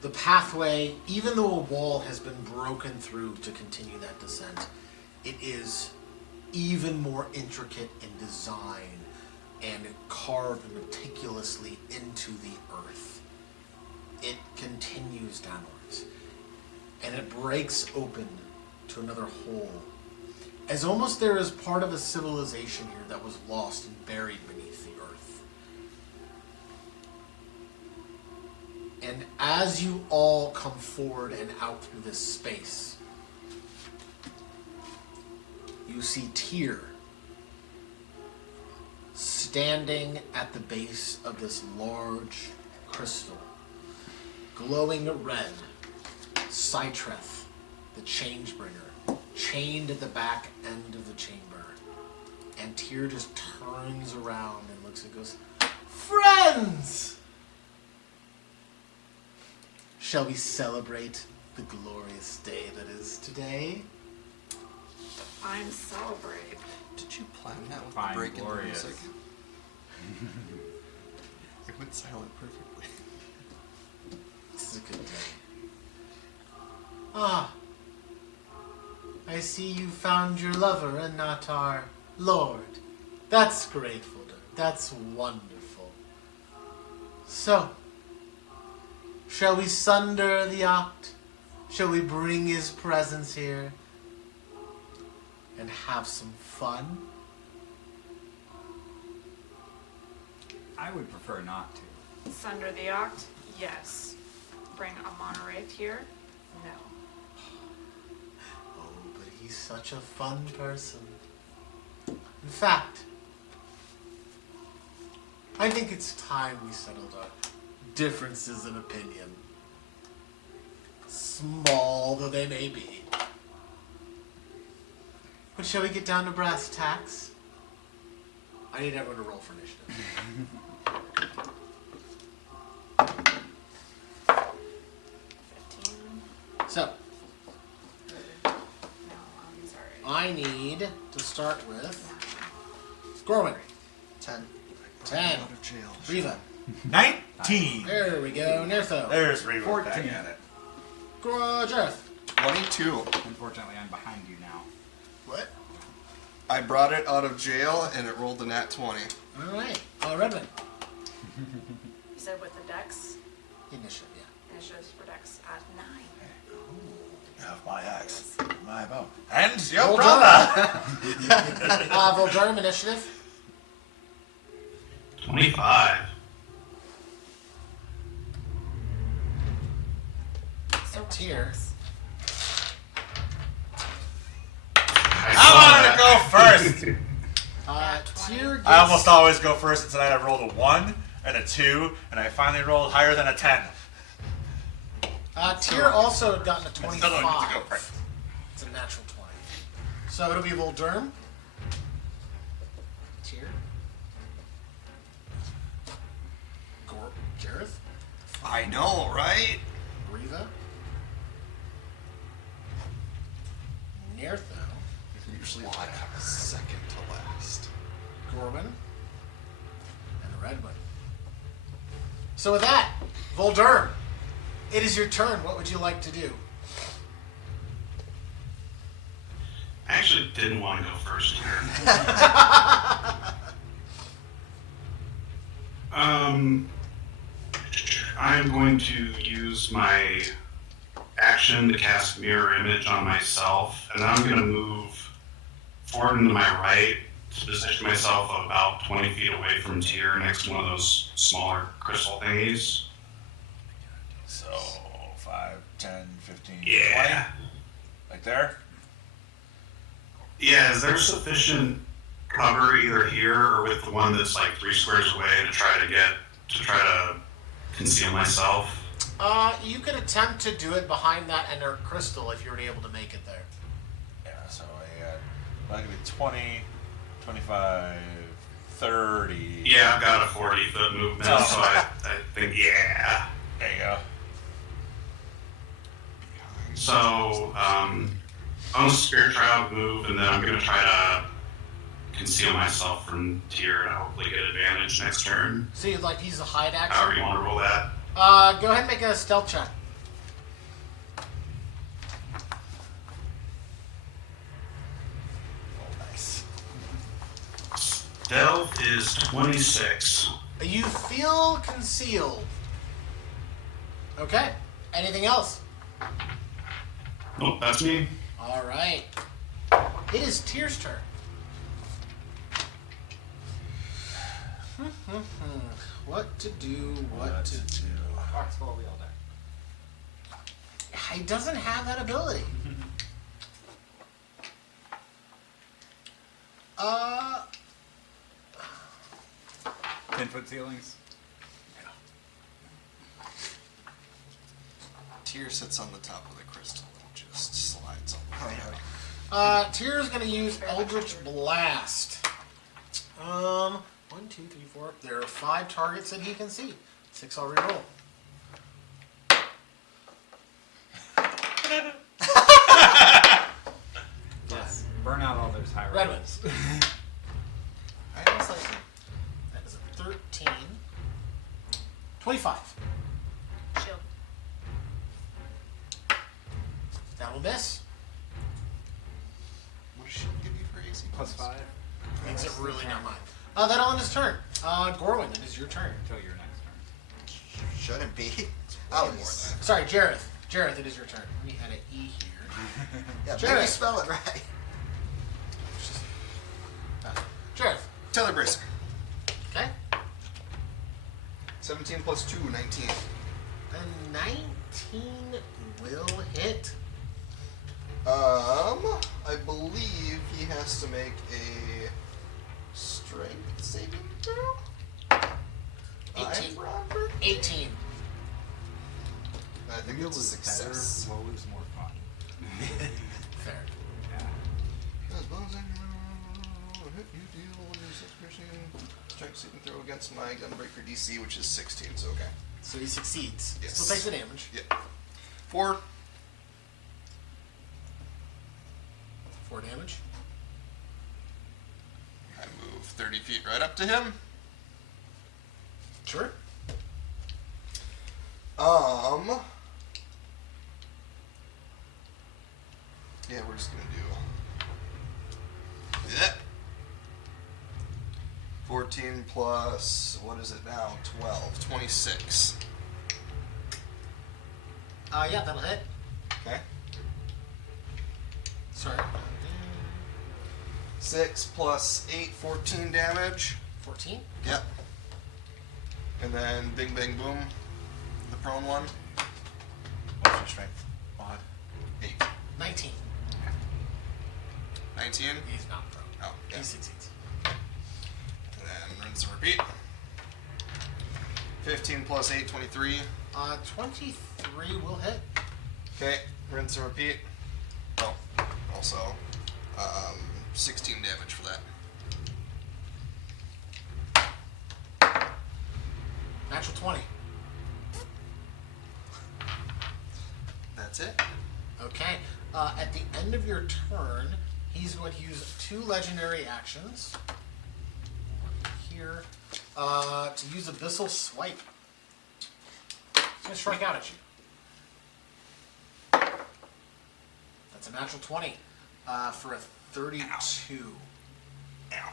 The pathway, even though a wall has been broken through to continue that descent, it is even more intricate in design and carved meticulously into the earth. It continues downwards, and it breaks open to another hole, as almost there is part of a civilization here that was lost and buried beneath the earth. And as you all come forward and out through this space, you see Tyr standing at the base of this large crystal, glowing red. Cytreth, the Changebringer, chained at the back end of the chamber. And Tyr just turns around and looks and goes, "Friends! Shall we celebrate the glorious day that is today?" I'm celebrate. Did you plan that with Fine, the break in the glorious. music? It went silent perfectly. This is a good day. Ah, I see you found your lover and not our lord. That's grateful. That's wonderful. So, shall we sunder the oct? Shall we bring his presence here and have some fun? I would prefer not to. Sunder the Oct? Yes. Bring a Monowraith here? No. Oh, but he's such a fun person. In fact, I think it's time we settled our differences in opinion. Small though they may be. But shall we get down to brass tacks? I need everyone to roll for initiative. 15. So, No, sorry. I need to start with Gorwin. 10. 10. Out of jail. Riva. 19. There we go. Nertho. There's Reba 14. back at it. Jareth. 22. Unfortunately, I'm behind you now. What? I brought it out of jail and it rolled a nat 20. Alright. Redman. You said with the dex, Initiative, yeah. initiatives for dex at 9. You have my axe, my bow, and your Hold brother. Voldurm initiative. 25. So much Tier. dex. I wanted to go first. Tier I almost always go first, and tonight I rolled a 1 and a 2, and I finally rolled higher than a 10. Tier also had gotten a I still 25. don't need to go first. It's a natural 20. So it'll be Voldurm. Tier. Jareth. I know, right? Riva. Nertho. Usually I have a second to last. Gorwin. And Redwood. So with that, Voldurm, it is your turn. What would you like to do? I actually didn't want to go first here. I'm going to use my action to cast Mirror Image on myself, and I'm going to move forward into my right to position myself about 20 feet away from Tyr next to one of those smaller crystal thingies. So 5, 10, 15, Yeah. 20. Like there? Yeah, is there sufficient cover either here or with the one that's like 3 squares away to try to conceal myself? You could attempt to do it behind that inert crystal if you were able to make it there. Yeah, so that could be 20, 25, 30. Yeah, I've got a 40-foot movement, so I think, yeah. There you go. So, on the spirit trial move, and then I'm going to try to conceal myself from Tyr and hopefully get advantage next turn. So you'd like to use the hide action? However you want to roll that. Go ahead and make a stealth check. Oh, nice. Stealth is 26. You feel concealed. Okay. Anything else? Nope, that's me. All right. It is Tyr's turn. What to do? What to do? Foxball wheel there. He doesn't have that ability. 10-foot ceilings. Tyr sits on the top of the crystal and just slides on. Tyr's gonna use Eldritch Blast. 1, 2, 3, 4. There are 5 targets that he can see. 6 I'll reroll. Yes. Burn out all those high Red rolls. I was like, that is a 13. 25. Shield. That will miss. What does she give you for AC? +5 Makes it really not mine. That'll end his turn. Gorwin, it is your turn. until your next turn. Shouldn't be. Oh, Oh, more Sorry, Jareth. Jareth, it is your turn. We had an E here. Yeah, Sure. maybe spell it right. Jareth. Tether bracer. Okay. 17 plus 2, 19. A 19 will hit. I believe he has to make a strength saving throw. 18. Robert. 18. I think Wheel it's a is success. better, low is more fun. Fair. Yeah. As long as I hit you deal when you're 6 piercing strength saving throw against my gunbreaker DC, which is 16, so okay. So he succeeds. Yes. Still takes the damage. Yeah. 4. 4 damage. I move 30 feet right up to him. Sure. Yeah, we're just gonna do that. 14 plus, what is it now? 12, 26. Yeah, that'll hit. Okay. Sorry. 6 plus 8, 14 damage. 14. Yep. And then bing, bang, boom. The prone one. What's your strength? Mod? 8. 19. 19. He's not prone. Oh, yeah. He succeeds. And then rinse and repeat. 15 plus 8, 23. 23 will hit. Okay, rinse and repeat. Oh, also 16 damage for that. Natural 20. That's it. Okay. At the end of your turn, he's going to use 2 legendary actions. Here. To use Abyssal Swipe. He's going to strike out at you. That's a natural 20. For a 32. Ow.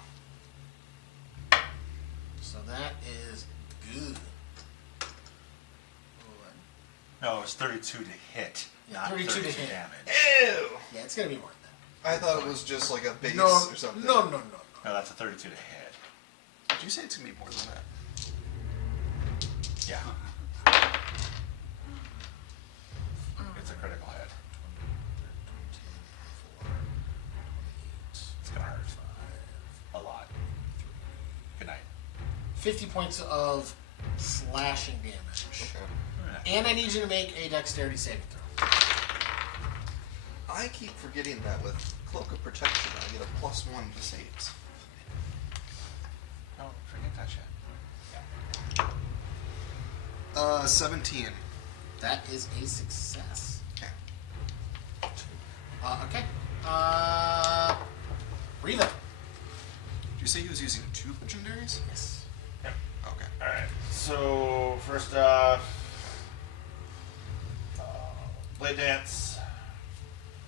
So that is good. No, it's 32 to hit. Yeah, not 32 to 32 hit. damage. Ew! Yeah, it's going to be more than I thought it was just like a base that. No, or something. no. No, that's a 32 to hit. Did you say it's gonna be more than that? Yeah. It's a critical hit. It's gonna hurt. A lot. Good night. 50 points of slashing damage. Okay. And I need you to make a dexterity saving throw. I keep forgetting that with Cloak of Protection, I get a +1 to saves. Don't forget that shit. 17. That is a success. Okay. Okay. Riva. Did you say he was using 2 legendaries? Yes. Okay. Alright, so first off, Blade Dance,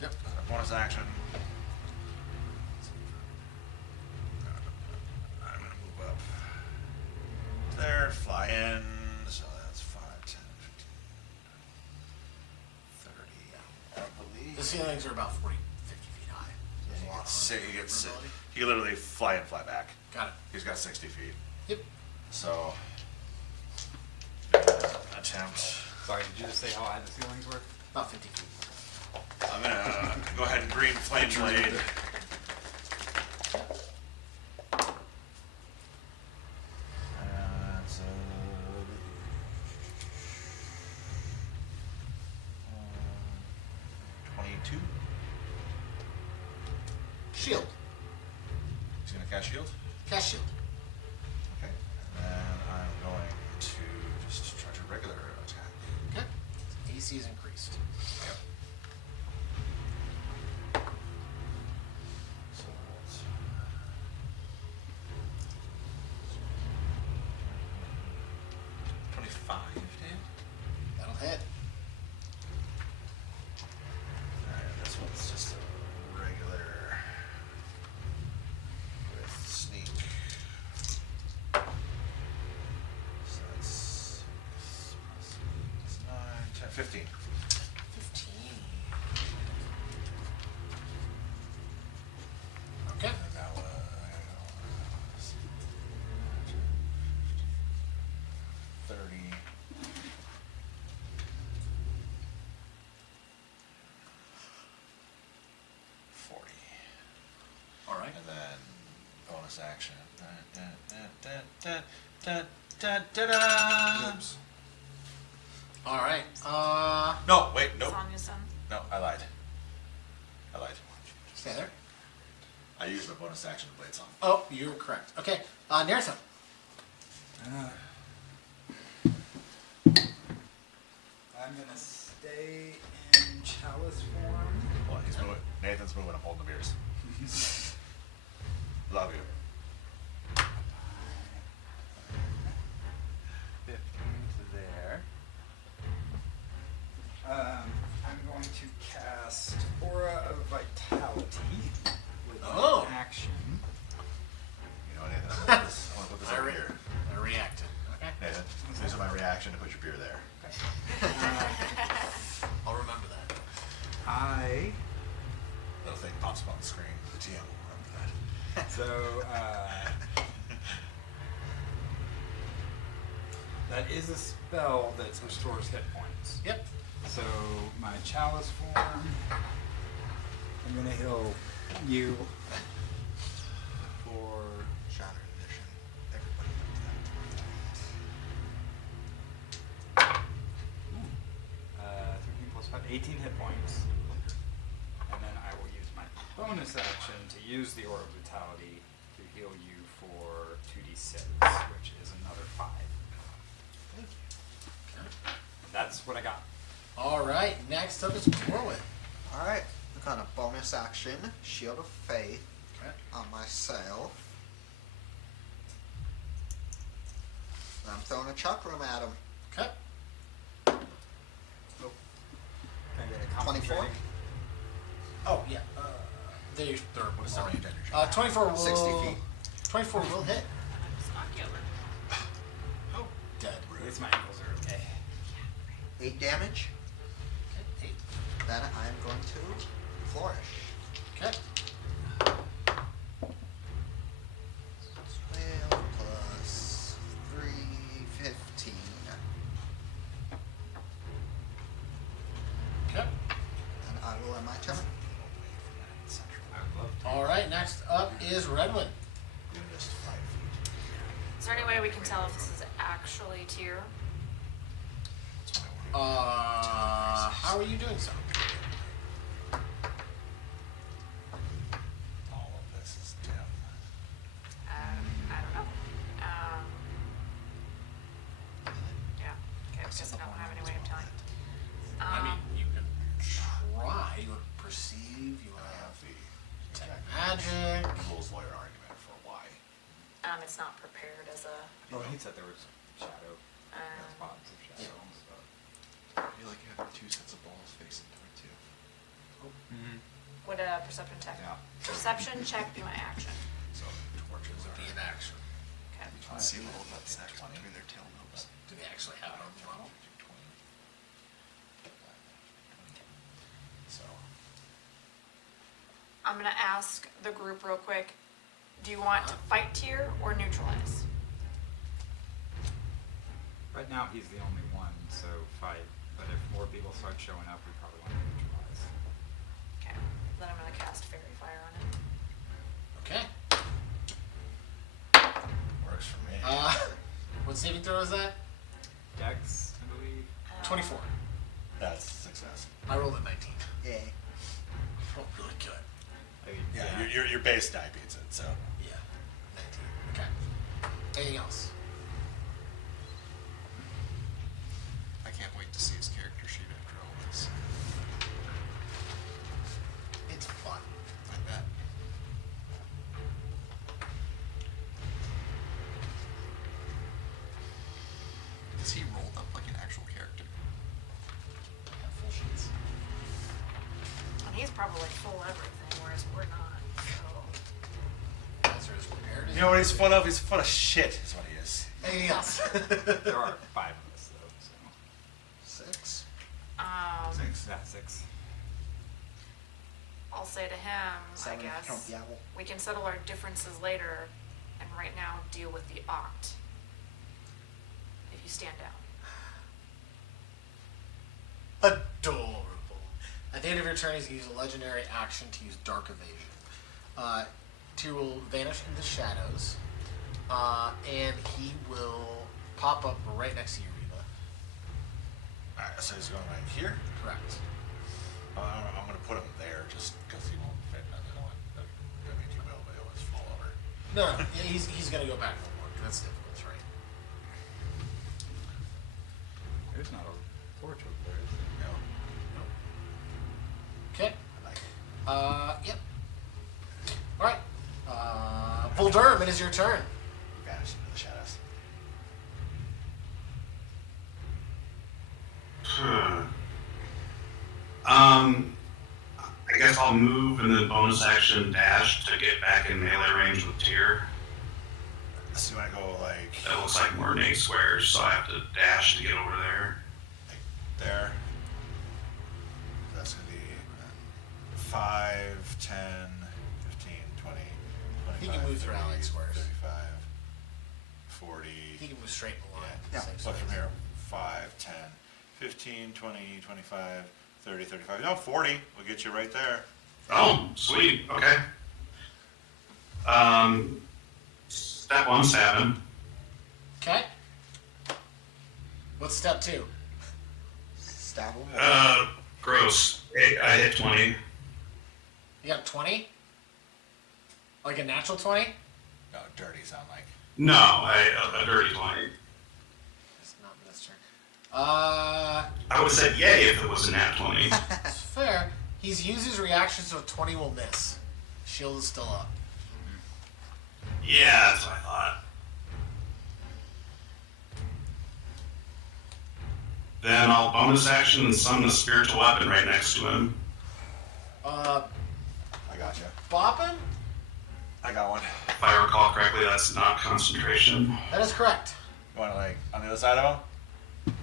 Yep. bonus action. I'm gonna move up there, fly in, so that's 5, 10, 15, 30, I believe. The ceilings are about 40, 50 feet high. There's a lot of maneuverability. He can literally fly and fly back. Got it. He's got 60 feet. Yep. So, attempt. Sorry, did you just say how high the ceilings were? About 50 feet. I'm gonna go ahead and green flame blade. That's 22. Shield. He's gonna cast shield. Cast shield. Okay. And then I'm going to just try to regular attack. Okay. AC is increased. Yep. So that's 25, Dan. That'll hit. Alright, this one's just a regular with sneak. So that's 9, 10, 15. 15. Okay. And now, 30. 40. All right. And then bonus action. Da-da-da-da-da-da-da-da. Oops. All right. No, wait, nope. Sonya's son. No, I lied. Stay there. I used my bonus action to blade song. Oh, you're correct. Okay. Nerissa. I'm gonna stay in chalice form. Well, he's moving. Nathan's moving. I'm holding the beers. Love you. 15 to there. I'm going to cast Aura of Vitality with Oh. an action. You know what, Nathan? I want to put this over here. I reacted. Okay. Nathan, these are my reaction to put your beer there. I'll remember that. I Little thing pops up on the screen. The TM will remember that. so that is a spell that restores hit points. Yep. So my chalice form, I'm gonna heal you for Shattered Edition. Everybody knows that. 13 plus 5, 18 hit points. And then I will use my bonus action to use the Aura of Vitality to heal you for 2d6, which is another 5. Thank you. Okay. That's what I got. All right. Next up is Corwin. Alright, I'm gonna bonus action, Shield of Faith Okay. on myself. And I'm throwing a chakram at him. Okay. Can I get a 24? concentrating? Oh yeah. They're What's the range on your 24 will 60 feet. 24 will hit. Knock you over. Oh, dead. At least my ankles are okay. 8 damage. Okay. 8. Then I'm going to flourish. Okay. 12 plus 3, 15. Okay. And I will end my turn. I would love to. All right. Next up is Redwin. You're just 5 feet. Is there any way we can tell if this is actually tier? That's why I wanted How are you doing so? all of this is dim. I don't know. Yeah. Okay. I guess I don't have any way of telling. I mean, you can try. You want to perceive. You want I to have the detect magic. rules lawyer argument for why. It's not prepared as a. Oh, he said there was shadow. Um, Spots of shadow and stuff. I feel like having 2 sets of balls facing toward you. Would a perception check? Yeah. Perception check be my action? So torches Would are be in action. Okay. You can see little nuts next between their tail nubs. Do they actually have it on the model? So I'm gonna ask the group real quick. Do you want to fight tier or neutralize? Right now he's the only one, so fight. But if more people start showing up, we probably want to neutralize. Okay. Then I'm gonna cast Fairy Fire on him. Okay. works for me. What saving throw is that? Dex, I believe. 24. That's a success. I rolled a 19. Yay. Rolled really good. Yeah, your base die beats it. So Yeah. 19. Okay. Anything else? I can't wait to see his character sheet after all this. It's fun. I bet. Is he rolled up like an actual character? Have full sheets. And he's probably full everything, whereas we're not. So Answer is prepared. you know what he's full of? He's full of shit. Is what he is. Anything else? There are 5 of us though, so 6. yeah, 6. I'll say to him, 7. I guess, Count the owl. we can settle our differences later, and right now deal with the Oct. If you stand down. Adorable. At the end of your turn, you can use a legendary action to use Dark Evasion. Tyr will vanish into the shadows, and he will pop up right next to you, Reba. Alright, so he's going right here. Correct. I'm gonna put him there just because he won't fit. I don't know. I mean, he will, but he'll always fall over. No, yeah, he's gonna go back one more. That's difficult, right? There's not a torch over there, is there? No, Okay. I like it. Yep. Alright. Volderm, it is your turn. Vanish into the shadows. I guess I'll move and then bonus action dash to get back in melee range with Tyr. So you want to go like That looks like more than 8 squares, so I have to dash to get over there. there. That's going to be 5, 10, 15, 20, 25, He can move through 30, Alex squares. 35, 40. He can move straight in the line. Yeah. Same So from size. here, 5, 10, 15, 20, 25, 30, 35. No, 40. We'll get you right there. Oh, sweet. Okay. Step 1, stabbing. Okay. What's step 2? Stab him. Gross. I hit 20. You got 20? Like a natural 20? No, dirty sound like. No, a dirty 20. It's not this turn. I would have said yay if it was a nat 20. It's fair. He's used his reaction, so 20 will miss. Shield is still up. Yeah, that's what I thought. Then I'll bonus action and summon a spiritual weapon right next to him. I got you. Boppin? I got one. If I recall correctly, that's not concentration. That is correct. You want to like on the other side of him?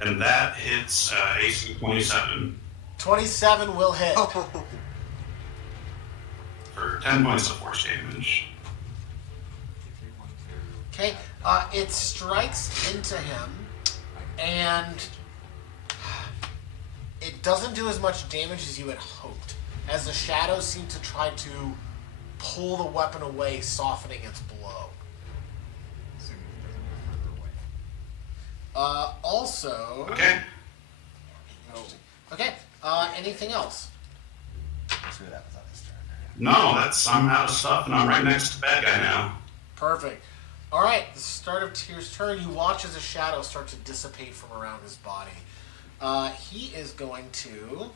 And that hits AC 27 27 will hit. for 10 points of force damage. Okay, it strikes into him, and it doesn't do as much damage as you had hoped, as the shadows seem to try to pull the weapon away, softening its blow. Also... Okay. Okay, anything else? Let's see what happens on this turn. No, I'm out of stuff and I'm right next to the bad guy now. Perfect. Alright, the start of Tyr's turn, you watch as a shadow start to dissipate from around his body. He is going to...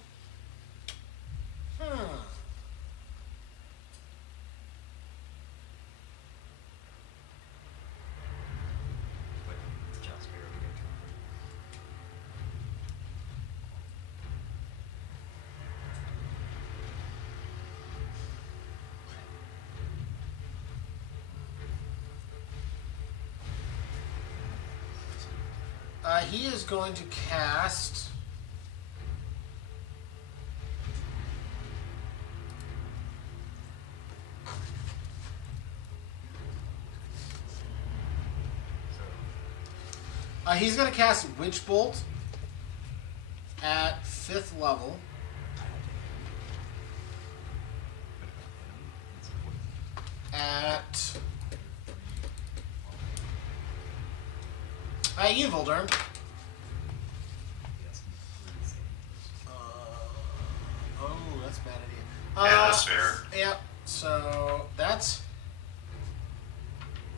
he is going to cast... he's going to cast Witch Bolt at 5th level. At you, Voldern. Oh, that's bad idea. Yeah, that's fair. Yep. So that's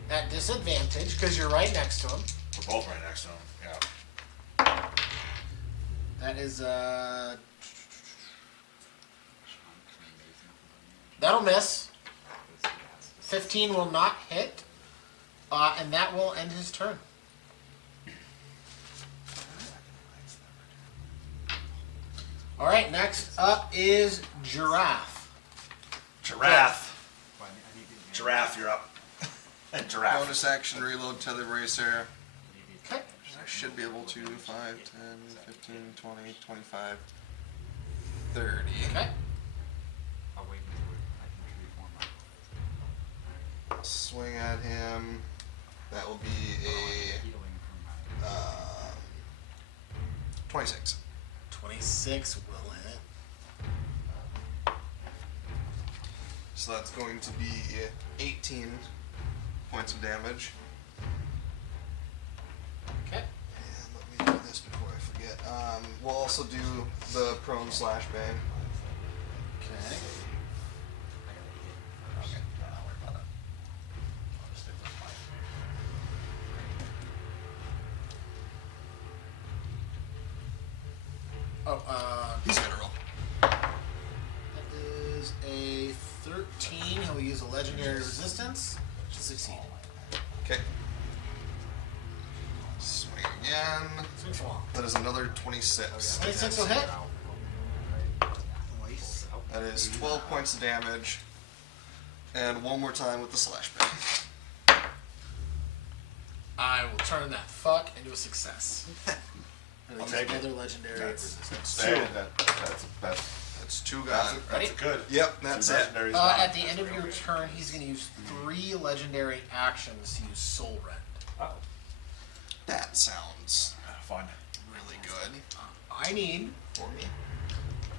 at disadvantage because you're right next to him. We're both right next to him. Yeah. That is that'll miss. 15 will not hit, and that will end his turn. All right, next up is Giraffe. Giraffe. Giraffe, you're up. Giraffe. Bonus action, reload tether bracer. Okay. I should be able to 5, 10, 15, 20, 25, 30. Okay. Swing at him. That will be a 26. 26 will hit. So that's going to be 18 points of damage. Okay. And let me do this before I forget. We'll also do the prone slash bang. Okay. Okay, don't worry about it. I'll just stick with mine. Oh, He's gonna roll. that is a 13. He'll use a legendary resistance to succeed. Okay. Swing again. Swing for long. That is another 26. 26 will hit. Nice. That is 12 points of damage. And one more time with the slash bang. I will turn that fuck into a success. And I'll use take it. another legendary resistance. That's best. That's 2 That's, gone. that's good. Yep, that's Two it. legendaries At gone. the end of your turn, he's going to use 3 legendary actions to use Soul Rend. That sounds Fun. really good I need for me.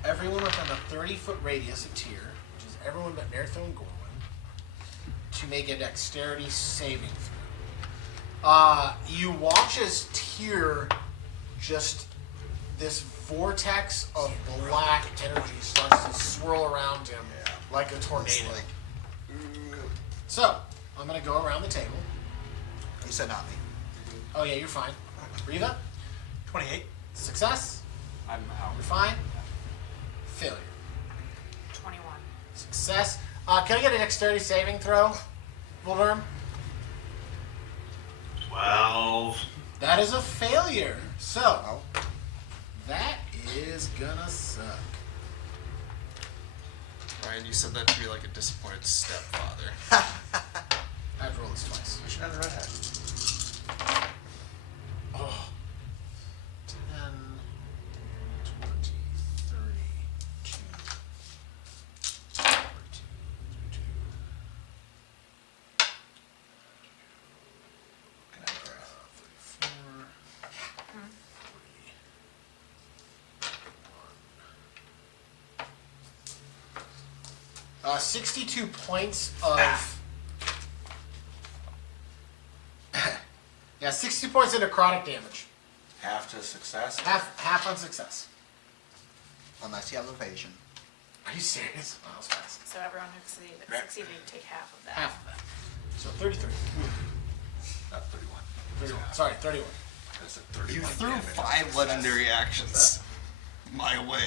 everyone within a 30-foot radius of Tyr, which is everyone but Nertho and Gorwin, to make a dexterity saving throw. You watch as Tyr just this vortex of black energy starts to swirl around him like a It's tornado. like, So, I'm going to go around the table. You said not me. Oh yeah, you're fine. Riva, 28. success. I'm out. You're fine. Failure. 21. Success. Can I get a dexterity saving throw, Wolverine? 12. That is a failure. So, that is gonna suck. Ryan, you said that to be like a disappointed stepfather. I have to roll this twice. We should have a red hat. Oh. 10, 20, 32, 32. Can I have a breath? 62 points of. Yeah, 62 points of necrotic damage. Half to success. Half on success. Unless you have evasion. Are you serious? Wow, that was fast. So everyone who succeeded, take half of that. Half of that. So 33. Not 31. 31. Sorry, 31. That's a 31 You threw damage. 5 legendary actions my way.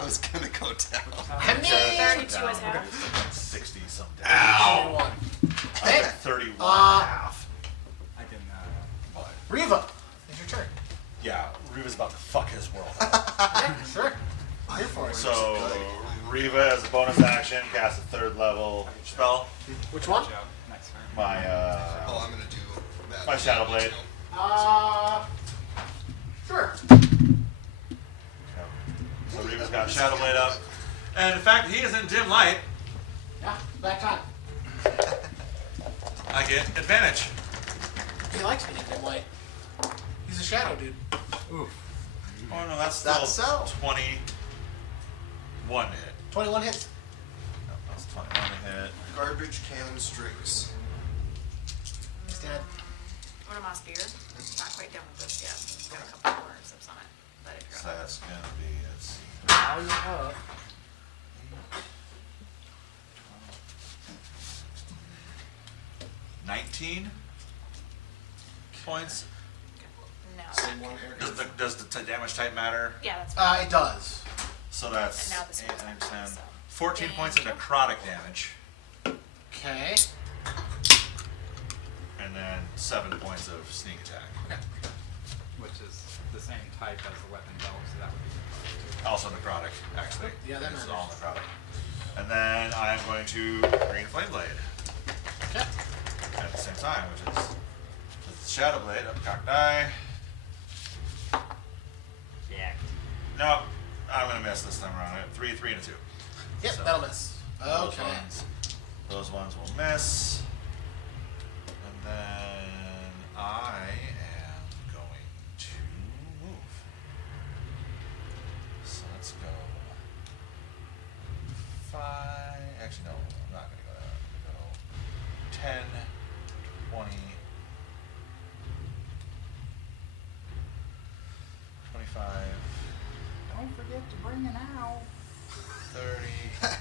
I was gonna go down. I mean, 32 Down. is half. 60 some damage. Ow! 31. I Hey, got 31 and a half. I can, But Riva, it's your turn. yeah, Riva's about to fuck his world up. Yeah, sure. I'm here for it. So Riva, as a bonus action, casts a 3rd level spell. Which one? watch out next turn. My Oh, I'm gonna do that. My Shadow Blade. Sure. So Riva's got Shadow Blade up, and in fact, he is in dim light. Yeah, back time. I get advantage. He likes me in dim light. He's a shadow dude. Oof. Oh no, that's still That's so. 21 to hit. 21 hits. No, that's 21 to hit. Garbage can strings. He's dead. What am I, spear? Not quite done with this yet. It's got a couple more zips on it. But if So you're that's gonna be, let's see. Now you're up. 19 points. no. Does the damage type matter? Yeah, that's fine. It does. So that's And now this 8, one's 9, back, 10, so. 14 points of necrotic damage, Okay. and then 7 points of sneak attack. Which is the same type as the weapon belt, so that would be necrotic too. Also necrotic, actually. Yeah, that It's matters. all necrotic. And then I'm going to Green Flame Blade Okay. at the same time, which is the Shadow Blade, up cock die. Yeah. No, I'm gonna miss this time around. I have 3, 3, and a 2. Yep, So, that'll miss. Okay. Those ones will miss. And then I am going to move. So let's go 5. Actually, no, I'm not going to go that. I'm going to go 10, 20, 25, Don't forget to bring an owl. 30,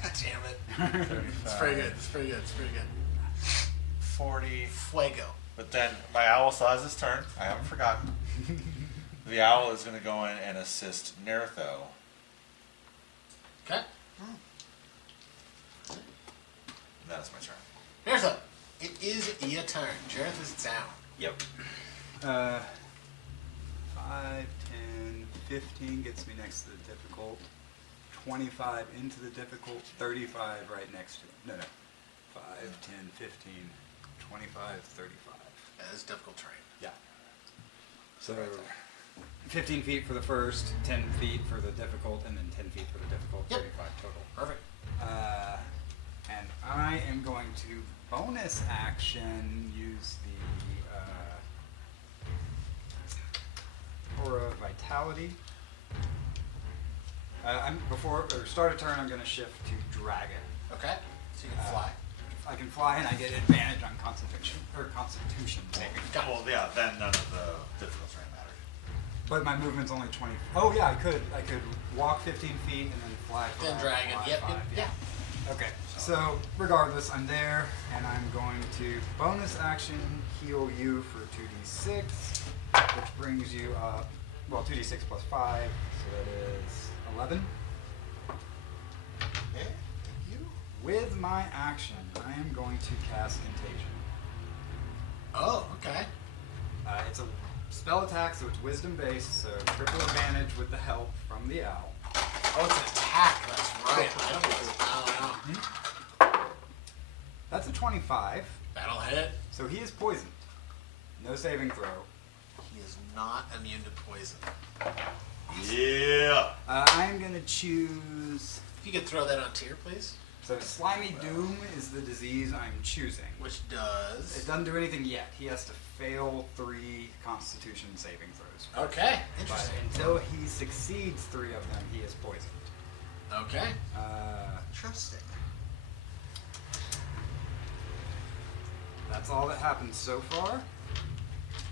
Damn it. 35, It's pretty good. It's pretty good. It's pretty good. 40. Fuego. But then my owl still has his turn. I haven't forgotten. The owl is going to go in and assist Nertho Okay. That's my turn. Mirza, it is your turn. Jareth is down. Yep. 5, 10, 15 gets me next to the difficult. 25 into the difficult. 35 right next to it. No. 5, 10, 15, 25, 35. That is difficult terrain. Yeah. So 15 feet for the first, 10 feet for the difficult, and then 10 feet for the difficult. Yep. 35 total. Perfect. And I am going to bonus action use the Aura of Vitality. Start a turn, I'm going to shift to Dragon. Okay. So you can fly. I can fly and I get advantage on Constitution saving. Well, yeah, then none of the difficult terrain mattered. But my movement's only 20. Oh yeah, I could walk 15 feet and then fly. Then dragon. fly Yep. 5, Yeah. Okay, so regardless, I'm there, and I'm going to bonus action heal you for 2d6, which brings you up, 2d6 plus 5, so that is 11. Okay, thank you. With my action, I am going to cast Contagion. Oh, okay. It's a spell attack, so it's wisdom based, so triple advantage with the help from the owl. Oh, it's an attack. That's right. I don't know. That's a 25, That'll hit. so he is poisoned. No saving throw. He is not immune to poison. Yeah. I'm going to choose... If you could throw that on tier, please. So Slimy Doom is the disease I'm choosing. Which does. It doesn't do anything yet. He has to fail 3 Constitution saving throws. Okay. But Interesting. until he succeeds 3 of them, he is poisoned. Okay. Interesting. That's all that happened so far.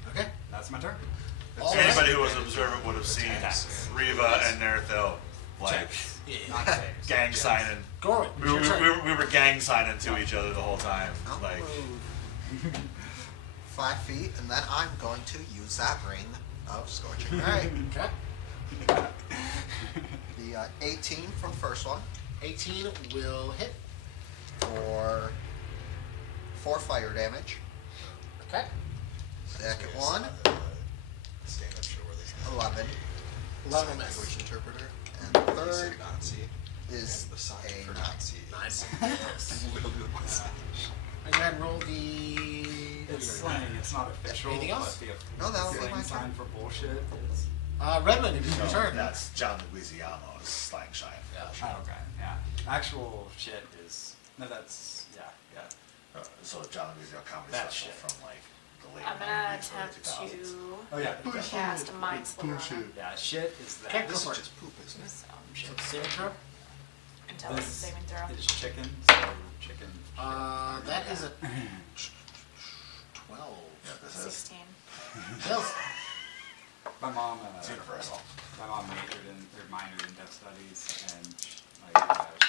Okay. That's my turn. All right. Anybody who was observant would have seen Attacks. Riva and Nerthil like Checks. Yeah. Not saves. gang signing. Gorwin, We it's your turn. were gang signing to each other the whole time. I'll Like, move 5 feet, and then I'm going to use that ring of Scorching Ray. Okay. The 18 from the first one 18 will hit. for 4 fire damage. Okay. Second one, Stand up, show where they 11. 11 Sign miss. language interpreter. And the You third say Nazi. is And the sign a for 9. Nazi. Nice. is literally one sign. And go ahead and roll the. It's slang. It's not official. Anything else? But No, that'll be slang my sign turn. for bullshit is... Redmond, it is your no, turn. that's John Luigiano's slang shine. Yeah. Oh, okay, yeah. Actual shit is... No, that's... Yeah. So John Luigiano comedy That special shit. from like the late I'm gonna 90s, early attempt 2000s. to Oh, yeah. cast Mind Sliver on him. Yeah, shit is that. Okay, go This for is it. just poop, isn't it? So, So saving throw. intelligence saving throw. Is chicken, so chicken. That is a 12. Yeah, this is 16. Kills. My mom, it's universal. my mom minored in deaf studies, and she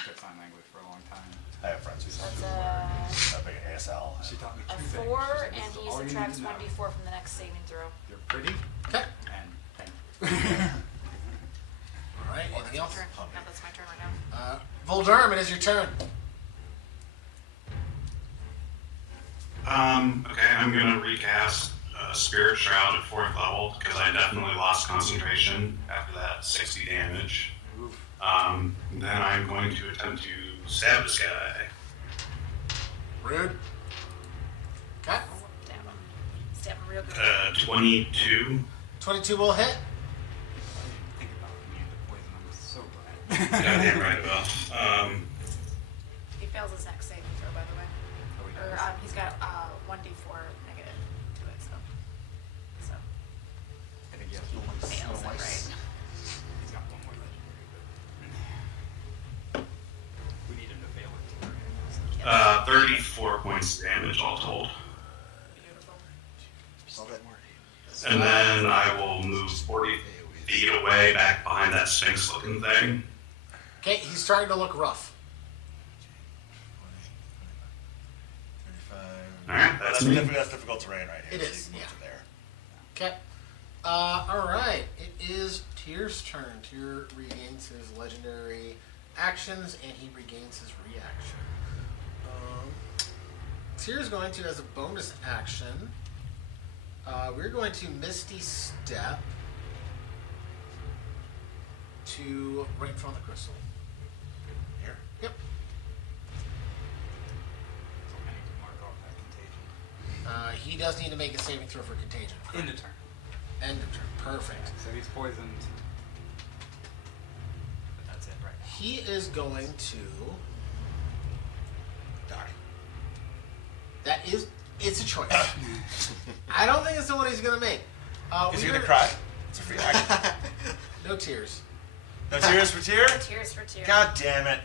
took sign language for a long time. I have friends who That's were a big ASL. She taught me A 2 things. 4, She's like, and "This is he all you need subtracts to know. 1d4 from the next saving throw. You're pretty, Okay. and thank you. All right. Oh, Anything that's else? my turn. No, that's my turn right now. Voldurm, it is your turn. Okay, I'm gonna recast Spirit Shroud at 4th level because I definitely lost concentration after that 60 damage. Oof. Then I'm going to attempt to stab this guy. Rude. Okay. Oh, stab him. Stab him real good. 22. 22 will hit. I didn't think about immune to poison. I'm so glad. Goddamn right about. He fails his next saving throw, by the way. Oh, he Or does. he's got 1d4 negative to it, so I think he has fails it, right? He's got 1 more legendary, but we need him to fail it. 34 points of damage all told. Beautiful. Love it. And then I will move 40 feet away back behind that Sphinx looking thing. Okay, he's starting to look rough. 35. Alright, that's me. That's difficult terrain right here. It so is, you can move yeah. to there. Okay. All right. It is Tyr's turn. Tyr regains his legendary actions, and he regains his reaction. Tyr's going to, as a bonus action, we're going to Misty Step to right in front of the crystal. Here? Yep. So I need to mark off that contagion. He does need to make a saving throw for contagion. In the turn. End of turn. Perfect. So he's poisoned. But that's it right now. He is going to. Die. That is. It's a choice. I don't think it's the one he's gonna make. Is he gonna cry? It's a free action. No tears. No tears for Tyr? Tears for Tyr. God damn it.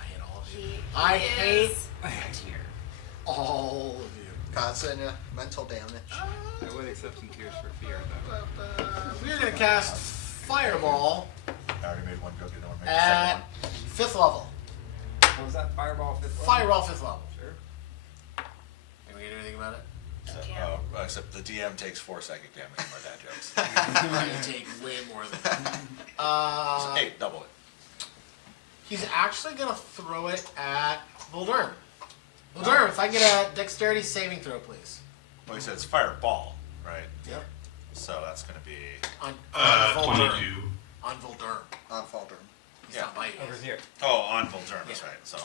I hate all of you. He I is hate a Tyr. all of you. Causing mental damage. I would accept some tears for fear, though. We're gonna cast Fireball I already made one, go get another one. Make the at second 5th level. What was that? Fireball fifth level? Fireball 5th level. Sure. Can we do anything about it? one. So, Can't. except the DM takes 4 psychic damage from my dad jokes. I'm gonna take way more than that. So 8, double it. He's actually gonna throw it at Voldurn. Voldurn, if I get a dexterity saving throw, please. Well, he said it's fireball, right? Yep. So that's gonna be On Voldurn. 22. On Voldurn. On Falter. He's Yeah. not biting. Over here. on Volturn, that's right. So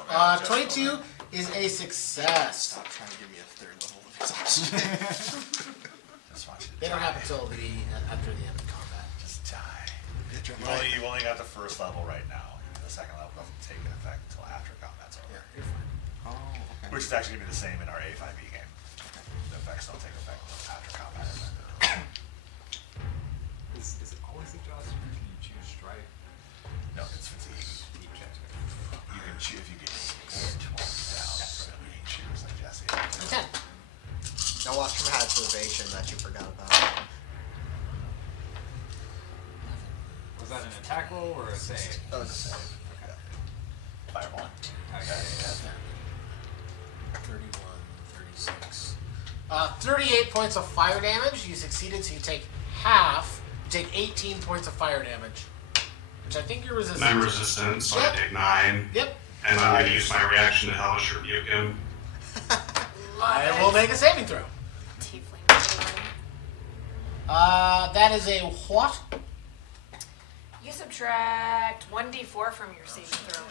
22 is a success. Stop trying to give me a 3rd level of exhaustion. Just want you to They don't die. happen until after the end of combat. Just die. Get your You only got the 1st level right now. The 2nd level doesn't take an effect until after combat's over. Yeah, you're fine. Oh, okay. Which is actually gonna be the same in our A5E game. The effects don't take effect until after combat is ended. Is it always exhaustion, or can you choose strife? No, it's fatigue. Okay. You can choose if you get 20 down from being choose like Jesse. Okay. Now watch from Had's evasion that you forgot about. Was that an attack roll or a save? That was a save. Fireball. Okay. 31, 36. 38 points of fire damage. You succeeded, so you take half. You take 18 points of fire damage. Which I think you're resistant. And I'm to. resistant, so Yep. I take 9. Yep. And I'm gonna use my reaction to hellish rebuke him. I will make a saving throw. Tiefling Tiefling. That is a what? You subtract 1d4 from your saving throw.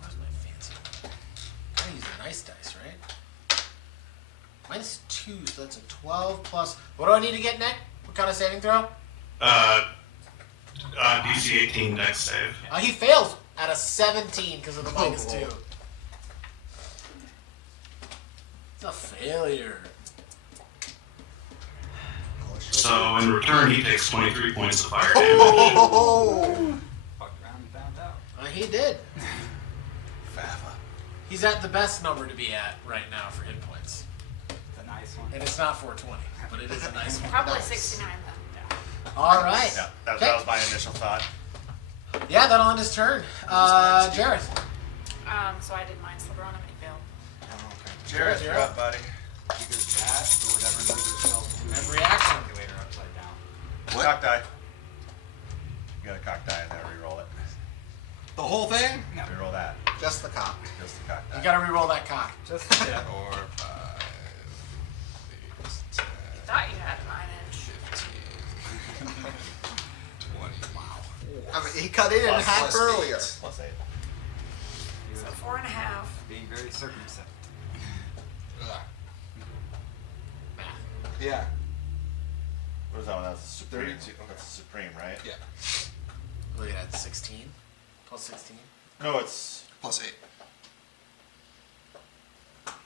Where's my fancy? I use a nice dice, right? -2, so that's a 12 plus. What do I need to get, Nick? What kind of saving throw? DC 18 dex save. He fails at a 17 because of the -2. It's a failure. So in return, he takes 23 points of fire damage. Oh! Fucked around and found out. He did. Fafa. He's at the best number to be at right now for hit points. It's a nice one. And it's not 420, but it is a nice one. Probably Nice. 69 then. All right. Yeah, that Okay. was my initial thought. Yeah, that'll end his turn. Jareth. So I did mine, Slibron, and he failed. Jared, you're you're up. up, buddy. Either that or whatever knows itself to And reaction. calculator upside down. What? Cock die. You got a cock die in there, reroll it. The whole thing? No. Reroll that. Just the cock. Just the cock die. You gotta re-roll that cock. Just the tip. 4, 5, 8, 10, Thought you had 9-inch. 15, 20. Wow. I mean, he cut it in Plus- half plus earlier. 8. Plus 8. He was So 4.5. being very circumspect. Ugh. Yeah. What was that one? That was the Supreme. 32, okay. That's the Supreme, right? Yeah. Look at that, 16 plus 16. No, it's. Plus 8.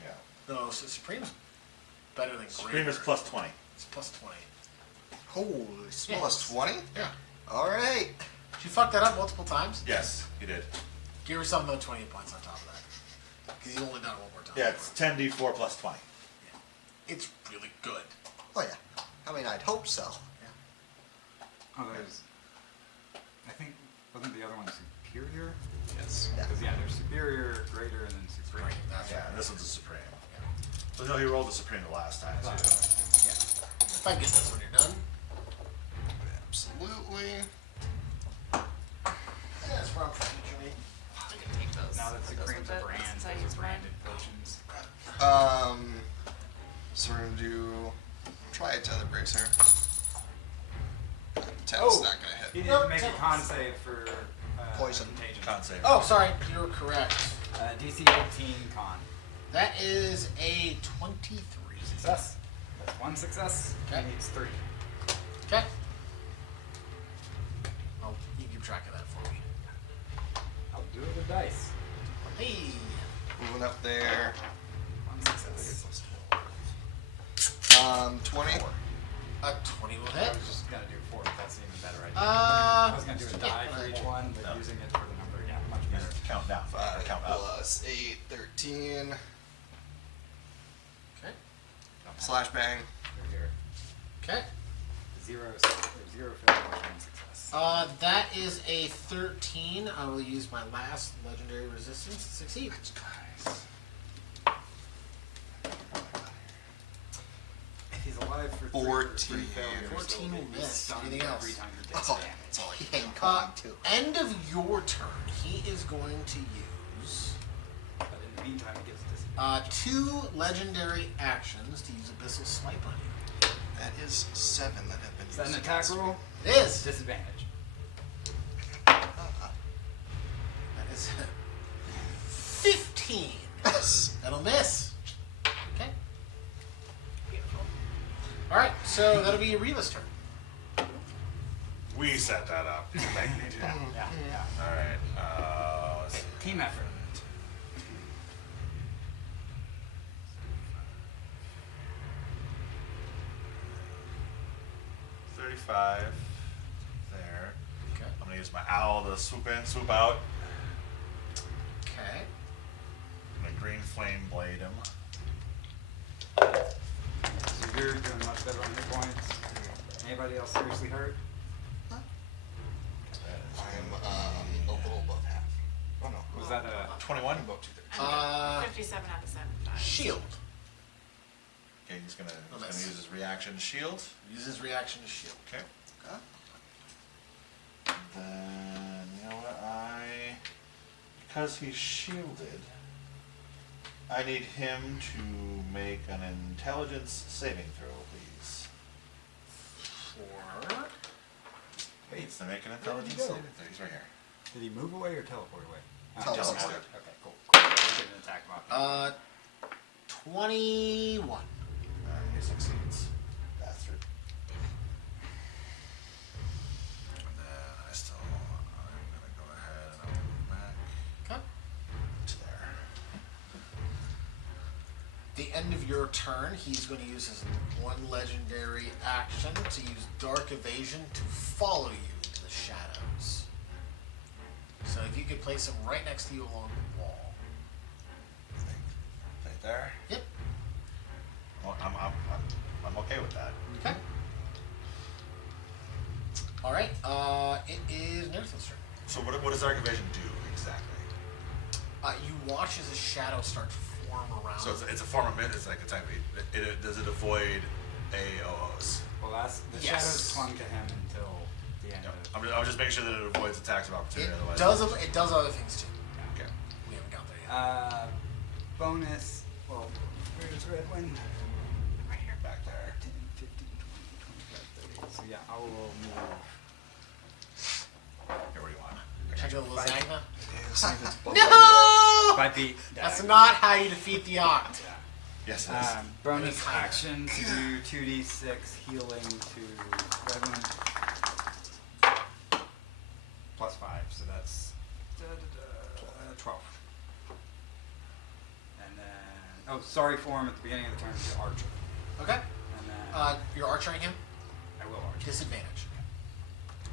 Yeah. No, so Supreme's better than Supreme Greater. is plus 20. It's plus 20. Holy Yeah. Plus 20? Yeah. Alright. Did you fuck that up multiple times? Yes, you did. Give yourself another 20 points on top of that. Because you only done it one more time. Yeah, it's 10d4 plus 20. It's really good. Oh yeah. I mean, I'd hope so. Oh, there's. I think wasn't the other one superior? Yes. Yeah. Because yeah, there's superior, greater, and then supreme. Right, that's Yeah, right. and this one's a Supreme. So no, he rolled the Supreme the last time, too. If I get this when you're done. Absolutely. Yeah, that's where I'm from, future me. now that Supreme's a brand, Since I those use are mine. branded potions. So we're gonna do try a tether bracer. Ted's Oh! not gonna He hit. didn't Nope, make a tell- con save for Poison. contagion. Con save. Oh, sorry, you're correct. DC 18 con. That is a 23. Success. That's one success. Okay. He needs 3. Okay. I'll you keep track of that for me. I'll do it with dice. Hey. Moving up there. One success. 20. A 20 will I hit. was just gonna do 4, but that's an even better idea. I was gonna do a die for each one, but No. using it for the number, yeah, much better. Count down. 5 Count up. plus 8, 13. Okay. Slash bang. They're here. Okay. 0 failure, 1 success. That is a 13. I will use my last legendary resistance to succeed. If he's alive for 14. 3 failures, 14 he'll will be miss. stunned Anything else? every time he gets Oh, damaged. that's all he ain't going to. End of your turn. He is going to use But in the meantime, he gets disadvantage. 2 legendary actions to use Abyssal Swipe on you. That is 7 that have been Is that an used attack against me. roll? It is. Disadvantage. That is 15. Yes. That'll miss. Okay. Beautiful. All right, so that'll be Reva's turn. We set that up. Thank you, dude. Yeah, yeah. All right. Let's see. Team effort. $35 there. Okay. I'm gonna use my owl to swoop in, swoop out. Okay. I'm gonna green flame blade him. So you're doing much better on hit points. Anybody else seriously hurt? I'm a little above half. Oh no. Was that a 21. I'm about 2/3. 57 out of 75. Shield. Okay, he's gonna miss. use his reaction shield. Use his reaction to shield. Okay. Okay. Then you know what? Because he's shielded, I need him to make an intelligence saving throw, please. For He needs to make an intelligence go? saving throw. He's right here. Did he move away or teleport away? Teleport. Okay, cool. Cool. We'll get an attack box. 21. He succeeds. Bastard. And then I'm gonna go ahead and I'll move back Okay. to there. The end of your turn, he's going to use his 1 legendary action to use Dark Evasion to follow you into the shadows. So if you could place him right next to you along the wall. Right there. Yep. Well, I'm okay with that. Okay. All right. It is Nerthan's turn. So what does Dark Evasion do exactly? You watch as a shadow start to form around. So it's a form of mist. It's like a type of. Does it avoid AOs? Well, that's the Yes. shadows clung to him until the end of. I'm just making sure that it avoids attacks of opportunity. it Otherwise, does. It does other things too. Okay. We haven't got there yet. Bonus. Well, where's Redwin? Right here. Back there. 10, 15, 20, 25, 30. So yeah, I will move. Here, what do you want? Check the lasagna. See if it's above No! 5 feet. That's diagonal. not how you defeat the Oct. Yeah. Yes, it is. Bonus Any kind. action to do 2d6 healing to Redwin. Plus 5, so that's 12. And then, sorry form at the beginning of the turn to Archer. Okay. And then You're archering him. I will Archer, Disadvantage.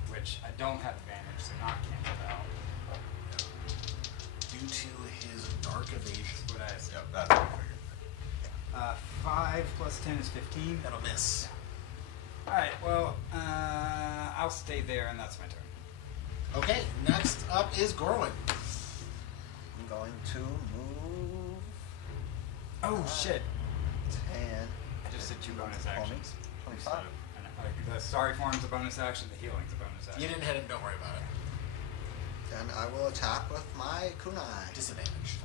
which I don't have advantage, so not canceled out. Due to his Dark Evasion. That's what I said. Yep, that's what I figured. 5 plus 10 is 15. That'll miss. Alright, well, I'll stay there, and that's my turn. Okay. Next up is Gorwin. I'm going to move Oh, shit. 10. I just did 2 bonus 20, actions. 25. And, the sorry form's a bonus action, the healing's a bonus action. You didn't hit him. Don't worry about it. Then I will attack with my kunai. Disadvantage.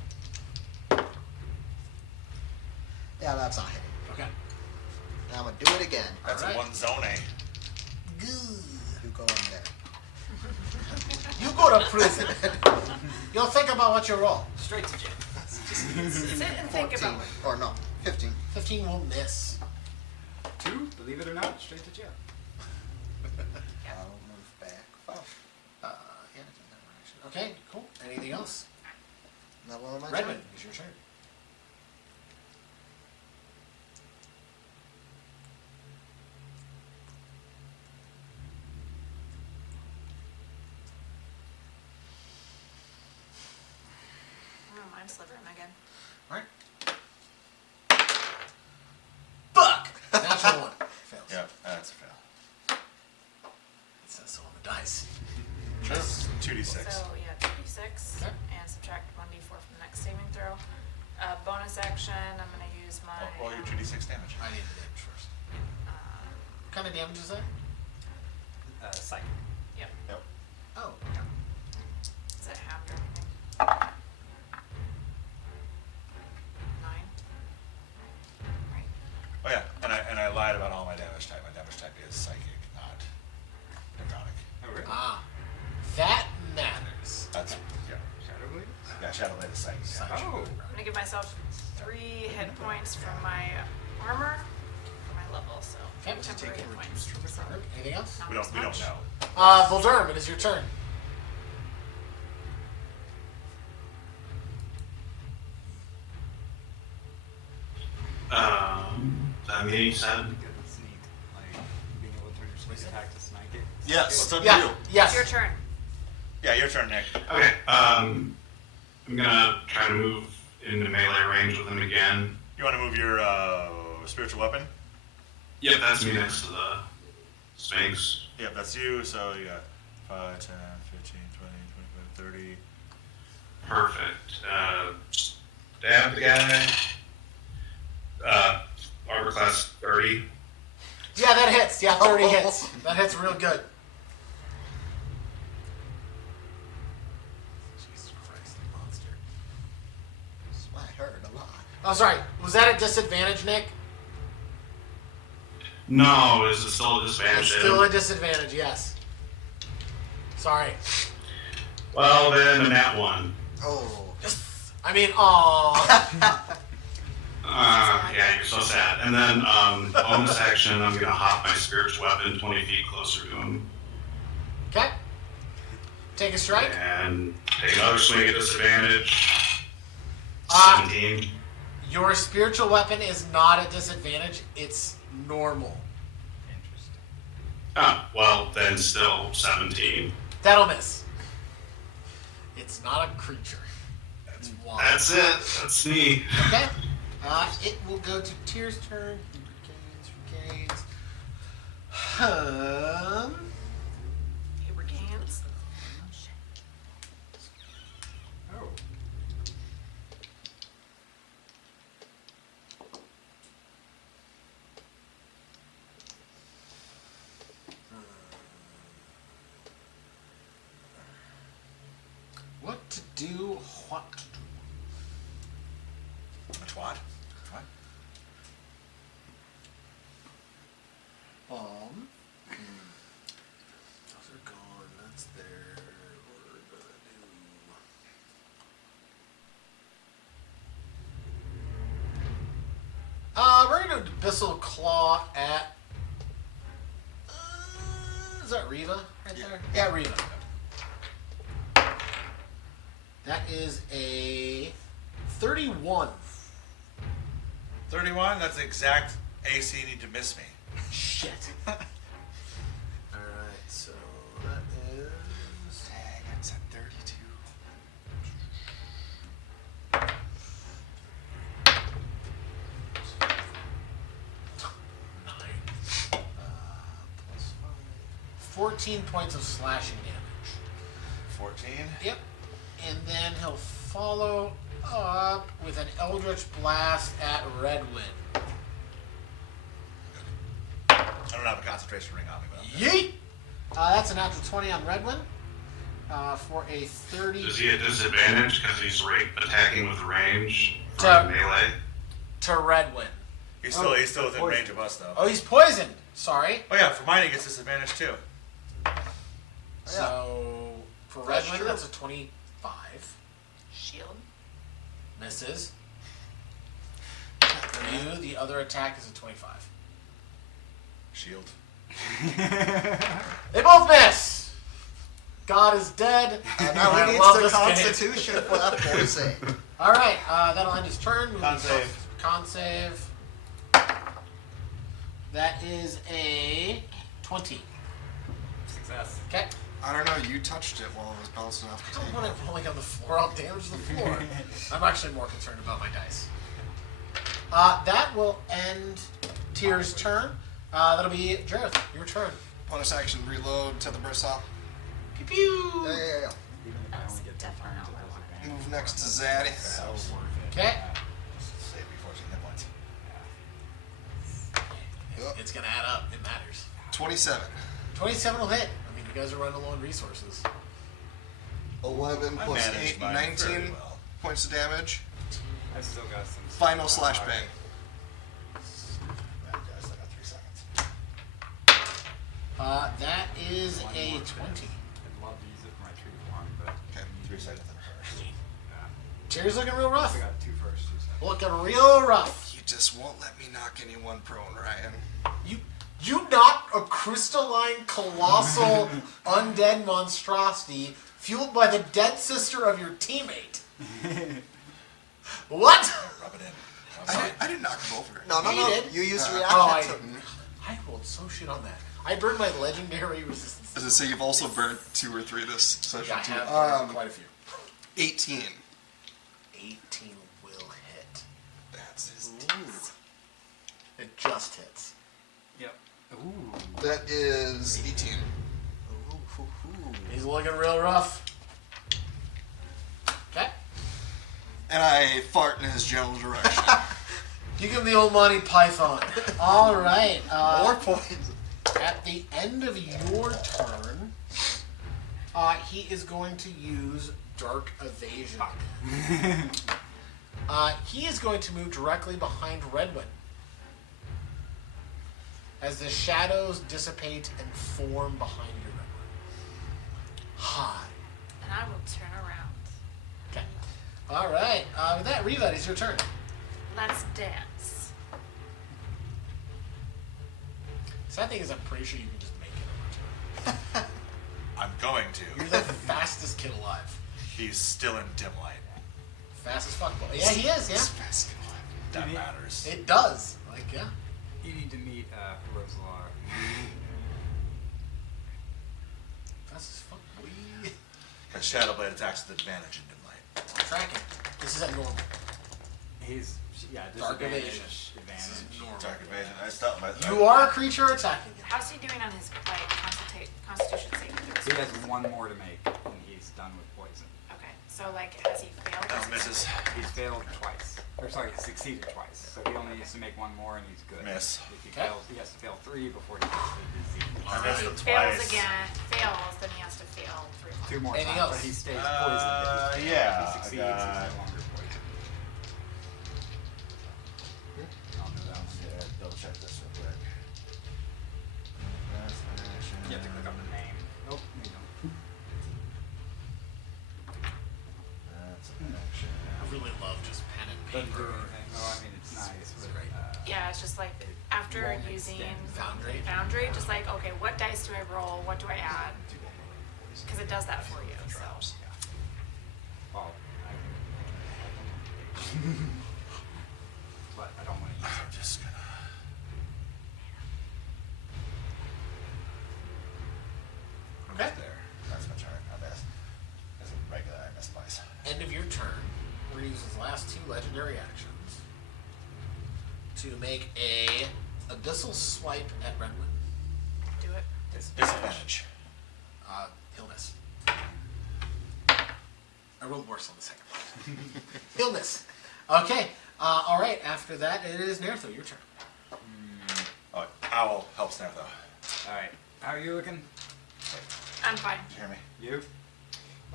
Yeah, that's not hitting. Okay. And I'm gonna do it again. That's Alright. a one zone A. You go in there. You go to prison. You'll think about what you roll. Straight to jail. Sit and think 14. about it. Or no, 15. 15 will miss. 2, believe it or not, straight to jail. I'll move back 5. Yeah, it's in that direction. Okay, cool. Anything else? That one of my Redmond, turn. it's your turn. Oh, I'm slivering again. Alright. Fuck! Natural one. Fails. Yep, that's a fail. It says so on the dice. Just 2d6. So yeah, 2d6 Okay. and subtract 1d4 from the next saving throw. Bonus action, I'm gonna use my. Roll your 2d6 damage. I need the damage first. What kind of damage is that? Psychic. Yep. Yep. Oh, Is that halved or anything? 9. Right. Oh yeah, and I lied about all my damage type. My damage type is psychic, not necrotic. Oh, really? that matters. That's yeah. Shadow Blade? Yeah, Shadow Blade is psychic. Yeah. Oh. I'm gonna give myself 3 hit points from my armor for my level, so Okay. temporary hit points. So Anything else? not We don't as we don't much. know. Voldurm, it is your turn. That mean said. Because it's neat. Like, being able to turn your sneak attack to snake it. Yes, it's up to Yeah. you. Yes. It's your turn. Yeah, your turn, Nick. Okay, I'm gonna try to move into melee range with him again. You want to move your spiritual weapon? Yep, that's me next to the Sphinx. Yep, that's you. So you got 5, 10, 15, 20, 25, 30. Perfect. Stab the guy. Armor class 30. Yeah, that hits. Yeah, 30 hits. That hits real good. Jesus Christ, you monster. I heard a lot. Oh, sorry. Was that a disadvantage, Nick? No, is it still a It's disadvantage? still a disadvantage, yes. Sorry. Well, then a nat 1. Oh. I mean, aww. Yeah, you're so sad. And then, bonus action, I'm gonna hop my spiritual weapon 20 feet closer to him. Okay. Take a strike. And take another swing at disadvantage. 17. Your spiritual weapon is not a disadvantage. It's normal. Interesting. Oh, well, then still 17. That'll miss. It's not a creature. That's wild. That's it. That's me. Okay. It will go to Tyr's turn. He regains. He regains. Oh. What to do? What to do? Which what? What? Those are gone. That's there. We're gonna do. We're gonna do Abyssal Claw at. Is that Riva right there? Yeah, Riva. That is a 31. 31. That's the exact AC you need to miss me. Shit. Alright, so that is. Dang, it's at 32. Plus 5. 14 points of slashing damage. 14. Yep. And then he'll follow up with an Eldritch Blast at Redwind. I don't have a concentration ring on me, but I'm good. Yeet! That's a natural 20 on Redwind. for a 30. Does he at disadvantage because he's attacking with range To- from melee? To Redwin. He's still within range of us though. Oh, he's poisoned. Sorry. Oh yeah, for mine he gets disadvantage too. So for That's Redwin, true. that's a 25. Shield. Misses. For you, the other attack is a 25. Shield. They both miss. God is dead. And Now I he love needs the this game. Constitution for that poison. All right, that'll end his turn. Moving Con save. Con save. That is a 20. Success. Okay. I don't know. You touched it while it was bouncing off the I don't table. want it rolling on the floor. I'll damage the floor. I'm actually more concerned about my dice. That will end Tyr's turn. That'll be Jareth. Your turn. Bonus action, reload, tether burst off. Pew pew. Yeah. Even if I That's only get 2 definitely turns, not it what I does wanted. advantage. Move next to Zaddy. So worth it. Okay. Save before she hit points. It's gonna add up. It matters. 27. 27 will hit. I mean, you guys are running low on resources. 11 I plus managed 8, mine 19 very well. points of damage. I've still got some. Final slash bang. Yeah, I still got 3 seconds. That is One a more 20. I'd love to use it for my tree one, but Okay. 3 seconds in first. Tyr's looking real rough. I got 2 first, 2 seconds. Looking real rough. You just won't let me knock anyone prone, Ryan. You knocked a crystalline, colossal, undead monstrosity fueled by the dead sister of your teammate. What? Rub it in. I didn't knock them over. No, He did. You used Oh, reaction. I rolled so shit on that. I burned my legendary resistance. As I say, you've also burnt 2 or 3 this session Yeah, I too. have burned quite a few. 18. 18 will hit. That's his. It just hits. Yep. Ooh. That is 18. He's looking real rough. Okay. And I fart in his general direction. You give him the old Monty Python. All right. More poison. At the end of your turn, he is going to use Dark Evasion. He is going to move directly behind Redwin. As the shadows dissipate and form behind you, Redwin. Hi. And I will turn around. Okay. All right. With that, Riva, it's your turn. Let's dance. Sad thing is, I'm pretty sure you can just make it over turn. I'm going to. You're the fastest kid alive. He's still in dim light. Fast as fuck. Yeah, he is. Yeah. That matters. It does. Like, yeah. You need to meet Rosalar. Fast as fuck. Boy. Because Shadowblade attacks with advantage in dim light. Tracking. This is at normal. He's Dark disadvantage, evasion. This is advantage. normal. Dark evasion. I stopped my. You are a creature attacking you. How's he doing on his Constitution saving He throws? has 1 more to make, and he's done with poison. Okay, so like, has he failed? Oh, misses. He's failed twice. Or sorry, he's succeeded twice. So he only needs to make 1 more, and he's good. Miss. If he Okay. fails, he has to fail 3 before he gets the disease. I If missed he it fails twice. again, then he has to fail 3 more. 2 more Anything times, else? but he stays poisoned. If he fails, yeah, if he succeeds, I got- he's no longer poisoned. I'll do that one. Yeah, double check this real quick. That's my action. You have to click on the name. Nope, you don't. That's an action. I really love just pen and Doesn't do paper. anything. Oh, I mean, it's nice, but great. Yeah, it's just like after won't using extend. Foundry. just like, okay, what dice do I roll? What do I add? Because it does that for you. So. Well, I can. But I don't want to use I'm just gonna. Okay. There. That's my turn. I missed. As a regular, I missed twice. End of your turn. We're gonna use his last 2 legendary actions to make a abyssal swipe at Redwin. Do it. Disadvantage. He'll miss. I rolled worse on the second one. He'll miss. Okay. All right. After that, it is Nertho. Your turn. Oh, owl helps now though. Alright. How are you looking? I'm fine. Did you hear me? You?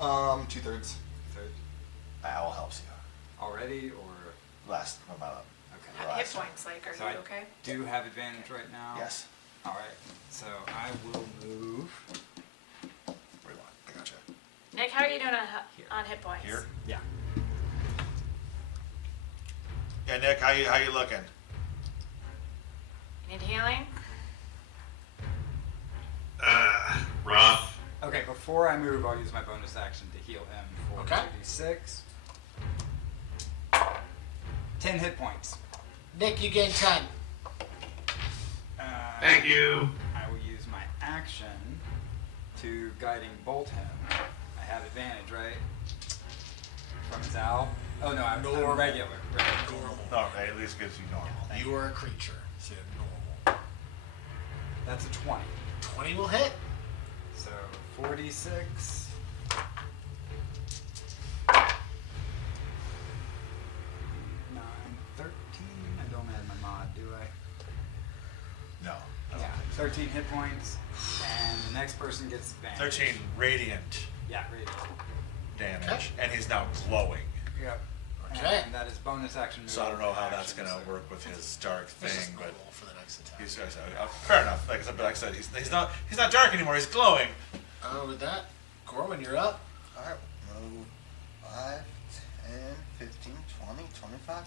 2/3. Third. Owl helps you. Already or Last about okay. Hit last points, like, are So you I okay? do have advantage right now. Yes. All right. So I will move. Where do you want? I gotcha. Nick, how are you doing Here. on hit points? Here. Yeah. Yeah, Nick, how you looking? Need healing? Rough. Okay. Before I move, I'll use my bonus action to heal him for Okay. 2d6. 10 hit points. Nick, you gain 10. Thank you. I will use my action to guiding bolt him. I have advantage, right? From his owl. Oh no, I'm Normal. regular. Normal. No, it at least gives you normal. You are a creature, so normal. That's a 20. 20 will hit. So 46. 9, 13. I don't add my mod, do I? No. Yeah, 13 hit points, and the next person gets advantage. 13 radiant Yeah, radiant. damage, and he's now glowing. Yep. Okay. And that is bonus action. So I don't know how that's action, gonna so- work with his dark This is thing, but normal for the next attack. he's fair enough. Like I said, he's not dark anymore. He's glowing. With that, Gorman, you're up. Alright, move 5, 10, 15, 20, 25,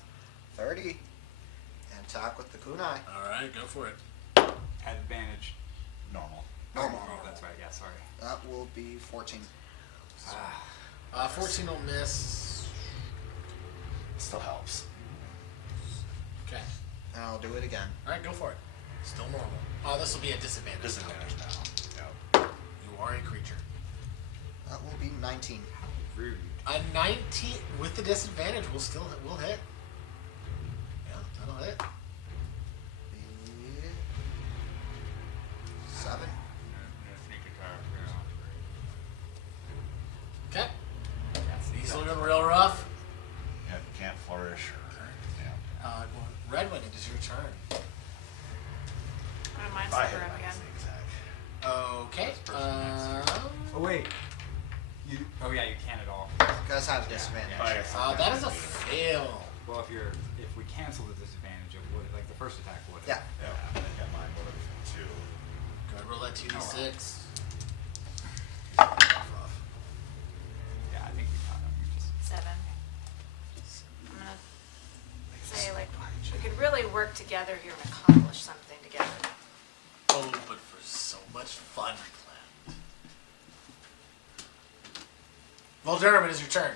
30. And attack with the kunai. All right, go for it. At advantage. Normal. Normal. Oh, that's right. Yeah, sorry. That will be 14. 14 will miss. Still helps. Okay. And I'll do it again. All right, go for it. Still normal. Oh, this will be a disadvantage. Disadvantage now. You are a creature. That will be 19. Rude. A 19 with the disadvantage will hit. Yeah, that'll hit. Be 7. Okay. He's looking real rough. Yeah, can't flourish. Yeah. Redwing, it is your turn. Mine's If I super hit up again. Okay. Oh wait. You. Oh yeah, you can at all. You guys have disadvantage. That is a fail. Well, if we cancel the disadvantage, it would like the first attack would. Yeah. Yeah, I think I mine would have too. Go ahead, roll that 2d6. Yeah, I think we got him. We just. 7. I'm gonna say, like, we could really work together here and accomplish something together. Oh, but for so much fun planned. Volderman, it is your turn.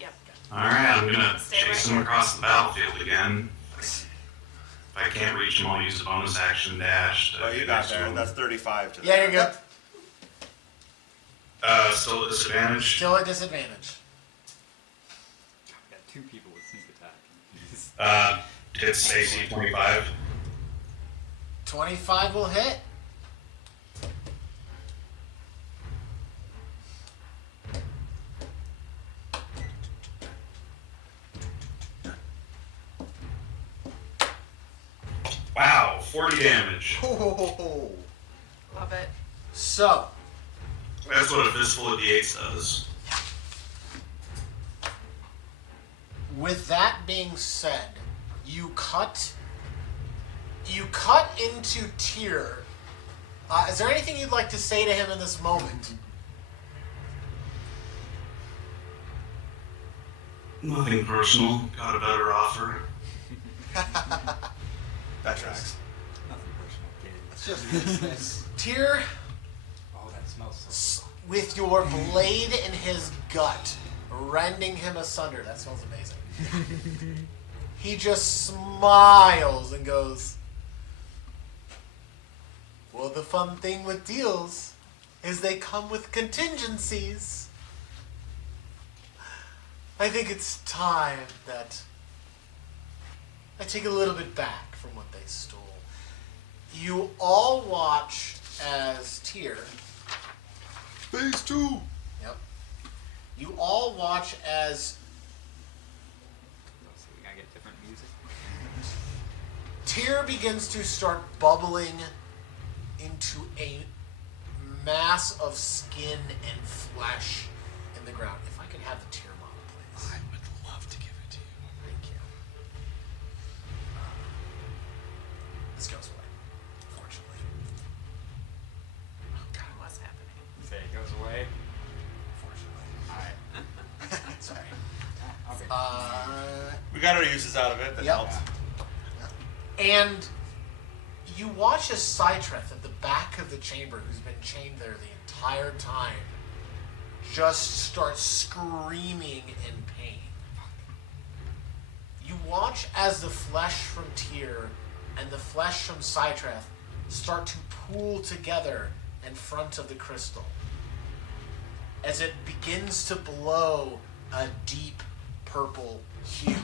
Yep. Alright, I'm gonna Stay chase right him across the battlefield again. If I can't reach him, I'll use a bonus action dash. To Oh, you get got next to there. him. That's 35 to Yeah, there. you're good. Still at disadvantage. Still at disadvantage. We got 2 people with sneak attack. It's AC 25. 25 will hit. Wow, 40 damage. Oh, Love it. So, That's what a fistful of D8s does. with that being said, you cut into Tyr. Is there anything you'd like to say to him in this moment? Nothing personal. Got a better offer. That tracks. Nothing personal, kid. It's just business. Tyr, Oh, that smells so. with your blade in his gut, rending him asunder. That smells amazing. He just smiles and goes, well, the fun thing with deals is they come with contingencies. I think it's time that I take a little bit back from what they stole. You all watch as Tyr. Phase 2! Yep. You all watch as So we gotta get different music. Tyr begins to start bubbling into a mass of skin and flesh in the ground. If I could have the tier model, please. I would love to give it to you. Thank you. This goes away, unfortunately. Oh God, what's happening? Say it goes away. Unfortunately. Alright. Sorry. Okay. We got our uses out of it. That Yep. helped. And you watch as Cytreth at the back of the chamber, who's been chained there the entire time, just starts screaming in pain. You watch as the flesh from Tyr and the flesh from Cytreth start to pool together in front of the crystal, as it begins to blow a deep purple hue.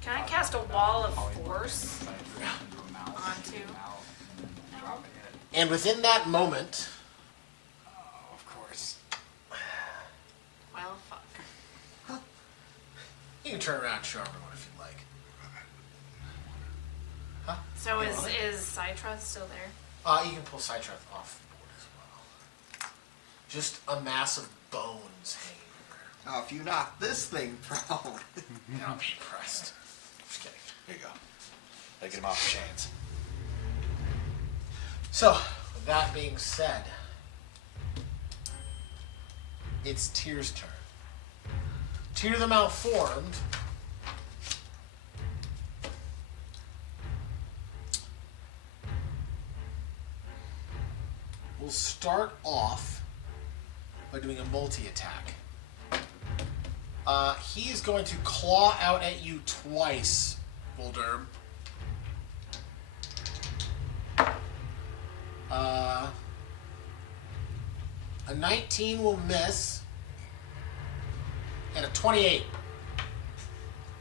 Can I cast a wall of force onto? And within that moment, Oh, of course. Well, fuck. you can turn around and show everyone if you'd like. Huh? So You is want it? Cytreth still there? You can pull Cytreth off the board as well. Just a mass of bones hanging there. Now, if you knock this thing prone, And I'll be impressed. Just kidding. Here you go. Take him off the chains. So, with that being said, it's Tyr's turn. Tyr the Malformed will start off by doing a multi-attack. He is going to claw out at you twice, Volderb. A 19 will miss, and a 28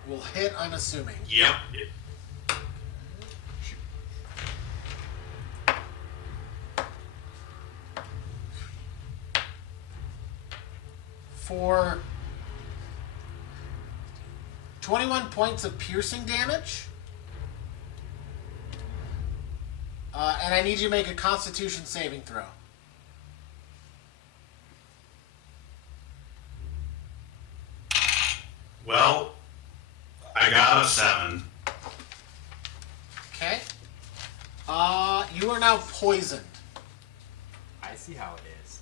will hit, I'm assuming. Yep. For 21 points of piercing damage. And I need you to make a Constitution saving throw. Well, I got a 7. Okay. You are now poisoned. I see how it is.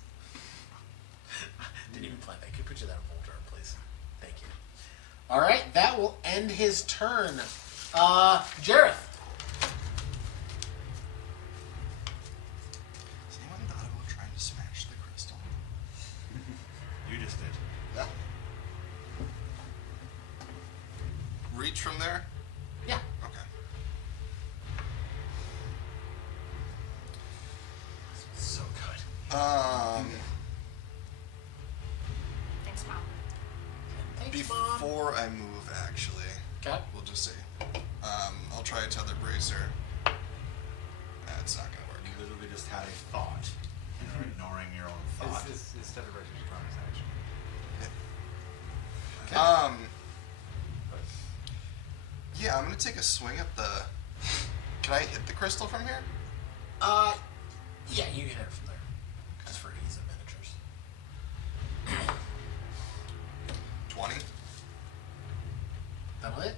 Didn't even plan that. Could you picture that in Volturn, please? Thank you. Alright, that will end his turn. Jareth. Has anyone thought about trying to smash the crystal? You just did. Yeah. Reach from there? Yeah. Okay. So good. Thanks, Mom. Thanks, Mom. Before I move, actually, Okay. we'll just say, I'll try a tether bracer. It's not gonna work. You literally just had a thought. You're ignoring your own thought. Is Tether Bracer's bonus action? Yeah, I'm gonna take a swing at the. Can I hit the crystal from here? Yeah, you can hit it from there. Just for ease of miniatures. 20. That'll hit.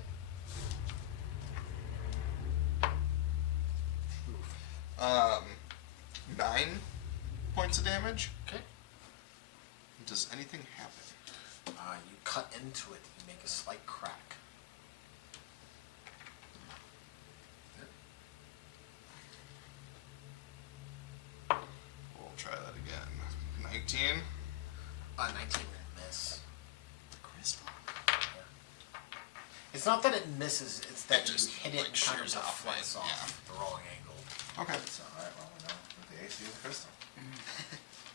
9 points of damage. Okay. Does anything happen? You cut into it. You make a slight crack. We'll try that again. 19. 19 will miss. The crystal. It's not that it misses, it's that It just, you hit it like, and kind of shears off, deflects right? off the wrong angle. Okay. So, Alright, well, we know what the AC of the crystal.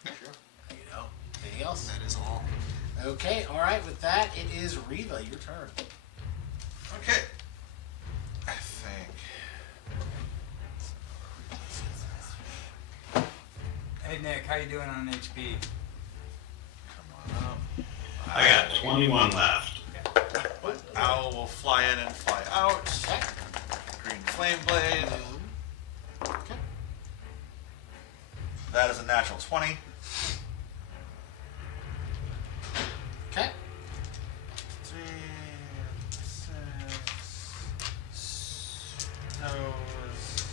Sure. you know. Anything else? That is all. Okay, alright, with that, it is Riva, your turn. Okay. I think. Hey Nick, how you doing on HP? Come on up. I got 21 left. Owl will fly in and fly out. Okay. green flame blade. Okay. That is a natural 20. Okay. 3, 6. Those.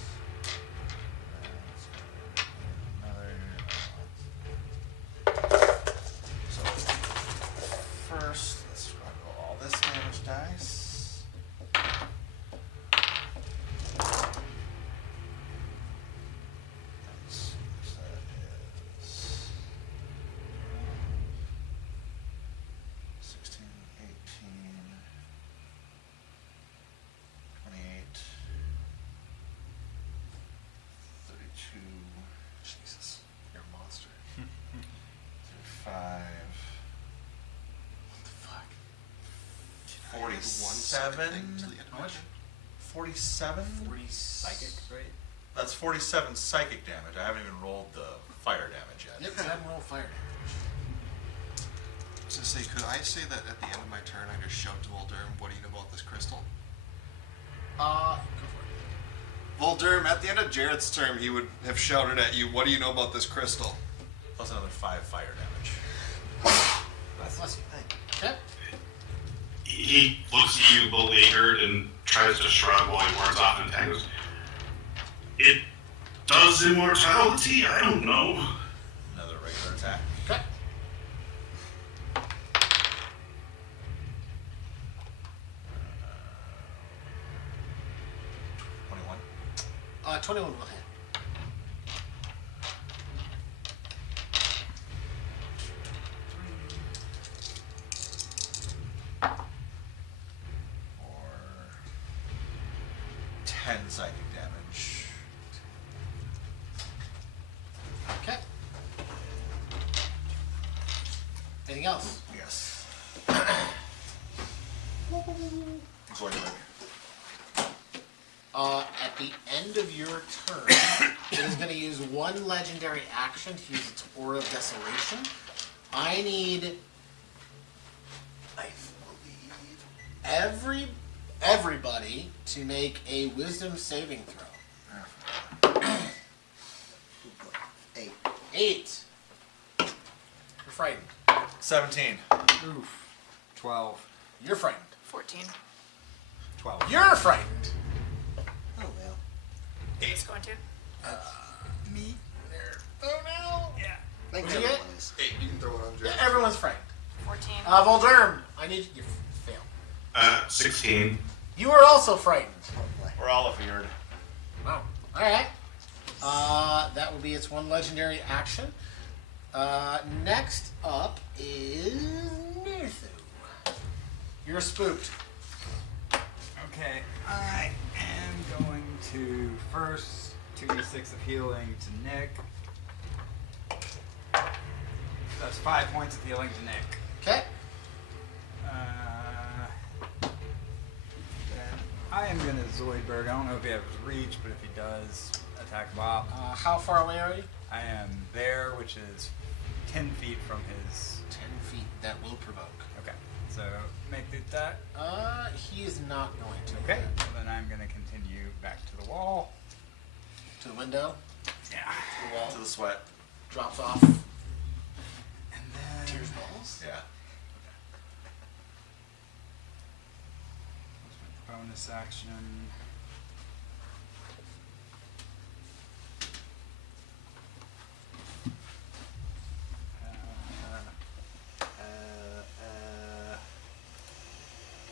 So first, let's roll all this damage dice. Let's see what that is. 16, 18, 28, 32. Jesus, you're a monster. 5, What the fuck? 47. How much? 47? 40 Psychic, right? That's 47 psychic damage. I haven't even rolled the fire damage yet. Yep, you haven't rolled fire damage. I was gonna say, could I say that at the end of my turn I just shout to Volderm, what do you know about this crystal? Go for it. Volderm, at the end of Jared's term, he would have shouted at you, what do you know about this crystal? Plus another 5 fire damage. That's less you think. Okay. He looks at you beleaguered and tries to shrug while he wards off and tangs. It does immortality? I don't know. Another regular attack. Okay. 21. 21 will hit. Or 10 psychic damage. Okay. Anything else? Yes. Zoidberg. At the end of your turn, it is going to use one legendary action to use its Aura of Desolation. I need, I believe, everybody to make a Wisdom saving throw. 8. 8. You're frightened. 17. Oof. 12. You're frightened. 14. 12. You're frightened. Oh well. Who's going to? Me? There. Oh no. Yeah. Thank What'd you you. get? 8, you can throw it on Yeah, Jared. everyone's frightened. 14. Volderm, I need you. Fail. 16. You are also frightened. Oh boy. We're all feared. Wow. All right. That will be its one legendary action. Next up is Nirthu. You're spooked. Okay, I am going to first 2d6 of healing to Nick. That's 5 points of healing to Nick. Okay. Then I am going to Zoidberg. I don't know if he has reach, but if he does, attack Bob. How far away are you? I am there, which is 10 feet from his. 10 feet. That will provoke. Okay, so make the attack. He is not going to. Okay, well then I'm going to continue back to the wall. To the window. Yeah. To the wall. To the sweat. Drops off. And then. Tears balls. Yeah. Bonus action.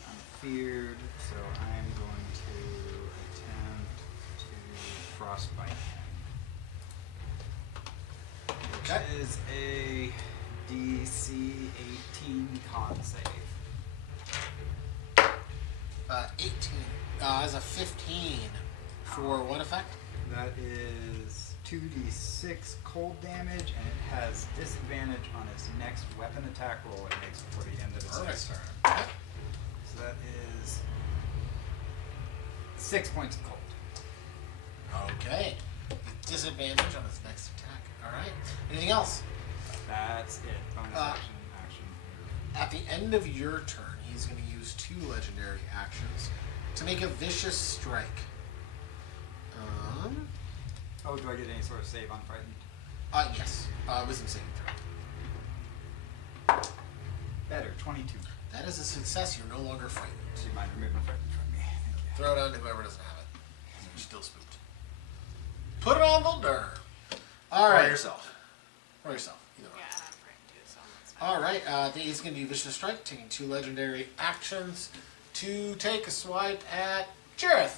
I'm feared, so I'm going to attempt to frostbite him. Which Okay. is a DC 18 con save. 18. As a 15. For what effect? That is 2d6 cold damage, and it has disadvantage on its next weapon attack roll it makes before the end of its next turn. Okay. So that is 6 points of cold. Okay. Disadvantage on its next attack. Alright. Anything else? That's it. Bonus action. At the end of your turn, he's going to use 2 legendary actions to make a vicious strike. Oh, do I get any sort of save on frightened? Yes. Wisdom saving throw. Better, 22. That is a success. You're no longer frightened. Do you mind removing frightened from me? Thank you. Throw it on to whoever doesn't have it. You're still spooked. Put it on Volder. All right. Or yourself. Or yourself. Either way. Yeah, and I'm frightened too, so that's fine. All right. He's going to do Vicious Strike, taking 2 legendary actions to take a swipe at Jareth.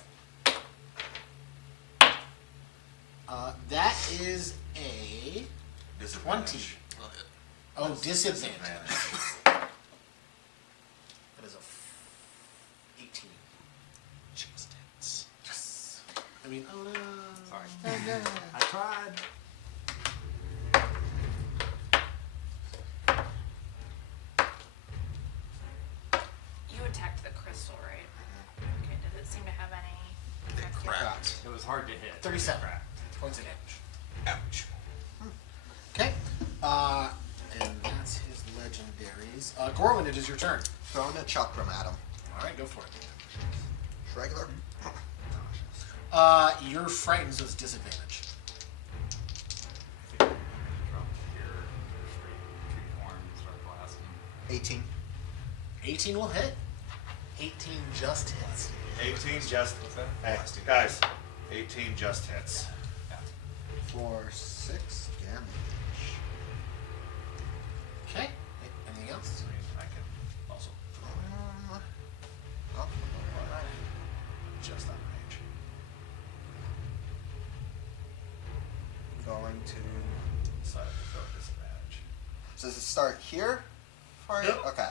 That is a 20. Disadvantage. Oh, disadvantage. Disadvantage. That is a 18. Just hits. Yes. I mean, oh no. Sorry. Oh no. I tried. You attacked the crystal, right? Okay, did it seem to have any They effect here? cracked. It was hard to hit. 37 Crap. points of damage. Ouch. Okay. And that's his legendaries. Gorwin, it is your turn. Throwing a chakram at him. All right, go for it. Regular. You're frightened, so it's disadvantage. I think I'm gonna drop here, straight tree form, and start blasting. 18. 18 will hit. 18 just hits. 18 just. What's that? Hey, guys. 18 just hits. Yeah. For 6 damage. Okay. Anything else? I can also Oh, just on range. going to. So I have to throw a disadvantage. So does it start here? For you? Yep. Okay.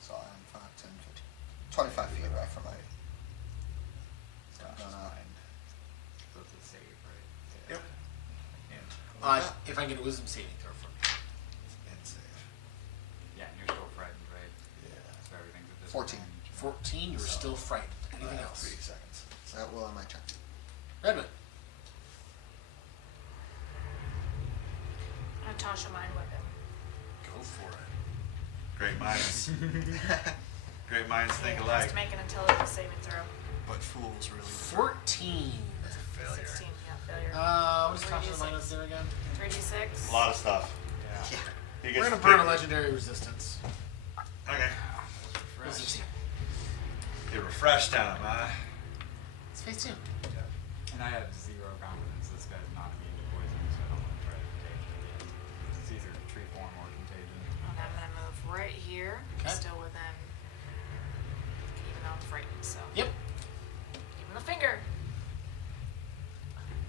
So I'm 5, 10, 15, 25 feet away from it. Gosh, No, it's no. fine. So it's a save, right? Yeah. If I can get a wisdom saving throw from you. And save. Yeah, and you're still frightened, right? Yeah. So everything's at 14. 14, you're still frightened. Anything else? 3 seconds. So that will on my turn. Redmond. Natasha mind weapon. Go for it. Great minds. Great minds think He has alike. to make an intelligence saving throw. But fools really. 14. Failure. 16, yeah, failure. What is Tasha's 3d6. minus there again? 3d6. A lot of stuff. Yeah. He We're gets gonna to burn a pick- legendary resistance. Okay. What's Fresh. it? Get refreshed on him, huh? It's phase 2. And I have 0 confidence this guy's not immune to poison, so I don't want to try to contagion again. It's either tree form or contagion. And I'm gonna move right here, Okay. still within, even though I'm frightened, so. Yep. Give him the finger.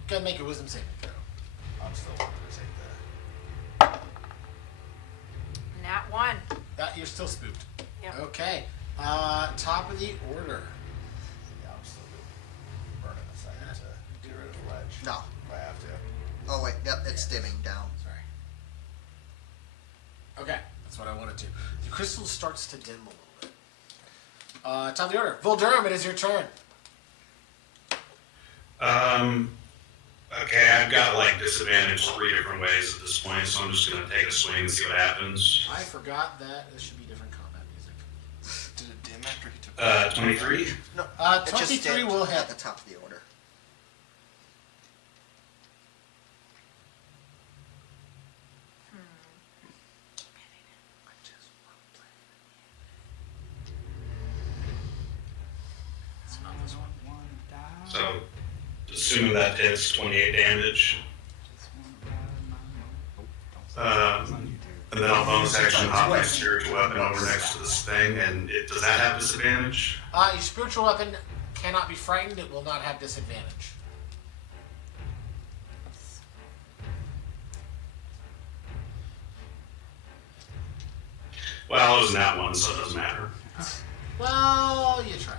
Go ahead and make a wisdom saving throw. I'm still wanting to take that. Nat 1. You're still spooked. Yep. Okay. Top of the order. Yeah, I'm still burning a second to get rid of the ledge. No. If I have to. Oh wait, yep, it's dimming down. Sorry. Okay, that's what I wanted to. The crystal starts to dim a little bit. Top of the order. Voldurum, it is your turn. Okay, I've got like disadvantage 3 different ways at this point, so I'm just gonna take a swing and see what happens. I forgot that this should be different combat music. Did it dim after he took? 23. No, it just 23 dimmed will hit. at the top of the order. It's not this one. One die. So, assuming that hits 28 damage, Just wanna ride my mo- Oh, don't say Uh, it's on YouTube. and then I'll bonus action hop my spiritual weapon over next to this thing, and does that have disadvantage? Your spiritual weapon cannot be frightened. It will not have disadvantage. Well, it was that one, so it doesn't matter. Well, you try.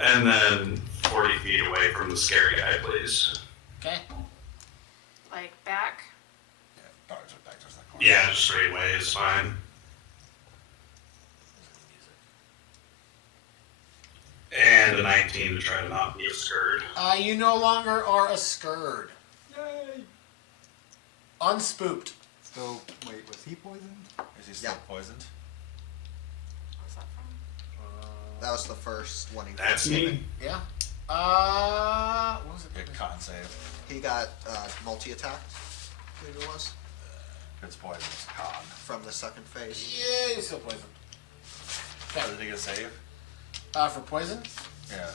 And then 40 feet away from the scary guy, please. Okay. Like back. Yeah, back towards that corner. Yeah, just straight away is fine. And a 19 to try to not be a scared. You no longer are a scourge. Yay! Unspooked. So, wait, was he poisoned? Is he still Yeah. poisoned? What's that from? That was the first one he That's did. me. Yeah. What was it? Good con save. He got multi-attack, I believe it was, It's poisonous. Con. from the second phase. Yeah, he's still poisoned. Oh, did he get a save? For poison? Yeah.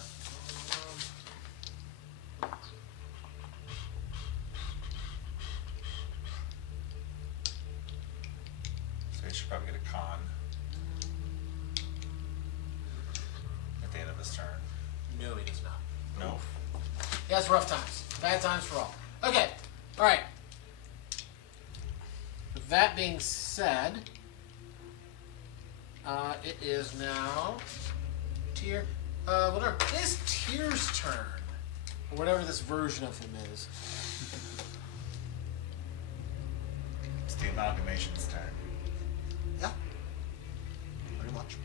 So he should probably get a con at the end of his turn. No, he does not. No. He has rough times. Bad times for all. Okay. All right. With that being said, it is now Tyr. Whatever. It is Tyr's turn, or whatever this version of him is. It's the amalgamation's turn. Yeah. Pretty much.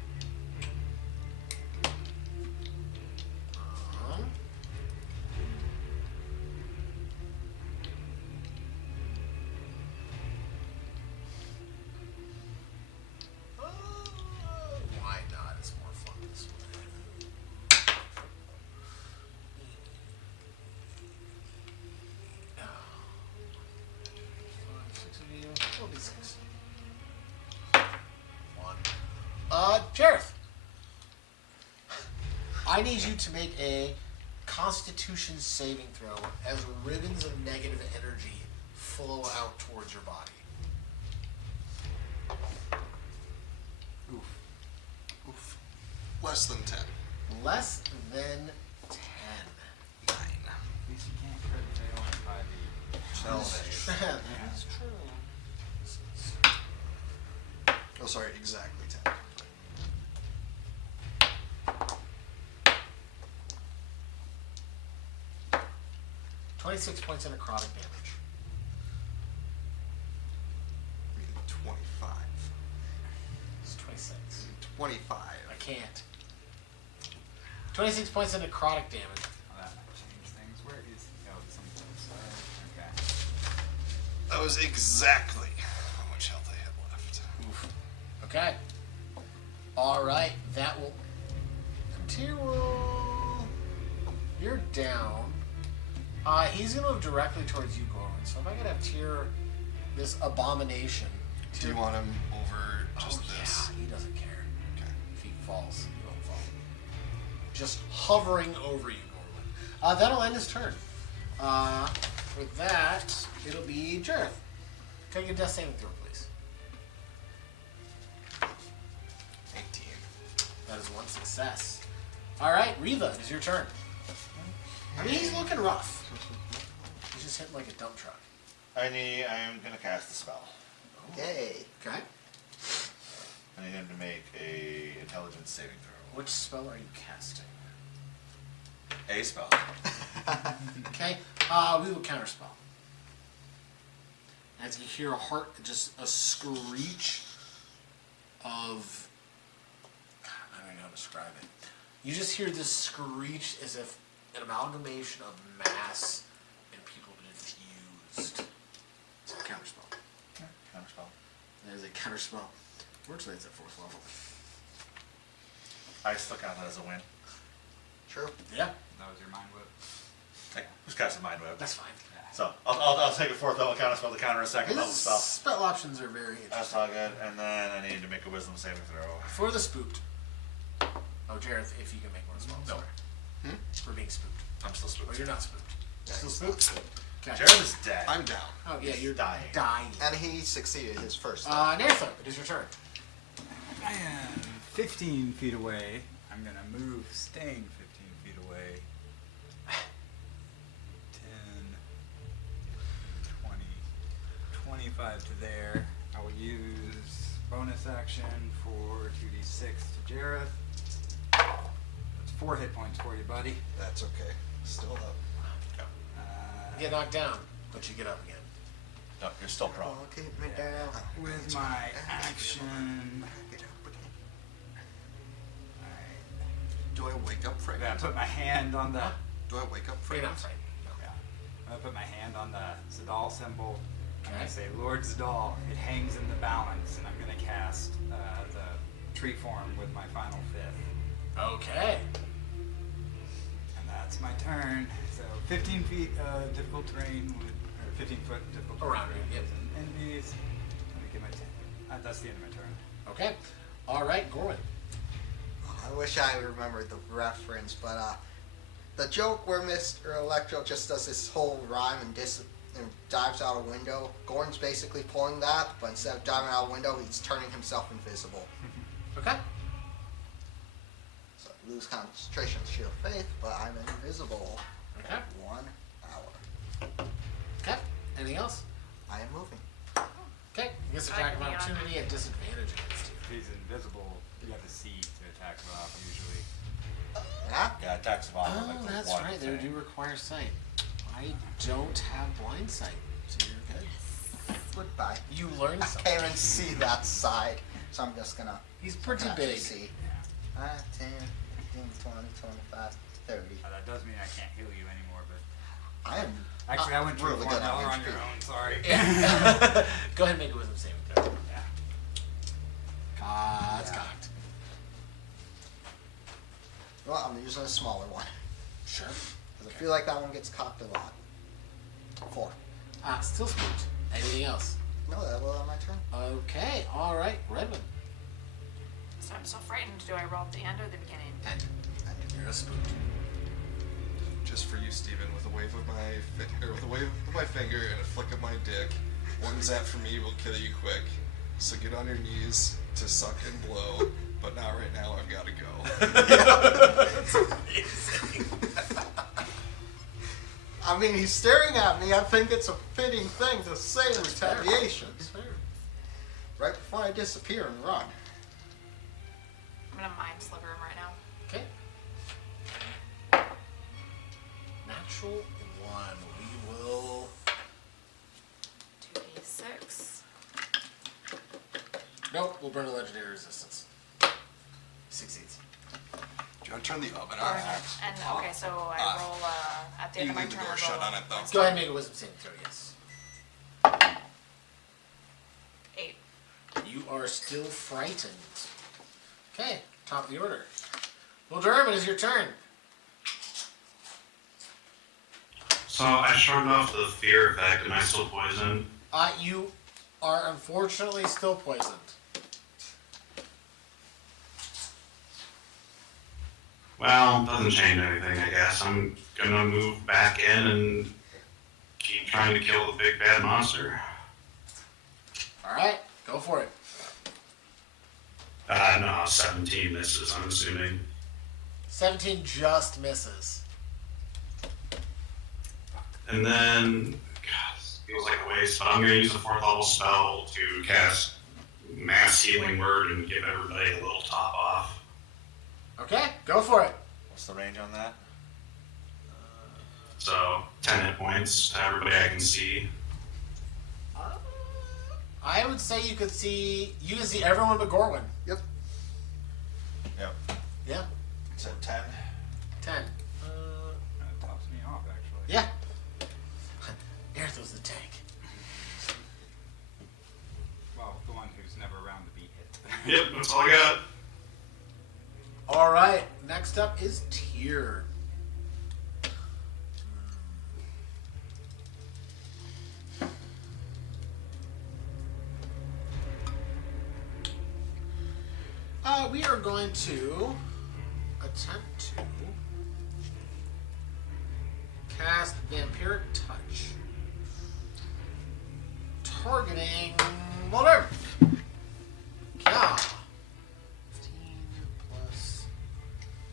Why not? It's more fun this way. 6 of you. It'll be 6. 1. Jareth. I need you to make a Constitution saving throw as ribbons of negative energy flow out towards your body. Oof. Less than 10. Less than 10. 9. At least you can't crit fail by the Challenge. That's true. Oh, sorry, exactly 10. 26 points of necrotic damage. 25. It's 26. 25. I can't. 26 points of necrotic damage. Oh, that might change things. Where is someplace? Okay. That was exactly how much health I had left. Oof. Okay. Alright, that will. Tyr will. You're down. He's going to move directly towards you, Gorman. So if I could have Tyr, this abomination. Do you want him over just this? Yeah, he doesn't care. Okay. If he falls, he won't fall. Just hovering over you, Gorman. That'll end his turn. For that, it'll be Jareth. Can I get a death saving throw, please? 18. That is one success. Alright, Riva, it's your turn. I mean, he's looking rough. He's just hitting like a dump truck. I am gonna cast the spell. Yay. Okay. I need him to make a intelligence saving throw. Which spell are you casting? A spell. Okay. We will counterspell. As you hear just a screech of. I don't know how to describe it. You just hear this screech as if an amalgamation of mass and people have been infused. It's a counterspell. Okay. Counterspell. That is a counterspell. Fortunately, it's at 4th level. I still count that as a win. True. Yeah, That was your mind whip. Hey, just cast a mind web. that's fine. So I'll take a 4th level counterspell to counter a 2nd level His spell. spell options are very That's interesting. all good. And then I need to make a wisdom saving throw. For the spooked. Oh, Jareth, if you can make one spell. No. Sorry. Hmm? For being spooked. I'm still Oh, spooked. you're not spooked. Yeah, Still he's spooked? not Okay. Jared is dead. I'm down. Oh, yeah, you're dying. dying. And he succeeded his first. Nertha, it is your turn. I am 15 feet away. I'm going to move, staying 15 feet away. 10, 20, 25 to there. I will use bonus action for 2d6 to Jareth. That's 4 hit points for you, buddy. That's okay. Still up. You get knocked down, but you get up again. No, you're still prone. keep me down. With my action, Do I wake up I'm frightened? gonna put my hand on the. Do I wake up You're frightened? not frightened. No. Yeah. I'm gonna put my hand on the Zadal symbol. I'm Okay. gonna say, Lord Zadal, it hangs in the balance, and I'm gonna cast the tree form with my final fifth. Okay. And then That's my turn. So 15 feet difficult terrain, or 15 foot difficult terrain. Around it, yep. And enemies. Let me get my 10. That's the end of my turn. Okay. All right, Gorwin. I wish I remembered the reference, but the joke where Mr. Electro just does this whole rhyme and dives out a window. Gordon's basically pulling that, but instead of diving out a window, he's turning himself invisible. Okay. So I lose concentration, sheer faith, but I'm invisible. Okay. 1 hour. Okay. Anything else? I am moving. Okay. You get attack of opportunity at disadvantage against you. If he's invisible, you have to see to attack him off usually. Yeah? Yeah, attacks of honor. Oh, like the that's one right. They thing. do require sight. I don't have blind sight, so you're good. Goodbye. You learned I something. can't even see that side, so I'm just gonna. He's pretty actually big. See. 10, 15, 20, 25, 30. That does mean I can't heal you anymore, but I am. actually I went to really a good at $1 on HP. your own. Sorry. Yeah. Go ahead and make a wisdom saving throw. Yeah. It's Yeah. cocked. Well, I'm using a smaller one Sure. because I feel like that one gets cocked a lot. 4. Still spooked. Anything else? No, that will on my turn. Okay. All right. Redmond. So I'm so frightened. Do I roll at the end or the beginning? And you're spooked. Just for you, Steven, with a wave of my finger and a flick of my dick, one zap for me will kill you quick. So get on your knees to suck and blow, but not right now. I've got to go. I mean, he's staring at me. I think it's a fitting thing to say retaliation. It's fair. Right before I disappear and run. I'm gonna mind sliver him right now. Okay. Natural 1. We will. 2d6. Nope. We'll burn a legendary resistance. Succeeds. Do you want to turn the oven Or, on? and okay, so I roll at the end You of my leave the turn. door I shut roll on it, though. Go ahead and make a wisdom saving throw. Yes. 8. You are still frightened. Okay. Top of the order. Well, Durham, it is your turn. So I shrugged off the fear effect. Am I still poisoned? You are unfortunately still poisoned. Well, doesn't change anything, I guess. I'm gonna move back in and keep trying to kill the big bad monster. All right. Go for it. No, 17 misses, I'm assuming. 17 just misses. And then, God, this feels like a waste, but I'm gonna use a 4th level spell to cast Mass Healing Word and give everybody a little top off. Okay. Go for it. What's the range on that? So, 10 hit points to everybody I can see. I would say you can see everyone but Gorwin. Yep. Yep. Yeah. It's at 10. 10. That tops me off, actually. Yeah. Airthos the tank. Well, the one who's never around to be hit. Yep, that's all I got. All right. Next up is Tyr. We are going to attempt to cast Vampiric Touch, targeting Mulder. Yeah. 15 plus.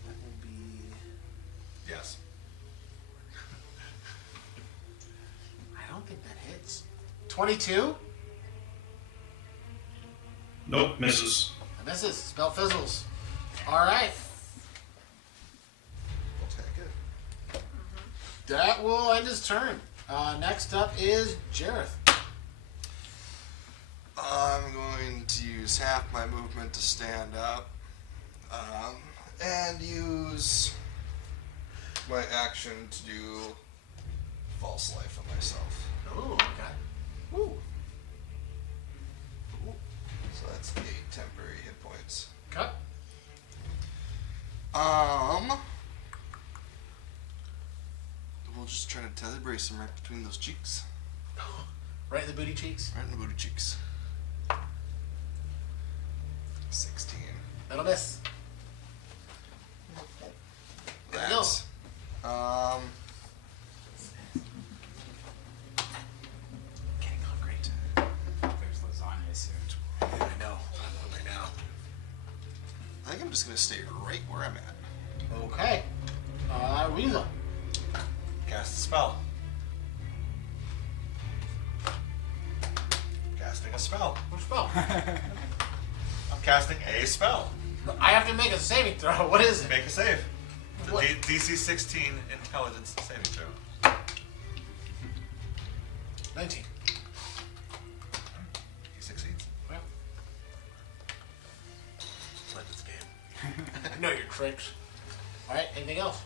That will be. Yes. I don't think that hits. 22. Nope, misses. That misses. Spell fizzles. All right. I'll take it. That will end his turn. Next up is Jareth. I'm going to use half my movement to stand up, and use my action to do false life on myself. Oh, okay. Ooh. So that's 8 temporary hit points. Cut. pierce him right between those cheeks. Right in the booty cheeks. Right in the booty cheeks. 16. That'll miss. There you go. That's, Getting hungry. There's lasagna soon. I know. I'm hungry now. I think I'm just gonna stay right where I'm at. Okay. Weasel. Cast a spell. Casting a spell. What spell? I'm casting a spell. I have to make a saving throw. What is it? Make a save. The What? DC 16 intelligence saving throw. 19. He succeeds. Well. Play this game. I know your tricks. Alright, anything else?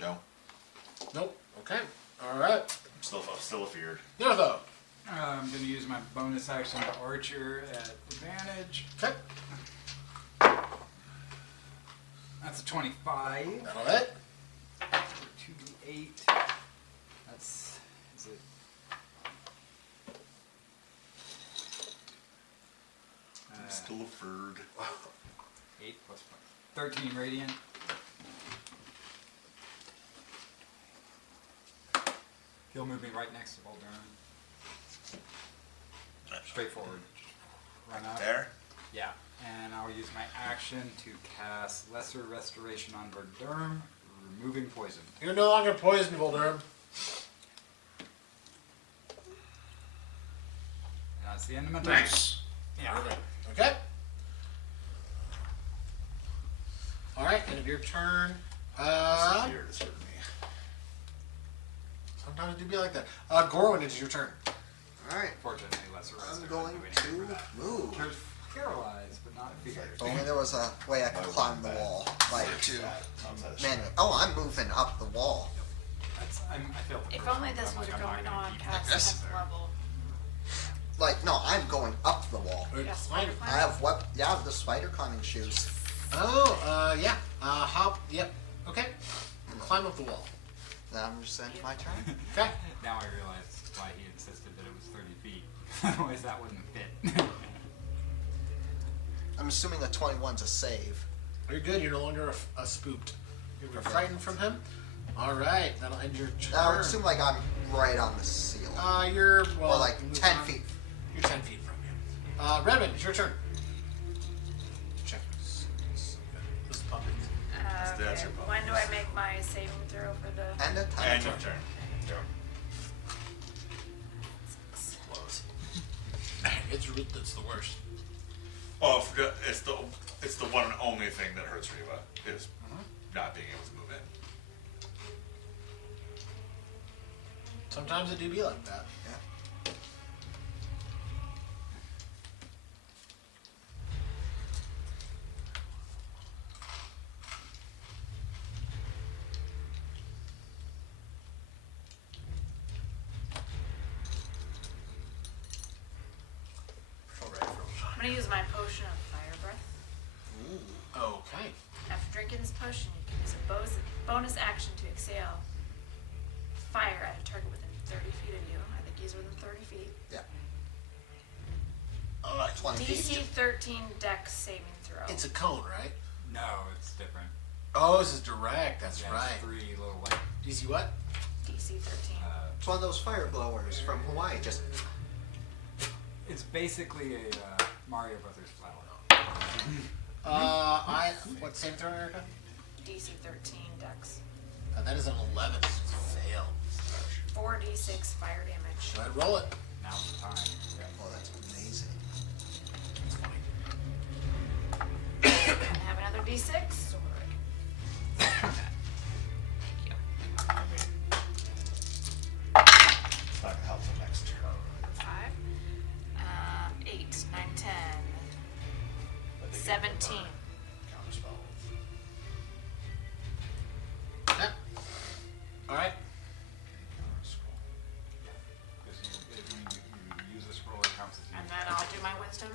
No. Nope. Okay. Alright. I'm still afeared. Nertho. I'm gonna use my bonus action to Archer at advantage. Okay. That's a 25 That'll hit. for 2d8. That's is it? I'm still afeared. 8 plus 5. 13 radiant. He'll move me right next to Voldern. Straightforward. Run up. There? Yeah. And I'll use my action to cast Lesser Restoration on Verdurm, removing poison. You're no longer poisoned, Voldurm. And that's the end of my turn. Nice. Yeah. Okay. Alright, end of your turn. Afeared is hurting me. Sometimes it do be like that. Gorwin, it's your turn. Alright. Fortunately, Lesser I'm Restoration going doesn't do anything to for that. move. There's paralyzed, but not feared. If only there was a way I could climb the wall. Like, man, I'm moving up the wall. I feel the If first only one, this I'm was like, I'm not going gonna on keep past this. 10th level. Like, no, I'm going up the wall. Yes, Fine. I have I have the spider climbing shoes. Oh, yeah. Hop. Yep. Okay. Climb up the wall. Now I'm just saying my turn. Okay. Now I realize why he insisted that it was 30 feet. Otherwise, that wouldn't fit. I'm assuming the 21's a save. You're good. You're no longer spooked. You're frightened from him. All right. That'll end your turn. I would assume like I'm right on the ceiling. You're well. or like move 10 on. feet. You're 10 feet from him. Redmond, it's your turn. Check this. This puppy. That's Okay. your problem. When do I make my saving throw for the? And a And time. your turn. Close. It's the worst. Oh, it's the one and only thing that hurts Reva is not being able to move in. Sometimes it do be like that. Yeah. I'm gonna use my potion of fire breath. Okay. After drinking this potion, you can use a bonus action to exhale fire at a target within 30 feet of you. I think he's within 30 feet. Yeah. 20 DC feet. 13 Dex saving throw. It's a cone, right? No, it's different. Oh, this is direct. That's Yeah, right. it's 3 little like DC what? DC 13. It's one of those fire blowers from Hawaii. Just it's basically a Mario Brothers flower. What saving throw, Erica? DC 13 Dex. That is an 11. Fail. 4d6 fire damage. Go ahead, roll it. Now's the time. oh, that's amazing. It's funny. And have another d6. Or I can... Thank you. I mean, it's not gonna help the next turn. 5. 8, 9, 10. But they get 17. Counterspell. Okay. All right. Counterscroll. Because you use a scroll, it counts as you. And then I'll do my wisdom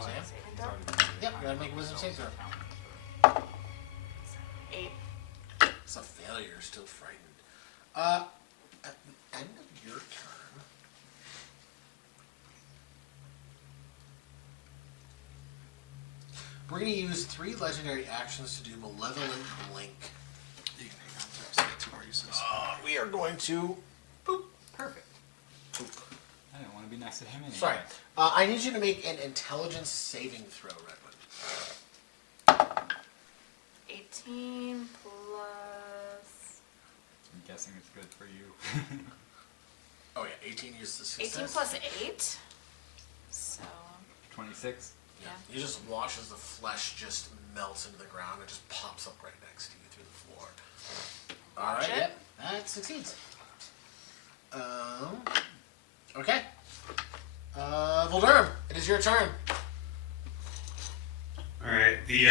Oh, yeah? saving It's throw. already been used. Yep, you gotta make a wisdom saving throw. still frightened. At the end of your turn, we're going to use 3 legendary actions to do Malevolent Blink. You can hang on to it, so I get 2 more uses. We are going to. Boop. Perfect. I didn't want to be next to him anyway. Sorry. I need you to make an intelligence saving throw, Redwood. 18 plus. I'm guessing it's good for you. Oh, yeah, 18 is the success. 18 plus 8. So, 26. yeah. You just watch as the flesh just melts into the ground and just pops up right next to you through the floor. All right, it. yep, that succeeds. Okay. Voldurm, it is your turn. Alright, the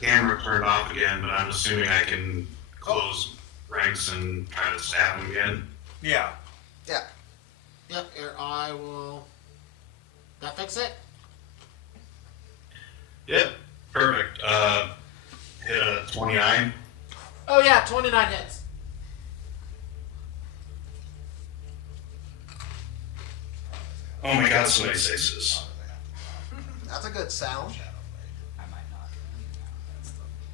camera turned off again, but I'm assuming I can close ranks and try to stab him again. Yeah. Yeah. Yep, here, I will. That fix it? Yep, perfect. Hit a 29. Oh, yeah, 29 hits. Oh my god, so many sixes. That's a good sound. I might not.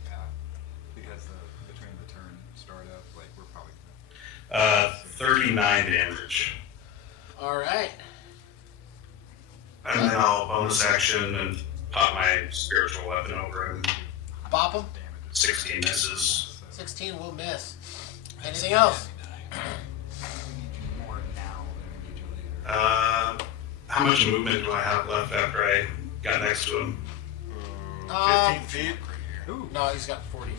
Yeah. Because between the turn startup, like, we're probably gonna. 39 damage. All right. And then I'll bonus action and pop my spiritual weapon over him. Bop him. 16 misses. 16 will miss. Anything else? We need you more now than we need you later. How much movement do I have left after I got next to him? 15 feet. Ooh. No, he's got 40 feet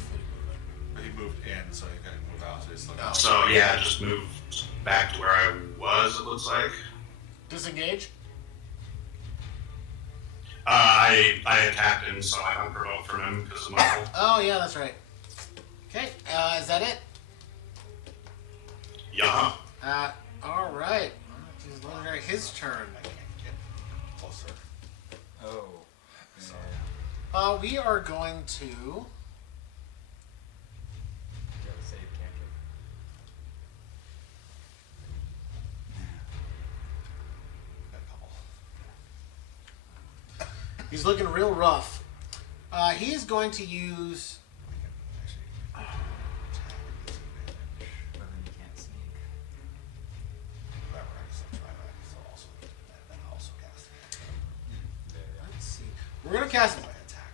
movement. He moved in, so he couldn't move out. So he's still No. So yeah, just move back to where I was, it looks like. Disengage. I attacked him, so I don't promote from him because of my fault. Oh, yeah, that's right. Okay, is that it? Yeah. All right. He's legendary. His turn. I can't get closer. Oh. Yeah. We are going to. You gotta save, can't you? Got a couple. He's looking real rough. He's going to use. We can actually attack at disadvantage. But then you can't sneak. Whatever, I guess I'll try that. So also, and then also cast it. There, yeah. Let's see. We're gonna cast. So I attack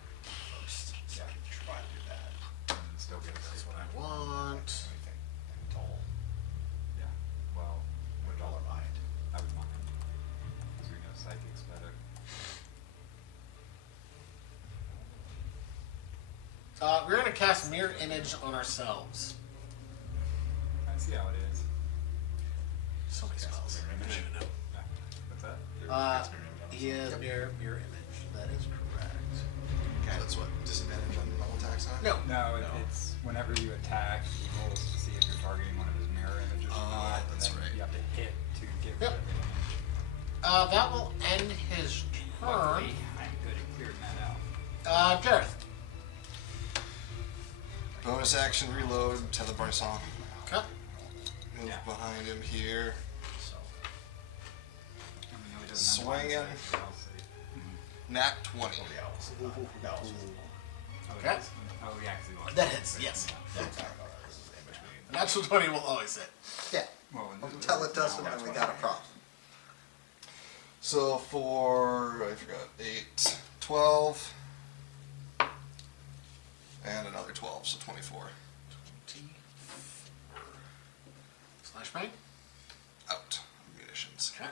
first. So I can try to do that. And still get a That's save. what I want. Anything at all. Yeah. Well, With all or mind. I would mind. Because we know psychics better. We're gonna cast mirror image on ourselves. I see how it is. So many spells. I don't even know. Yeah. What's that? He has mirror image. That is correct. So that's what, disadvantage on all attacks on it? No. No, No. it's whenever you attack, he rolls to see if you're targeting one of his mirror images or Oh, not. And that's then right. you have to hit to get Yep. rid of the image. That will end his turn. Luckily, I'm good at clearing that out. Gareth. Bonus action, reload, teleport song. Okay. Move Yeah. behind him here. So, And we know he doesn't have line Swinging. sight, so I'll see. Nat 20. Oh, the owls. The owls. Oh, Okay. yes. Oh, he actually lost. that hits. Yes. This is in between. A natural 20 will always hit. Yeah. Well, Tell it doesn't and we got a problem. So for, I forgot, 8, 12, and another 12, so 24. Slash bang. Out. Munitions. Okay.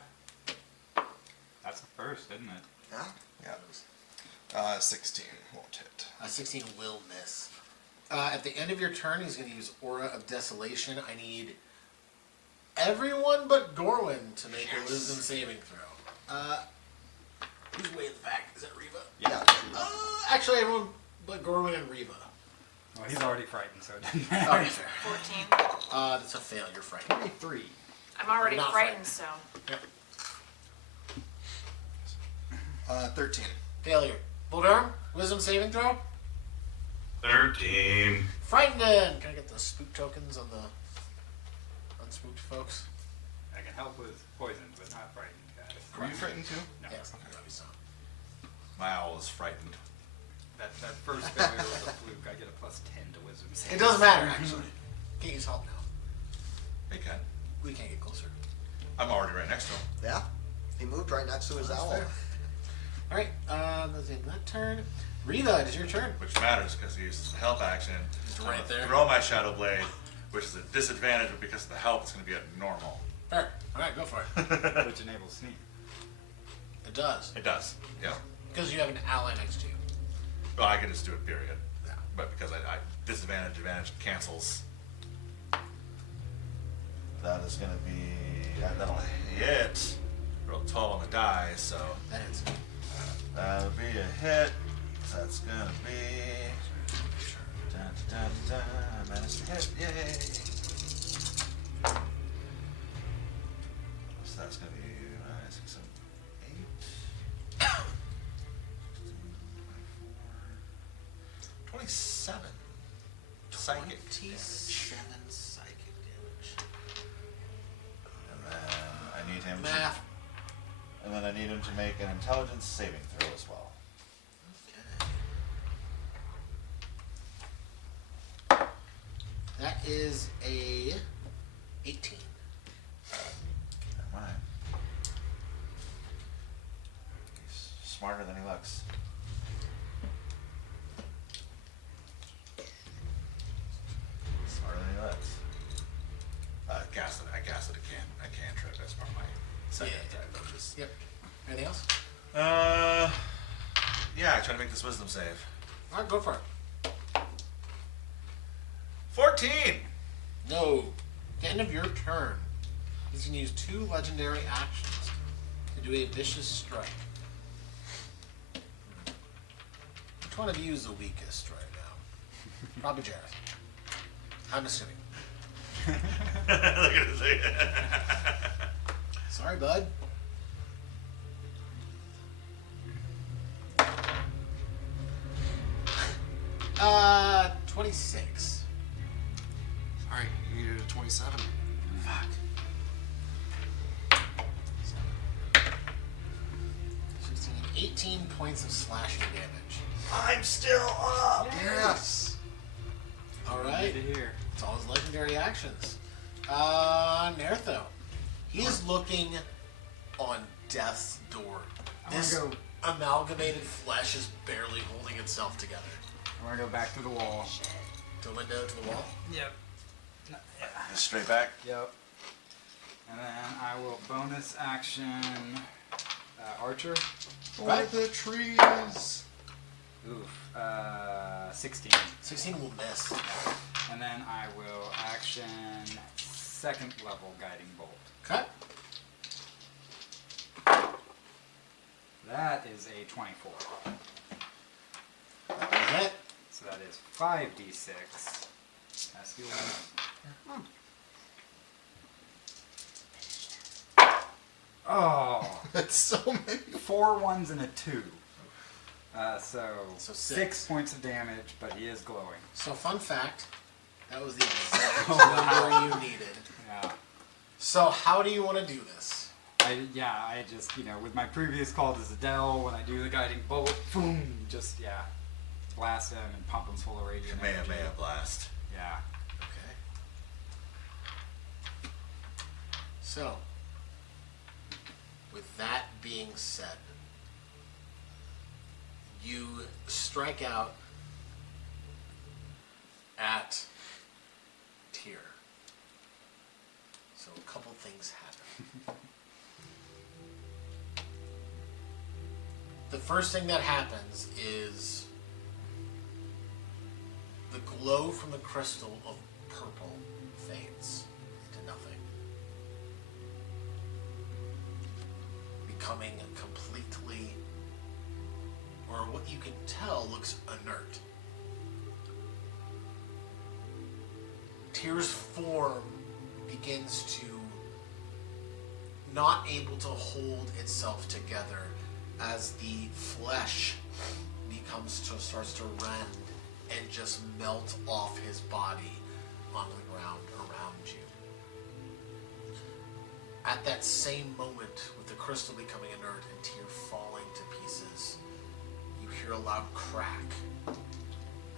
that's the first, isn't it? Yeah. Yeah. 16 won't hit. 16 will miss. At the end of your turn, he's going to use Aura of Desolation. I need everyone but Gorwin to make a Wisdom saving throw. Who's way in the back? Is that Reva? Yeah. Actually, everyone but Gorwin and Reva. Well, he's already frightened, so it doesn't Oh, matter. yeah, fair. 14. That's a failure, Frank. 23. I'm already Not frightened, so. Yep. 13. Failure. Voldurm, Wisdom saving throw. 13. Frightened. Can I get the spook tokens on the unspooked folks? I can help with poison, but not frightened, guys. Were you frightened too? No. Yes. Maybe so. My owl is frightened. That first failure was a fluke. I get a +10 to wisdom save. It doesn't matter actually. Can't use help now. Hey, Ken. We can't get closer. I'm already right next to him. Yeah, he moved right next to his That's owl. fair. All right. That's the end of that turn. Riva, it is your turn. Which matters because he uses the help action. It's I'm right gonna there. Throw my Shadow Blade, which is a disadvantage, but because of the help, it's going to be at normal. Fair. All right, go for it. Which enables sneak. It does It does. Yeah. because you have an ally next to you. Well, I can just do it, period. Yeah. But because I disadvantage, advantage cancels. That is going to be, that'll hit. Roll 12 on the die, so That is. that'll be a hit. So that's going to be. Dun, dun, dun, dun. Managed to hit. Yay. So that's going to be 6, 7, 8. 27. Psychic damage. 27 psychic damage. And then I need him Math. to. And then I need him to make an intelligence saving throw as well. Okay. That is a 18. Never mind. He's smarter than he looks. Smarter than he looks. I guessed it a cantrip as part of my second attack, which is. Yep. Anything else? Yeah, I try to make this wisdom save. All right, go for it. 14! No. At the end of your turn, you can use 2 legendary actions to do a vicious strike. Which one of you is the weakest right now? Probably Jareth. I'm assuming. Look at his Sorry, bud. Uh, 26. Alright, you needed a 27. Fuck. 16, 18 points of slashing damage. I'm still up! Yes! Alright. Made it here. It's all his legendary actions. Nertho. He is looking on death's door. I wanna This go- amalgamated flesh is barely holding itself together. I want to go back to the wall. To the window, to the wall. Yep. Straight back. Yep. And then I will bonus action Archer. For the trees. Oof. 16. 16 will miss. And then I will action second level guiding bolt. Cut. That is a 24. That will hit. So that is 5d6. That's the one. Oh, That's so many. 4 1s and a 2. So So 6 points of damage, but he is glowing. So, fun fact. That was the exact Oh, number wow. you needed. Yeah. So, how do you want to do this? I just, with my previous call to Zadell, when I do the guiding bolt, boom, just, blast him and pump him full of radiant energy. Kamehameha blast. Yeah. Okay. So, with that being said, you strike out at Tyr. So a couple things happen. The first thing that happens is the glow from the crystal of purple fades to nothing, becoming completely, or what you can tell looks inert. Tyr's form begins to not able to hold itself together as the flesh starts to rend and just melt off his body onto the ground around you. At that same moment, with the crystal becoming inert and Tyr falling to pieces, you hear a loud crack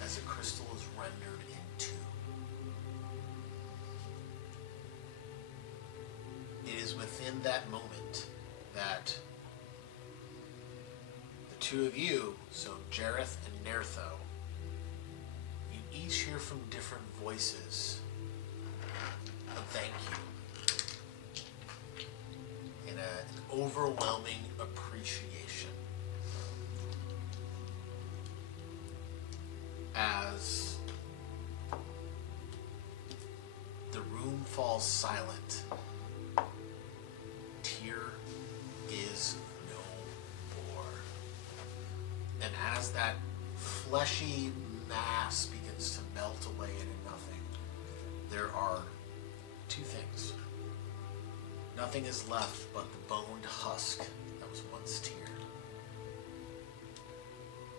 as the crystal is rendered in two. It is within that moment that the two of you, so Jareth and Nertho, you each hear from different voices a thank you and an overwhelming appreciation as the room falls silent. Tyr is no more. And as that fleshy mass begins to melt away into nothing, there are two things. Nothing is left but the boned husk that was once Tyr.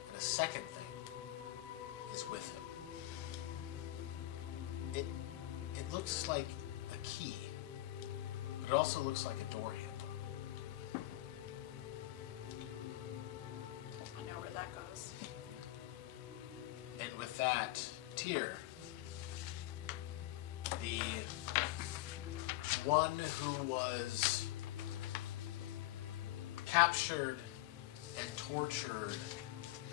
And a second thing is with him. It looks like a key, but it also looks like a door handle. I know where that goes. And with that, Tyr, the one who was captured and tortured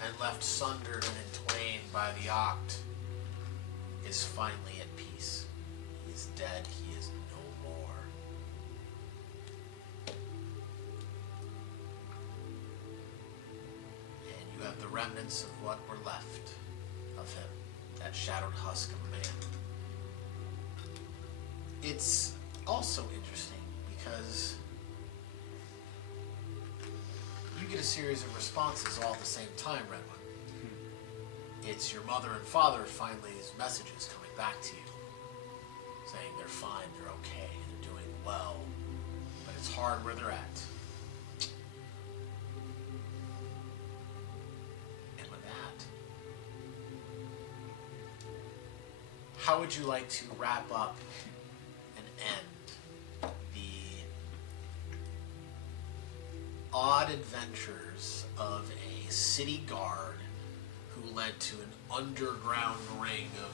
and left sundered and in twain by the Oct, is finally at peace. He is dead. He is no more. And you have the remnants of what were left of him, that shadowed husk of a man. It's also interesting because you get a series of responses all at the same time, Redwood. It's your mother and father finally's messages coming back to you, saying they're fine, they're okay, they're doing well, but it's hard where they're at. And with that, how would you like to wrap up and end the odd adventures of a city guard who led to an underground ring of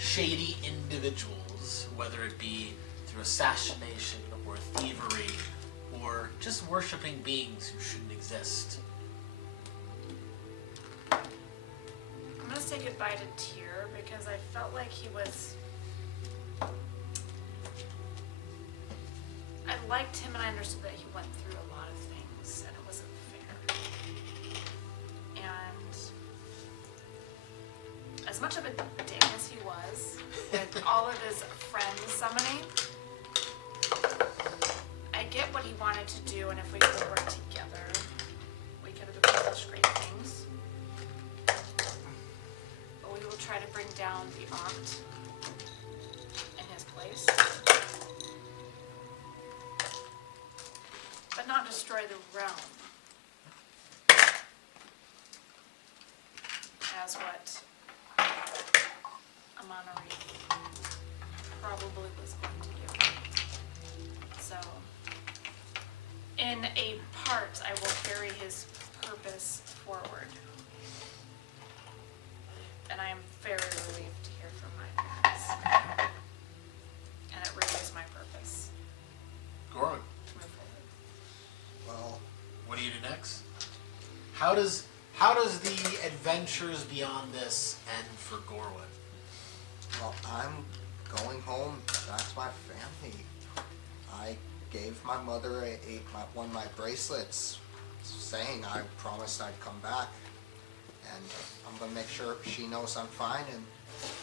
shady individuals, whether it be through assassination or thievery or just worshiping beings who shouldn't exist? I'm gonna say goodbye to Tyr because I felt like he was. I liked him and I understood that he went through a lot of things and it wasn't fair. And as much of a dick as he was, with all of his friends summoning, I get what he wanted to do, and if we could work together, we could have accomplished great things. But we will try to bring down the Oct in his place. But not destroy the realm. As what Amanari probably was going to do. So, in a part, I will carry his purpose forward. And I am very relieved to hear from my parents. And it really is my purpose Goran, to move forward. Well, what do you do next? How does the adventures beyond this end for Gorwin? Well, I'm going home back to my family. I gave my mother one of my bracelets saying I promised I'd come back. And I'm going to make sure she knows I'm fine and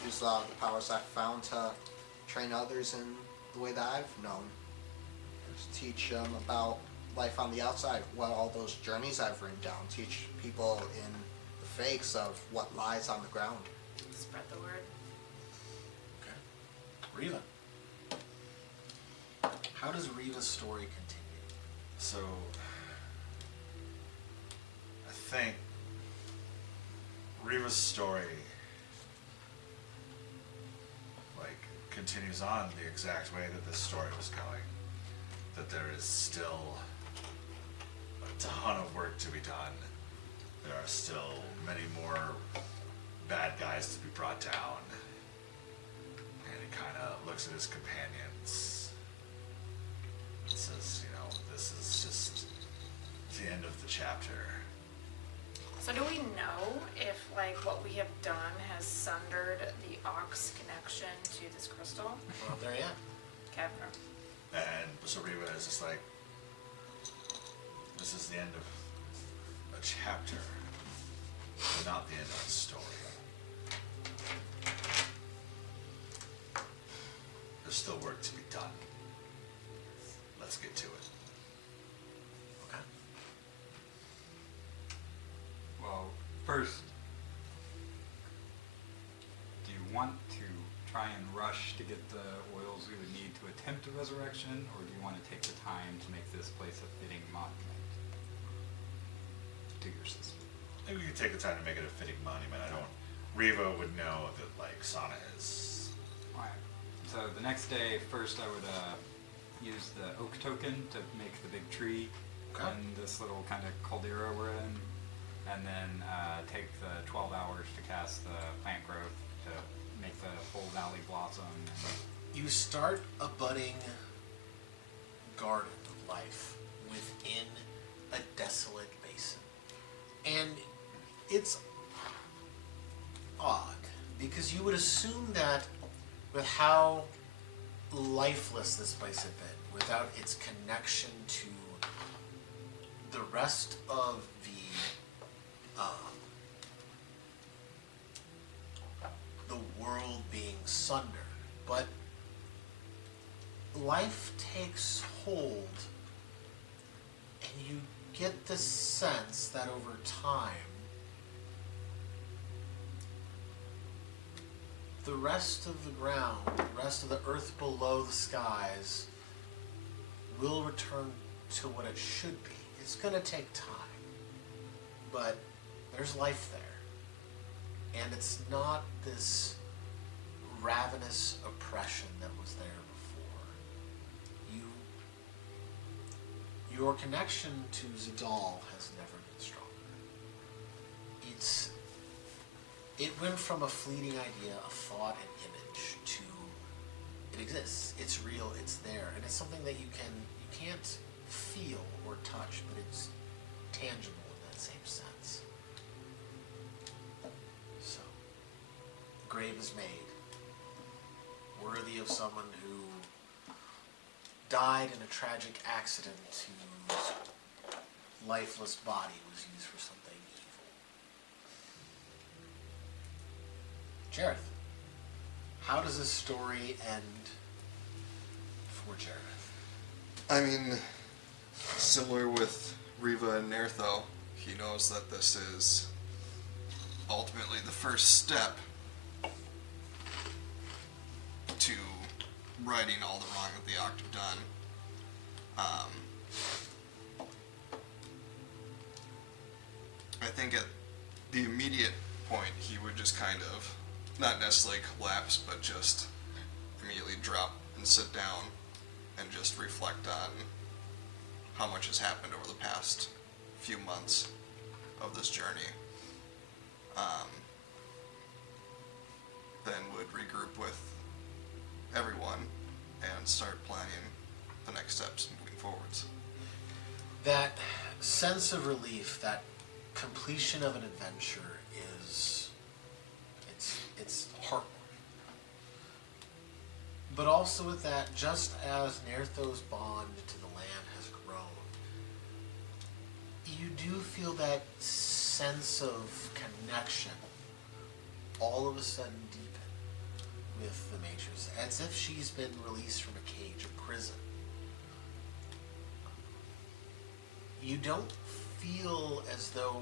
use a lot of the powers I've found to train others in the way that I've known. Just teach them about life on the outside, what all those journeys I've written down. Teach people in the fakes of what lies on the ground. Spread the word. Okay. Riva. How does Riva's story continue? So, I think Riva's story, like, continues on the exact way that this story was going. That there is still a ton of work to be done. There are still many more bad guys to be brought down. And he kind of looks at his companions and says, you know, this is just the end of the chapter. So do we know if, like, what we have done has sundered the Ox connection to this crystal? We're not there yet. Okay. And so Riva is just like, this is the end of a chapter, but not the end of the story. There's still work to be done. Let's get to it. Okay. Well, first, do you want to try and rush to get the oils we would need to attempt a resurrection, or do you want to take the time to make this place a fitting monument to your sister? Maybe we could take the time to make it a fitting monument. Riva would know that, like, Sana is. Alright. So the next day, first I would use the oak token to make the big tree Okay. in this little kind of caldera we're in, and then take the 12 hours to cast the plant growth to make the whole valley blossom. You start a budding garden of life within a desolate basin. And it's odd, because you would assume that with how lifeless this place had been, without its connection to the rest of the world being sundered, but life takes hold, and you get the sense that over time, the rest of the ground, the rest of the earth below the skies, will return to what it should be. It's going to take time, but there's life there. And it's not this ravenous oppression that was there before. Your connection to Zadal has never been stronger. It went from a fleeting idea, a thought, an image, to it exists. It's real. It's there, and it's something that you can't feel or touch, but it's tangible in that same sense. So, the grave is made, worthy of someone who died in a tragic accident whose lifeless body was used for something evil. Jareth, how does this story end for Jareth? I mean, similar with Riva and Nertho, he knows that this is ultimately the first step to righting all the wrong that the Oct have done. I think at the immediate point, he would just kind of, not necessarily collapse, but just immediately drop and sit down and just reflect on how much has happened over the past few months of this journey. Then would regroup with everyone and start planning the next steps moving forwards. That sense of relief, that completion of an adventure it's heartwarming. But also with that, just as Nertho's bond to the land has grown, you do feel that sense of connection all of a sudden deepen with the Matrix, as if she's been released from a cage, a prison. You don't feel as though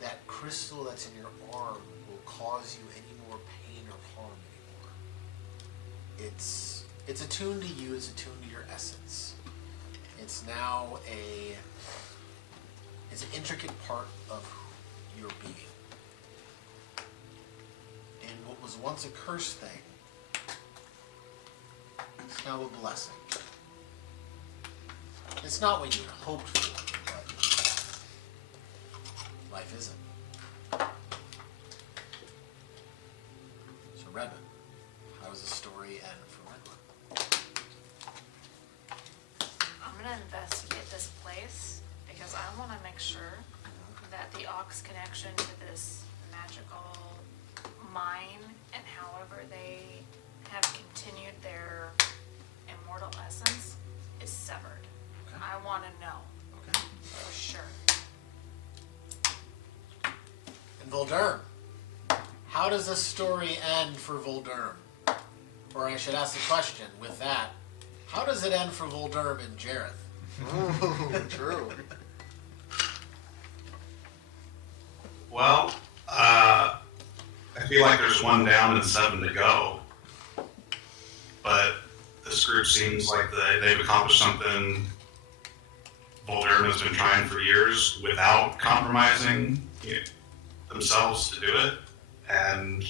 that crystal that's in your arm will cause you any more pain or harm anymore. It's attuned to you, it's attuned to your essence. It's now it's an intricate part of your being. was once a cursed thing is now a blessing. It's not what you had hoped for, but life isn't. So Redmond, how does the story end for Redmond? I'm gonna investigate this place because I want to make sure that the Ox connection to this magical mine and however they have continued their immortal essence is severed. Okay. I want to know Okay. for sure. And Voldurm, how does this story end for Voldurm? Or I should ask the question with that, how does it end for Voldurm and Jareth? Ooh, true. Well, I feel like there's one down and 7 to go. But this group seems like they've accomplished something Voldurm has been trying for years without compromising themselves to do it. And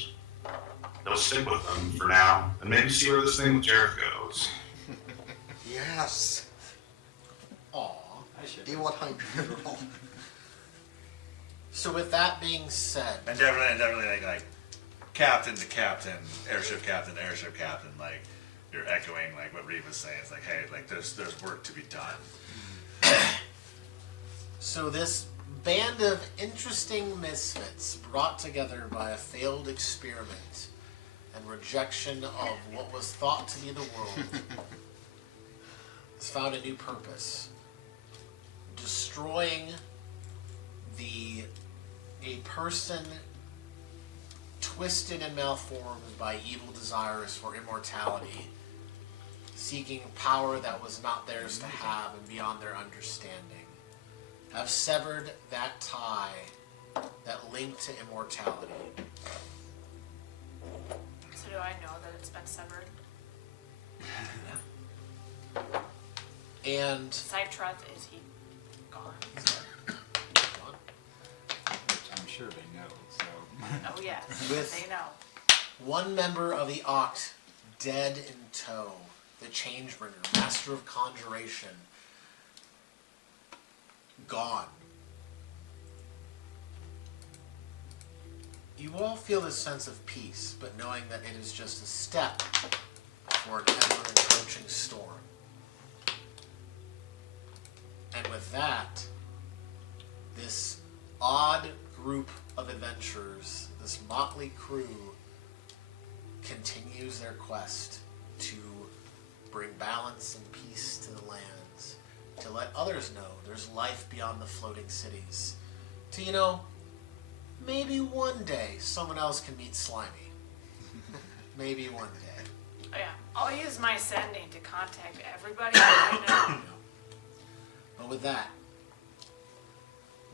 they'll stick with them for now. And maybe see where this thing with Jareth goes. Yes. Aww. D100 roll. So with that being said, And definitely like captain to captain, airship captain to airship captain, like you're echoing like what Reeve was saying. It's like, hey, like there's work to be done. so this band of interesting misfits brought together by a failed experiment and rejection of what was thought to be the world has found a new purpose. Destroying a person twisted and malformed by evil desires for immortality, seeking power that was not theirs to have and beyond their understanding, have severed that tie that linked to immortality. So do I know that it's been severed? And Cytreth, is he gone? I'm sure they know, so. Oh yes, With- they know. one member of the Oct dead in tow, the Changebringer, master of conjuration, gone. You all feel this sense of peace, but knowing that it is just a step for an ever-encroaching storm. And with that, this odd group of adventurers, this motley crew, continues their quest to bring balance and peace to the lands, to let others know there's life beyond the floating cities, to, maybe one day someone else can meet Slimy. Maybe one day. Oh yeah, I'll use my sending to contact everybody I know. But with that,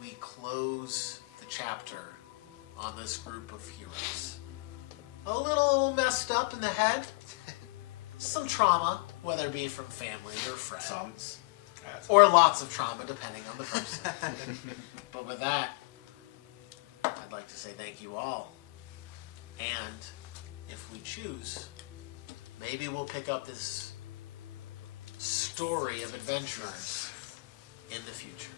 we close the chapter on this group of heroes. A little messed up in the head. Some trauma, whether it be from family or friends. Or lots of trauma, depending on the person. But with that, I'd like to say thank you all. And if we choose, maybe we'll pick up this story of adventurers in the future.